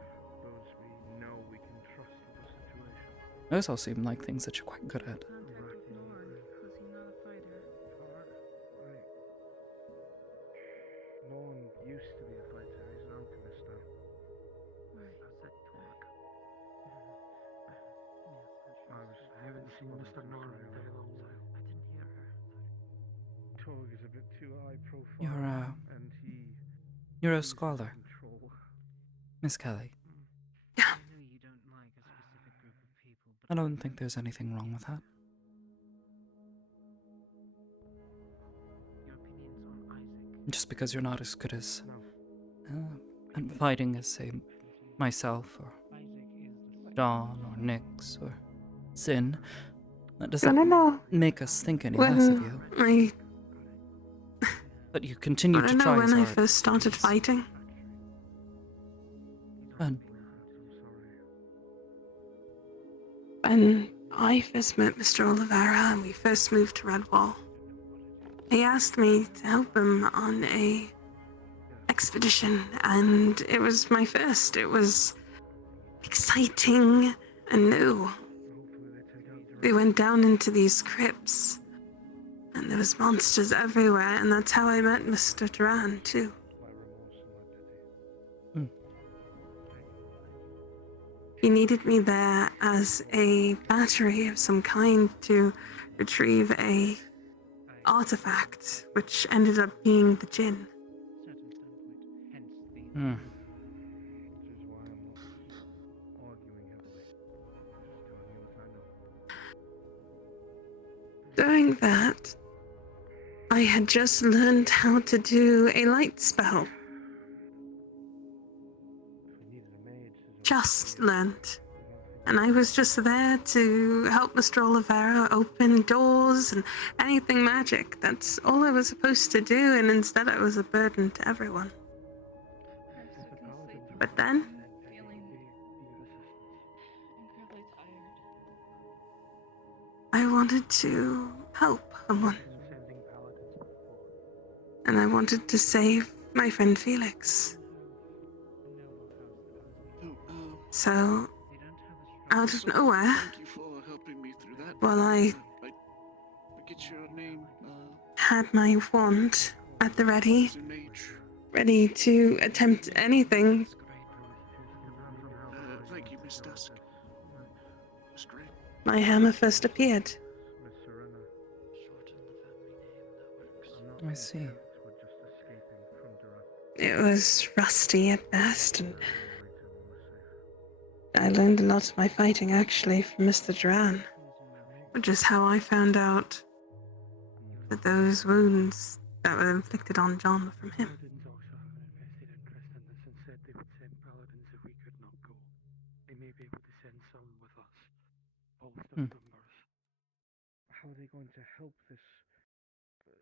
those we know we can trust with the situation. Those all seem like things that you're quite good at. Norn used to be a fighter, he's an alchemist now. I haven't seen Mr. Norn in a very long time. I didn't hear her. Torg is a bit too high profile. You're a scholar, Miss Kelly. I don't think there's anything wrong with that. Just because you're not as good as at fighting as, say, myself or Dawn or Nyx or Sin, that doesn't make us think any less of you. But you continue to try as when I hard. first started fighting. When? When I first met Mr. Oliveira and we first moved to Redwall, he asked me to help him on a expedition, and it was my first. It was exciting and new. We went down into these crypts, and there was monsters everywhere, and that's how I met Mr. Duran, too. He needed me there as a battery of some kind to retrieve a artifact, which ended up being the Djinn. Doing that, I had just learned how to do a light spell. Just learned. And I was just there to help Mr. Oliveira open doors and anything magic. That's all I was supposed to do, and instead I was a burden to everyone. But then, I wanted to help someone. And I wanted to save my friend Felix. So, out of nowhere, while I had my wand at the ready to attempt anything, Thank you, Miss Dusk. That's great. my hammer first appeared. I see. It was rusty at best, and I learned a lot of my fighting actually from Mr. Duran, which is how I found out that those wounds that were inflicted on John were from him. How are they going to help this?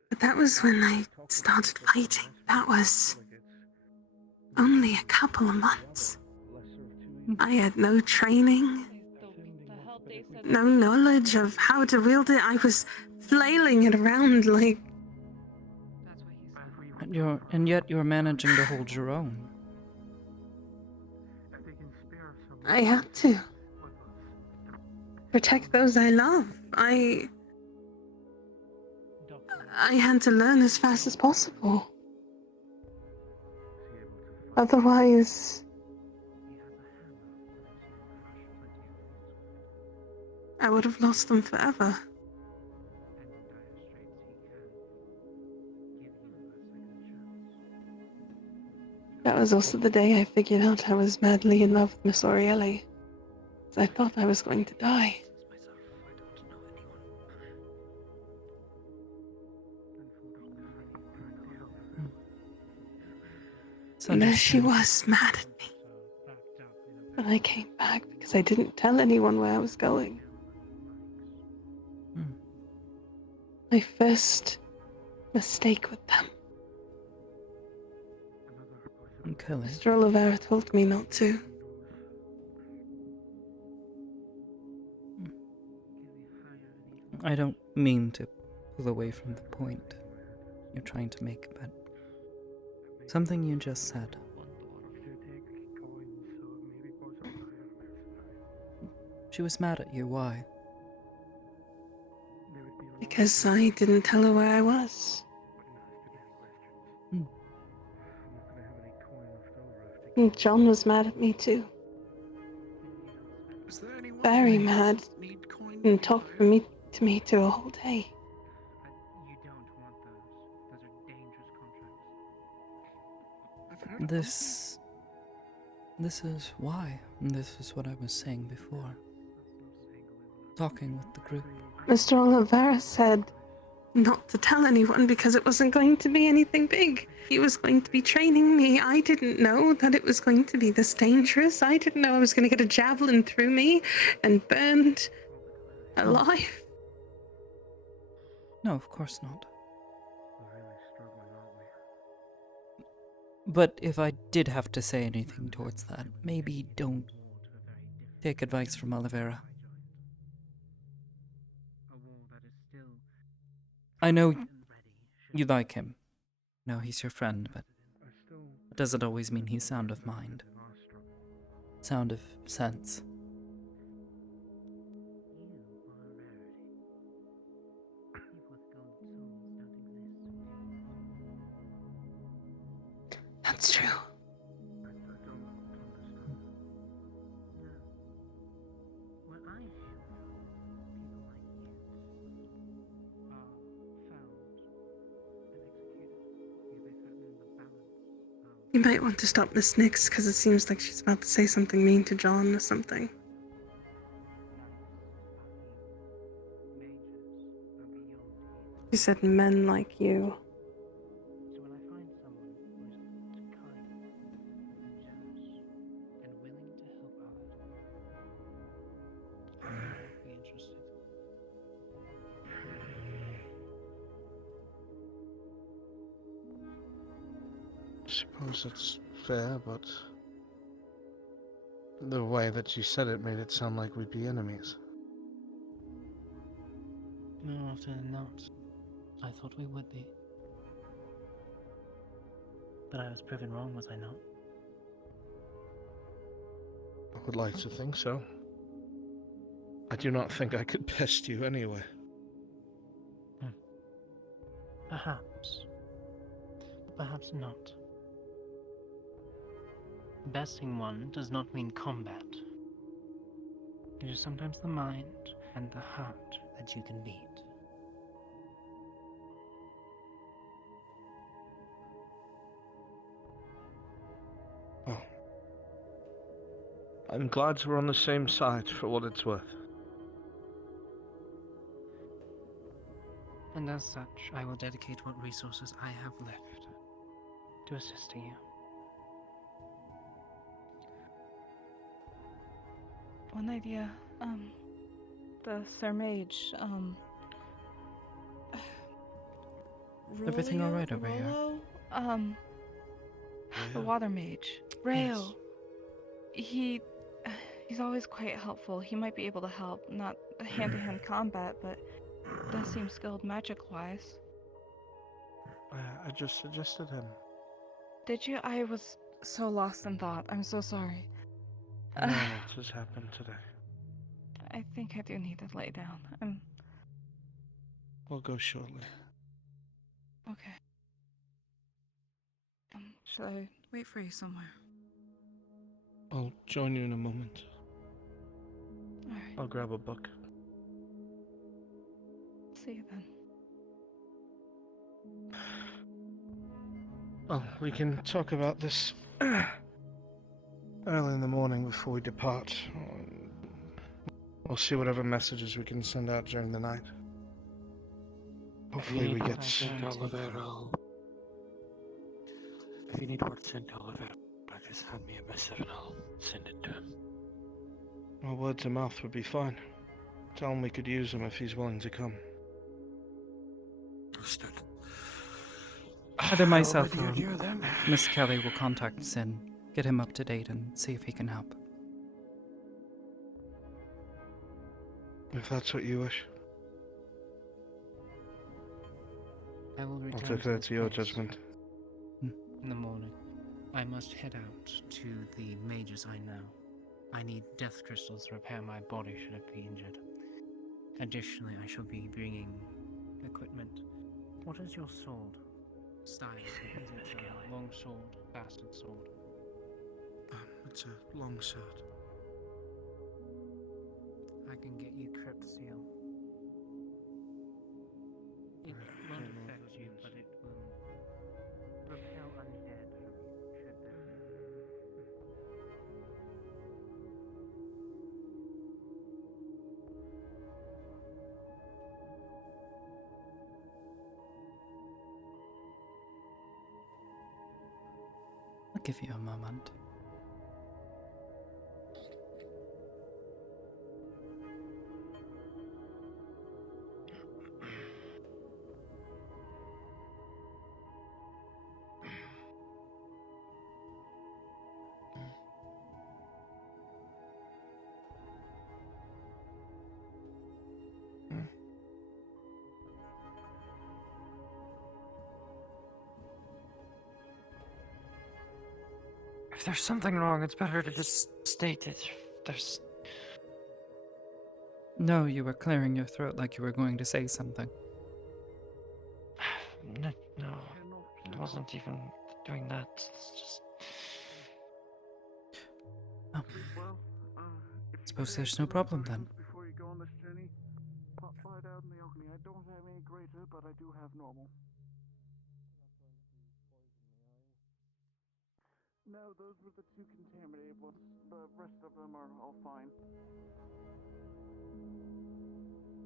But that was when I started fighting. That was only a couple of months. I had no training, no knowledge of how to wield it. I was flailing it around like... And yet you're managing to hold your own. I had to. Protect those I love. I had to learn as fast as possible. Otherwise, I would have lost them forever. That was also the day I figured out I was madly in love with Miss Orielli. I thought I was going to die. And there she was, mad at me. But I came back because I didn't tell anyone where I was going. My first mistake with them. Mr. Oliveira told me not to. I don't mean to pull away from the point you're trying to make, but something you just said. She was mad at you, why? Because I didn't tell her where I was. And John was mad at me too. Very mad. And talked to me to a whole day. This is why. This is what I was saying before. Talking with the group. Mr. Oliveira said not to tell anyone because it wasn't going to be anything big. He was going to be training me. I didn't know that it was going to be this dangerous. I didn't know I was going to get a javelin through me and burned alive. No, of course not. But if I did have to say anything towards that, maybe don't take advice from Oliveira. I know you like him. No, he's your friend, but it doesn't always mean he's sound of mind. Sound of sense. That's true. You might want to stop Miss Nix, because it seems like she's about to say something mean to John or something. She said men like you. I suppose it's fair, but the way that you said it made it sound like we'd be enemies. No, often not. I thought we would be. But I was proven wrong, was I not? I would like to think so. I do not think I could pest you anyway. Perhaps. But perhaps not. Besting one does not mean combat. It is sometimes the mind and the heart that you can beat. Oh. I'm glad we're on the same side for what it's worth. And as such, I will dedicate what resources I have left to assisting you. One idea, the Sir Mage, Everything all right over here? The water mage, Rayo. He He's always quite helpful. He might be able to help. Not hand-to-hand combat, but does seem skilled magic-wise. I just suggested him. Did you? I was so lost in thought. I'm so sorry. No, what has happened today? I think I do need to lay down. We'll go shortly. Okay. Should I wait for you somewhere? I'll join you in a moment. Alright. I'll grab a book. See you then. Well, we can talk about this early in the morning before we depart. We'll see whatever messages we can send out during the night. Hopefully we get... If you need word sent to Oliver, just hand me a missive and I'll send it to him. Well, word to mouth would be fine. Tell him we could use him if he's willing to come. Understood. Either myself or dear then. Miss Kelly will contact Sin, get him up to date, and see if he can help. If that's what you wish. I will return I'll take that this to your place judgment. in the morning. I must head out to the Mage's Eye now. I need death crystals to repair my body should it be injured. Additionally, I shall be bringing equipment. What is your sword style? Is it a long sword, bastard sword? It's a long sword. I can get you crypt seal. It won't affect you, but it will repel undead from you, should there I'll give you a moment. If there's something wrong, it's better to just state it. If there's... No, you were clearing your throat like you were going to say something. No, I wasn't even doing that. It's just... Oh. Suppose there's no problem then. Before you go on this journey, pot fired out in the alchemy. I don't have any greater, but I do have normal. No, those were the two contaminated ones. The rest of them are all fine.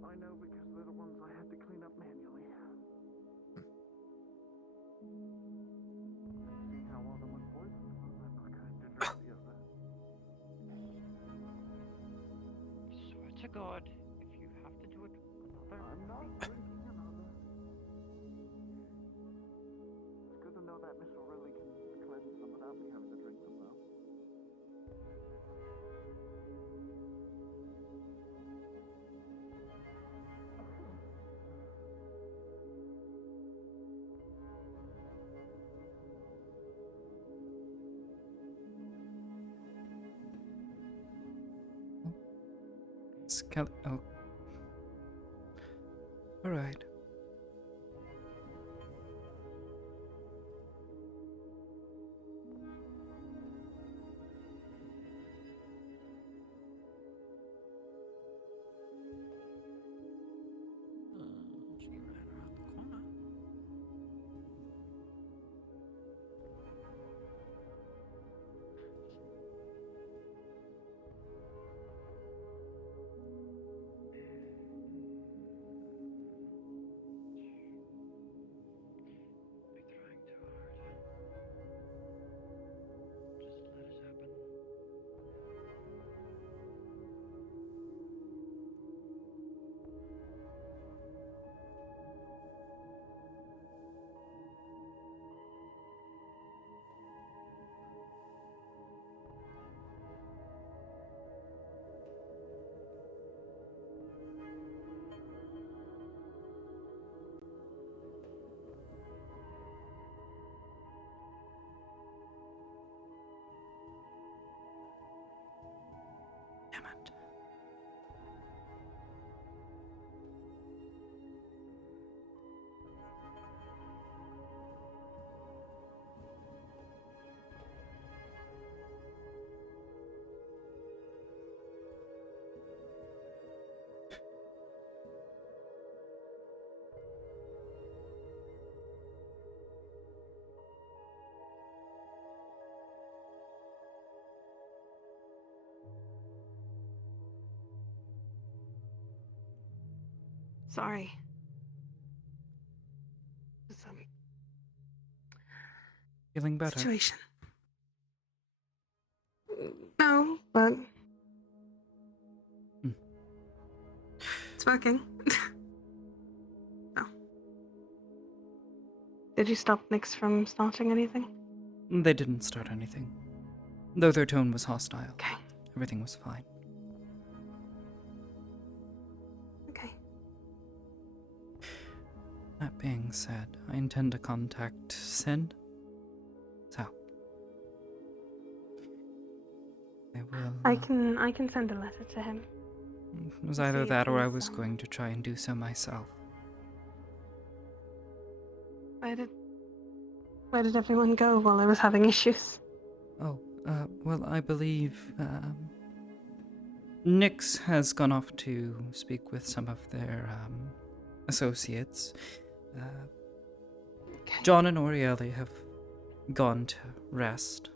I know because they're the ones I had to clean up manually. See how all of them went poisoned? I'm not gonna deserve the other. Swear to God, if you have to do it another... I'm not drinking another. It's good to know that Miss O'Reilly can cleanse them without me having to drink them, though. Oh. Alright. She ran around the corner. Sorry. It's Feeling better? situation. No, but it's working. No. Did you stop Nyx from starting anything? They didn't start anything. Though their tone was hostile. Okay. Everything was fine. Okay. That being said, I intend to contact Sin. So I will. I can send a letter to him. It was to either see that if or I he's, was going to try and do so myself. Where did everyone go while I was having issues? Oh, well, I believe Nyx has gone off to speak with some of their associates. John and Orieli have gone to rest.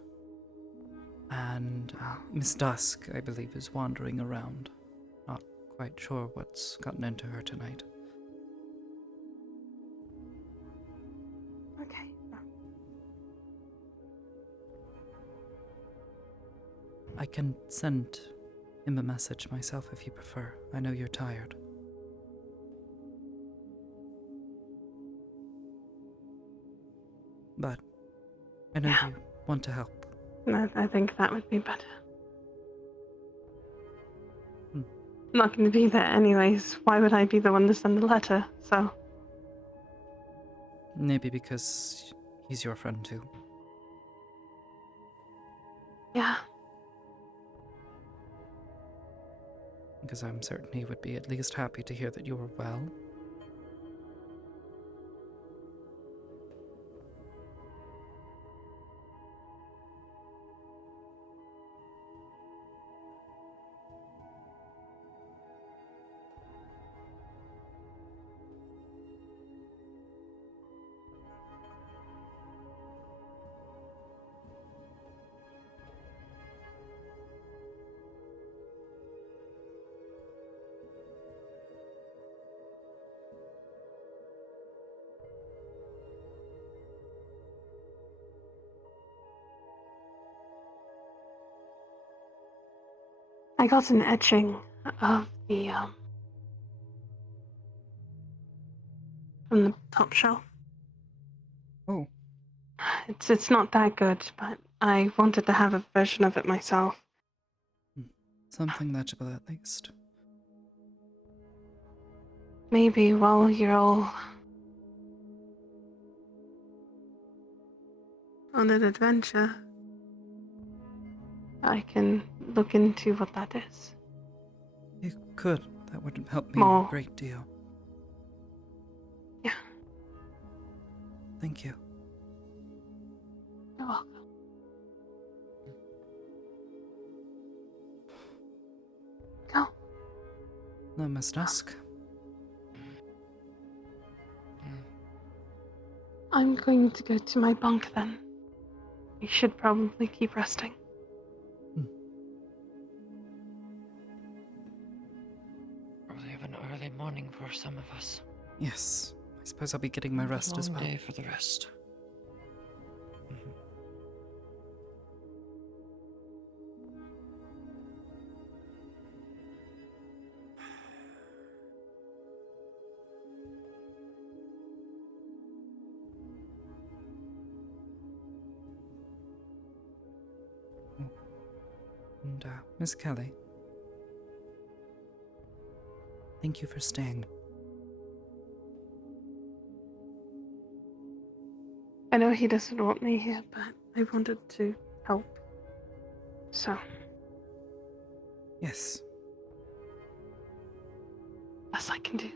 And Miss Dusk, I believe, is wandering around. Not quite sure what's gotten into her tonight. Okay. I can send him a message myself if you prefer. I know you're tired. But I know you want to help. I think that would be better. I'm not going to be there anyways. Why would I be the one to send the letter? So. Maybe because he's your friend too. Yeah. Because I'm certain he would be at least happy to hear that you are well. I got an etching of the, from the top shelf. Oh. It's not that good, but I wanted to have a version of it myself. Something legible at least. Maybe while you're all on an adventure, I can look into what that is. You could. That would help me More. a great deal. Yeah. Thank you. You're welcome. Go. No, Miss Dusk. I'm going to go to my bunk then. You should probably keep resting. Probably have an early morning for some of us. Yes. I suppose I'll be getting my rest as Long well. day for the rest. And, Miss Kelly. Thank you for staying. I know he doesn't want me here, but I wanted to help. So. Yes. Best I can do.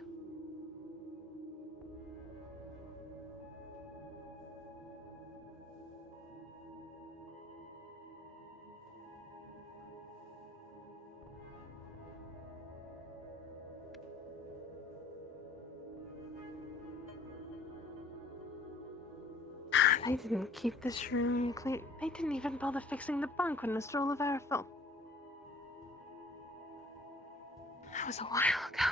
They didn't keep this room clean. They didn't even bother fixing the bunk when the stroll of air fell. That was a while ago.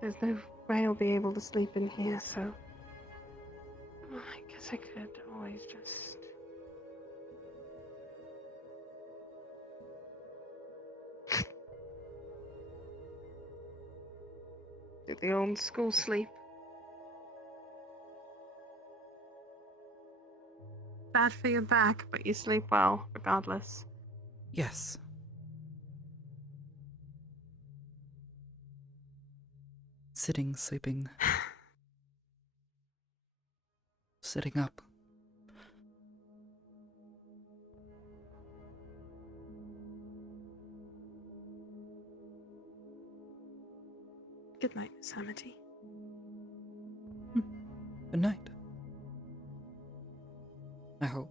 There's no way I'll be able to sleep in here, so I guess I could always just... do the old school sleep. Bad for your back, but you sleep well, regardless. Yes. Sitting, sleeping. Sitting up. Good night, Miss Amity. Good night. I hope.